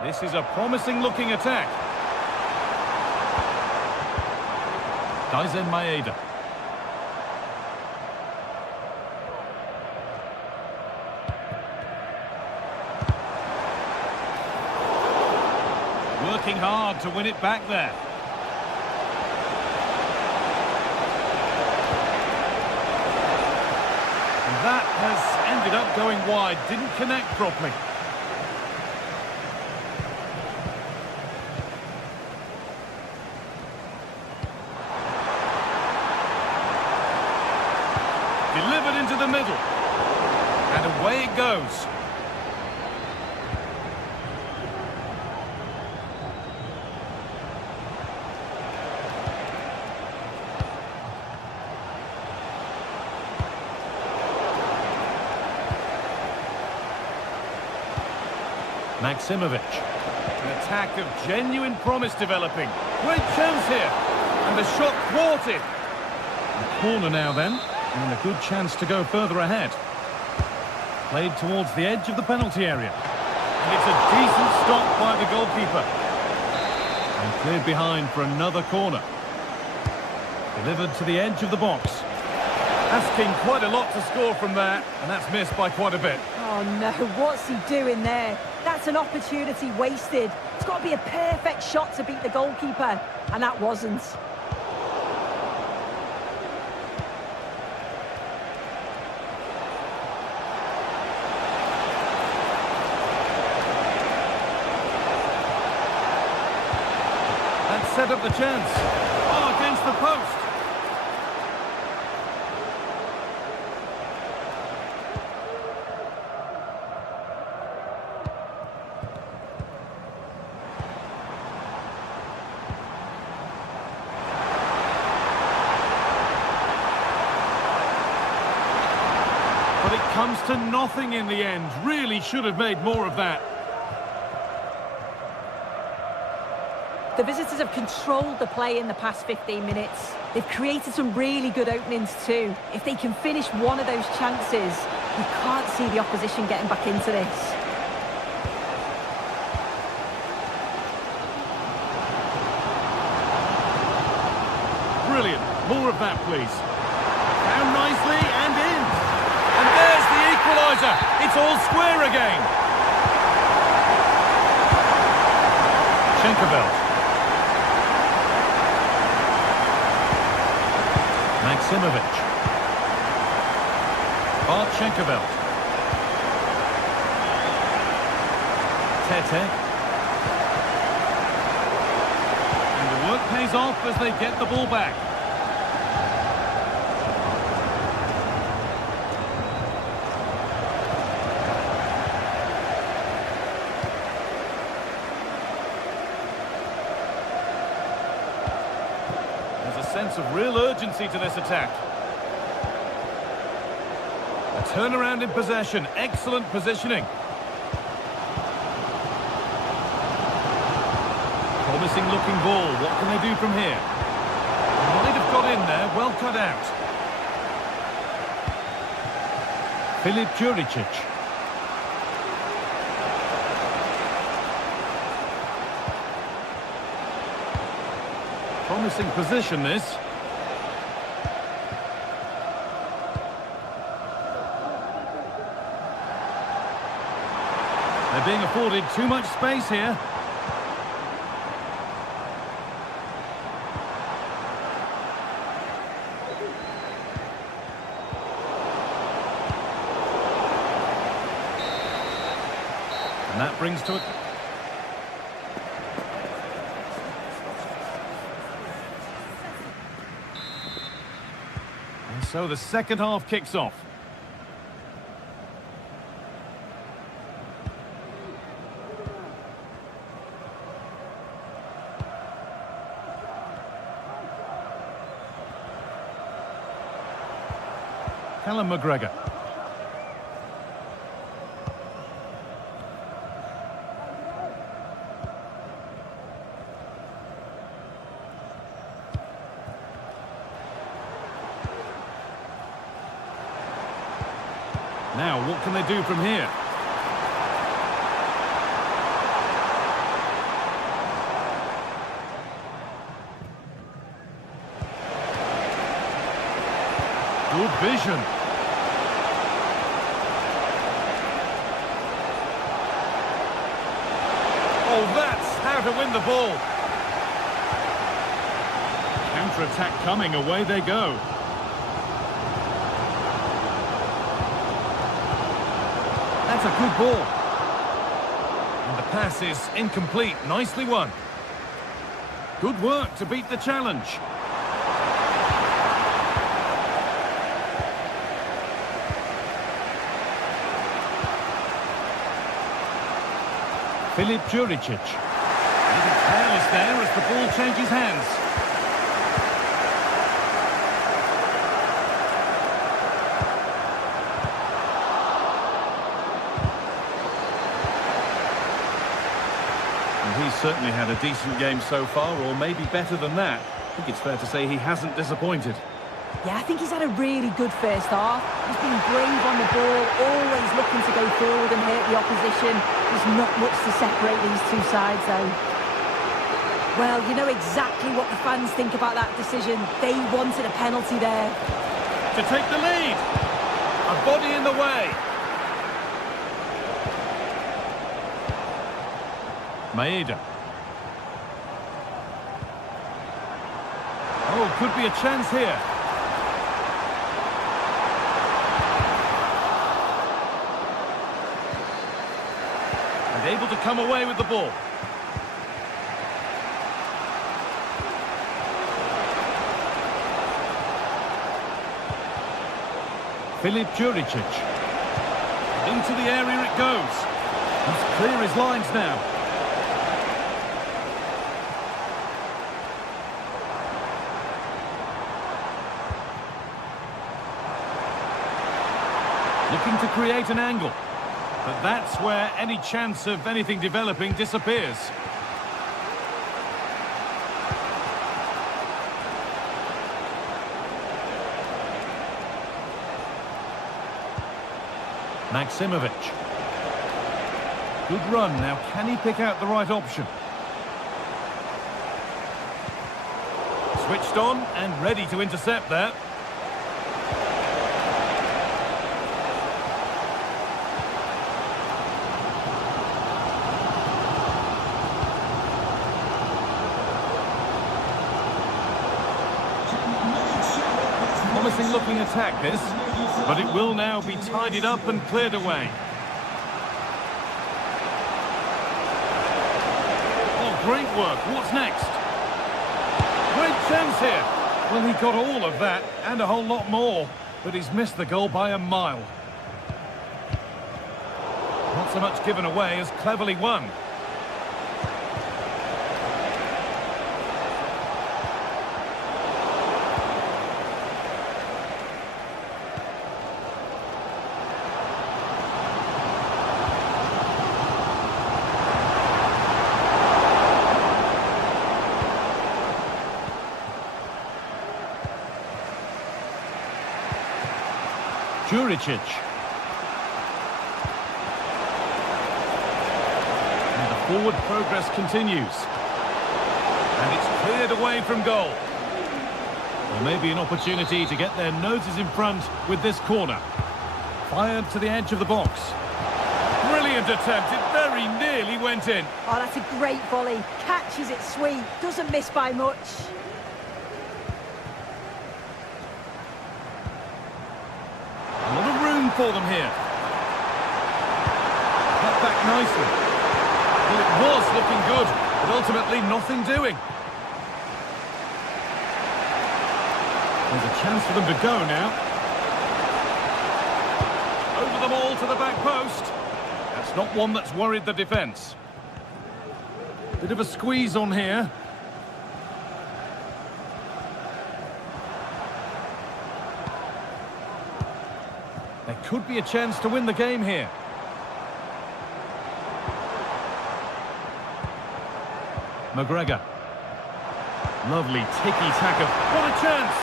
This is a promising looking attack. Daizen Maeda. Working hard to win it back there. And that has ended up going wide, didn't connect properly. Delivered into the middle. And away it goes. Maximovic. An attack of genuine promise developing. Great chance here. And the shot thwarted. A corner now then. And a good chance to go further ahead. Played towards the edge of the penalty area. And it's a decent stop by the goalkeeper. And cleared behind for another corner. Delivered to the edge of the box. Asking quite a lot to score from there. And that's missed by quite a bit. Oh no, what's he doing there? That's an opportunity wasted. It's got to be a perfect shot to beat the goalkeeper. And that wasn't. That set up the chance. Oh, against the post. But it comes to nothing in the end. Really should have made more of that. The visitors have controlled the play in the past 15 minutes. They've created some really good openings too. If they can finish one of those chances, you can't see the opposition getting back into this. More of that, please. Down nicely and in. And there's the equaliser. It's all square again. Schenkerveld. Maximovic. Bart Schenkerveld. Tete. And the work pays off as they get the ball back. There's a sense of real urgency to this attack. A turnaround in possession. Excellent positioning. Promising looking ball. What can they do from here? Might have got in there. Well cut out. Filip Juricic. Promising position, this. They're being afforded too much space here. And that brings to it. And so the second half kicks off. Callum McGregor. Now, what can they do from here? Good vision. Oh, that's how to win the ball. Counter-attack coming, away they go. That's a good ball. And the pass is incomplete. Nicely won. Good work to beat the challenge. Filip Juricic. A little careless there as the ball changes hands. And he's certainly had a decent game so far, or maybe better than that. I think it's fair to say he hasn't disappointed. Yeah, I think he's had a really good first half. He's been brave on the ball, always looking to go forward and hurt the opposition. There's not much to separate these two sides, though. Well, you know exactly what the fans think about that decision. They wanted a penalty there. To take the lead. A body in the way. Maeda. Oh, could be a chance here. And able to come away with the ball. Filip Juricic. Into the area it goes. He's clear his lines now. Looking to create an angle. But that's where any chance of anything developing disappears. Maximovic. Good run. Now, can he pick out the right option? Switched on and ready to intercept there. Promising looking attack this, but it will now be tidied up and cleared away. Oh, great work. What's next? Great chance here. Well, he got all of that and a whole lot more, but he's missed the goal by a mile. Not so much given away as cleverly won. Juricic. And the forward progress continues. And it's cleared away from goal. There may be an opportunity to get their noses in front with this corner. Fired to the edge of the box. Brilliant attempt. It very nearly went in. Oh, that's a great volley. Catches it sweet. Doesn't miss by much. For them here. Cut back nicely. Well, it was looking good, but ultimately nothing doing. There's a chance for them to go now. Over them all to the back post. That's not one that's worried the defence. Bit of a squeeze on here. There could be a chance to win the game here. McGregor. Lovely tiki-taka. What a chance!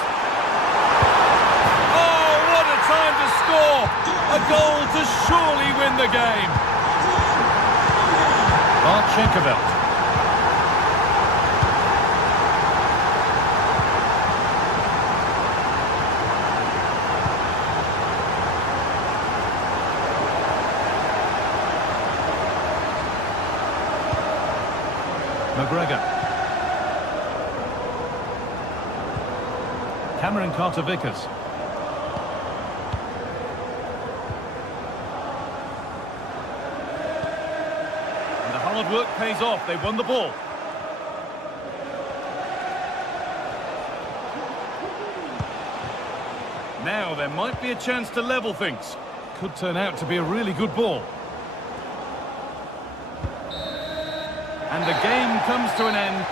Oh, what a time to score! A goal to surely win the game. Marchenkovic. McGregor. Cameron Carter-Vickers. And the hard work pays off. They won the ball. Now there might be a chance to level things. Could turn out to be a really good ball. And the game comes to an end.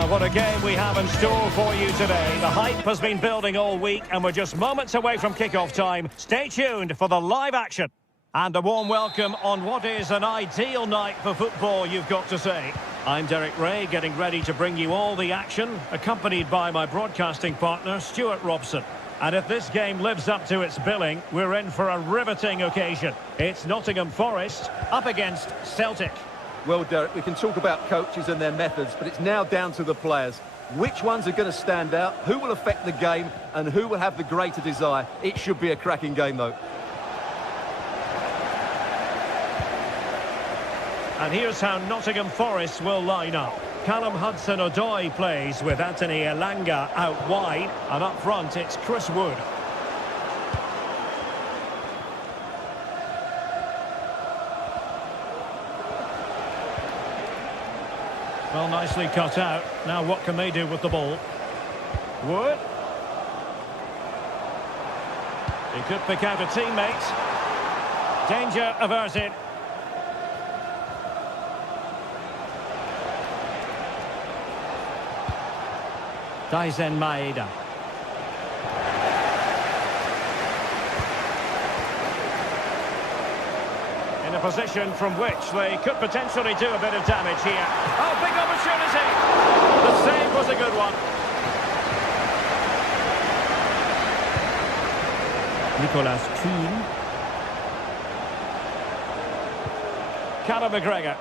Well, what a game we have in store for you today. The hype has been building all week and we're just moments away from kick-off time. Stay tuned for the live action. And a warm welcome on what is an ideal night for football, you've got to say. I'm Derek Ray, getting ready to bring you all the action, accompanied by my broadcasting partner, Stuart Robson. And if this game lives up to its billing, we're in for a riveting occasion. It's Nottingham Forest up against Celtic. Well, Derek, we can talk about coaches and their methods, but it's now down to the players. Which ones are going to stand out, who will affect the game, and who will have the greater desire? It should be a cracking game, though. And here's how Nottingham Forest will line up. Callum Hudson-Odoi plays with Anthony Elanga out wide, and up front it's Chris Wood. Well, nicely cut out. Now what can they do with the ball? Wood. He could pick out a teammate. Danger averted. Daisen Maeda. In a position from which they could potentially do a bit of damage here. Oh, big opportunity! The save was a good one. Nicolas Kuhn. Callum McGregor.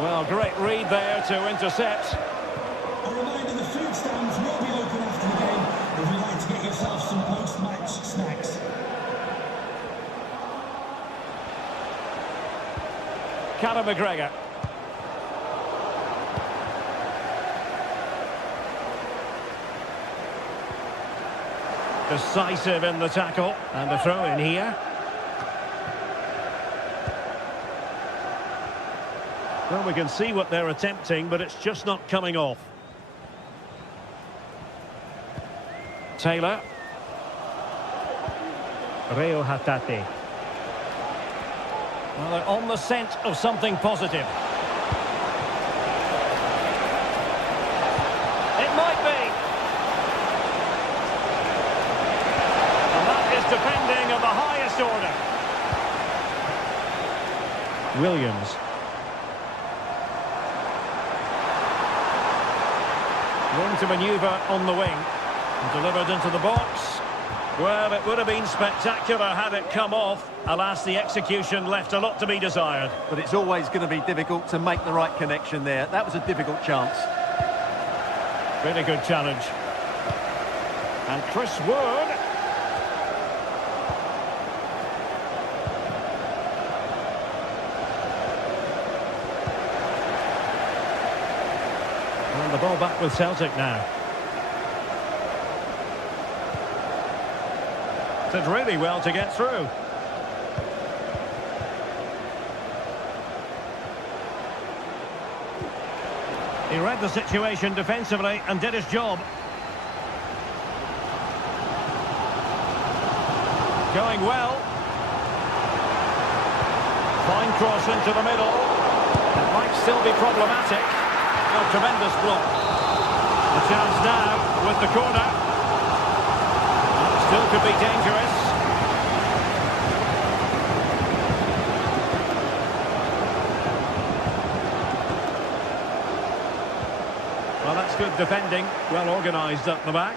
Well, great read there to intercept. A reminder, the food stands will be open after the game if you'd like to get yourself some post-match snacks. Callum McGregor. Decisive in the tackle. And a throw in here. Well, we can see what they're attempting, but it's just not coming off. Taylor. Reo Hatate. Well, they're on the scent of something positive. It might be. And that is defending of the highest order. Williams. Room to manoeuvre on the wing. And delivered into the box. Well, it would have been spectacular had it come off. Alas, the execution left a lot to be desired. But it's always going to be difficult to make the right connection there. That was a difficult chance. Really good challenge. And Chris Wood. And the ball back with Celtic now. Did really well to get through. He read the situation defensively and did his job. Going well. Fine cross into the middle. It might still be problematic. A tremendous block. A chance now with the corner. Still could be dangerous. Well, that's good defending. Well organised up the back.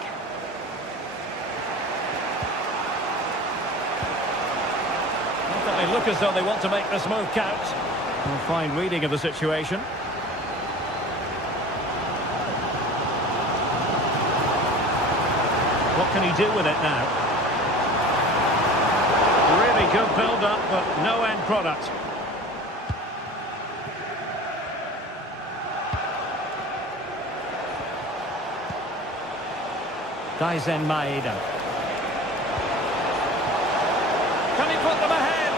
They look as though they want to make this move count. Well, fine reading of the situation. What can he do with it now? Really good build-up, but no end product. Daisen Maeda. Can he put them ahead?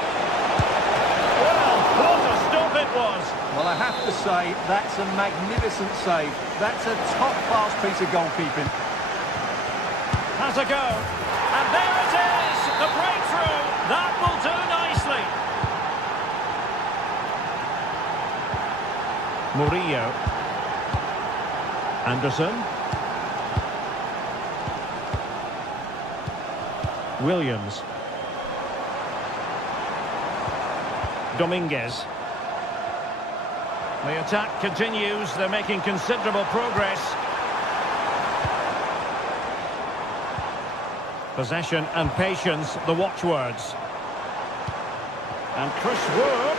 Well, what a stop it was. Well, I have to say, that's a magnificent save. That's a top-class piece of goalkeeping. Has a go. And there it is, the breakthrough. That will do nicely. Murillo. Anderson. Williams. Dominguez. The attack continues. They're making considerable progress. Possession and patience, the watchwords. And Chris Wood.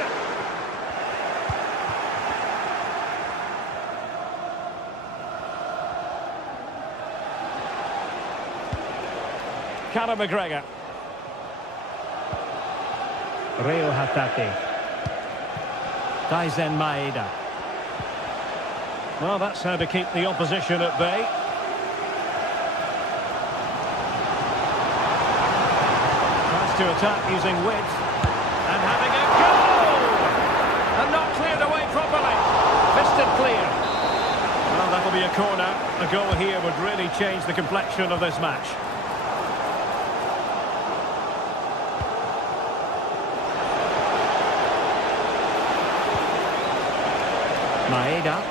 Conor McGregor. Reo Hatate. Taizen Maeda. Well, that's how to keep the opposition at bay. Tries to attack using width. And having a goal! And not cleared away properly. Fisted clear. Well, that'll be a corner. A goal here would really change the complexion of this match. Maeda.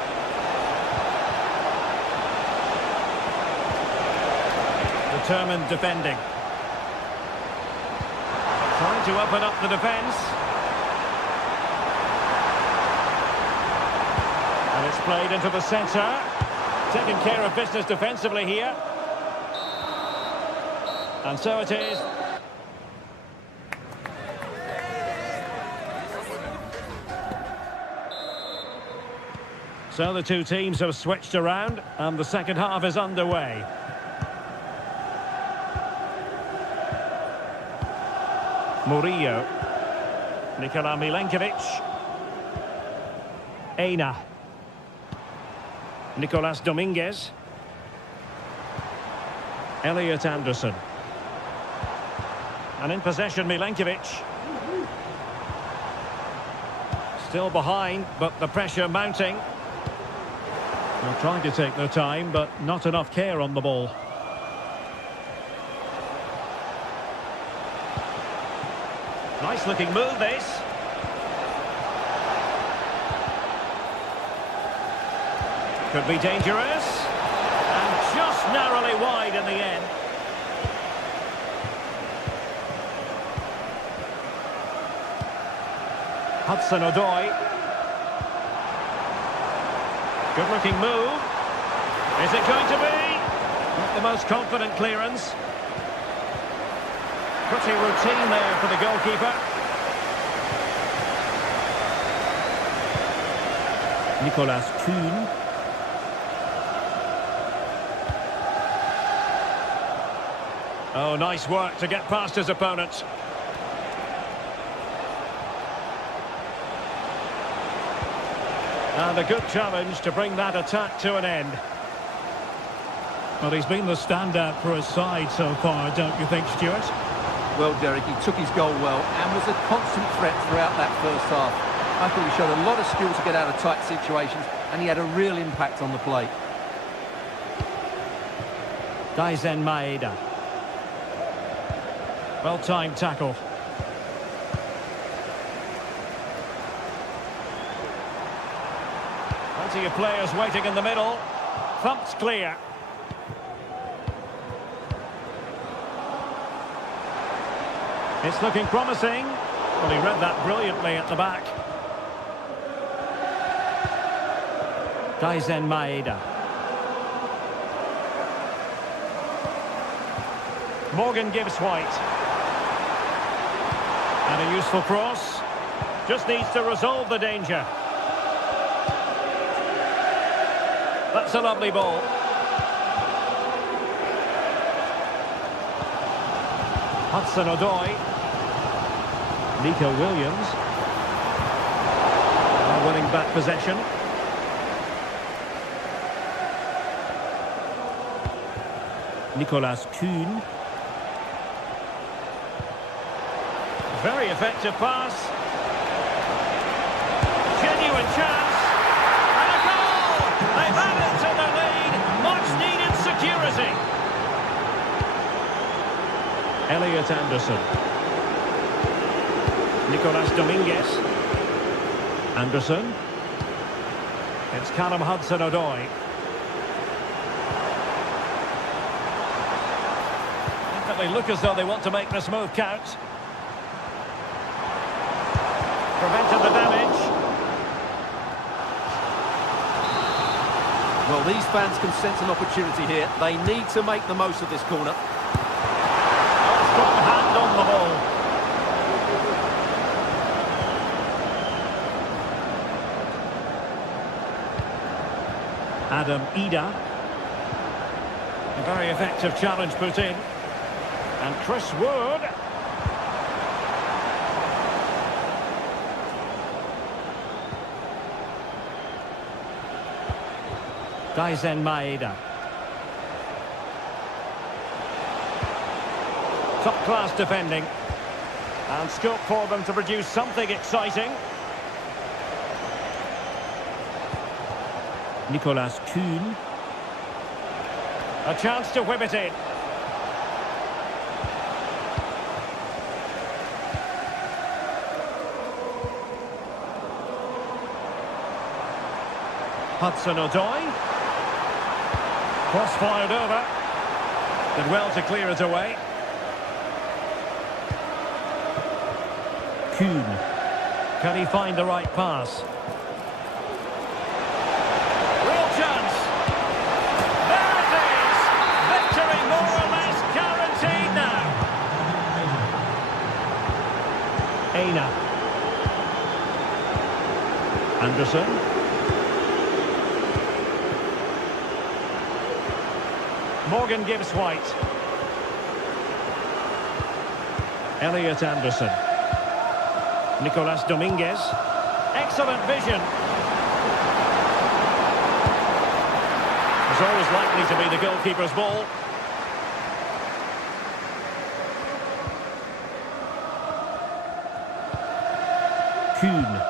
Determined defending. Trying to open up the defence. And it's played into the centre. Taking care of business defensively here. And so it is. So the two teams have switched around and the second half is underway. Murillo. Nikola Milenkovic. Eina. Nicolas Dominguez. Elliot Anderson. And in possession, Milenkovic. Still behind, but the pressure mounting. They're trying to take their time, but not enough care on the ball. Nice looking move, this. Could be dangerous. And just narrowly wide in the end. Hudson-Odoi. Good looking move. Is it going to be? Not the most confident clearance. Pretty routine there for the goalkeeper. Nicolas Kuhn. Oh, nice work to get past his opponents. And a good challenge to bring that attack to an end. Well, he's been the standout for his side so far, don't you think, Stuart? Well, Derek, he took his goal well and was a constant threat throughout that first half. I thought he showed a lot of skill to get out of tight situations, and he had a real impact on the play. Taizen Maeda. Well-timed tackle. Plenty of players waiting in the middle. Thumped clear. It's looking promising. Well, he read that brilliantly at the back. Taizen Maeda. Morgan gives White. And a useful cross. Just needs to resolve the danger. That's a lovely ball. Hudson-Odoi. Nico Williams. Winning back possession. Nicolas Kuhn. Very effective pass. Genuine chance. And a goal! They've added to the lead. Much needed security. Elliot Anderson. Nicolas Dominguez. Anderson. It's Callum Hudson-Odoi. Well, they look as though they want to make this move count. Prevented the damage. Well, these fans can sense an opportunity here. They need to make the most of this corner. Strong hand on the ball. Adam Ida. A very effective challenge put in. And Chris Wood. Daisen Maeda. Top-class defending. And scope for them to produce something exciting. Nicolas Kuhn. A chance to whip it in. Hudson-Odoi. Cross fired over. Did well to clear it away. Kuhn. Can he find the right pass? Real chance. There it is. Victory more or less guaranteed now. Aina. Anderson. Morgan Gibbs White. Elliot Anderson. Nicolas Dominguez. Excellent vision. It's always likely to be the goalkeeper's ball. Kuhn.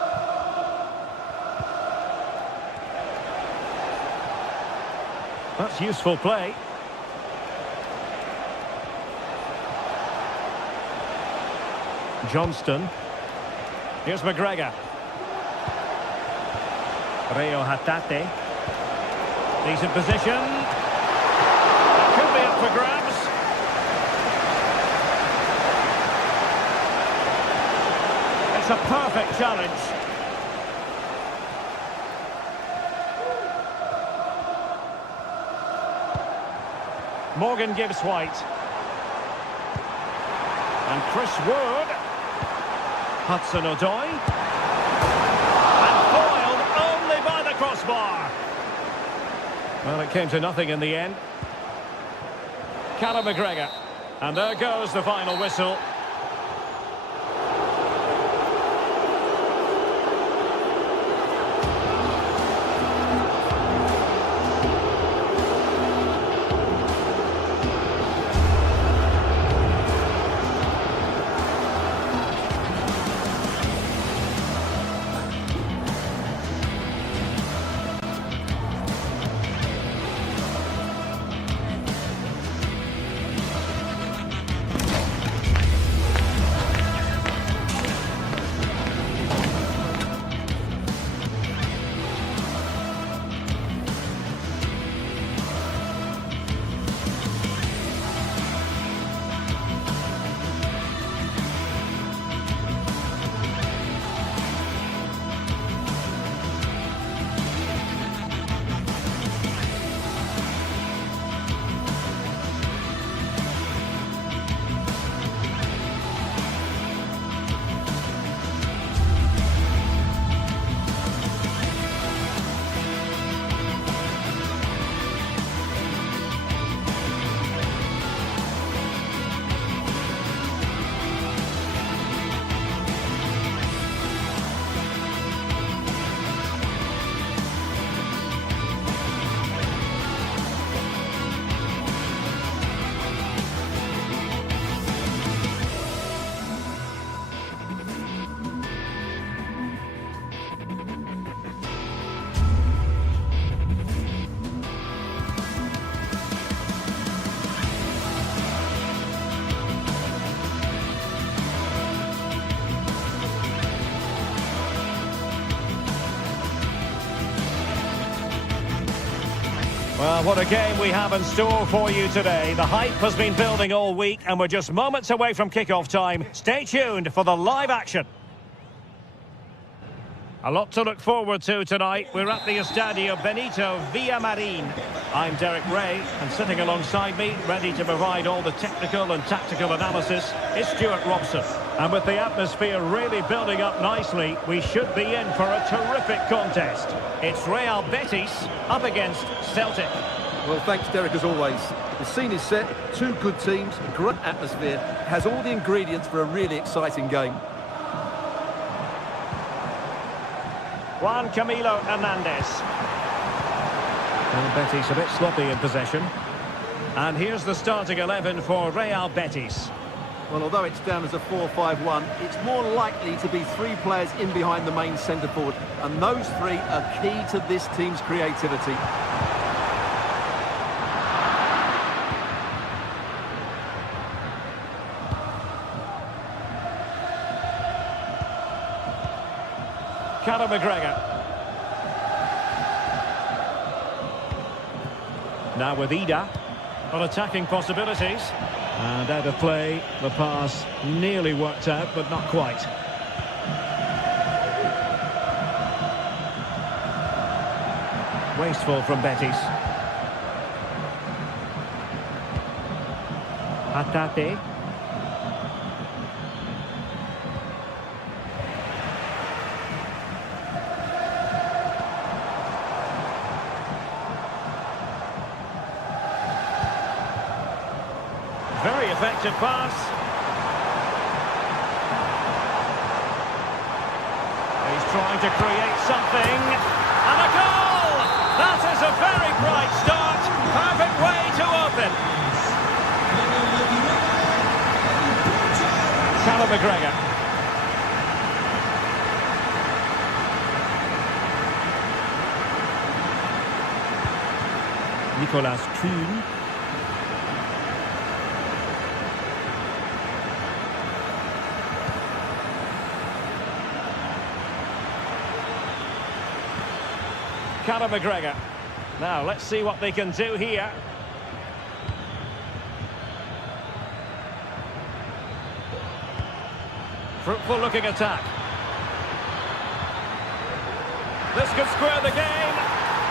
That's useful play. Johnston. Here's McGregor. Reo Hatate. Decent position. That could be up for grabs. It's a perfect challenge. Morgan Gibbs White. And Chris Wood. Hudson-Odoi. And foiled only by the crossbar. Well, it came to nothing in the end. Callum McGregor. And there goes the final whistle. Well, what a game we have in store for you today. The hype has been building all week and we're just moments away from kick-off time. Stay tuned for the live action. A lot to look forward to tonight. We're at the Estadio Benito Villamarin. I'm Derek Ray, and sitting alongside me, ready to provide all the technical and tactical analysis, is Stuart Robson. And with the atmosphere really building up nicely, we should be in for a terrific contest. It's Real Betis up against Celtic. Well, thanks, Derek, as always. The scene is set, two good teams, great atmosphere, has all the ingredients for a really exciting game. Juan Camilo Hernandez. Well, Betis a bit sloppy in possession. And here's the starting 11 for Real Betis. Well, although it's down as a 4-5-1, it's more likely to be three players in behind the main centre forward. And those three are key to this team's creativity. Conor McGregor. Now with Ida. On attacking possibilities. And out of play, the pass nearly worked out, but not quite. Wasteful from Betis. Hatate. Very effective pass. He's trying to create something. And a goal! That is a very bright start. Perfect way to open. Conor McGregor. Nicolas Kuhn. Conor McGregor. Now, let's see what they can do here. Fruitful looking attack. This could square the game.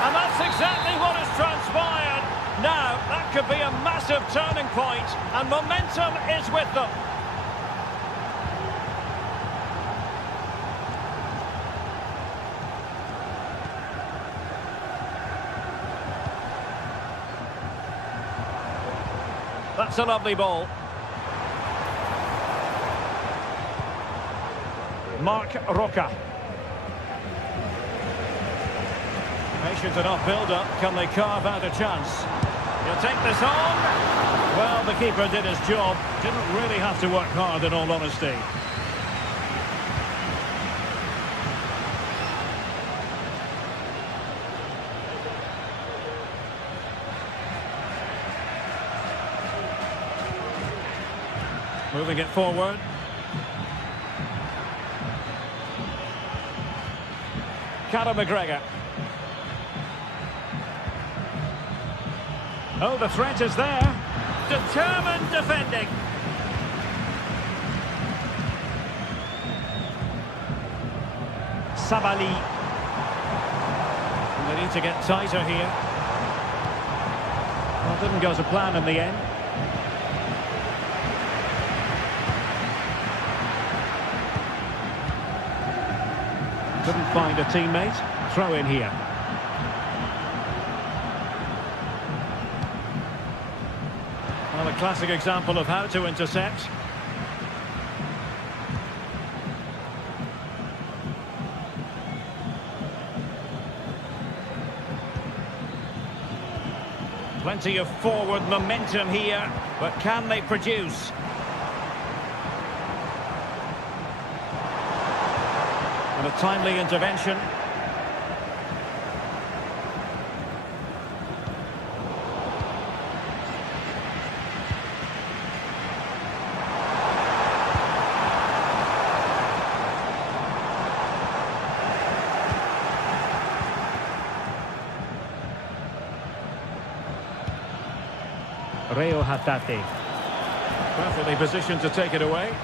And that's exactly what has transpired. Now, that could be a massive turning point. And momentum is with them. That's a lovely ball. Marc Roca. Patient enough build-up. Can they carve out a chance? He'll take this on. Well, the keeper did his job. Didn't really have to work hard, in all honesty. Moving it forward. Conor McGregor. Oh, the threat is there. Determined defending. Sabali. They need to get tighter here. Well, didn't go to plan in the end. Couldn't find a teammate. Throw in here. Well, a classic example of how to intercept. Plenty of forward momentum here, but can they produce? And a timely intervention. Reo Hatate. Perfectly positioned to take it away.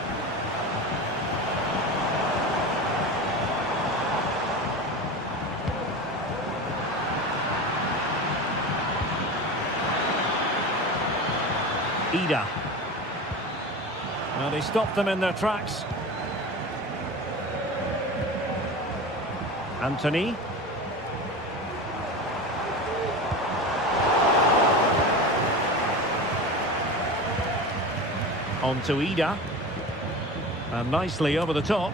Ida. Well, they stopped them in their tracks. Anthony. On to Ida. And nicely over the top.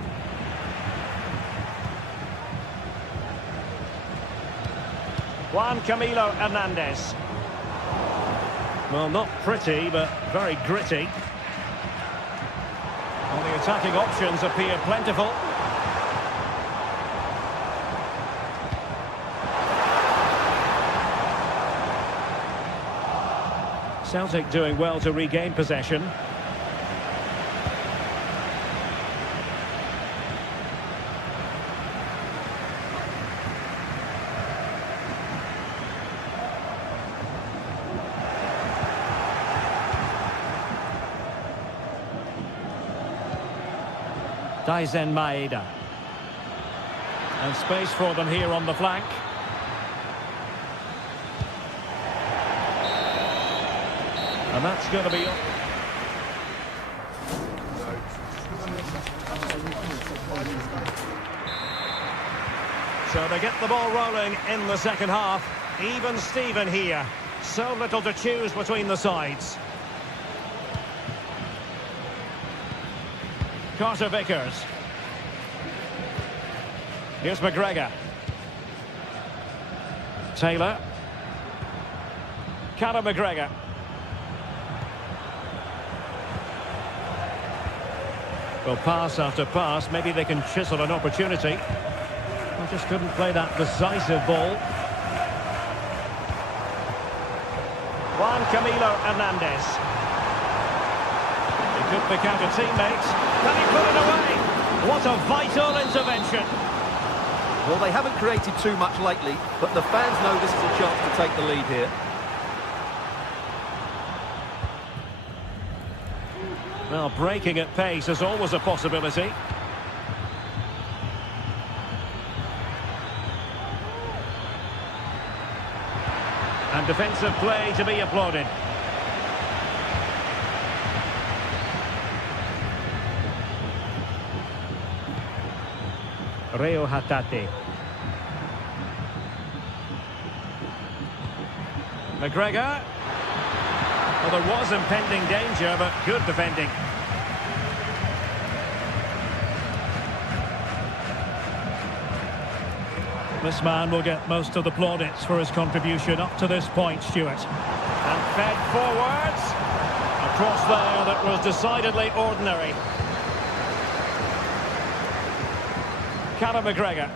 Juan Camilo Hernandez. Well, not pretty, but very gritty. Well, the attacking options appear plentiful. Celtic doing well to regain possession. Daizen Maeda. And space for them here on the flank. And that's going to be... So they get the ball rolling in the second half. Even Steven here. So little to choose between the sides. Carter Vickers. Here's McGregor. Taylor. Conor McGregor. Well, pass after pass, maybe they can chisel an opportunity. They just couldn't play that decisive ball. Juan Camilo Hernandez. He could pick out a teammate. Can he put it away? What a vital intervention. Well, they haven't created too much lately, but the fans know this is a chance to take the lead here. Well, breaking at pace is always a possibility. And defensive play to be applauded. Reo Hatate. McGregor. Well, there was impending danger, but good defending. This man will get most of the plaudits for his contribution up to this point, Stuart. And fed forwards. A cross there that was decidedly ordinary. Conor McGregor.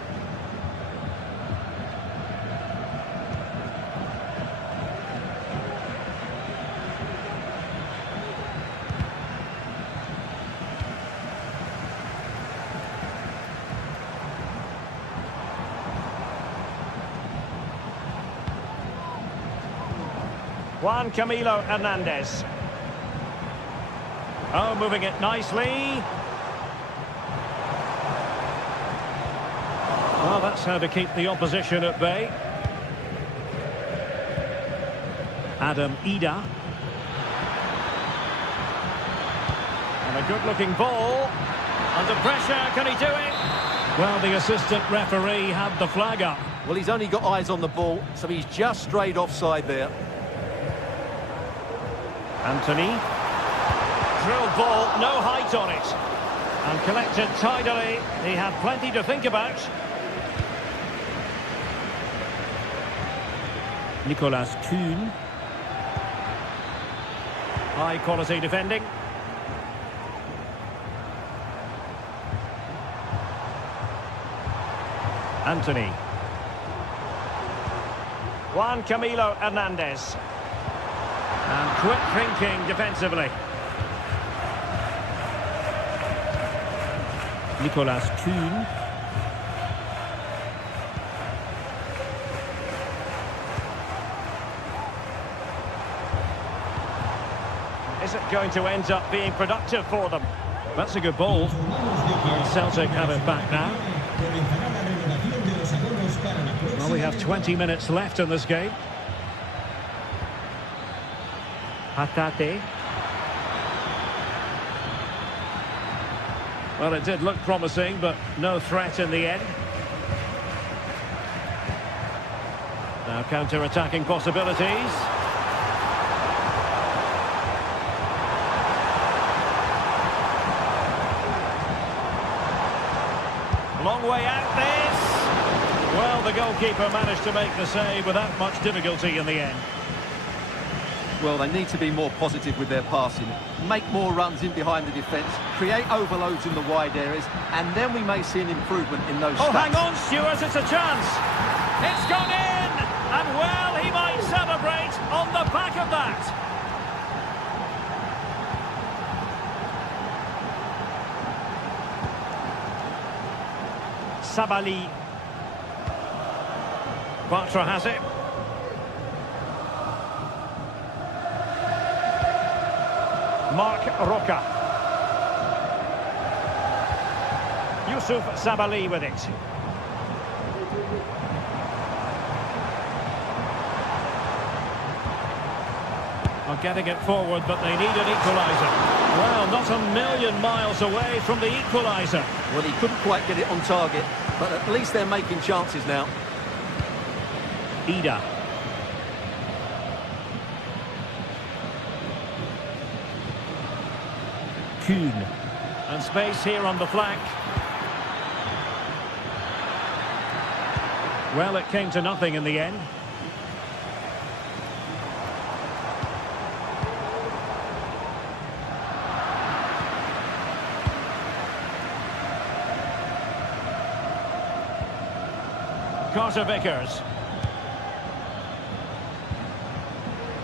Juan Camilo Hernandez. Oh, moving it nicely. Well, that's how to keep the opposition at bay. Adam Ida. And a good-looking ball. Under pressure, can he do it? Well, the assistant referee had the flag up. Well, he's only got eyes on the ball, so he's just strayed offside there. Anthony. Drilled ball, no height on it. And collected tidily. He had plenty to think about. Nicolas Kuhn. High quality defending. Anthony. Juan Camilo Hernandez. And quick thinking defensively. Nicolas Kuhn. Is it going to end up being productive for them? That's a good ball. And Celtic have it back now. Well, we have 20 minutes left in this game. Hatate. Well, it did look promising, but no threat in the end. Now counter-attacking possibilities. Long way out this. Well, the goalkeeper managed to make the save without much difficulty in the end. Well, they need to be more positive with their passing, make more runs in behind the defence, create overloads in the wide areas, and then we may see an improvement in those stats. Hang on, Stuart, it's a chance. It's gone in, and well, he might celebrate on the back of that. Sabali. Bartra has it. Mark Roca. Yusuf Sabali with it. Are getting it forward, but they need an equaliser. Well, not a million miles away from the equaliser. Well, he couldn't quite get it on target, but at least they're making chances now. Ida. Kuhn. And space here on the flank. Well, it came to nothing in the end. Carter Vickers.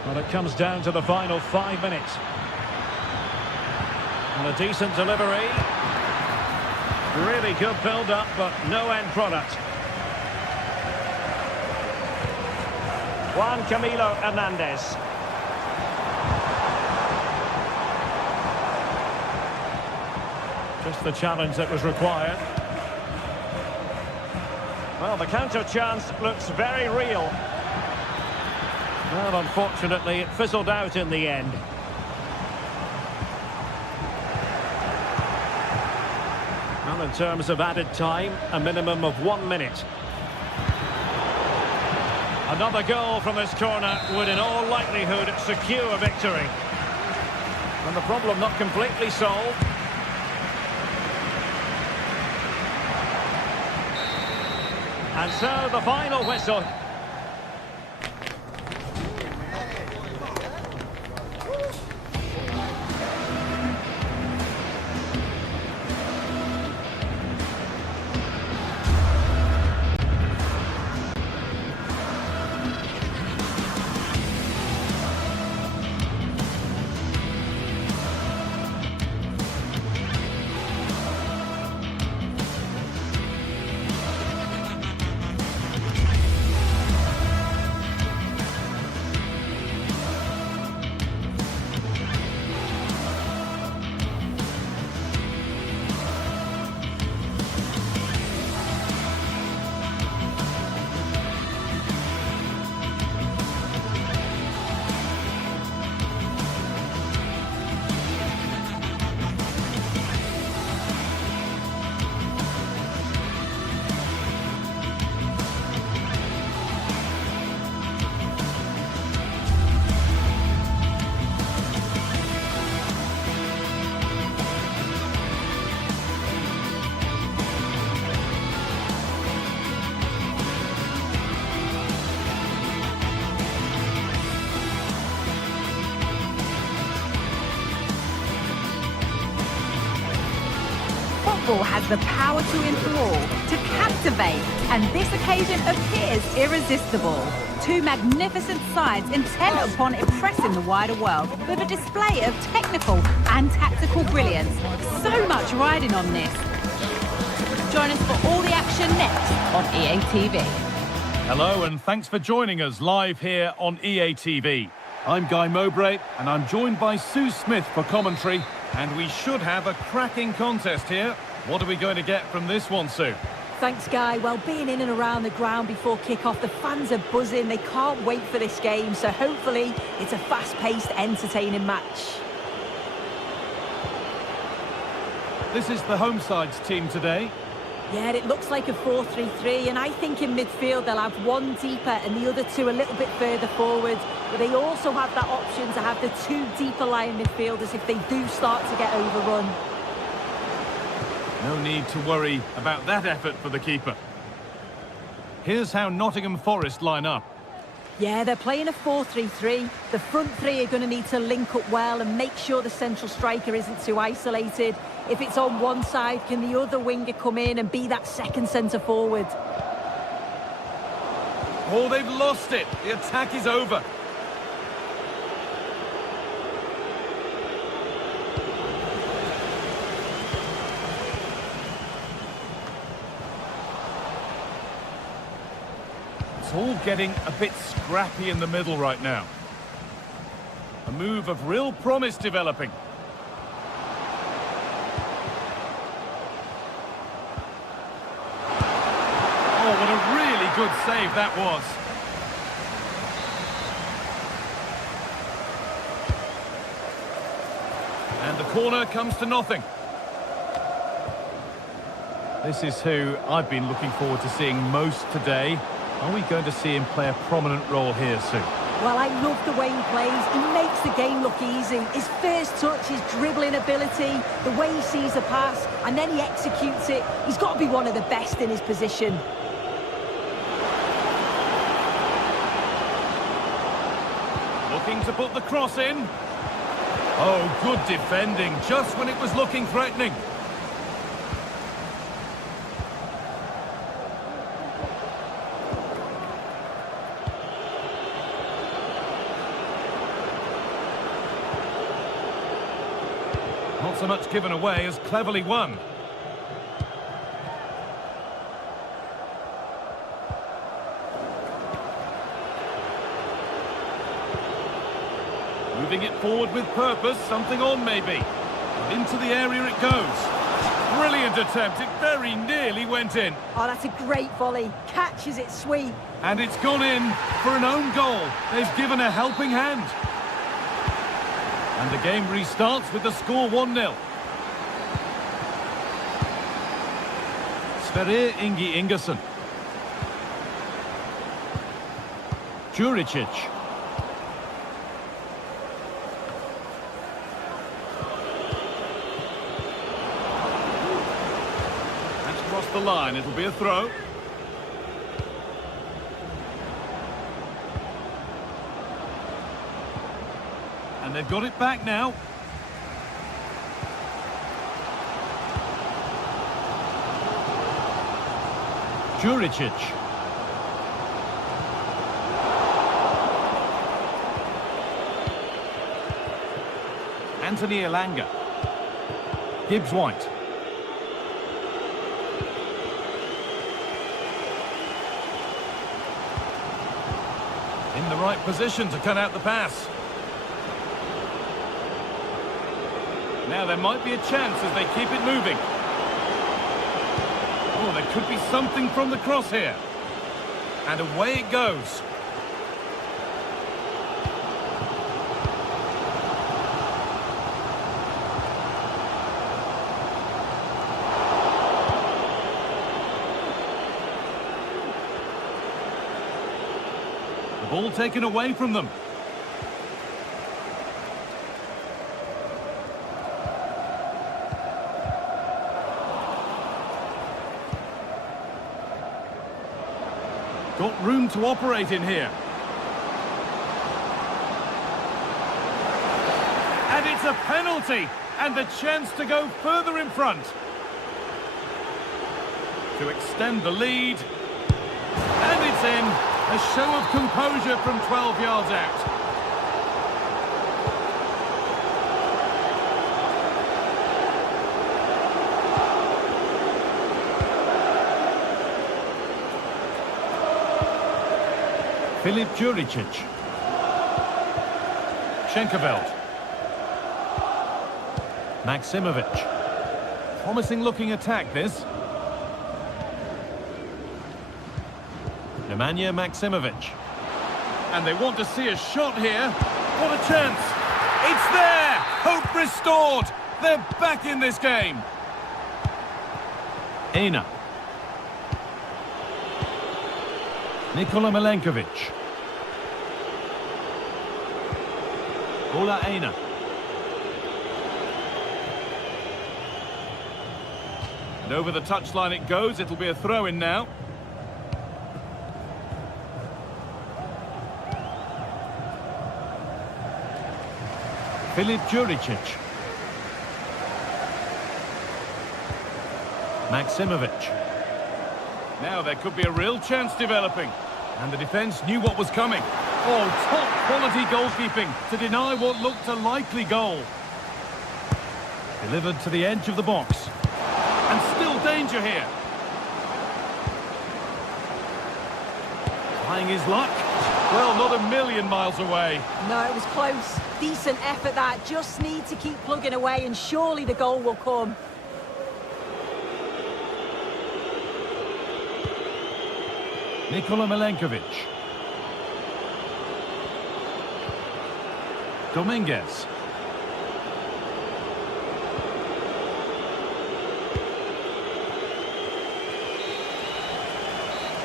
Well, it comes down to the final 5 minutes. And a decent delivery. Really good build-up, but no end product. Juan Camilo Hernandez. Just the challenge that was required. Well, the counter chance looks very real. Well, unfortunately, it fizzled out in the end. Well, in terms of added time, a minimum of 1 minute. Another goal from this corner would in all likelihood secure a victory. And the problem not completely solved. And so the final whistle. Football has the power to enthrall, to captivate, and this occasion appears irresistible. Two magnificent sides intent upon impressing the wider world with a display of technical and tactical brilliance. So much riding on this. Join us for all the action next on EA TV. Hello and thanks for joining us live here on EA TV. I'm Guy Mowbray, and I'm joined by Sue Smith for commentary. And we should have a cracking contest here. What are we going to get from this one, Sue? Thanks, Guy. Well, being in and around the ground before kick-off, the fans are buzzing. They can't wait for this game, so hopefully it's a fast-paced, entertaining match. This is the home side's team today. Yeah, it looks like a 4-3-3, and I think in midfield they'll have one deeper and the other two a little bit further forward. But they also have that option to have the two deeper lying midfielders if they do start to get overrun. No need to worry about that effort for the keeper. Here's how Nottingham Forest line up. Yeah, they're playing a 4-3-3. The front three are going to need to link up well and make sure the central striker isn't too isolated. If it's on one side, can the other winger come in and be that second centre forward? Oh, they've lost it. The attack is over. It's all getting a bit scrappy in the middle right now. A move of real promise developing. Oh, what a really good save that was. And the corner comes to nothing. This is who I've been looking forward to seeing most today. Are we going to see him play a prominent role here soon? Well, I love the way he plays. He makes the game look easy. His first touch, his dribbling ability, the way he sees a pass, and then he executes it. He's got to be one of the best in his position. Looking to put the cross in. Oh, good defending, just when it was looking threatening. Not so much given away as cleverly won. Moving it forward with purpose, something on maybe. And into the area it goes. Brilliant attempt, it very nearly went in. Oh, that's a great volley. Catches it sweet. And it's gone in for an own goal. They've given a helping hand. And the game restarts with the score 1-0. Sverrir Ingi Ingersson. Juricic. That's crossed the line, it'll be a throw. And they've got it back now. Juricic. Anthony Elanga. Gibbs-White. In the right position to cut out the pass. Now there might be a chance as they keep it moving. Oh, there could be something from the cross here. And away it goes. The ball taken away from them. Got room to operate in here. And it's a penalty, and the chance to go further in front. To extend the lead. And it's in. A show of composure from 12 yards out. Filip Juricic. Schenkerveld. Maximovic. Promising looking attack, this. Nemanja Maximovic. And they want to see a shot here. What a chance. It's there! Hope restored! They're back in this game. Aina. Nikola Milenkovic. Ola Aina. And over the touchline it goes. It'll be a throw-in now. Filip Juricic. Maximovic. Now there could be a real chance developing. And the defence knew what was coming. Oh, top quality goalkeeping to deny what looked a likely goal. Delivered to the edge of the box. And still danger here. Trying his luck. Well, not a million miles away. No, it was close. Decent effort that. Just need to keep plugging away and surely the goal will come. Nikola Milenkovic. Dominguez.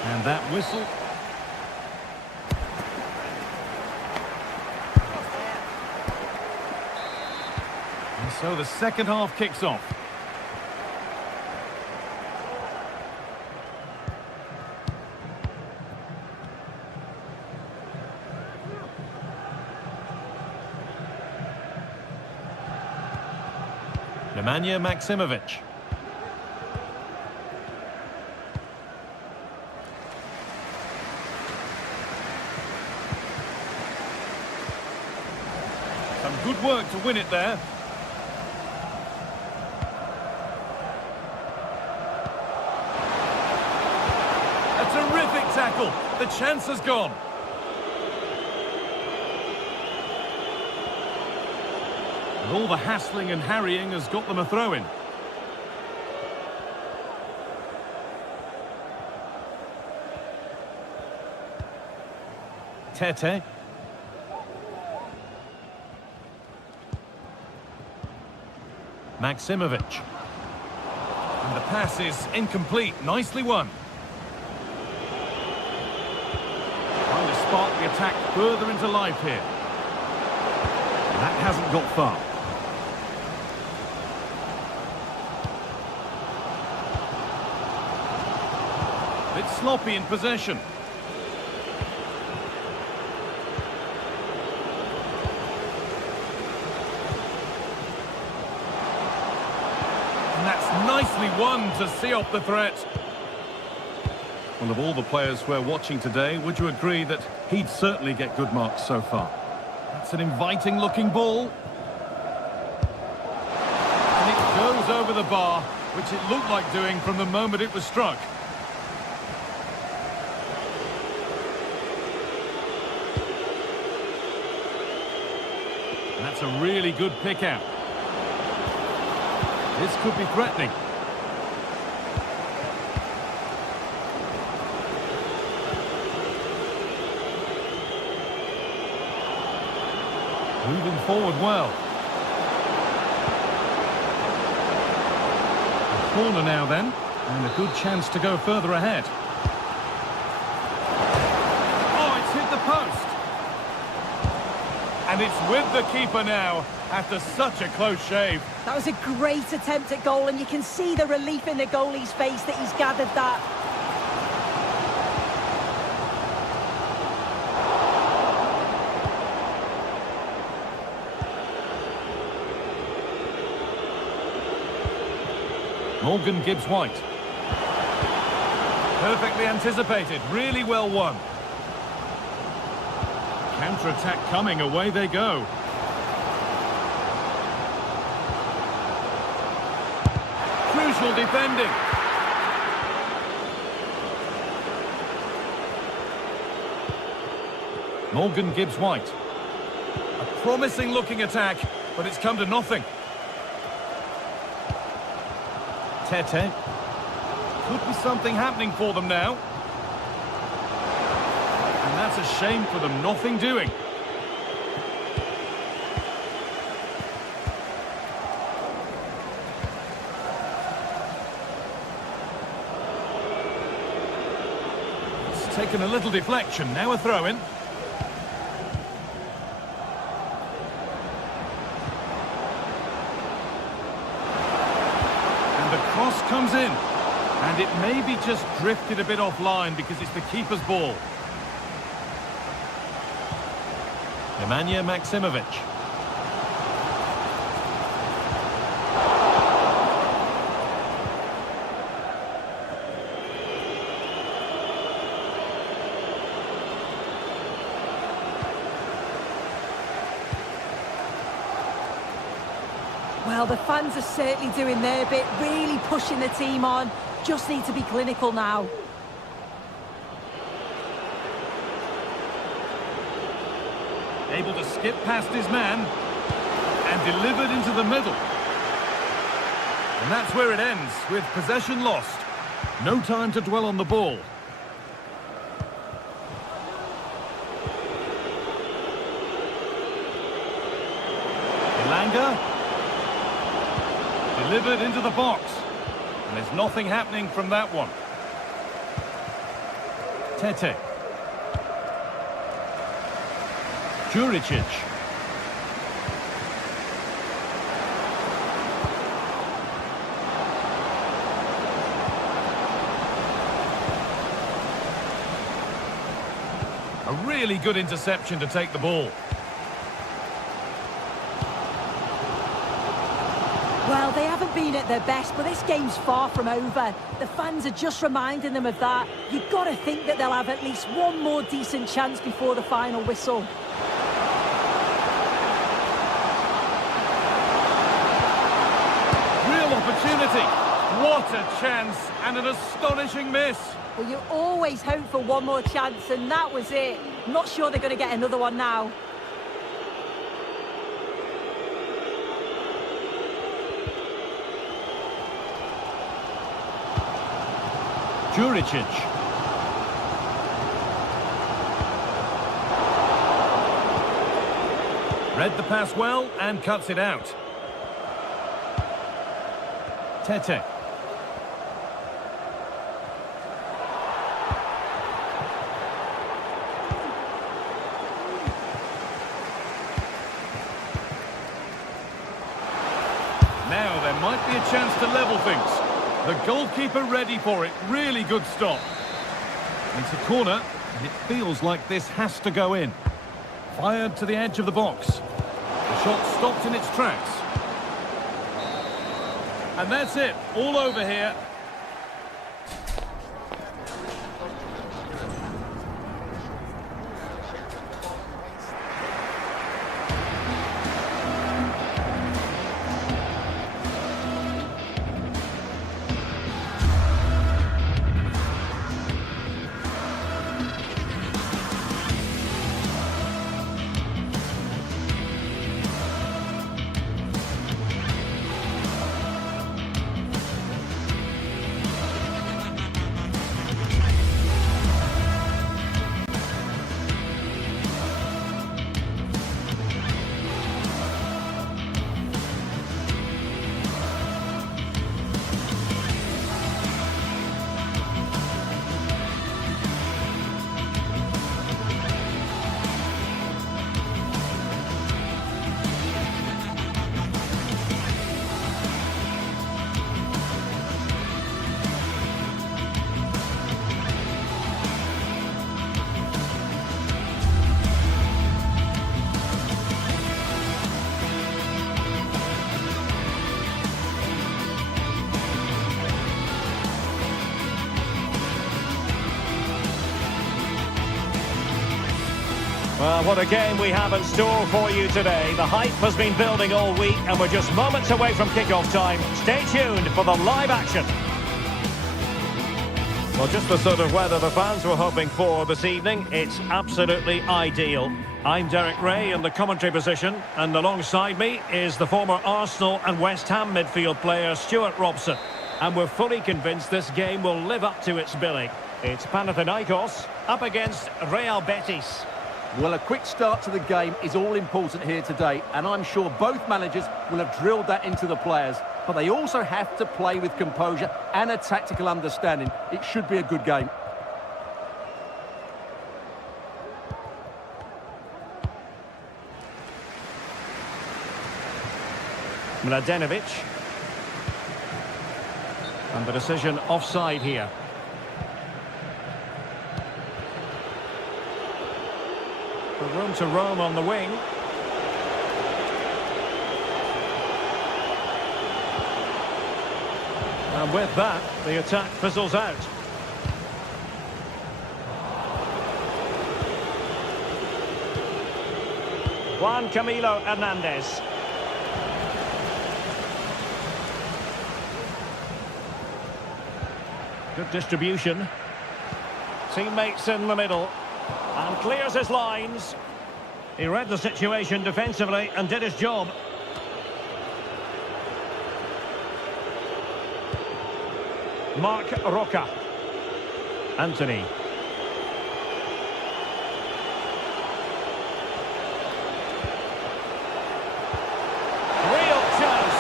And that whistle. And so the second half kicks off. Nemanja Maximovic. Some good work to win it there. A terrific tackle. The chance has gone. And all the hassling and harrying has got them a throw-in. Tete. Maximovic. And the pass is incomplete. Nicely won. Trying to spark the attack further into life here. That hasn't got far. Bit sloppy in possession. And that's nicely won to see off the threat. Well, of all the players we're watching today, would you agree that he'd certainly get good marks so far? That's an inviting looking ball. And it goes over the bar, which it looked like doing from the moment it was struck. And that's a really good pick out. This could be threatening. Moving forward well. A corner now then, and a good chance to go further ahead. Oh, it's hit the post. And it's with the keeper now, after such a close shave. That was a great attempt at goal, and you can see the relief in the goalie's face that he's gathered that. Morgan Gibbs-White. Perfectly anticipated, really well won. Counter-attack coming, away they go. Crucial defending. Morgan Gibbs-White. A promising looking attack, but it's come to nothing. Tete. Could be something happening for them now. And that's a shame for them, nothing doing. It's taken a little deflection, now a throw-in. And the cross comes in. And it maybe just drifted a bit offline because it's the keeper's ball. Nemanja Maksimovic. Well, the fans are certainly doing their bit, really pushing the team on. Just need to be clinical now. Able to skip past his man and delivered into the middle. And that's where it ends, with possession lost. No time to dwell on the ball. Elanga. Delivered into the box. And there's nothing happening from that one. Tete. Juricic. A really good interception to take the ball. Well, they haven't been at their best, but this game's far from over. The fans are just reminding them of that. You've got to think that they'll have at least one more decent chance before the final whistle. Real opportunity. What a chance, and an astonishing miss. Well, you always hope for one more chance, and that was it. Not sure they're going to get another one now. Juricic. Read the pass well and cuts it out. Tete. Now there might be a chance to level things. The goalkeeper ready for it. Really good stop. It's a corner, and it feels like this has to go in. Fired to the edge of the box. The shot stopped in its tracks. And that's it. All over here. Well, what a game we have in store for you today. The hype has been building all week, and we're just moments away from kickoff time. Stay tuned for the live action. Well, just the sort of weather the fans were hoping for this evening. It's absolutely ideal. I'm Derek Ray in the commentary position, and alongside me is the former Arsenal and West Ham midfield player Stuart Robson. And we're fully convinced this game will live up to its billing. It's Panathinaikos up against Real Betis. Well, a quick start to the game is all important here today, and I'm sure both managers will have drilled that into the players. But they also have to play with composure and a tactical understanding. It should be a good game. Mladenovic. And the decision offside here. The room to roam on the wing. And with that, the attack fizzles out. Juan Camilo Hernandez. Good distribution. Teammates in the middle. And clears his lines. He read the situation defensively and did his job. Marc Roca. Anthony. Real chance.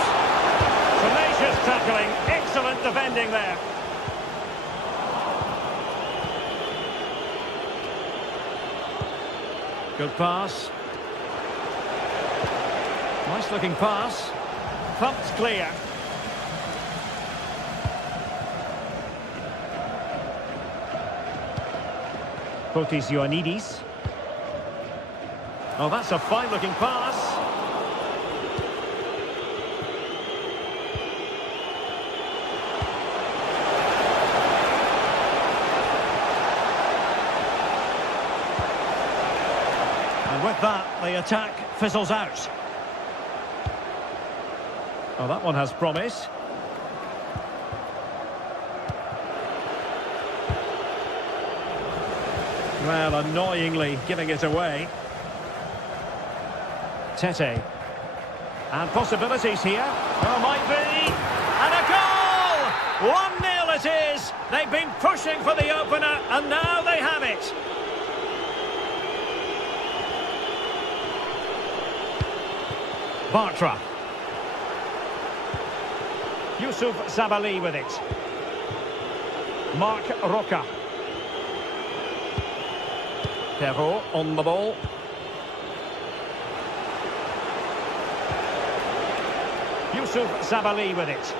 Tenacious tackling. Excellent defending there. Good pass. Nice looking pass. Thumped clear. Fotis Ioannidis. Oh, that's a fine-looking pass. And with that, the attack fizzles out. Oh, that one has promise. Well, annoyingly giving it away. Tete. And possibilities here. Oh, might be. And a goal! 1-0 it is. They've been pushing for the opener, and now they have it. Bartra. Yusuf Sabali with it. Marc Roca. Perrault on the ball. Yusuf Sabali with it.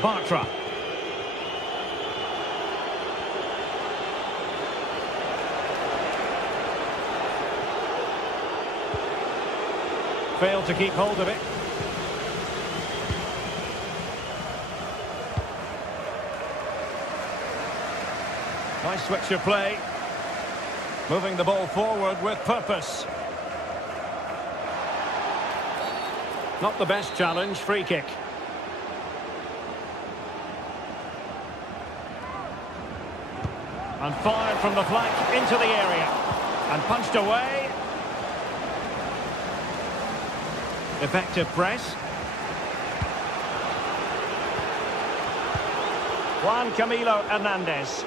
Bartra. Failed to keep hold of it. Nice switch of play. Moving the ball forward with purpose. Not the best challenge, free kick. And fired from the flank into the area. And punched away. Effective press. Juan Camilo Hernandez.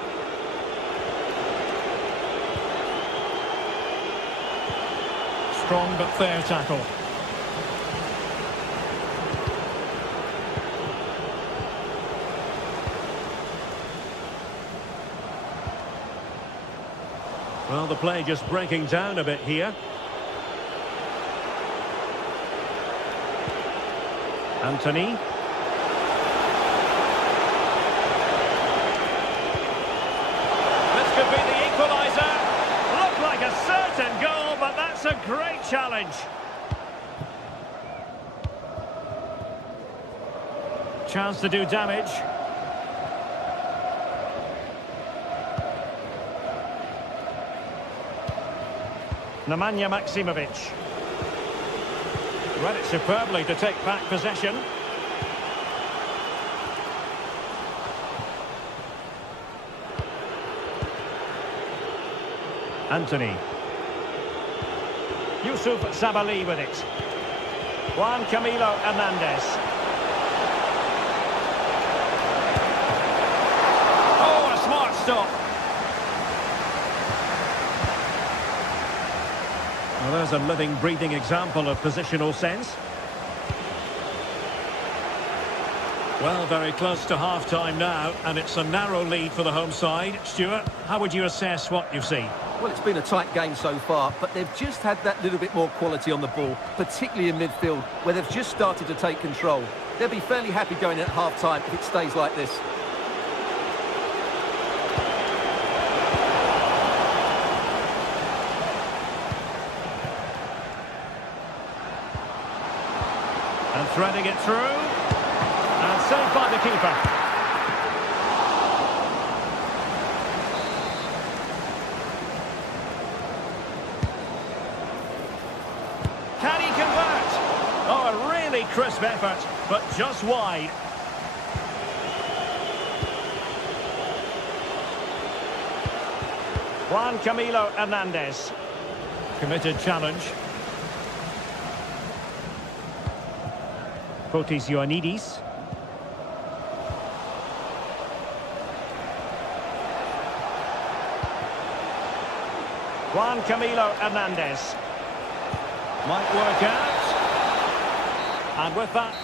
Strong but fair tackle. Well, the play just breaking down a bit here. Anthony. This could be the equaliser. Looked like a certain goal, but that's a great challenge. Chance to do damage. Nemanja Maksimovic. Read it superbly to take back possession. Anthony. Yusuf Sabali with it. Juan Camilo Hernandez. Oh, a smart stop. Well, there's a living, breathing example of positional sense. Well, very close to half-time now, and it's a narrow lead for the home side. Stuart, how would you assess what you've seen? Well, it's been a tight game so far, but they've just had that little bit more quality on the ball, particularly in midfield, where they've just started to take control. They'll be fairly happy going in at half-time if it stays like this. And threading it through. And saved by the keeper. Can he convert? Oh, a really crisp effort, but just wide. Juan Camilo Hernandez. Committed challenge. Fotis Ioannidis. Juan Camilo Hernandez. Might work out. And with that...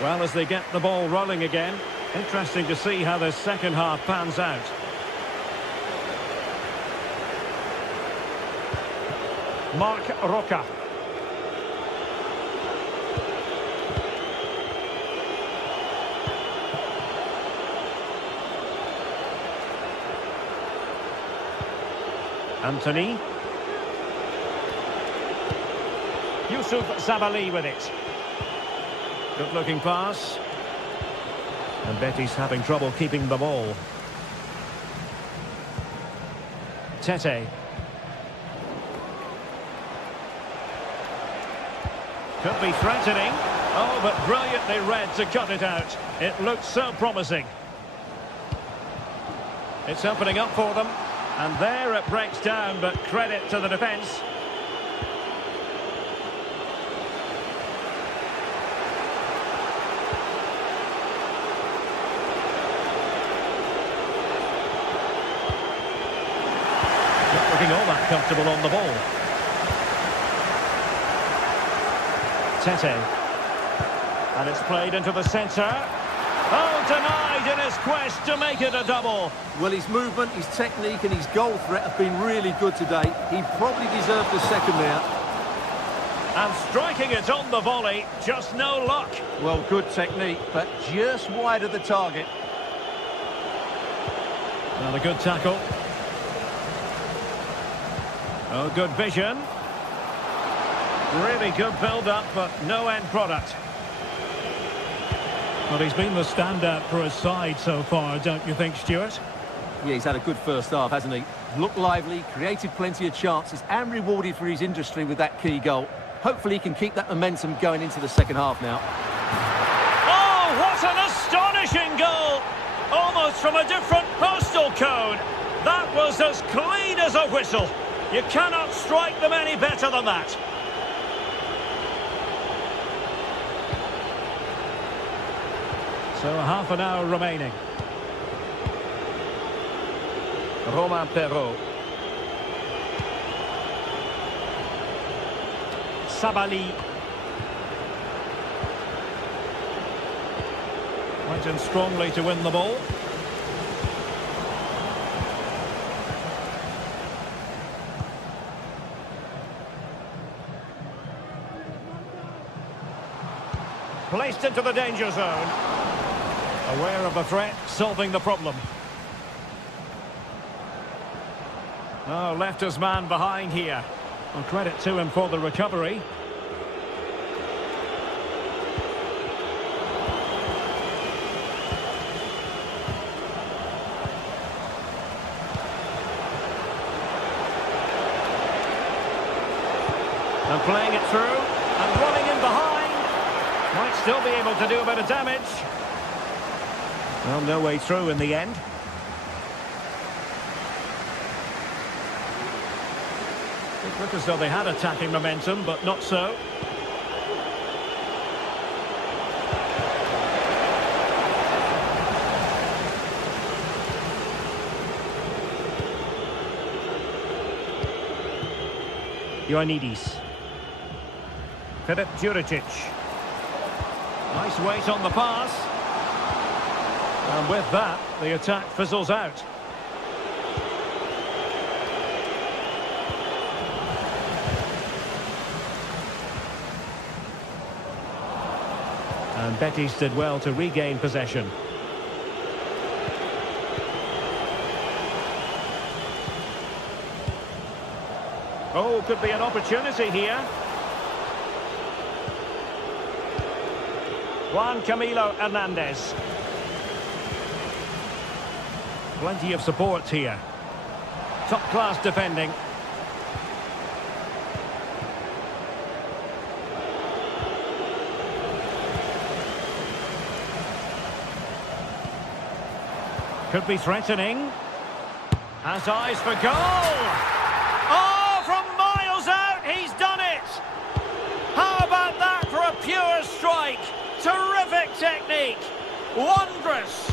Well, as they get the ball rolling again, interesting to see how the second half pans out. Marc Roca. Anthony. Yusuf Sabali with it. Good looking pass. And Betty's having trouble keeping the ball. Tete. Could be threatening. Oh, but brilliantly read to cut it out. It looks so promising. It's opening up for them. And there it breaks down, but credit to the defence. Not looking all that comfortable on the ball. Tete. And it's played into the centre. Oh, denied in his quest to make it a double. Well, his movement, his technique and his goal threat have been really good today. He probably deserved the second there. And striking it on the volley, just no luck. Well, good technique, but just wide of the target. Well, a good tackle. Oh, good vision. Really good build-up, but no end product. Well, he's been the standout for his side so far, don't you think, Stuart? Yeah, he's had a good first half, hasn't he? Looked lively, created plenty of chances, and rewarded for his industry with that key goal. Hopefully he can keep that momentum going into the second half now. Oh, what an astonishing goal! Almost from a different postal code. That was as clean as a whistle. You cannot strike them any better than that. So half an hour remaining. Romain Perrault. Sabali. Went in strongly to win the ball. Placed into the danger zone. Aware of the threat, solving the problem. Oh, left his man behind here. Well, credit to him for the recovery. And playing it through, and running in behind. Might still be able to do a bit of damage. Well, no way through in the end. It looked as though they had attacking momentum, but not so. Ioannidis. Filip Juricic. Nice weight on the pass. And with that, the attack fizzles out. And Betis did well to regain possession. Oh, could be an opportunity here. Juan Camilo Hernandez. Plenty of support here. Top-class defending. Could be threatening. Has eyes for goal! Oh, from miles out, he's done it! How about that for a pure strike? Terrific technique! Wondrous!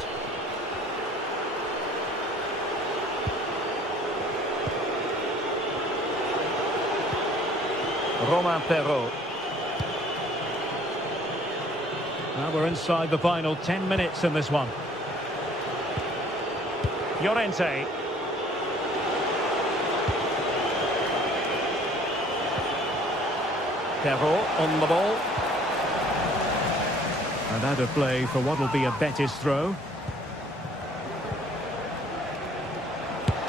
Romain Perrault. Now we're inside the final 10 minutes in this one. Llorente. Perrault on the ball. And out of play for what will be a Betis throw.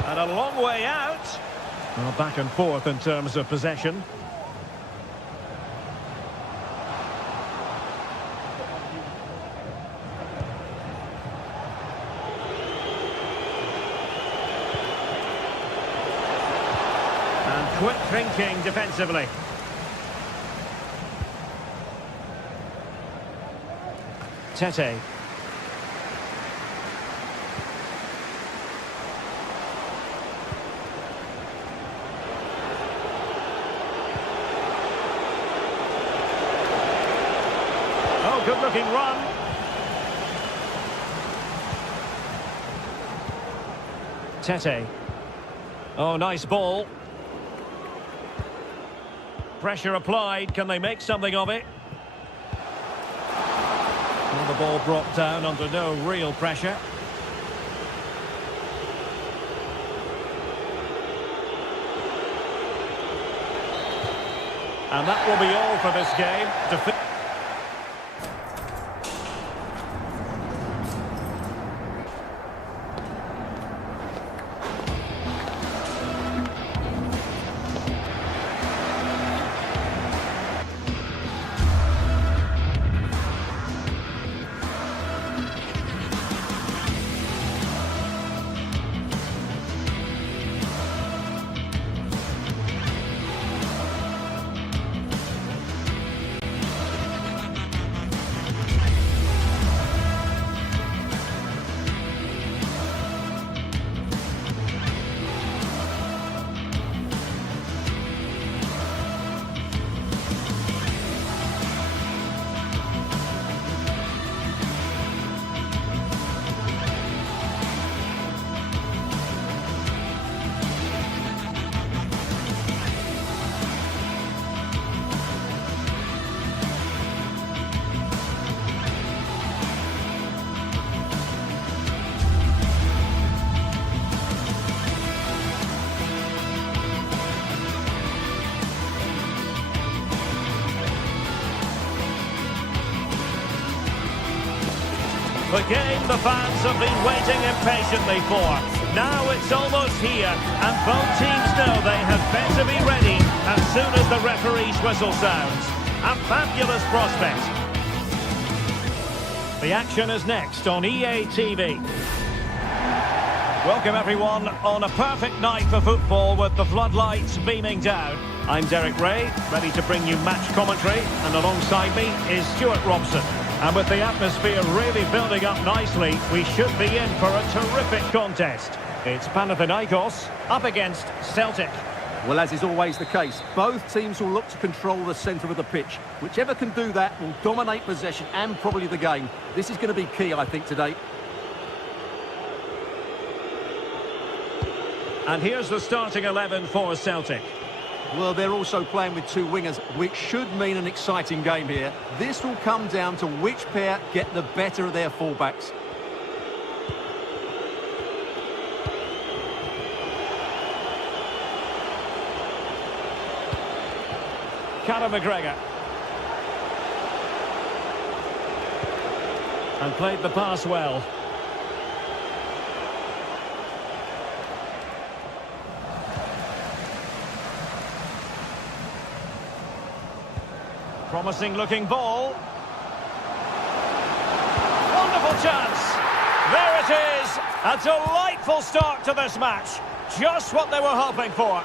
And a long way out. Well, back and forth in terms of possession. Quick thinking defensively. Tete. Oh, good looking run. Tete. Oh, nice ball. Pressure applied. Can they make something of it? Well, the ball brought down under no real pressure. And that will be all for this game. The game the fans have been waiting impatiently for. Now it's almost here, and both teams know they had better be ready as soon as the referee's whistle sounds. A fabulous prospect. The action is next on EA TV. Welcome everyone on a perfect night for football with the floodlights beaming down. I'm Derek Ray, ready to bring you match commentary, and alongside me is Stuart Robson. And with the atmosphere really building up nicely, we should be in for a terrific contest. It's Panathinaikos up against Celtic. Well, as is always the case, both teams will look to control the centre of the pitch. Whichever can do that will dominate possession and probably the game. This is going to be key, I think, today. And here's the starting 11 for Celtic. Well, they're also playing with two wingers, which should mean an exciting game here. This will come down to which pair get the better of their fullbacks. Callum McGregor. And played the pass well. Promising looking ball. Wonderful chance. There it is. A delightful start to this match. Just what they were hoping for.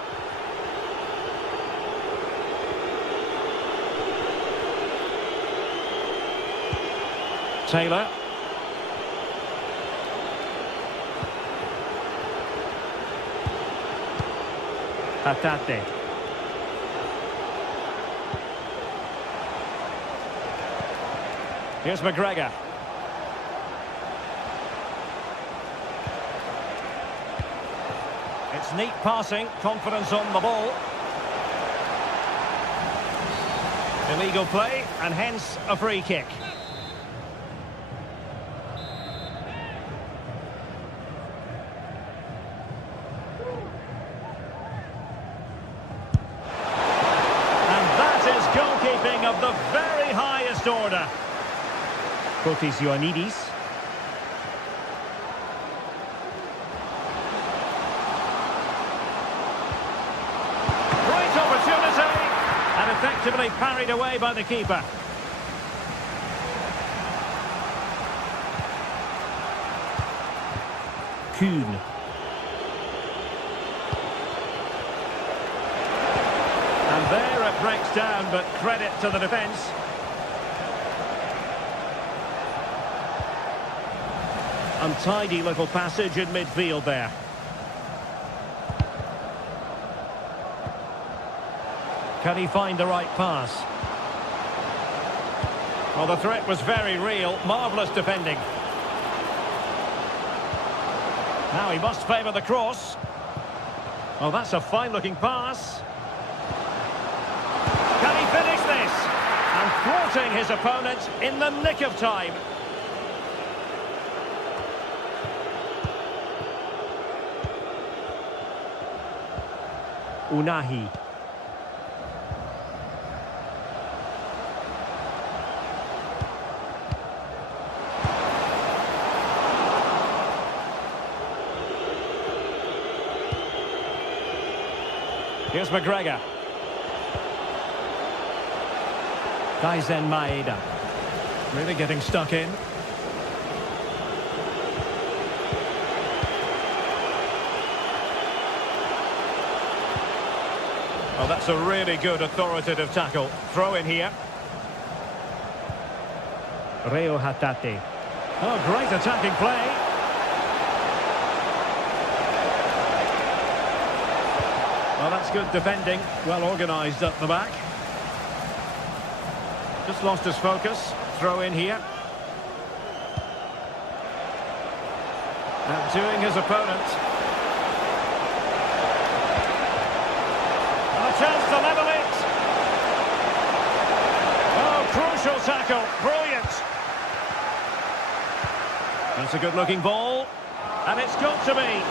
Taylor. Hatate. Here's McGregor. It's neat passing, confidence on the ball. Illegal play, and hence a free kick. Of the very highest order. Kotis Ioannidis. Great opportunity, and effectively parried away by the keeper. Kuhn. And there it breaks down, but credit to the defence. Untidy little passage in midfield there. Can he find the right pass? Well, the threat was very real. Marvellous defending. Now he must favour the cross. Well, that's a fine-looking pass. Can he finish this? And thwarting his opponent in the nick of time. Unahi. Here's McGregor. Daisen Maeda. Really getting stuck in. Oh, that's a really good authoritative tackle. Throw in here. Reo Hatate. Oh, great attacking play. Well, that's good defending. Well organised at the back. Just lost his focus. Throw in here. Outdoing his opponent. And a chance to level it. Oh, crucial tackle. Brilliant. That's a good-looking ball. And it's got to be.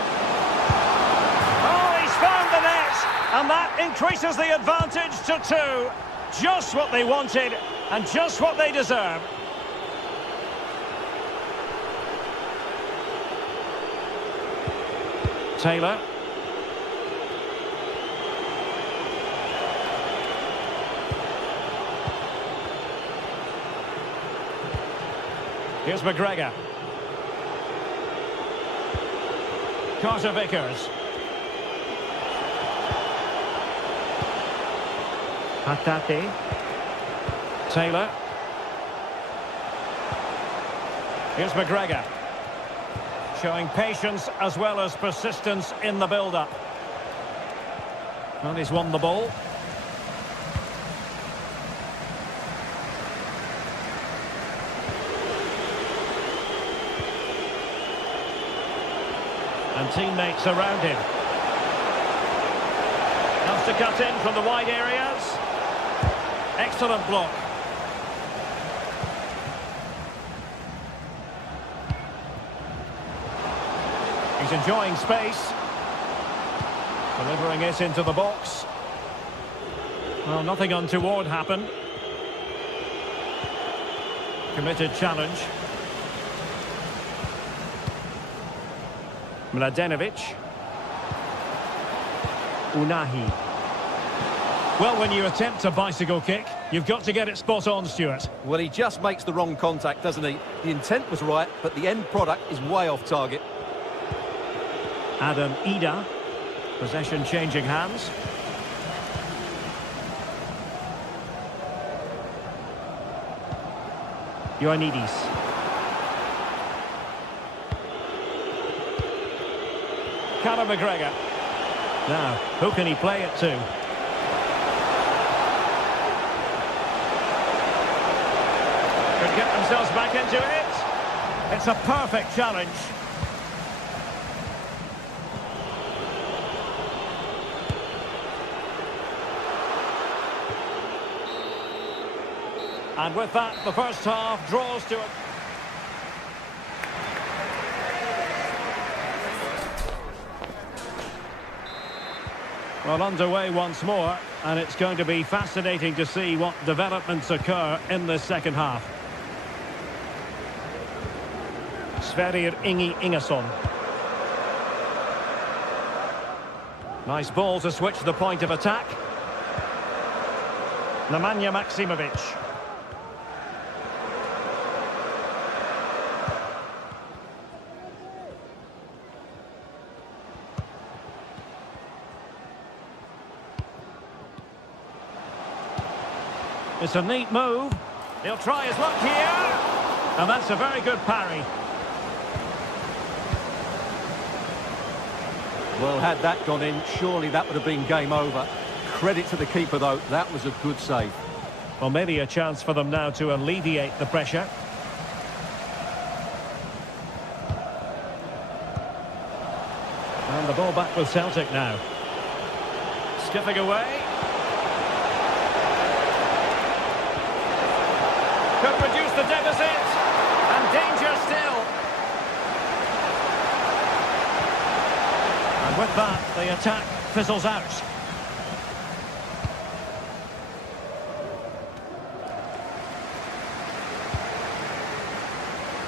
Oh, he's found the net. And that increases the advantage to 2. Just what they wanted. And just what they deserve. Taylor. Here's McGregor. Carter Vickers. Hatate. Taylor. Here's McGregor. Showing patience as well as persistence in the build-up. And he's won the ball. And teammates around him. Has to cut in from the wide areas. Excellent block. He's enjoying space. Delivering it into the box. Well, nothing untoward happened. Committed challenge. Mladenovic. Unahi. Well, when you attempt a bicycle kick, you've got to get it spot on, Stuart. Well, he just makes the wrong contact, doesn't he? The intent was right, but the end product is way off target. Adam Ida. Possession changing hands. Ioannidis. Conor McGregor. Now, who can he play it to? Could get themselves back into it. It's a perfect challenge. And with that, the first half draws to it. Well, underway once more, and it's going to be fascinating to see what developments occur in the second half. Sverrir Ingi Ingesson. Nice ball to switch the point of attack. Nemanja Maksimovic. It's a neat move. He'll try his luck here. And that's a very good parry. Well, had that gone in, surely that would have been game over. Credit to the keeper, though. That was a good save. Well, maybe a chance for them now to alleviate the pressure. And the ball back with Celtic now. Skipping away. Could reduce the deficit. And danger still. And with that, the attack fizzles out.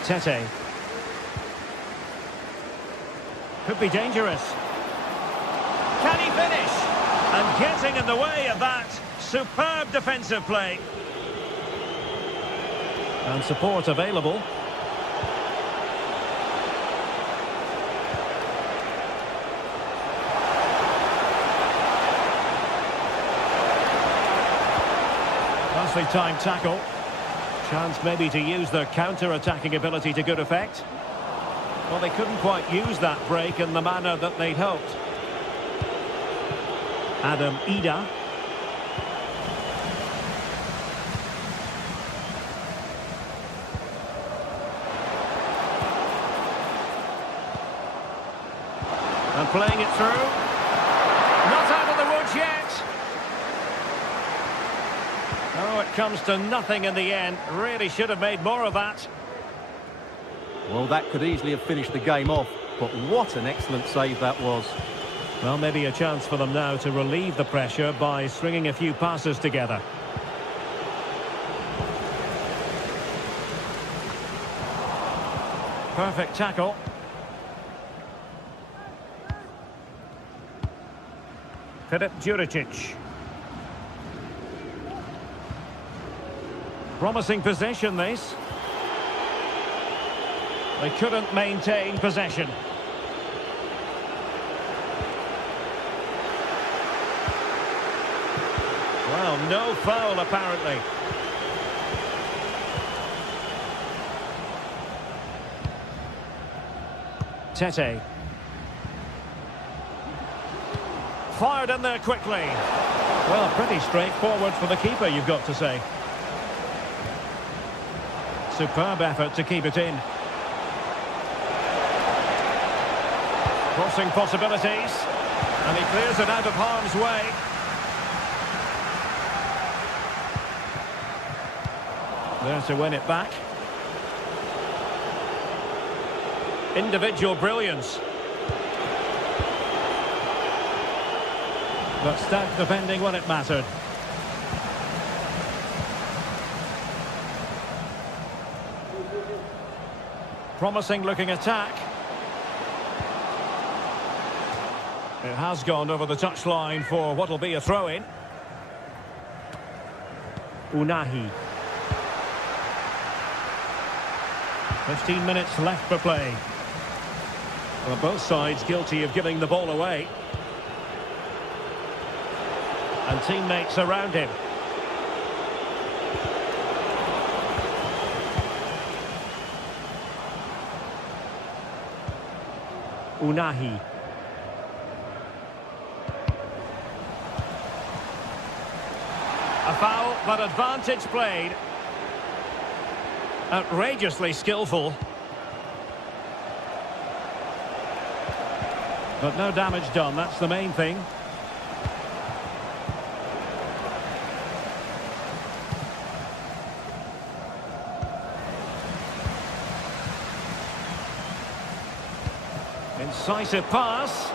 Tete. Could be dangerous. Can he finish? And getting in the way of that. Superb defensive play. And support available. Nicely timed tackle. Chance maybe to use their counter-attacking ability to good effect. Well, they couldn't quite use that break in the manner that they'd hoped. Adam Ida. And playing it through. Not out of the woods yet. Oh, it comes to nothing in the end. Really should have made more of that. Well, that could easily have finished the game off, but what an excellent save that was. Well, maybe a chance for them now to relieve the pressure by stringing a few passes together. Perfect tackle. Filip Juricic. Promising possession, this. They couldn't maintain possession. Well, no foul apparently. Tete. Fired in there quickly. Well, pretty straightforward for the keeper, you've got to say. Superb effort to keep it in. Crossing possibilities. And he clears it out of harm's way. There to win it back. Individual brilliance. But stout defending when it mattered. Promising looking attack. It has gone over the touchline for what will be a throw-in. Unahi. 15 minutes left for play. Well, both sides guilty of giving the ball away. And teammates around him. Unahi. A foul, but advantage played. Outrageously skillful. But no damage done, that's the main thing. Incisive pass.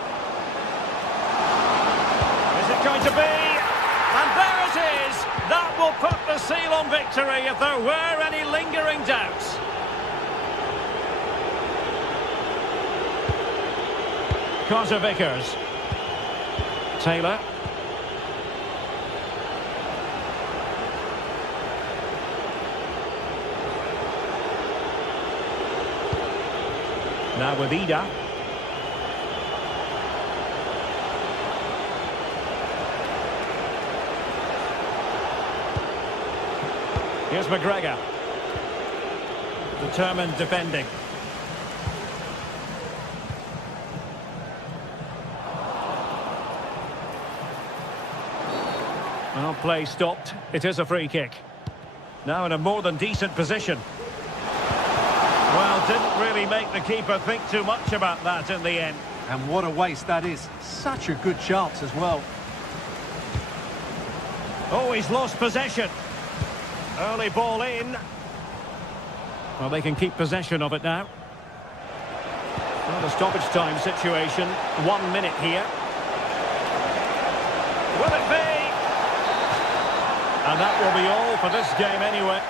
Is it going to be? And there it is! That will put the seal on victory if there were any lingering doubts. Carter Vickers. Taylor. Now with Ida. Here's McGregor. Determined defending. Well, play stopped. It is a free kick. Now in a more than decent position. Well, didn't really make the keeper think too much about that in the end. And what a waste that is. Such a good chance as well. Oh, he's lost possession. Early ball in. Well, they can keep possession of it now. Well, the stoppage time situation. 1 minute here. Will it be? And that will be all for this game anyway.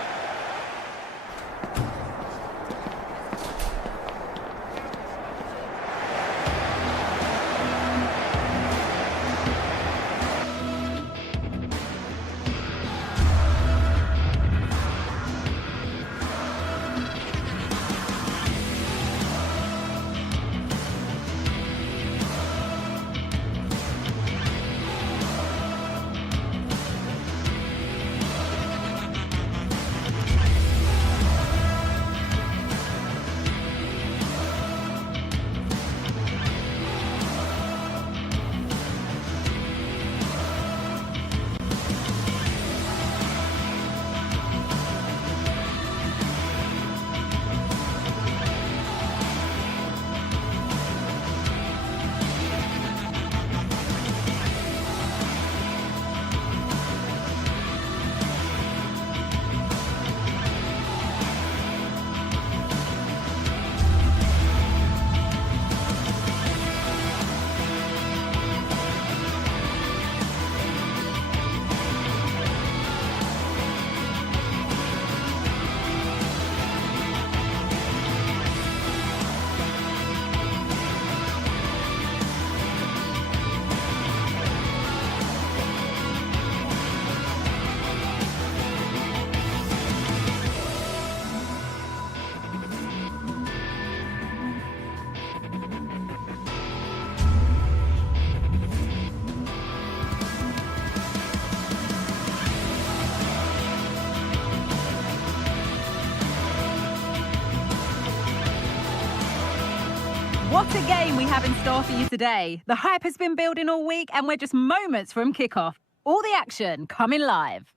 What a game we have in store for you today. The hype has been building all week and we're just moments from kickoff. All the action coming live.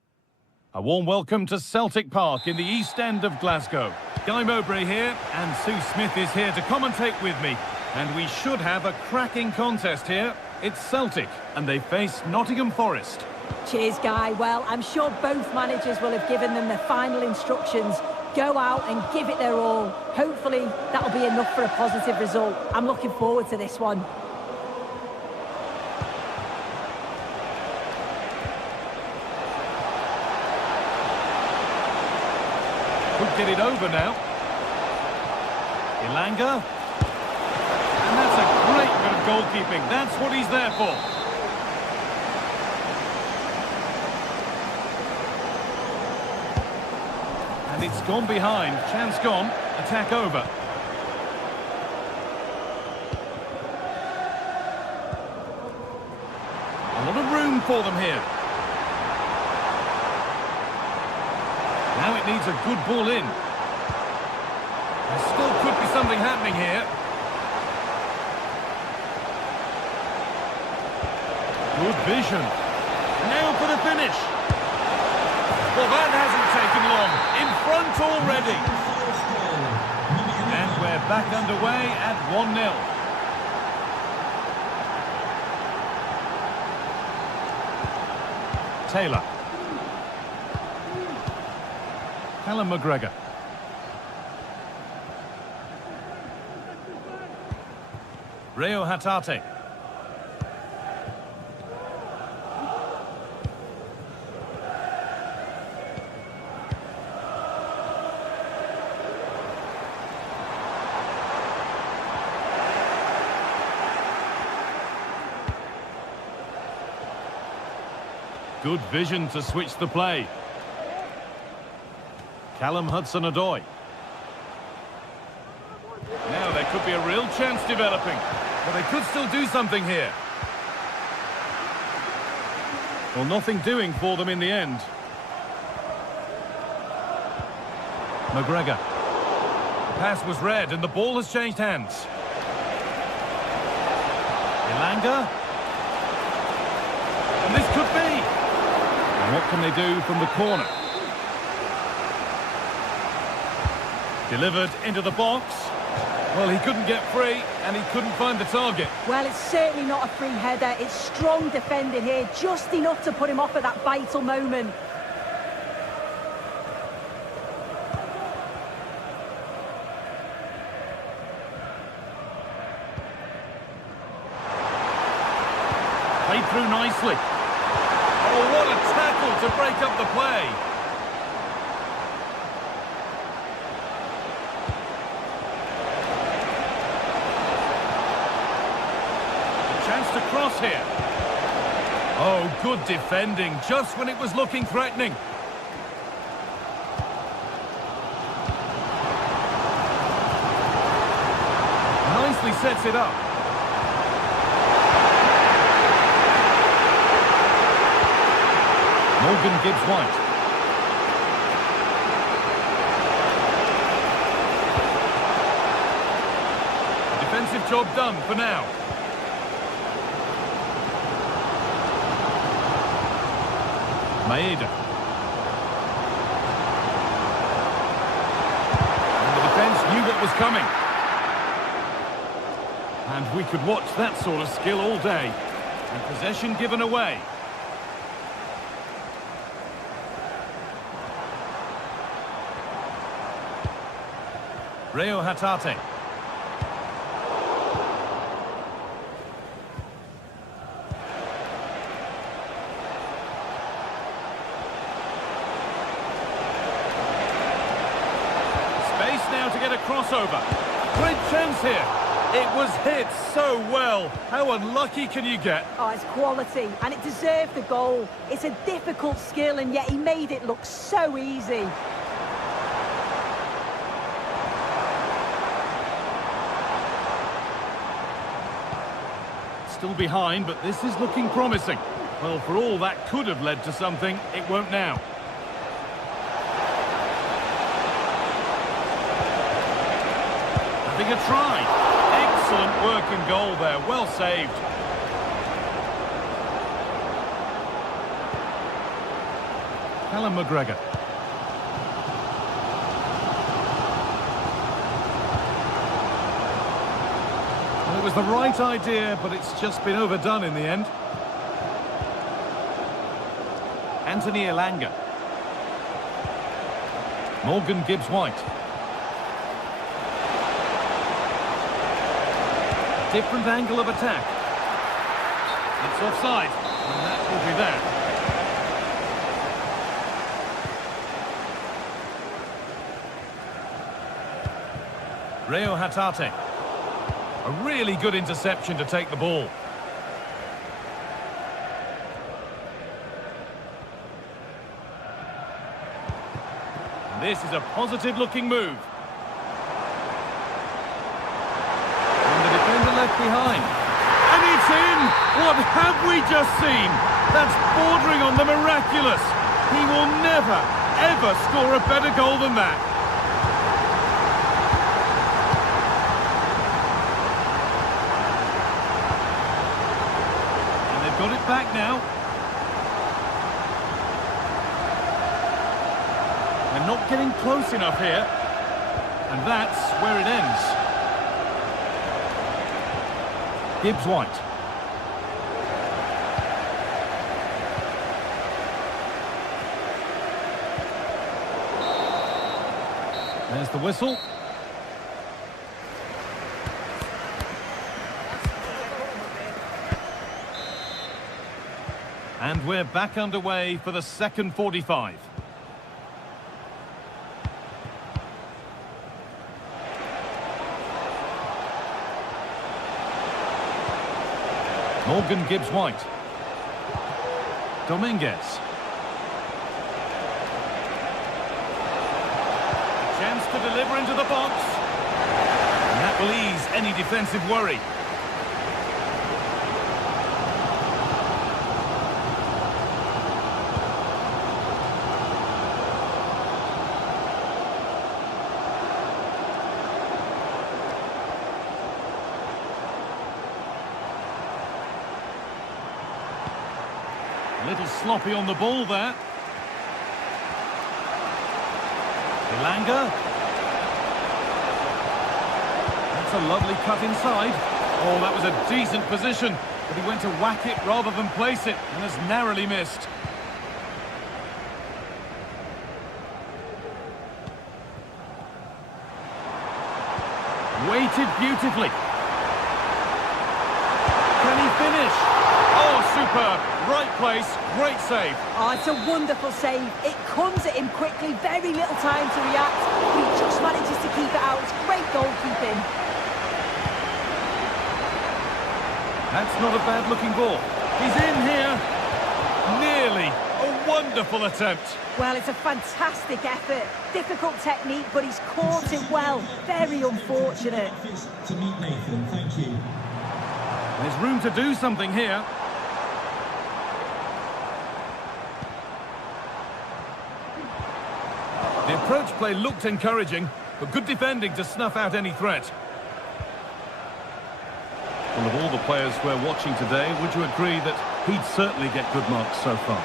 A warm welcome to Celtic Park in the East End of Glasgow. Guy Mowbray here, and Sue Smith is here to commentate with me. And we should have a cracking contest here. It's Celtic, and they face Nottingham Forest. Cheers, Guy. Well, I'm sure both managers will have given them their final instructions. Go out and give it their all. Hopefully, that'll be enough for a positive result. I'm looking forward to this one. Could get it over now. Ilanga. And that's a great bit of goalkeeping. That's what he's there for. And it's gone behind. Chance gone. Attack over. A lot of room for them here. Now it needs a good ball in. There still could be something happening here. Good vision. Now for the finish. Well, that hasn't taken long. In front already. And we're back underway at 1-0. Taylor. Callum McGregor. Reo Hatate. Good vision to switch the play. Callum Hudson-Odoi. Now there could be a real chance developing, but they could still do something here. Well, nothing doing for them in the end. McGregor. The pass was read and the ball has changed hands. Ilanga. And this could be. And what can they do from the corner? Delivered into the box. Well, he couldn't get free, and he couldn't find the target. Well, it's certainly not a free header. It's strong defending here, just enough to put him off at that vital moment. Played through nicely. Oh, what a tackle to break up the play. Chance to cross here. Oh, good defending, just when it was looking threatening. Nicely sets it up. Morgan Gibbs-White. Defensive job done for now. Maeda. And the defence knew what was coming. And we could watch that sort of skill all day. And possession given away. Reo Hatate. Now to get a crossover. Great chance here. It was hit so well. How unlucky can you get? Oh, it's quality, and it deserved the goal. It's a difficult skill, and yet he made it look so easy. Still behind, but this is looking promising. Well, for all that could have led to something, it won't now. Having a try. Excellent work in goal there, well saved. Callum McGregor. Well, it was the right idea, but it's just been overdone in the end. Anthony Elanga. Morgan Gibbs-White. Different angle of attack. It's offside, and that will be that. Reo Hatate. A really good interception to take the ball. And this is a positive-looking move. Left behind, and it's in. What have we just seen? That's bordering on the miraculous. He will never ever score a better goal than that. And they've got it back now. They're not getting close enough here, and that's where it ends. Gibbs-White. There's the whistle. And we're back underway for the second 45. Morgan Gibbs-White. Dominguez. Chance to deliver into the box. And that will ease any defensive worry. A little sloppy on the ball there. Elanga. That's a lovely cut inside. Oh, that was a decent position, but he went to whack it rather than place it, and has narrowly missed. Weighted beautifully. Can he finish? Oh, superb. Right place, great save. Oh, it's a wonderful save. It comes at him quickly, very little time to react. He just manages to keep it out. It's great goalkeeping. That's not a bad-looking ball. He's in here. Nearly. A wonderful attempt. Well, it's a fantastic effort. Difficult technique, but he's caught it well. Very unfortunate. To meet Nathan, thank you. There's room to do something here. The approach play looked encouraging, but good defending to snuff out any threat. Well, of all the players we're watching today, would you agree that he'd certainly get good marks so far?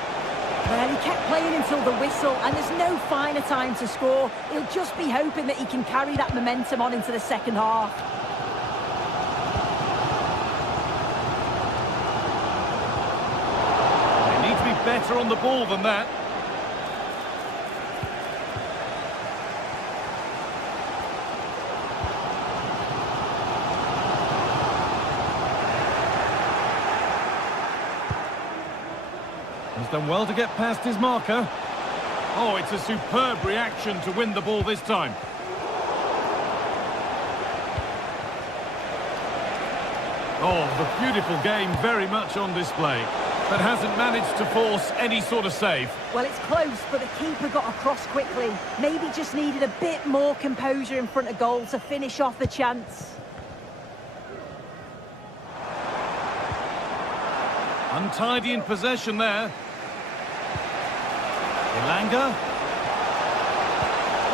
Well, he kept playing until the whistle, and there's no finer time to score. He'll just be hoping that he can carry that momentum on into the second half. They need to be better on the ball than that. He's done well to get past his marker. Oh, it's a superb reaction to win the ball this time. Oh, the beautiful game very much on display, but hasn't managed to force any sort of save. Well, it's close, but the keeper got across quickly. Maybe just needed a bit more composure in front of goal to finish off the chance. Untidy in possession there. Elanga.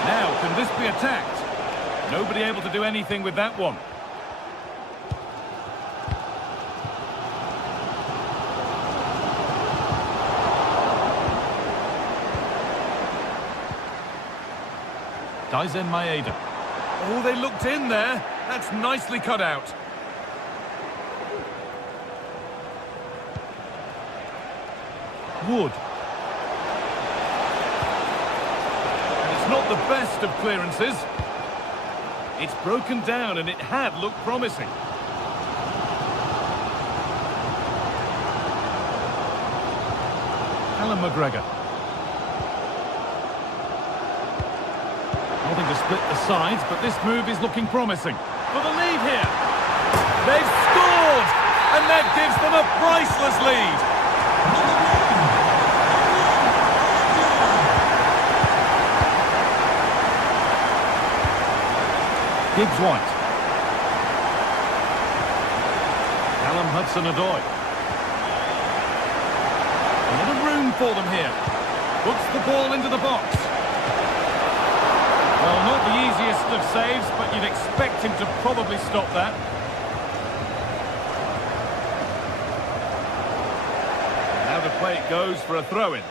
Now, can this be attacked? Nobody able to do anything with that one. Daisen Maeda. Oh, they looked in there. That's nicely cut out. Wood. And it's not the best of clearances. It's broken down and it had looked promising. Alan McGregor. Nothing to split the sides, but this move is looking promising. For the lead here. They've scored! And that gives them a priceless lead. Gibbs White. Callum Hudson-Odoi. A lot of room for them here. Puts the ball into the box. Well, not the easiest of saves, but you'd expect him to probably stop that. Now the play it goes for a throw-in.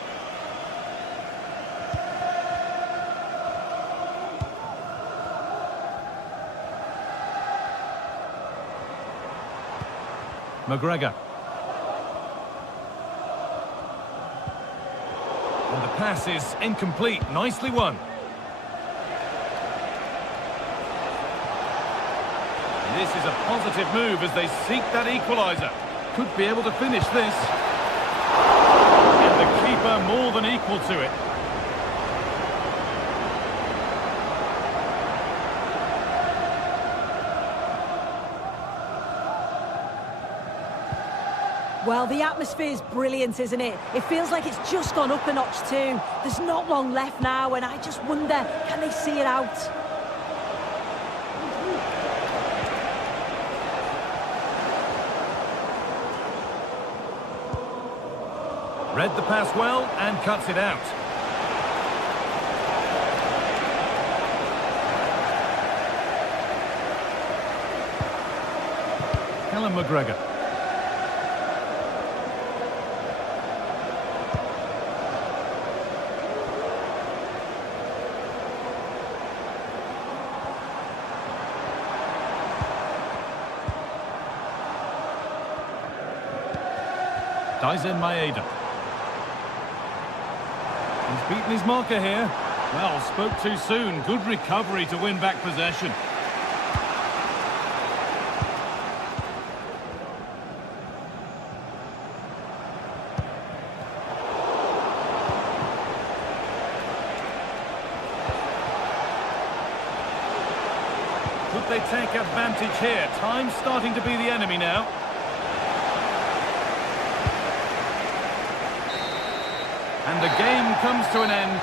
McGregor. And the pass is incomplete. Nicely won. This is a positive move as they seek that equaliser. Could be able to finish this. And the keeper more than equal to it. Well, the atmosphere's brilliant, isn't it? It feels like it's just gone up a notch too. There's not long left now, and I just wonder, can they see it out? Read the pass well and cuts it out. Callum McGregor. Daisen Maeda. He's beaten his marker here. Well, spoke too soon. Good recovery to win back possession. Could they take advantage here? Time's starting to be the enemy now. And the game comes to an end.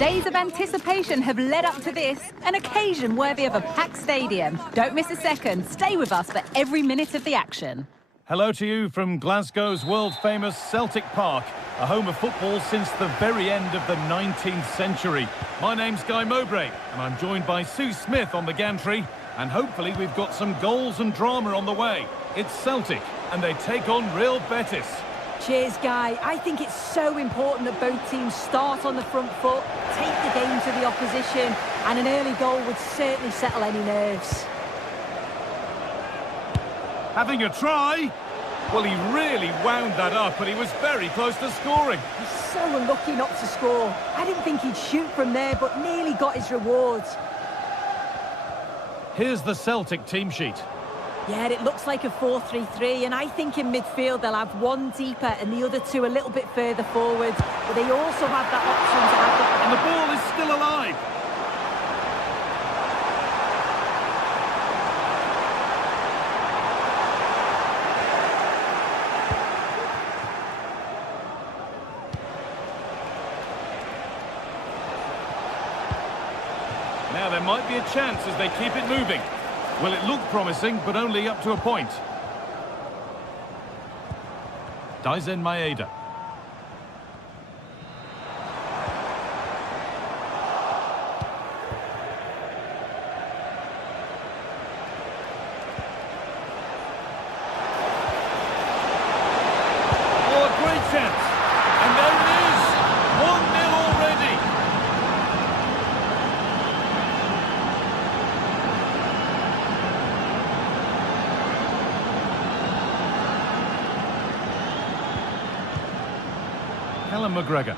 Days of anticipation have led up to this, an occasion worthy of a packed stadium. Don't miss a second. Stay with us for every minute of the action. Hello to you from Glasgow's world-famous Celtic Park, a home of football since the very end of the 19th century. My name's Guy Mowbray, and I'm joined by Sue Smith on the gantry, and hopefully we've got some goals and drama on the way. It's Celtic, and they take on Real Betis. Cheers, Guy. I think it's so important that both teams start on the front foot, take the game to the opposition, and an early goal would certainly settle any nerves. Having a try? Well, he really wound that up, but he was very close to scoring. He's so unlucky not to score. I didn't think he'd shoot from there, but nearly got his rewards. Here's the Celtic team sheet. Yeah, it looks like a 4-3-3, and I think in midfield they'll have one deeper and the other two a little bit further forward, but they also have that option to have the... And the ball is still alive. Now there might be a chance as they keep it moving. Well, it looked promising, but only up to a point. Daizen Maeda. Oh, a great chance. And there it is. 1-0 already. Callum McGregor.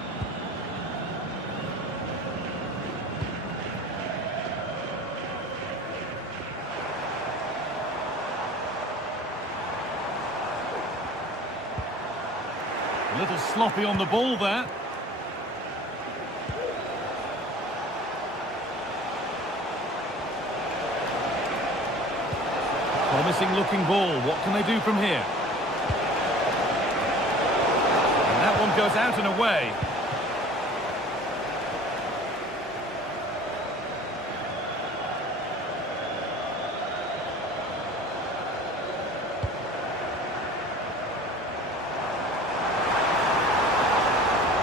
A little sloppy on the ball there. Promising looking ball. What can they do from here? That one goes out and away.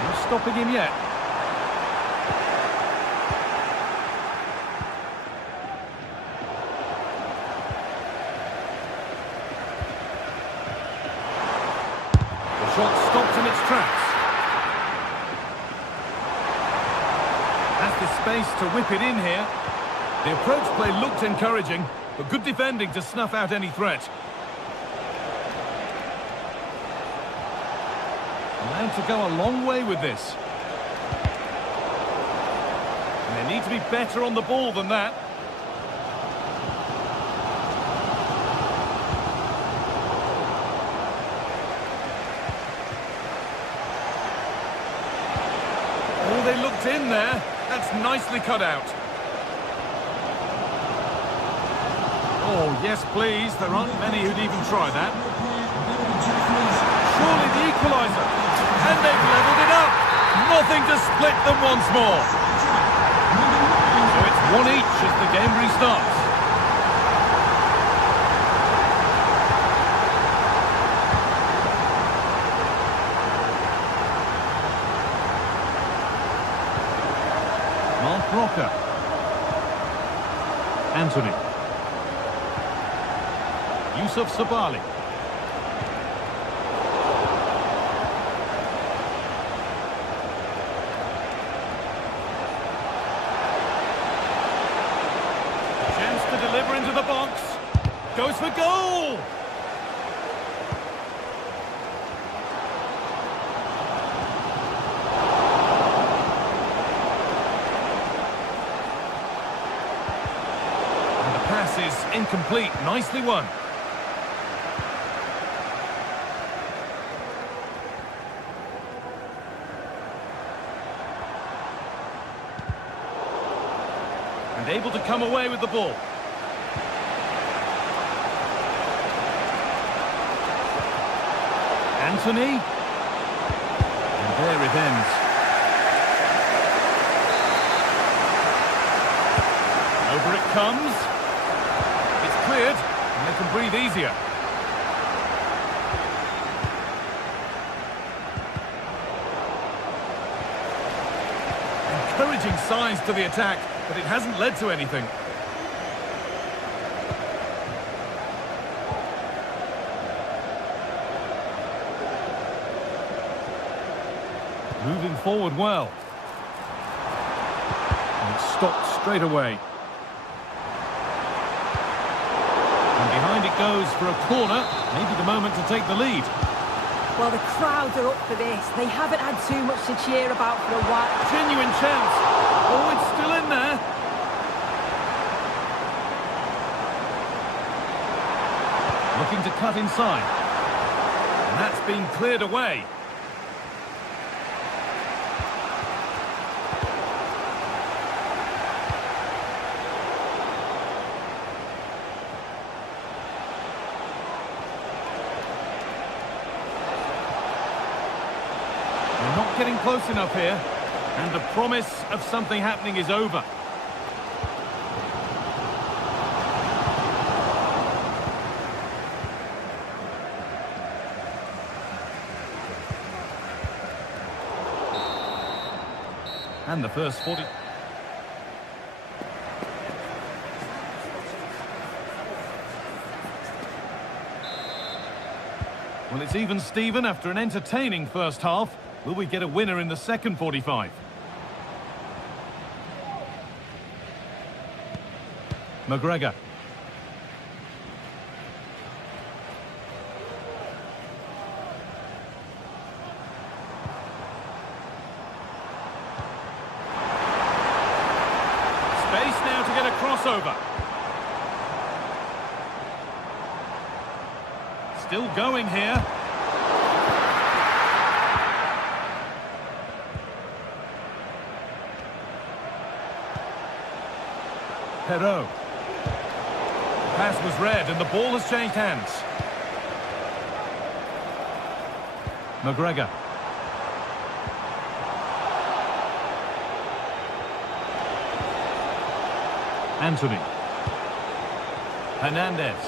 No stopping him yet. Shot stopped in its tracks. Has the space to whip it in here. The approach play looked encouraging, but good defending to snuff out any threat. Allowed to go a long way with this. And they need to be better on the ball than that. They looked in there. That's nicely cut out. Oh, yes, please. There aren't many who'd even try that. Surely the equaliser. And they've levelled it up. Nothing to split them once more. So it's 1 each as the game restarts. Rocker. Anthony. Yusuf Sabali. Chance to deliver into the box. Goes for goal! Is incomplete. Nicely won. And able to come away with the ball. Anthony. And there it ends. Over it comes. Cleared, and they can breathe easier. encouraging signs to the attack, but it hasn't led to anything. Moving forward well. And it's stopped straight away. And behind it goes for a corner. Maybe the moment to take the lead. Well, the crowds are up for this. They haven't had too much to cheer about for a while. Genuine chance. Oh, it's still in there. Looking to cut inside. And that's been cleared away. Not getting close enough here, and the promise of something happening is over. And the first 40... Well, it's even Steven after an entertaining first half. Will we get a winner in the second 45? McGregor. Space now to get a crossover. Still going here. Perot. Pass was read and the ball has changed hands. McGregor. Anthony. Hernandez.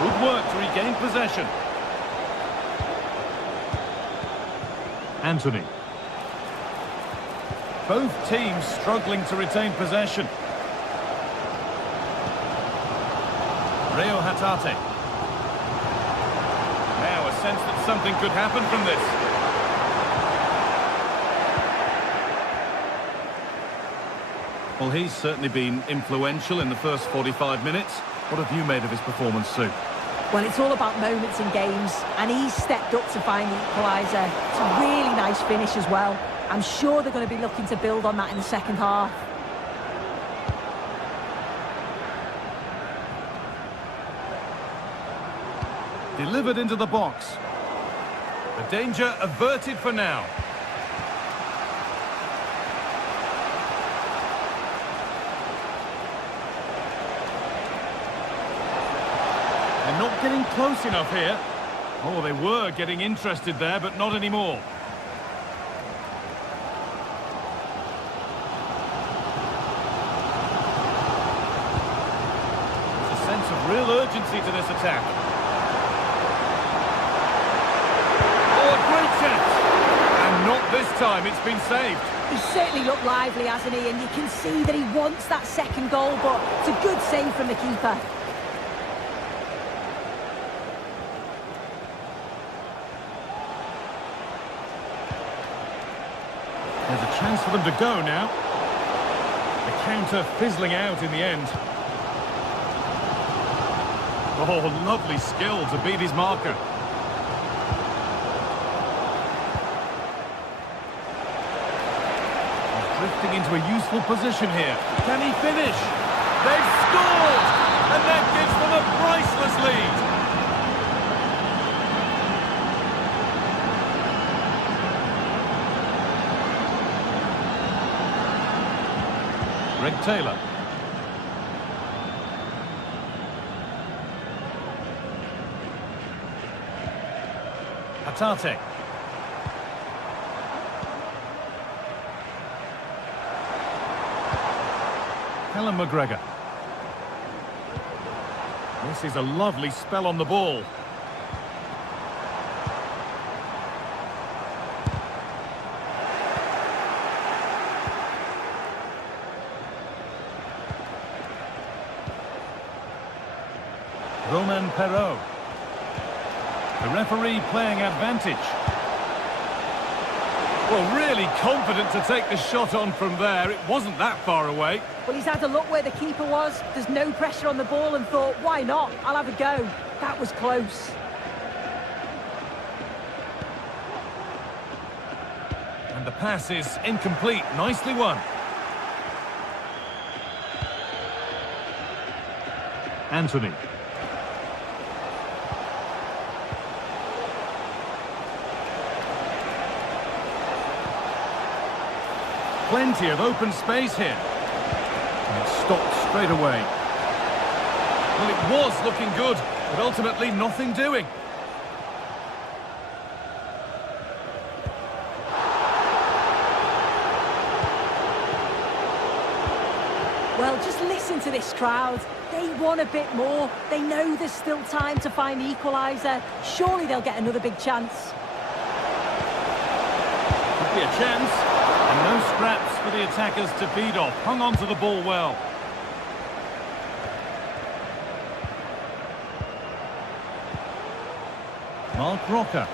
Good work to regain possession. Anthony. Both teams struggling to retain possession. Rio Hatate. Now a sense that something could happen from this. Well, he's certainly been influential in the first 45 minutes. What have you made of his performance, Sue? Well, it's all about moments in games, and he's stepped up to find the equaliser. It's a really nice finish as well. I'm sure they're going to be looking to build on that in the second half. Delivered into the box. The danger averted for now. They're not getting close enough here. Oh, they were getting interested there, but not anymore. There's a sense of real urgency to this attack. Oh, a great chance! And not this time, it's been saved. He's certainly looked lively, hasn't he? And you can see that he wants that second goal, but it's a good save from the keeper. There's a chance for them to go now. The counter fizzling out in the end. Oh, lovely skill to beat his marker. He's drifting into a useful position here. Can he finish? They've scored! And that gives them a priceless lead. Greg Taylor. Hatate. Callum McGregor. This is a lovely spell on the ball. Romain Perrault. The referee playing advantage. Well, really confident to take the shot on from there. It wasn't that far away. Well, he's had a look where the keeper was. There's no pressure on the ball and thought, why not? I'll have a go. That was close. And the pass is incomplete. Nicely won. Anthony. Plenty of open space here. And it stopped straight away. Well, it was looking good, but ultimately nothing doing. Well, just listen to this crowd. They want a bit more. They know there's still time to find the equaliser. Surely they'll get another big chance. Could be a chance. And no scraps for the attackers to feed off. Hung on to the ball well. Mark Rocker.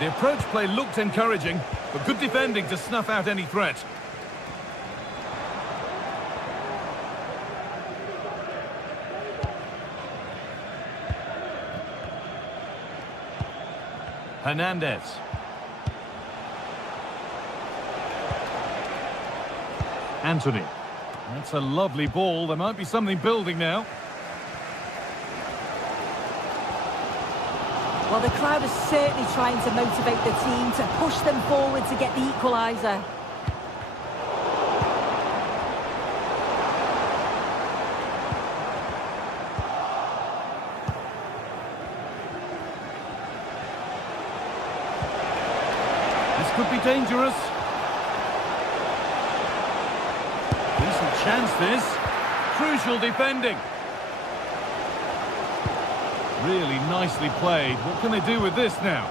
The approach play looked encouraging, but good defending to snuff out any threat. Hernandez. Anthony. That's a lovely ball. There might be something building now. Well, the crowd is certainly trying to motivate the team to push them forward to get the equaliser. This could be dangerous. Decent chance this. Crucial defending. Really nicely played. What can they do with this now?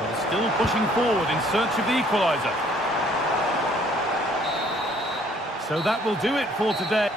But still pushing forward in search of the equaliser. So that will do it for today.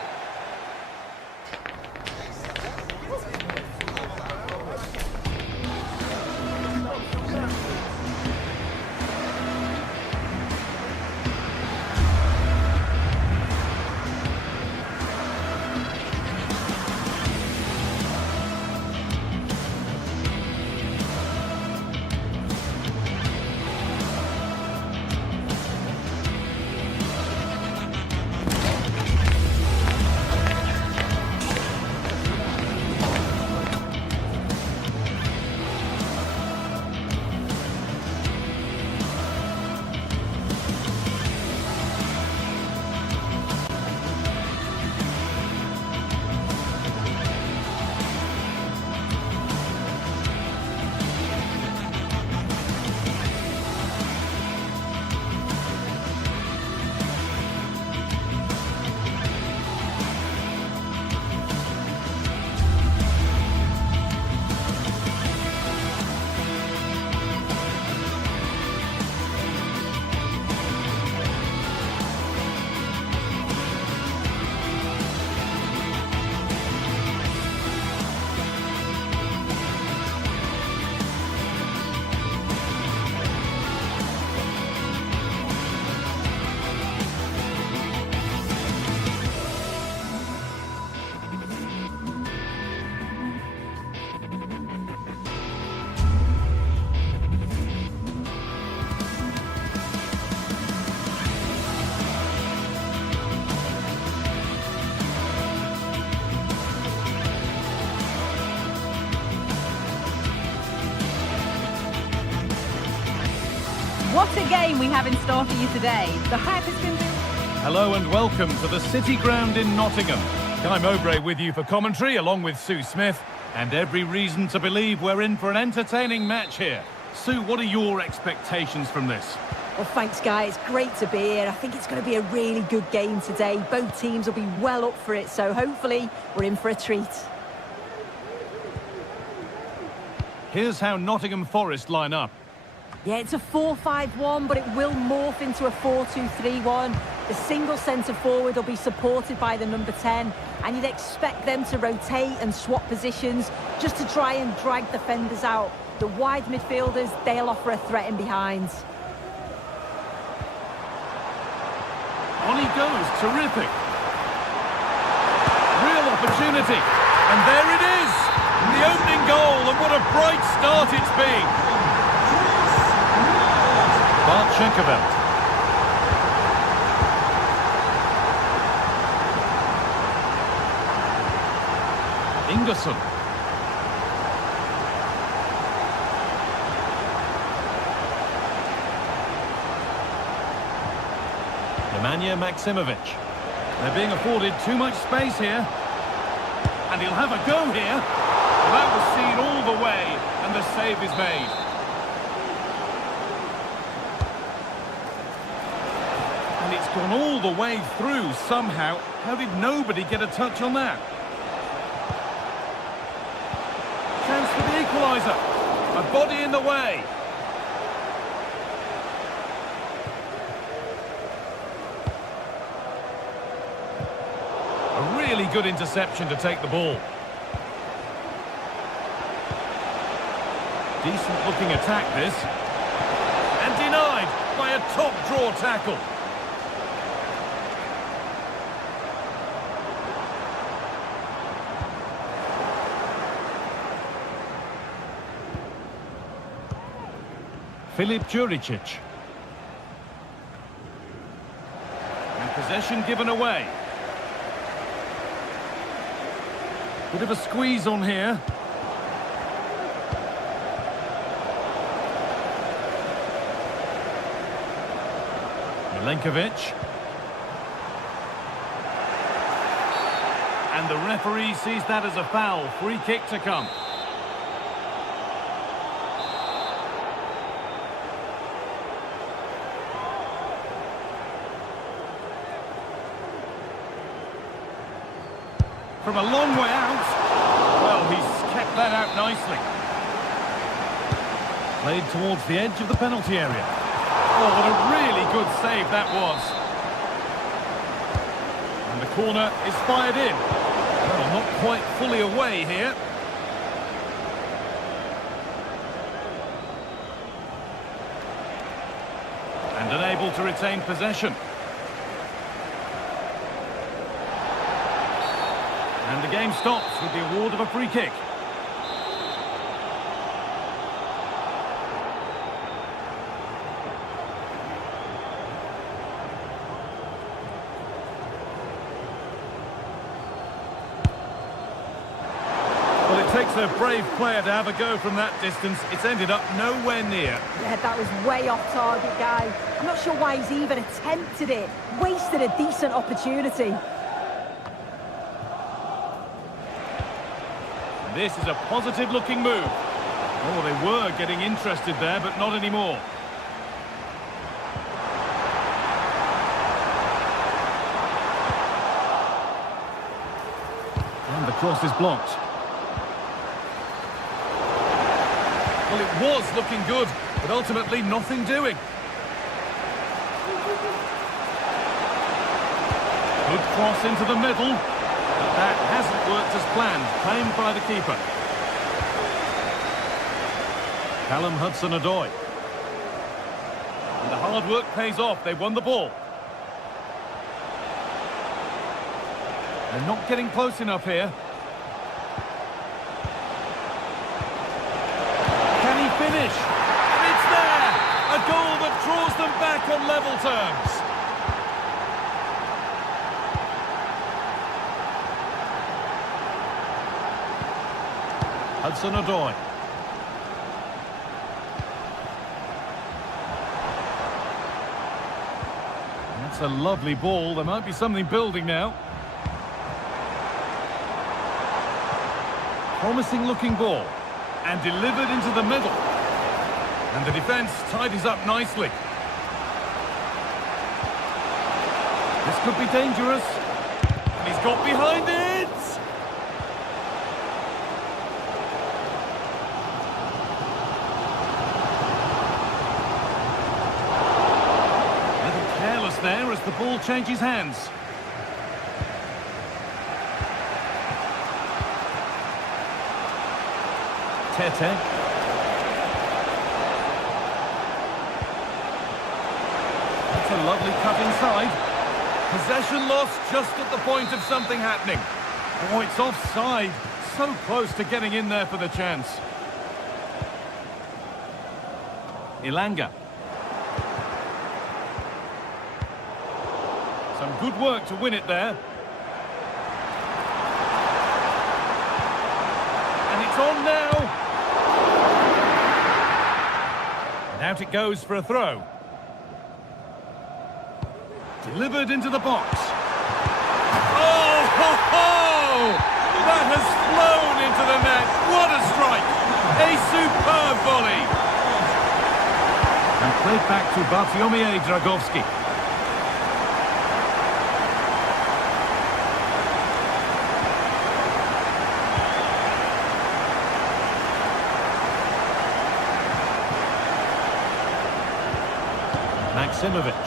What a game we have in store for you today. The hype has been... Hello and welcome to the City Ground in Nottingham. Guy Mowbray with you for commentary along with Sue Smith. And every reason to believe we're in for an entertaining match here. Sue, what are your expectations from this? Well, thanks, Guy. It's great to be here. I think it's going to be a really good game today. Both teams will be well up for it, so hopefully we're in for a treat. Here's how Nottingham Forest line up. Yeah, it's a 4-5-1, but it will morph into a 4-2-3-1. The single centre-forward will be supported by the number 10, and you'd expect them to rotate and swap positions just to try and drag defenders out. The wide midfielders, they'll offer a threat in behind. On he goes, terrific. Real opportunity, and there it is! The opening goal, and what a bright start it's been! Bartchenkovic. Ingerson. Nemanja Maksimovic. They're being afforded too much space here. And he'll have a go here. That was seen all the way, and the save is made. And it's gone all the way through somehow. How did nobody get a touch on that? Chance for the equaliser. A body in the way. A really good interception to take the ball. Decent looking attack this. And denied by a top draw tackle. Filip Juricic. And possession given away. Bit of a squeeze on here. Milenkovic. And the referee sees that as a foul. Free kick to come. From a long way out. Well, he's kept that out nicely. Played towards the edge of the penalty area. Oh, what a really good save that was. And the corner is fired in. Well, not quite fully away here. And unable to retain possession. And the game stops with the award of a free kick. Well, it takes a brave player to have a go from that distance. It's ended up nowhere near. Yeah, that was way off target, guy. I'm not sure why he's even attempted it. Wasted a decent opportunity. This is a positive-looking move. Oh, they were getting interested there, but not anymore. And the cross is blocked. Well, it was looking good, but ultimately nothing doing. Good cross into the middle. But that hasn't worked as planned. Claimed by the keeper. Callum Hudson-Odoi. And the hard work pays off. They won the ball. They're not getting close enough here. Can he finish? And it's there! A goal that draws them back on level terms. Hudson-Odoi. That's a lovely ball. There might be something building now. Promising looking ball. And delivered into the middle. And the defence tidies up nicely. This could be dangerous. And he's got behind it! the ball changes hands. Tete. That's a lovely cut inside. Possession lost just at the point of something happening. Oh, it's offside. So close to getting in there for the chance. Ilanga. Some good work to win it there. And it's on now. And out it goes for a throw. Delivered into the box. Oh, ho, ho! That has flown into the net. What a strike! A superb volley. And played back to Bartłomiej Dragowski. Maksimovic.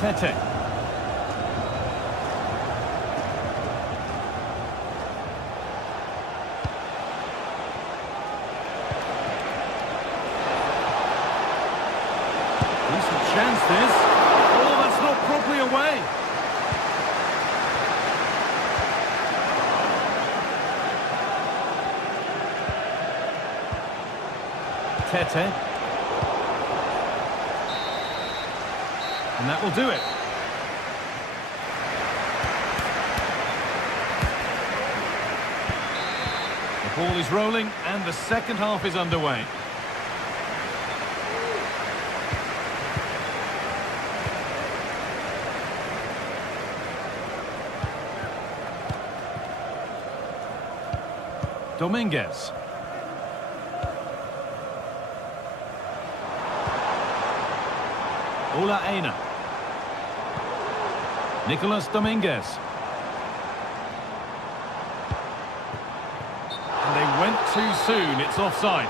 Tete. Decent chance this. Oh, that's not properly away. Tete. And that will do it. The ball is rolling and the second half is underway. Dominguez. Ola Aina. Nicolas Dominguez. And they went too soon. It's offside.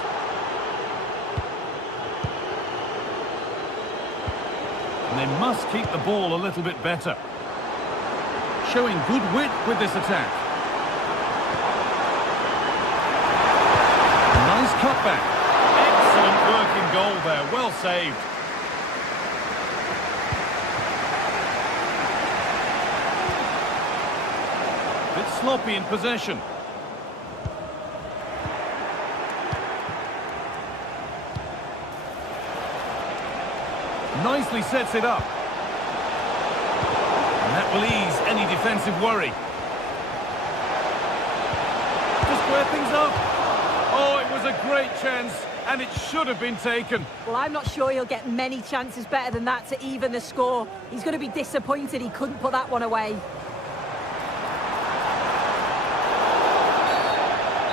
And they must keep the ball a little bit better. Showing good wit with this attack. A nice cutback. Excellent work in goal there. Well saved. Bit sloppy in possession. Nicely sets it up. And that will ease any defensive worry. To square things up. Oh, it was a great chance, and it should have been taken. Well, I'm not sure he'll get many chances better than that to even the score. He's going to be disappointed he couldn't put that one away.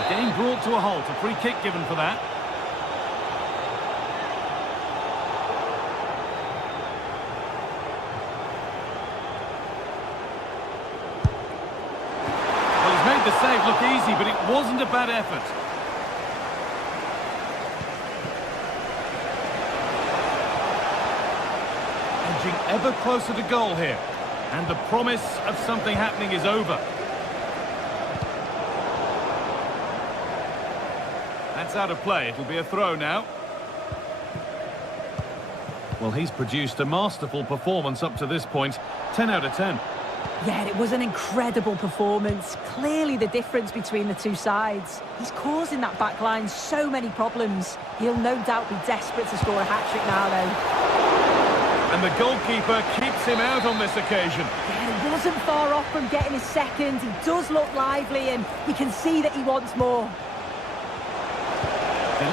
Game brought to a halt, a free kick given for that. Well, he's made the save look easy, but it wasn't a bad effort. Edging ever closer to goal here. And the promise of something happening is over. That's out of play. It'll be a throw now. Well, he's produced a masterful performance up to this point. 10 out of 10. Yeah, it was an incredible performance. Clearly the difference between the two sides. He's causing that back line so many problems. He'll no doubt be desperate to score a hat-trick now, though. And the goalkeeper keeps him out on this occasion. Yeah, he wasn't far off from getting his second. He does look lively, and we can see that he wants more.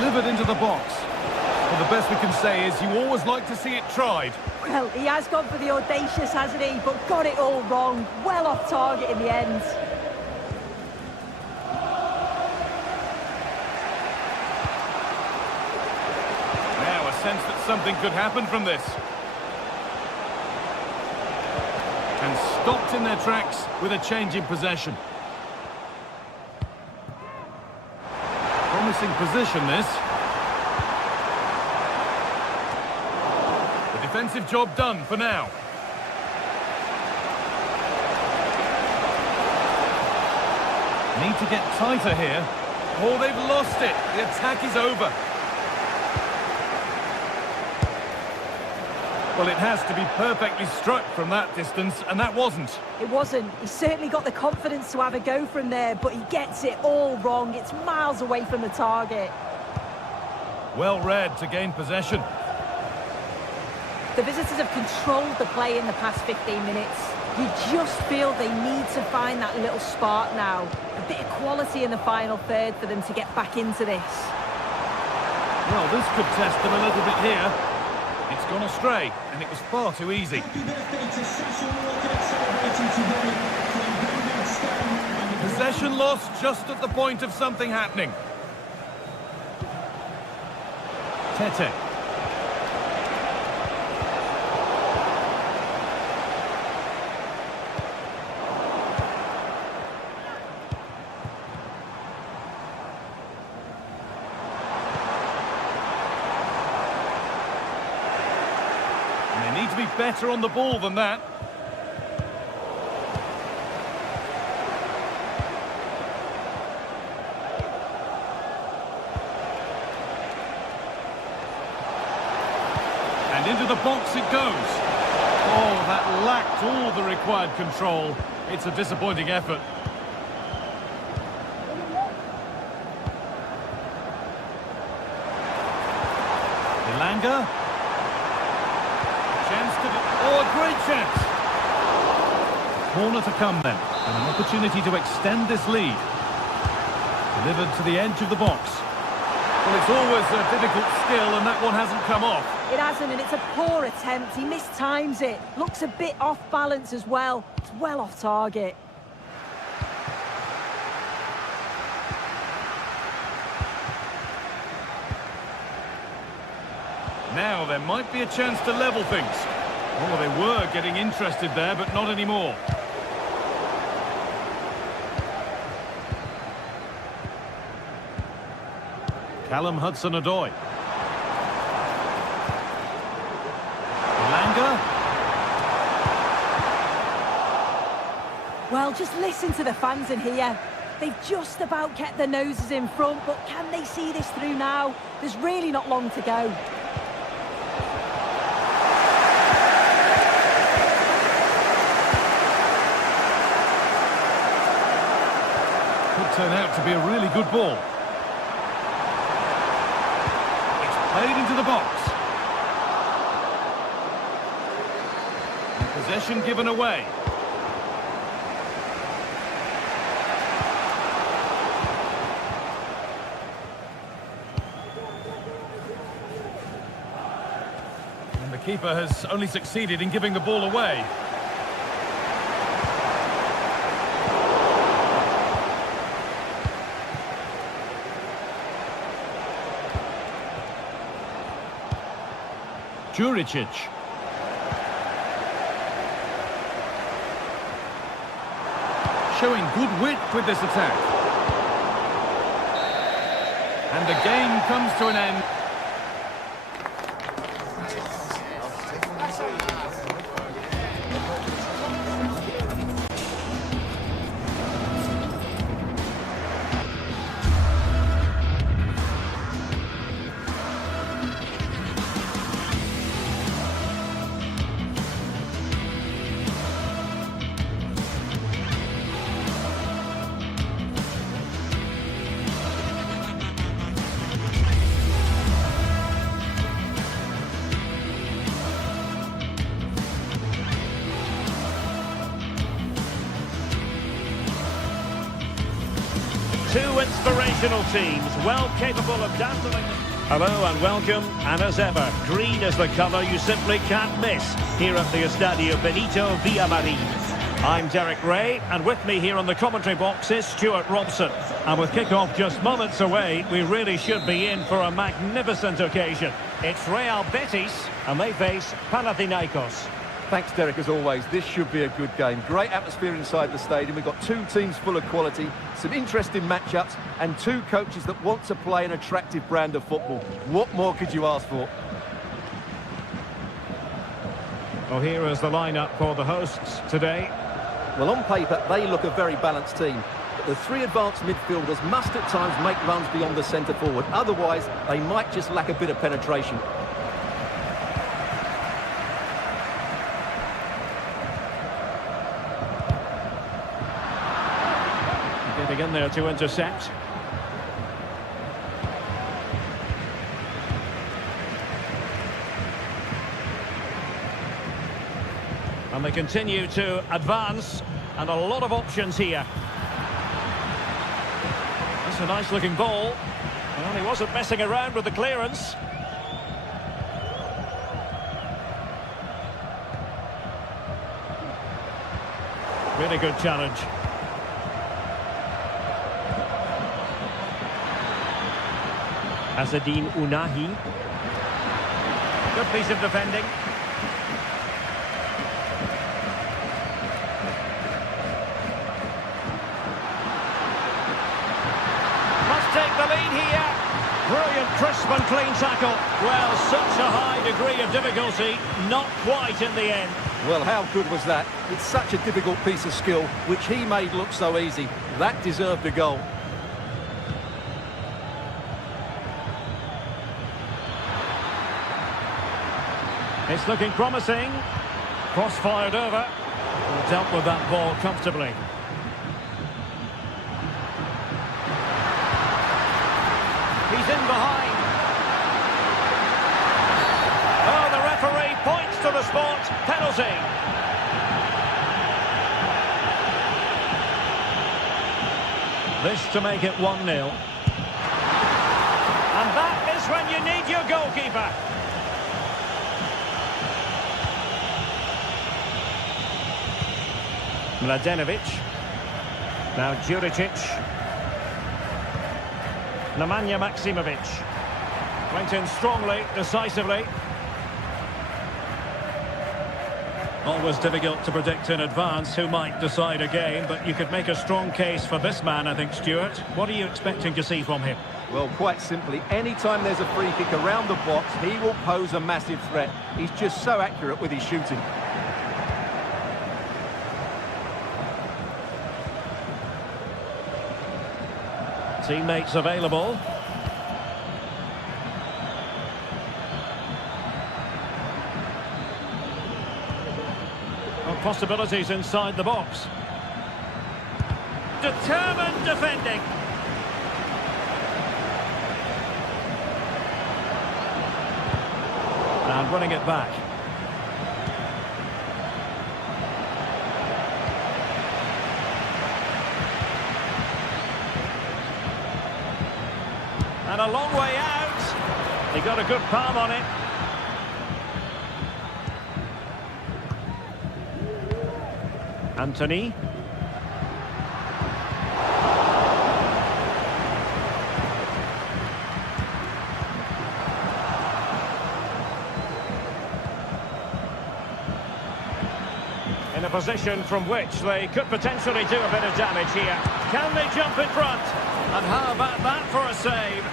Delivered into the box. Well, the best we can say is you always like to see it tried. Well, he has gone for the audacious, hasn't he? But got it all wrong. Well off target in the end. Now a sense that something could happen from this. And stopped in their tracks with a change in possession. Promising position, this. The defensive job done for now. Need to get tighter here. Oh, they've lost it. The attack is over. Well, it has to be perfectly struck from that distance, and that wasn't. It wasn't. He's certainly got the confidence to have a go from there, but he gets it all wrong. It's miles away from the target. Well read to gain possession. The visitors have controlled the play in the past 15 minutes. You just feel they need to find that little spark now. A bit of quality in the final third for them to get back into this. Well, this could test them a little bit here. It's gone astray, and it was far too easy. Possession lost just at the point of something happening. Tete. They need to be better on the ball than that. And into the box it goes. Oh, that lacked all the required control. It's a disappointing effort. Ilanga. Oh, a great chance. Corner to come then, and an opportunity to extend this lead. Delivered to the edge of the box. Well, it's always a difficult skill, and that one hasn't come off. It hasn't, and it's a poor attempt. He mistimes it. Looks a bit off balance as well. It's well off target. Now there might be a chance to level things. Oh, they were getting interested there, but not anymore. Callum Hudson-Odoi. Ilanga. Well, just listen to the fans in here. They've just about kept their noses in front, but can they see this through now? There's really not long to go. Turn out to be a really good ball. It's played into the box. And possession given away. And the keeper has only succeeded in giving the ball away. Juricic. Showing good wit with this attack. And the game comes to an end. Two inspirational teams, well capable of dazzling. Hello and welcome, and as ever, green is the colour you simply can't miss here at the Estadio Benito Villamarín. I'm Derek Ray, and with me here on the commentary box is Stuart Robson. And with kick-off just moments away, we really should be in for a magnificent occasion. It's Real Betis, and they face Panathinaikos. Thanks, Derek, as always. This should be a good game. Great atmosphere inside the stadium. We've got two teams full of quality, some interesting matchups, and two coaches that want to play an attractive brand of football. What more could you ask for? Well, here is the lineup for the hosts today. Well, on paper, they look a very balanced team. But the three advanced midfielders must at times make runs beyond the centre forward. Otherwise, they might just lack a bit of penetration. Getting in there to intercept. And they continue to advance, and a lot of options here. That's a nice looking ball. Well, he wasn't messing around with the clearance. Really good challenge. Azzedine Ounahi. Good piece of defending. Must take the lead here. Brilliant, crisp and clean tackle. Well, such a high degree of difficulty, not quite in the end. Well, how good was that? It's such a difficult piece of skill, which he made look so easy. That deserved a goal. It's looking promising. Cross-fired over. Dealt with that ball comfortably. He's in behind. Oh, the referee points to the spot. Penalty. This to make it 1-0. And that is when you need your goalkeeper. Mladenovic. Now Juricic. Nemanja Maksimovic. Went in strongly, decisively. Always difficult to predict in advance who might decide a game, but you could make a strong case for this man, I think, Stuart. What are you expecting to see from him? Well, quite simply, anytime there's a free kick around the box, he will pose a massive threat. He's just so accurate with his shooting. Teammates available. Well, possibilities inside the box. Determined defending. And running it back. And a long way out. He got a good palm on it. Anthony. In a position from which they could potentially do a bit of damage here. Can they jump in front? And how about that for a save?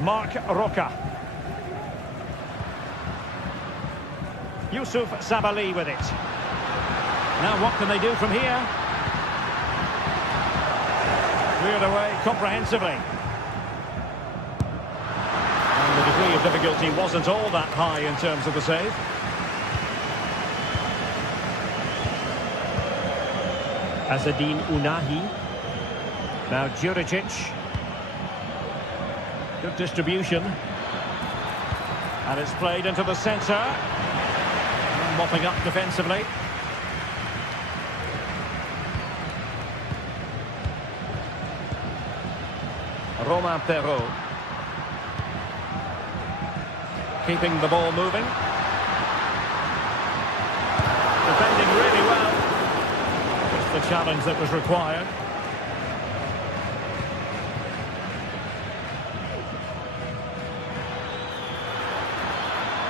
Mark Roca. Yusuf Sabali with it. Now what can they do from here? Cleared away comprehensively. And the degree of difficulty wasn't all that high in terms of the save. Azzedine Ounahi. Now Juricic. Good distribution. And it's played into the centre. Mopping up defensively. Romain Perrault. Keeping the ball moving. Defending really well. Just the challenge that was required.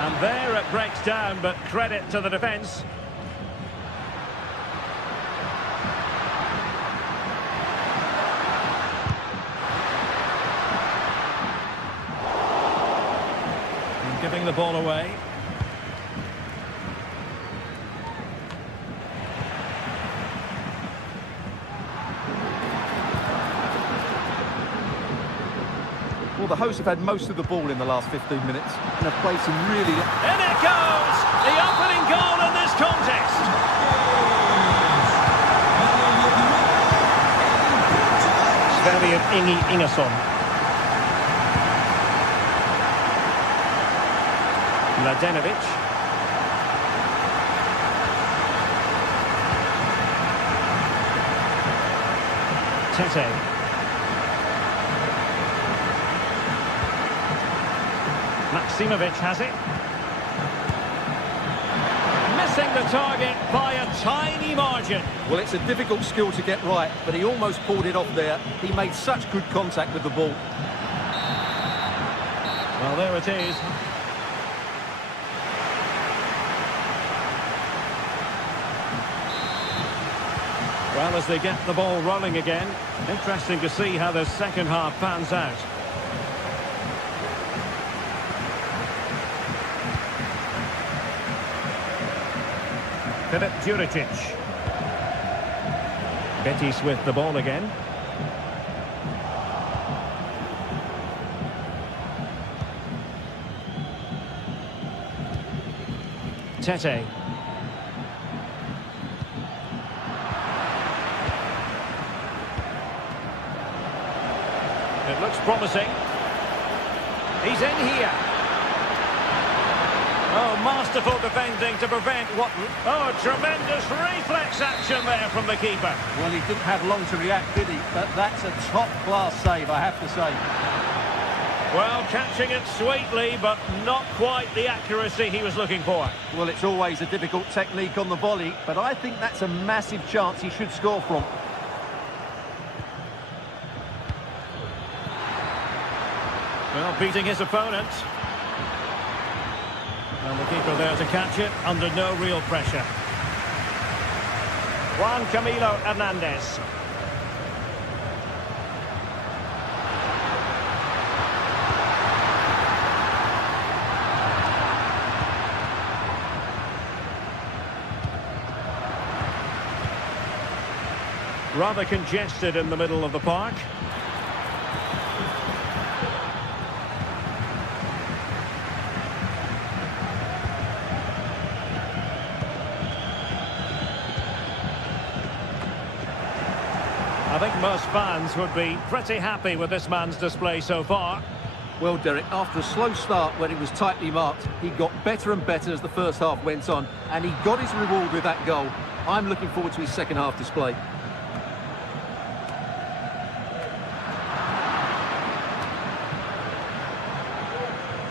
And there it breaks down, but credit to the defence. giving the ball away. Well, the hosts have had most of the ball in the last 15 minutes and have played some really... In it goes! The opening goal in this contest! Sverige Ingi Ingersson. Mladenovic. Tete. Maximovic has it. Missing the target by a tiny margin. Well, it's a difficult skill to get right, but he almost pulled it off there. He made such good contact with the ball. Well, there it is. Well, as they get the ball rolling again, interesting to see how the second half pans out. Filip Juricic. Betis with the ball again. Tete. It looks promising. He's in here. Oh, masterful defending to prevent what... Oh, tremendous reflex action there from the keeper. Well, he didn't have long to react, did he? But that's a top-class save, I have to say. Well, catching it sweetly, but not quite the accuracy he was looking for. Well, it's always a difficult technique on the volley, but I think that's a massive chance he should score from. Well, beating his opponent. And the keeper there to catch it under no real pressure. Juan Camilo Hernandez. Rather congested in the middle of the park. I think most fans would be pretty happy with this man's display so far. Well, Derek, after a slow start when he was tightly marked, he got better and better as the first half went on, and he got his reward with that goal. I'm looking forward to his second half display.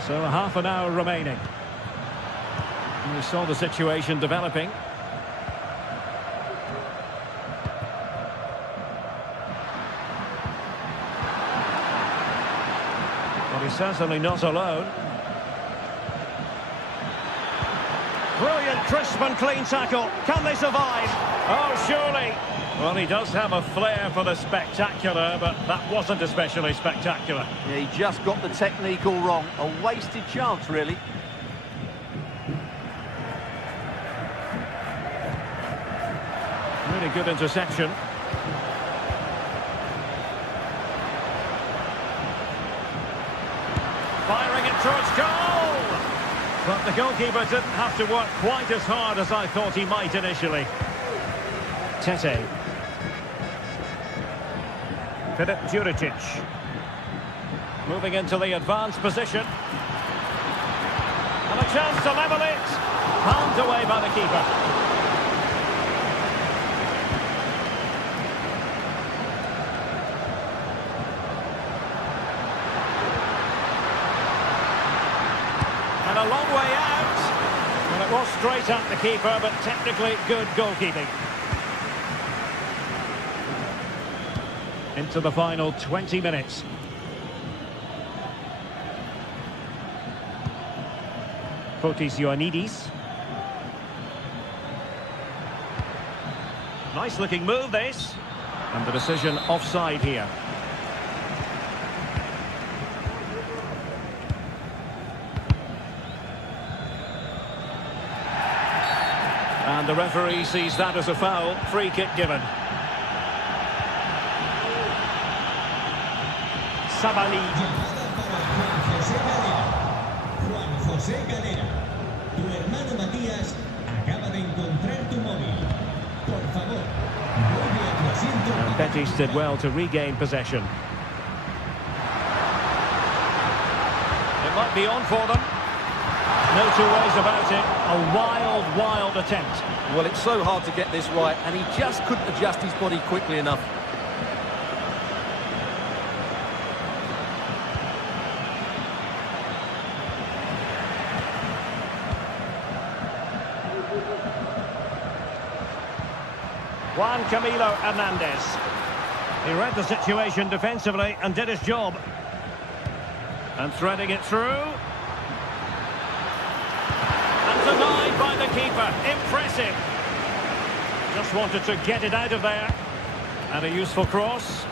So a half an hour remaining. And we saw the situation developing. Well, he's certainly not alone. Brilliant, crisp and clean tackle. Can they survive? Oh, surely. Well, he does have a flair for the spectacular, but that wasn't especially spectacular. Yeah, he just got the technique all wrong. A wasted chance, really. Really good interception. Firing it towards goal! But the goalkeeper didn't have to work quite as hard as I thought he might initially. Tete. Filip Juricic. Moving into the advanced position. And a chance to level it. Palmed away by the keeper. And a long way out. Well, it was straight at the keeper, but technically good goalkeeping. Into the final 20 minutes. Fotis Ioannidis. Nice looking move, this. And the decision offside here. the referee sees that as a foul. Free kick given. Sabali. Juan José Galera, tu hermano Matías acaba de encontrar tu móvil. Por favor, vuelve a tu asiento. And Betis did well to regain possession. It might be on for them. No two ways about it. A wild, wild attempt. Well, it's so hard to get this right, and he just couldn't adjust his body quickly enough. Juan Camilo Hernandez. He read the situation defensively and did his job. And threading it through. And denied by the keeper. Impressive. Just wanted to get it out of there. And a useful cross.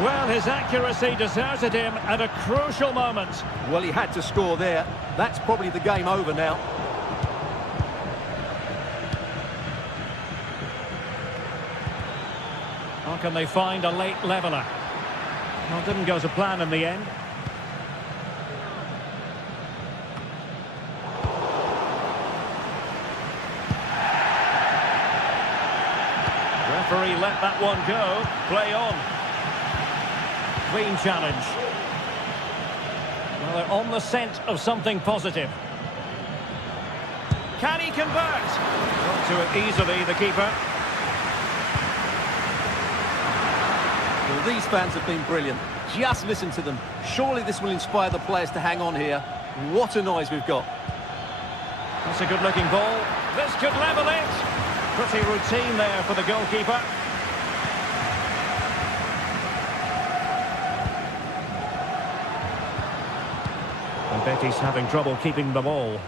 Well, his accuracy deserted him at a crucial moment. Well, he had to score there. That's probably the game over now. How can they find a late leveller? Well, it didn't go to plan in the end. Referee let that one go. Play on. Clean challenge. Well, they're on the scent of something positive. Can he convert? Got to it easily, the keeper. Well, these fans have been brilliant. Just listen to them. Surely this will inspire the players to hang on here. What a noise we've got. That's a good-looking ball. This could level it. Pretty routine there for the goalkeeper. And Betis having trouble keeping the ball.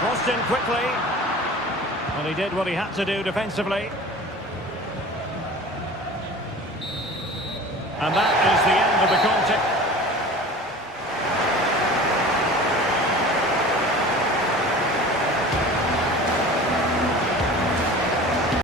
Crossed in quickly. And he did what he had to do defensively. And that is the